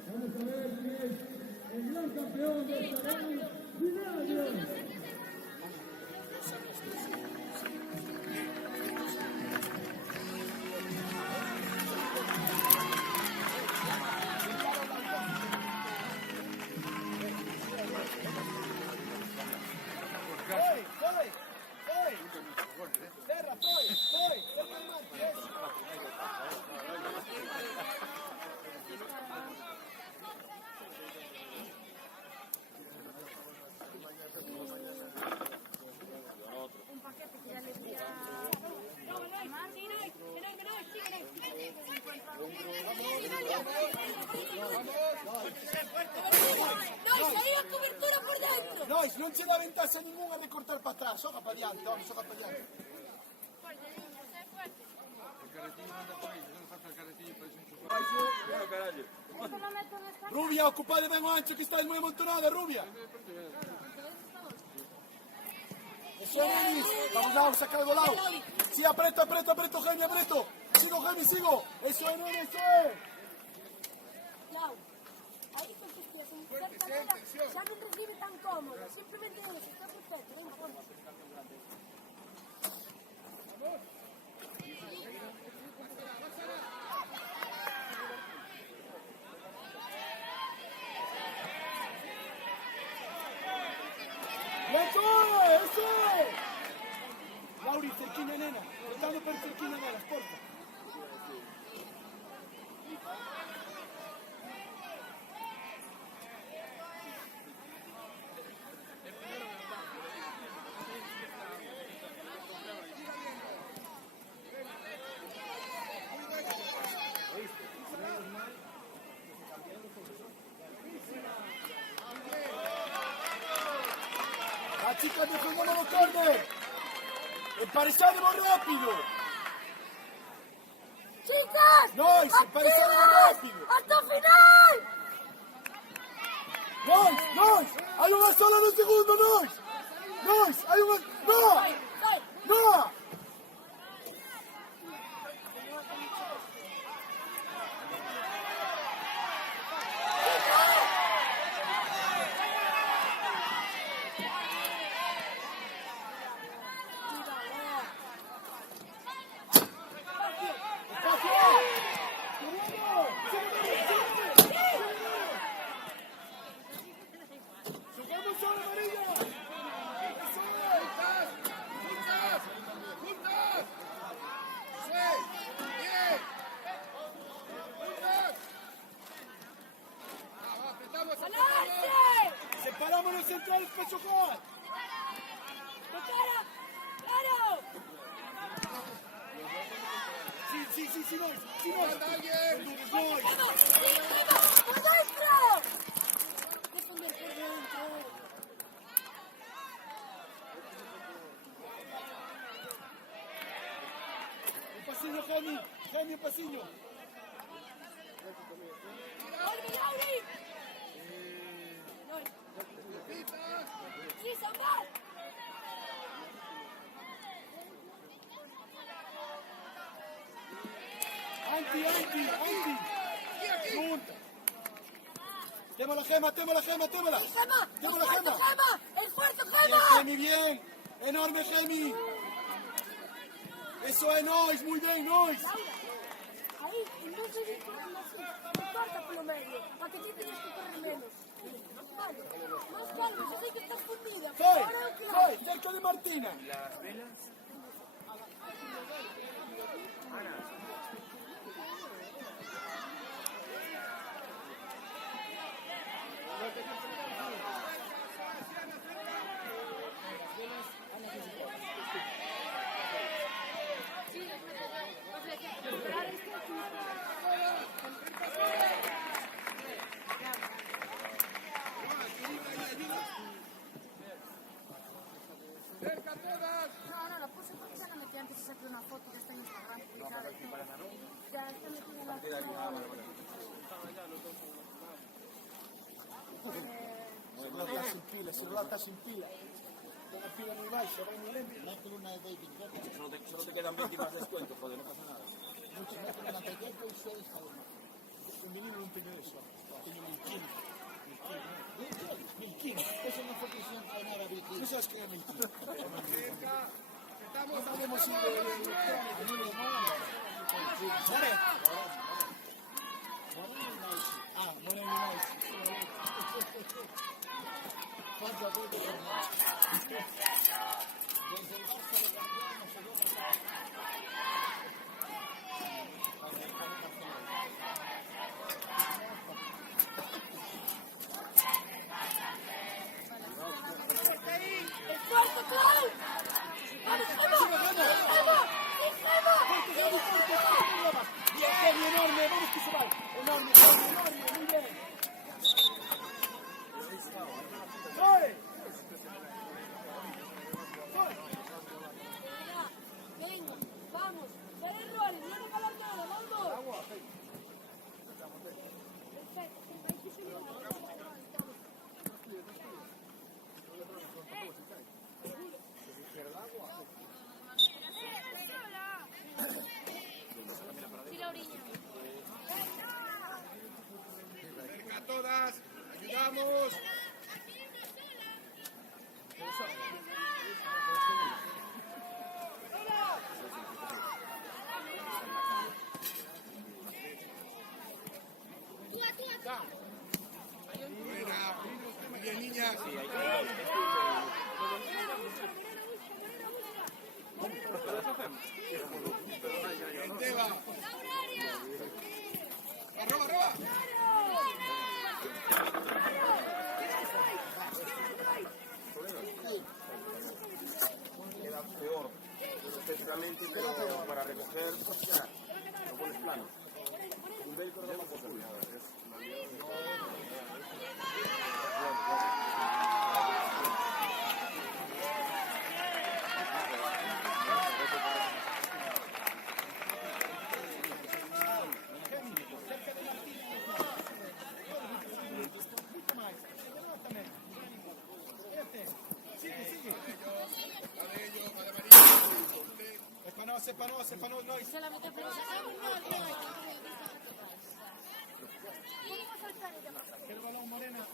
Vamos a ver quién es el gran campeón del salón, Vinagre. ahí a cobertura por dentro. Nois, non c'è da ventasse ninguna di cortar para atrás, soca para diante, home, soca para diante. Rubia, ocupade ben o ancho que estáis moi amontonada, Rubia. Eso é, Denis. Vamos lá, sacar do lado. Sí, apreto, Gemi, apreto. Sigo, Gemi, sigo. Eso é, nene, eso é. Clau, ahí con tus pies en cerca de ella, ya no recibe tan cómodo. Simplemente eso, está perfecto. Venga, ponte. Eso é. Lauri, cerquinha, nena. Botando per cerquinha delas, porta. La chica defendiendo los corners. Emparejademos rápido. ¡Chicas! Nois, emparejademos rápido. ¡Hasta el final! Nois, hay una sola en un segundo, Nois, hay una... ¡No! Separámonos centrales para chocar. ¡Claro! Sí, Nois. ¡Por dentro! Defender por dentro. Un pasillo, Gemi, un pasillo. ¡Vuelve, Lauri! ¡Sí, Samar! Anti. Junta. Témala, Gema. ¡Gema! ¡Esfuerzo, Bien, Gema! Gemi, bien. Enorme, Gemi. Eso es, Nois. Muy bien, Nois. Ahí, no se dice corriendo así. Corta por lo medio, para que tú tienes que correr menos. Vale, más calma, yo sé que estás fundida. Soy, cerca de Martina. Las velas. No, la puse porque ya la metí antes y saqué una foto que está en Instagram publicada. Ya está metida en la foto. Se está sin pila. La pila muy baja, va muy lento. Métele una de David Beckham. Solo te quedan 20 más descuentos, joder, no pasa nada. Mucho, métele una de Beckham y 6 Femenino non teño eso. Teño Milquín. Eso no fue prisión para nada, Vicky. Tú sabes que é Milquín. Estamos Podemos ir de... More. Moreno Nice. ¿Cuánto apoyo con desde el Barça de Guardiola no se dio ¡Esfuerzo, Clau! ¡Vamos, Bien, enorme, vamos que se va. Enorme, muy bien. más, ayudamos. Muy bien, niñas. Entela. ¡Arroba, arroba! Queda peor, especialmente para recoger, no pones plano. Un velcro no más posible. Sepanos, no. Solamente podemos hacer El balón, Morena.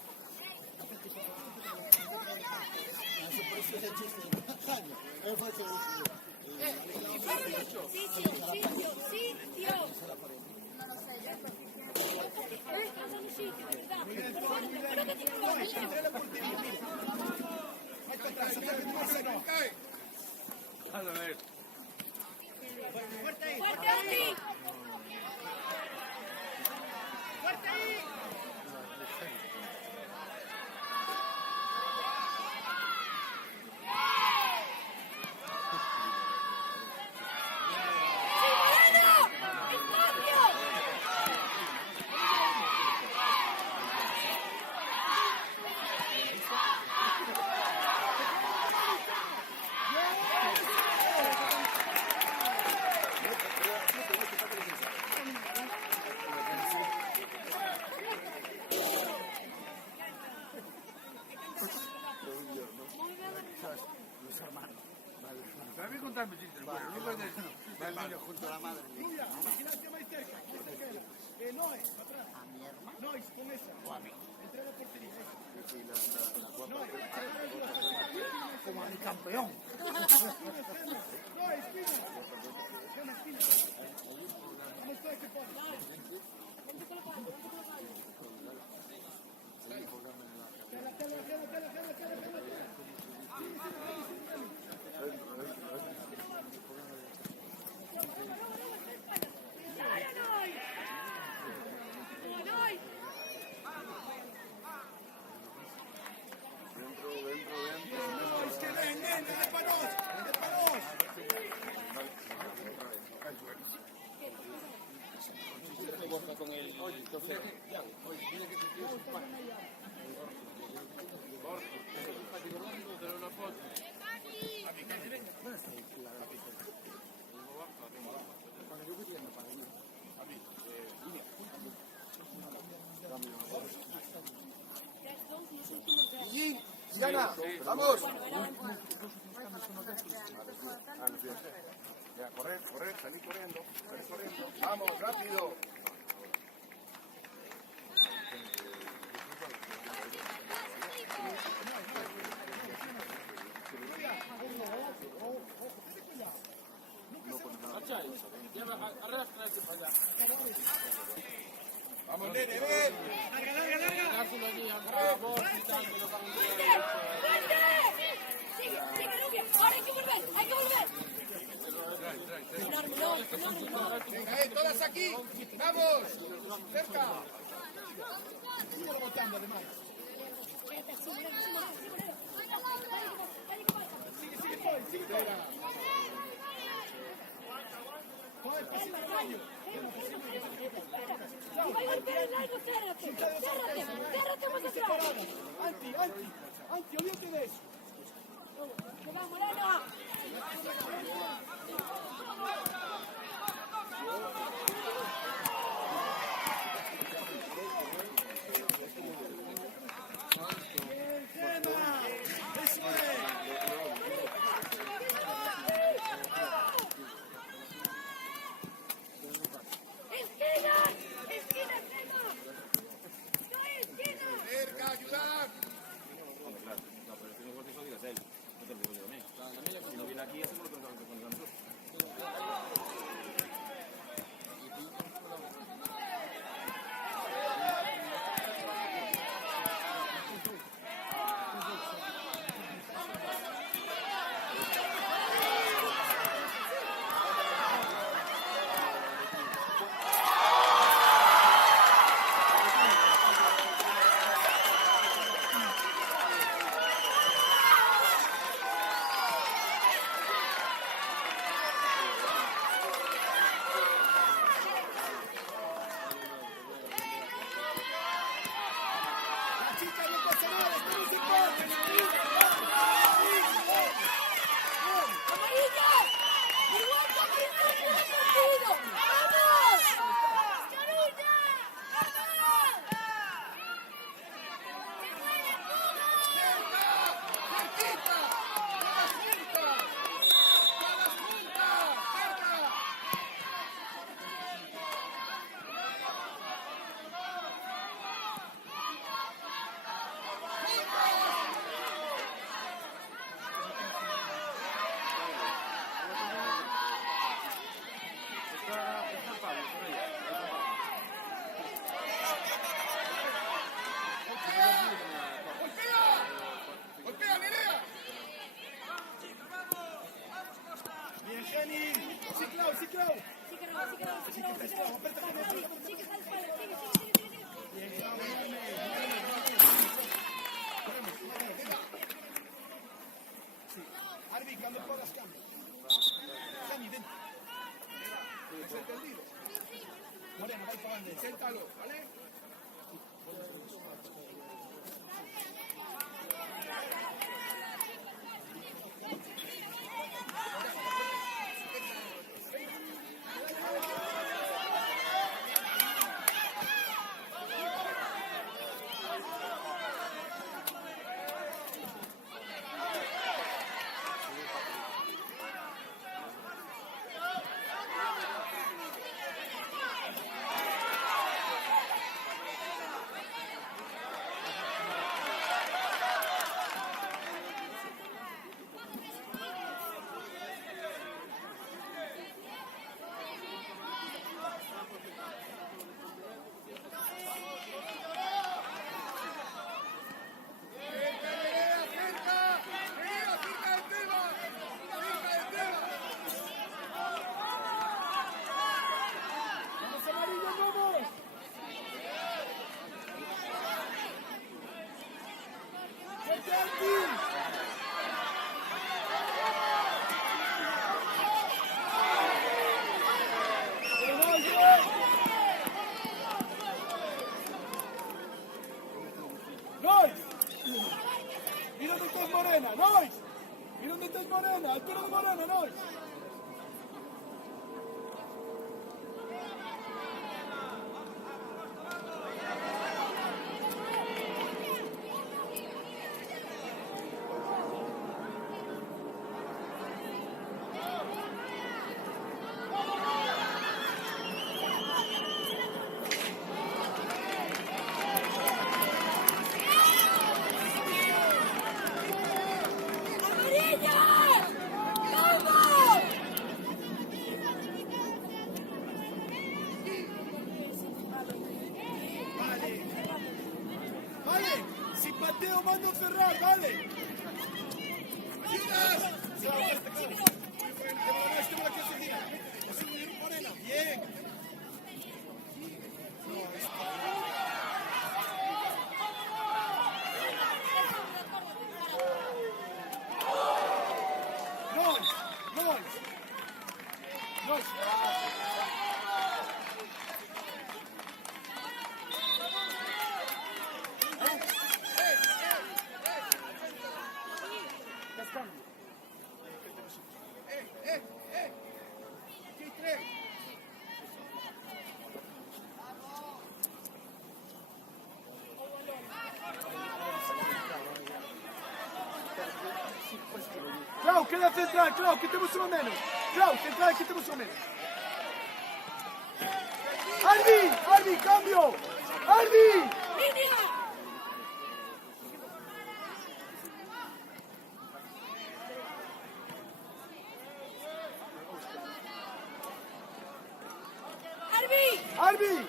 ¡Fuerte ahí! ¡Fuerte ahí! También contarme chistes, bueno, no perder. Va el niño junto a la madre. Vigilancia más cerca. Noé, atrás. A mi hermano. Noé, con esa. O a mí. Entre la portería. Como a mi campeón. Noé, esquina. Ven, esquina. ¿Cómo está este pone? Con el chofer. Diana, vamos. Ya, correr, salir corriendo. Vamos, rápido. Vamos, nene, ven. Venga, todas aquí. Vamos. Cerca. Sigue rebotando, además. Sigue. Coge el pasito al baño. ¡Va a golpear el largo! ¡Cérrate más atrás! Anti, olvídate de eso. ¡Vamos, Moreno! ¡Esquina! ¡Esquina! ¡No, esquina! Inténtalo, ¿vale? ¡Nois! ¡Mira dónde estás, Morena! ¡Nois! ¡Mira dónde estás, Morena! ¡Al tiro de Morena, Nois! ¡Vale! ¡Si pateo mando a cerrar! ¡Vale! ¡Chicas! ¡Bien! Clau, queda central, Clau, que temos uno menos. Clau, central, que temos uno menos. Arbi, cambio. Arbi. Arbi.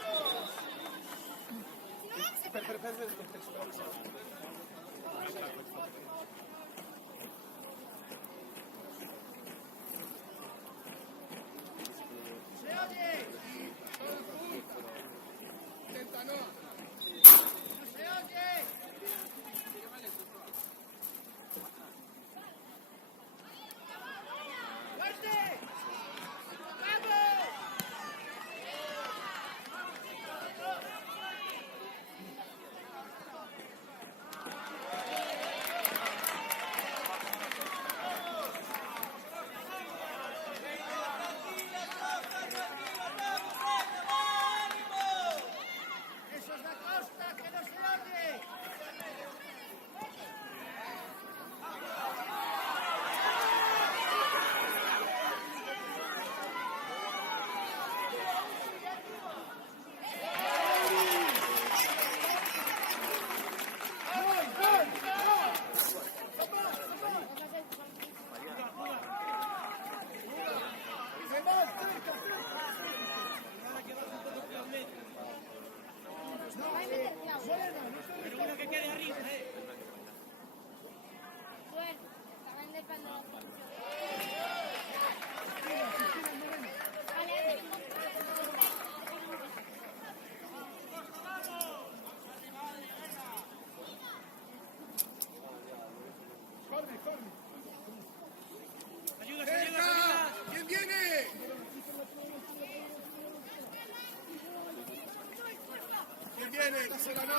viene, dásela no.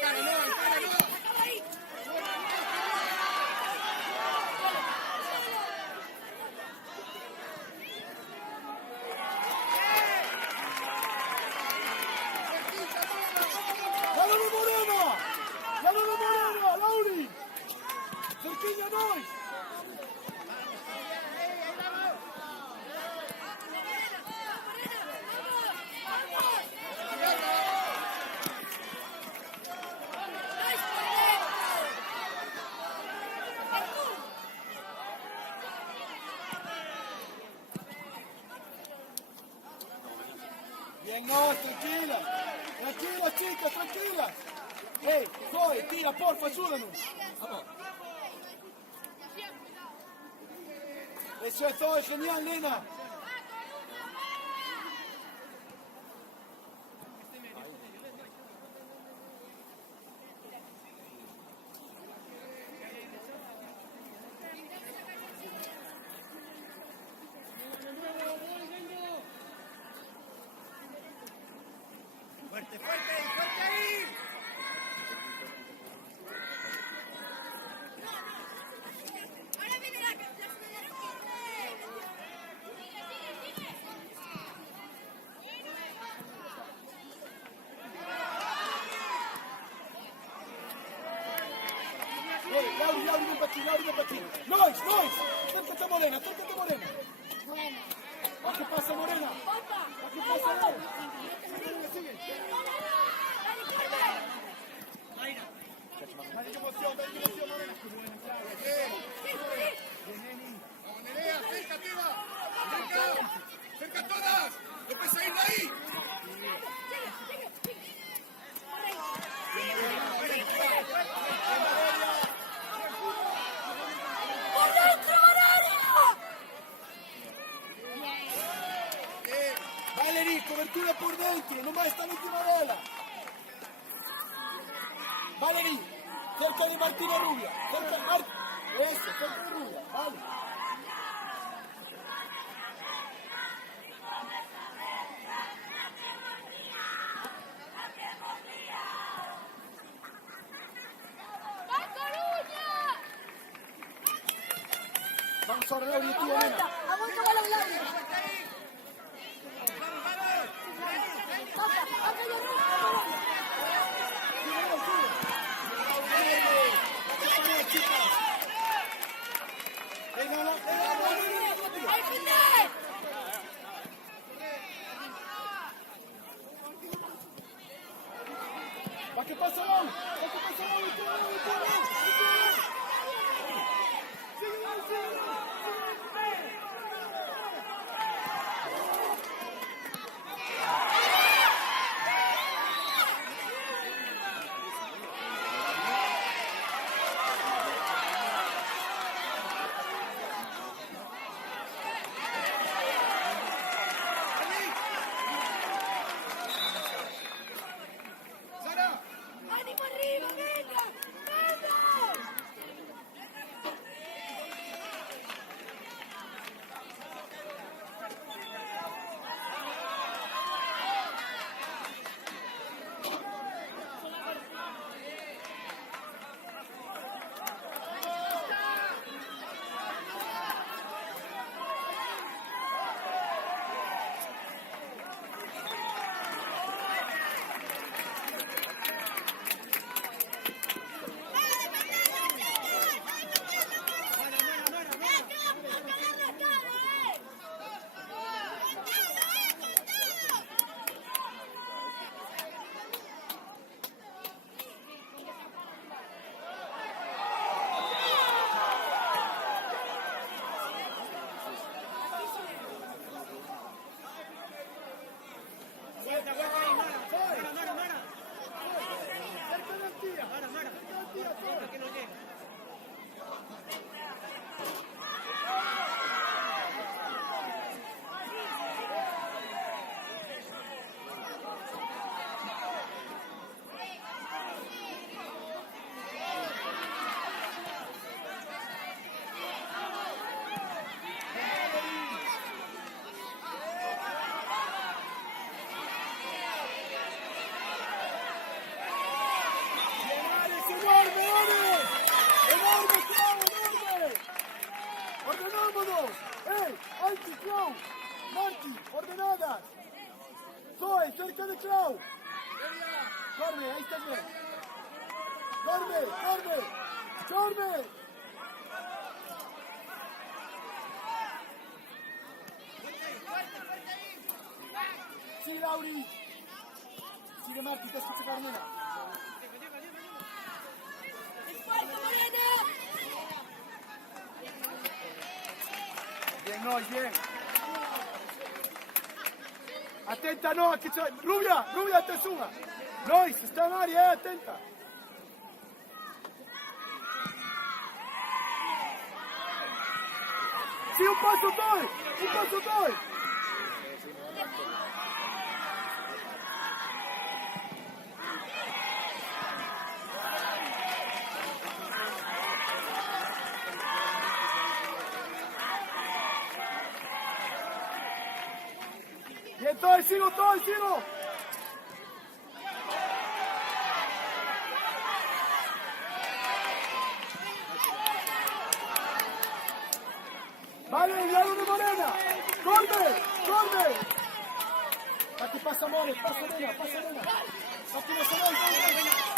Cara no. ¡Dale de Moreno, Lauri! ¡Cerquilla noi! Bien, no, tranquila, chicas, tranquila. Hey, Zoe, tira, porfa, ayúdanos. Vamos. Eso es Zoe, genial, nena. Fuerte ahí. Lauri, ven para aquí. Nois, acércate a Morena. ¿A qué pasa, Morena? ¿A qué pasa, Sigue. Dale emoción, Morena. Vamos, Nerea, acércate, va. Cerca todas. Empieza a ir de ahí. Valerie, cobertura por dentro, nomás esta última bola. Valerie, cerca de Martina Rubia. Cerca de Rubia. Vale. Vamos ahora, Laura, tú, nena. Aguanta, bala, Laura. ¿Qué pasa, Laura? ¡Ánimo arriba, venga! ¡Venga! Marty, Clau. Marty, ordenadas. Zoe, cerca de Clau. Corre, ahí estás bien. Corre, corre. Corre. Sí, Lauri. Sigue Marty, te escucha Carmela. Bien, no, bien. Atenta, no, que Rubia, te suma. Lois, está en área, atenta. Sí, un paso doy. Bien, sigo. Vale, el lado de Morena. Corre. Aquí pasa More, pasa Morena. Aquí no se ve.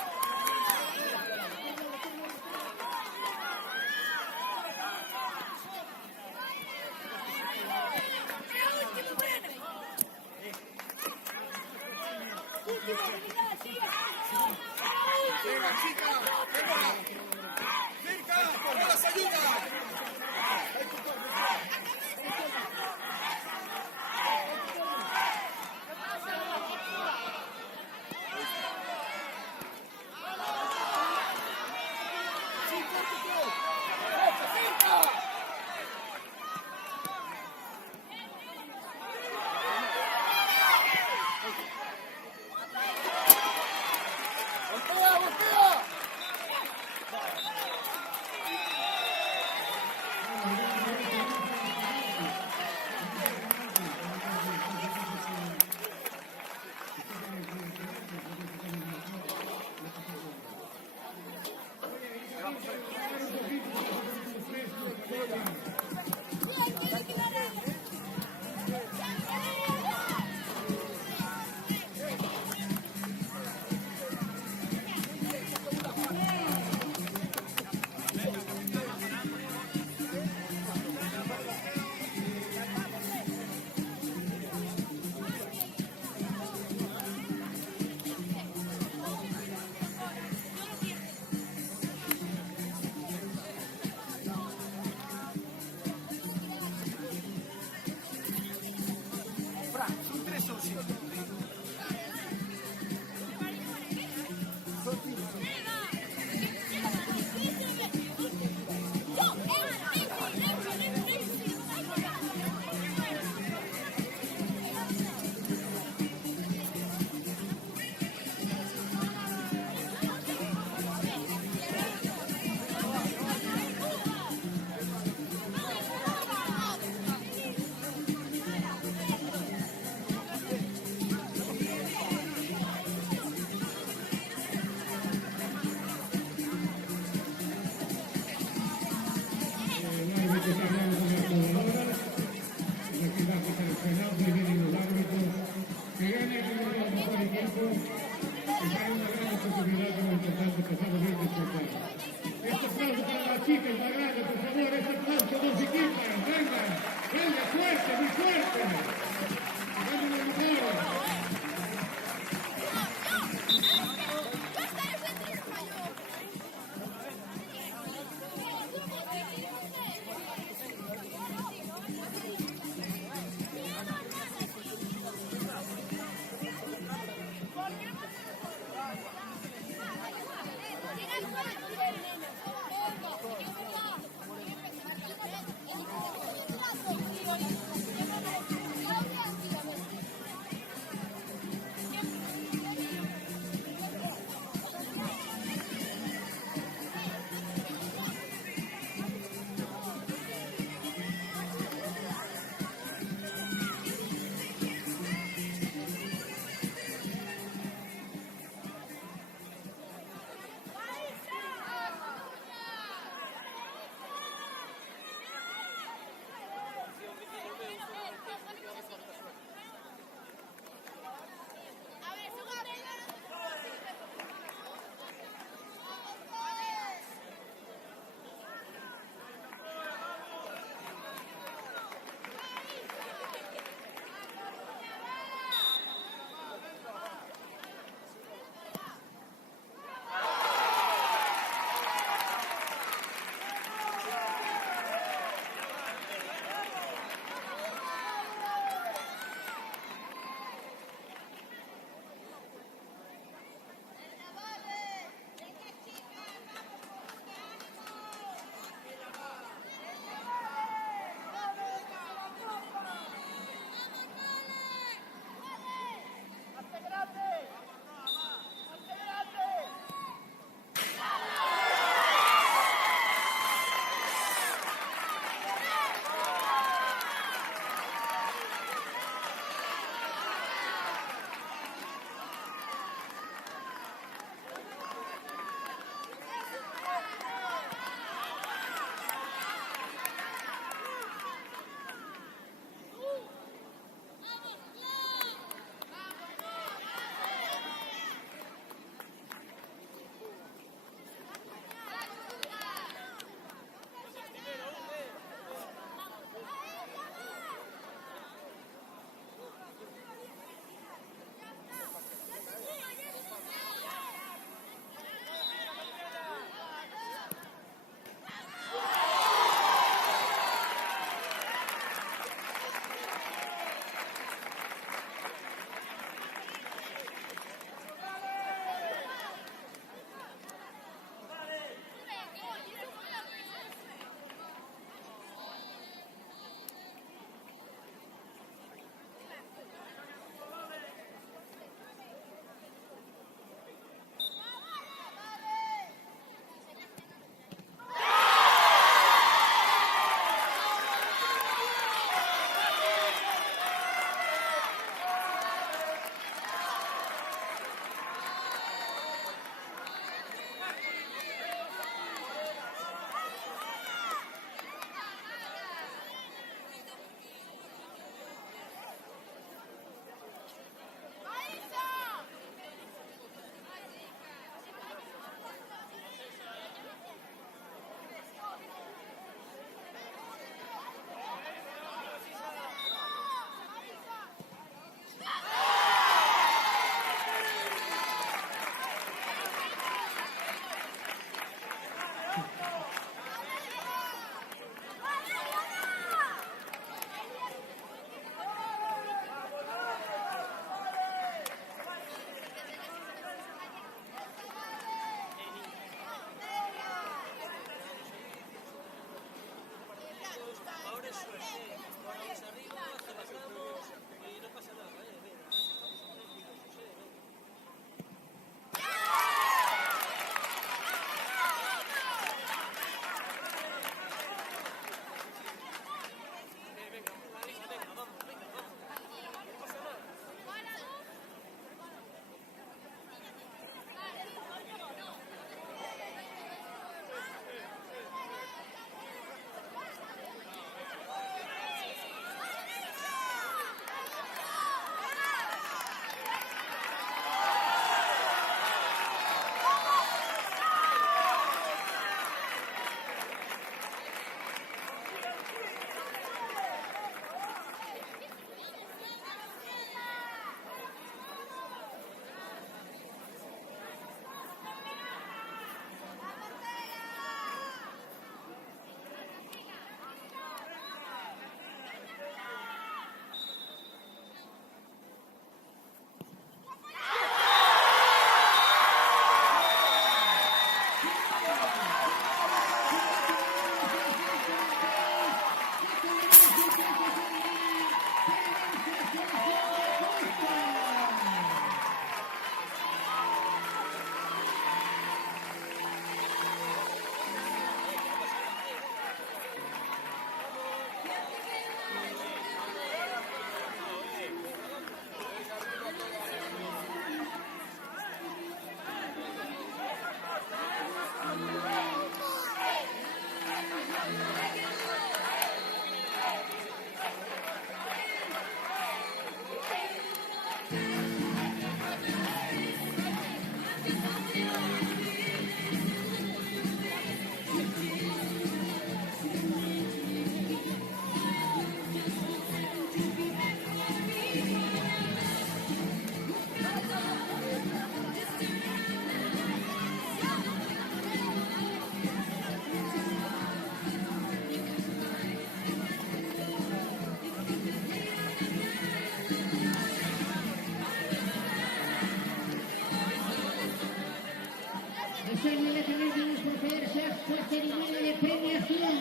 aplausos inmediatamente nos procederse a su ceremonia de premiación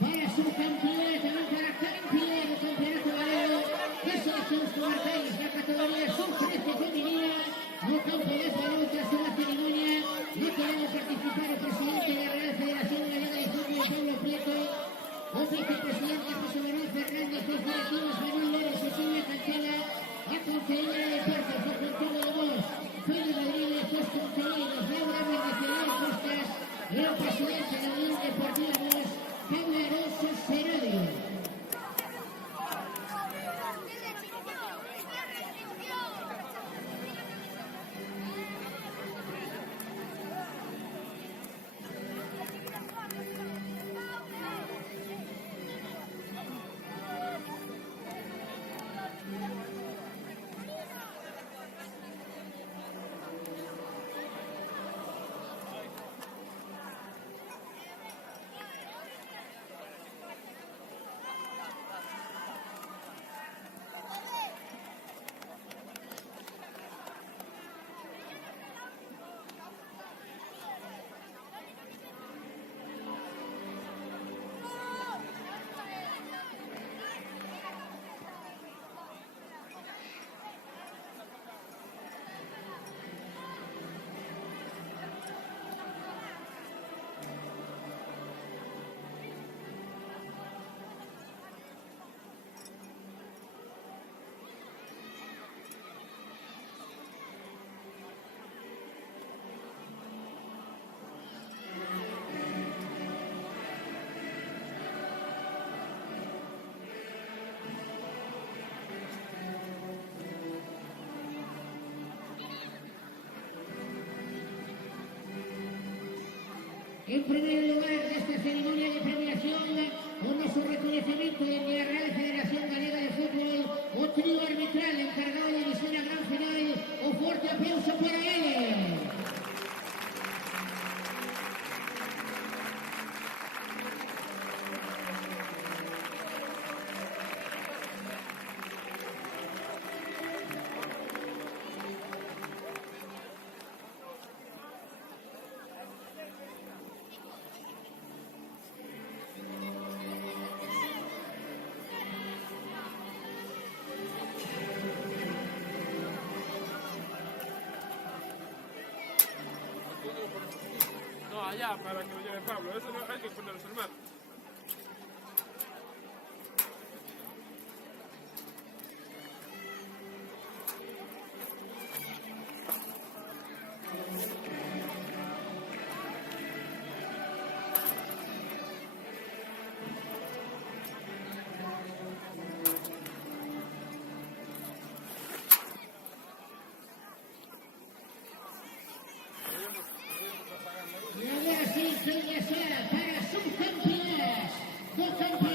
para subcampeones, también para campeón del campeonato galego de seleccións comarcais na categoría sub-13 femenina. No campo de Salou, tras unha ceremonia na que debe participar o presidente da Real Federación Galega de Fútbol, Pablo Prieto, o vicepresidente José Manuel Fernández, os directivos Manuel López e Silvia Cancela, a concelleira de Deportes, o control de voz, Félix Rodríguez, os concelleiros Laura Mercedes Costas e o presidente da Unión Deportiva Voz, Pablo Alonso Serodio. En primer lugar desta ceremonia de premiación, o noso reconhecimento dende a Real Federación Galega de Fútbol, o trío arbitral encargado de visar a gran final, o forte aplauso para ele. No, allá para que lo lleve Pablo. Eso no hay que ponerlos en mano. Y ahora sí, señora, para subcampeones, subcampeones.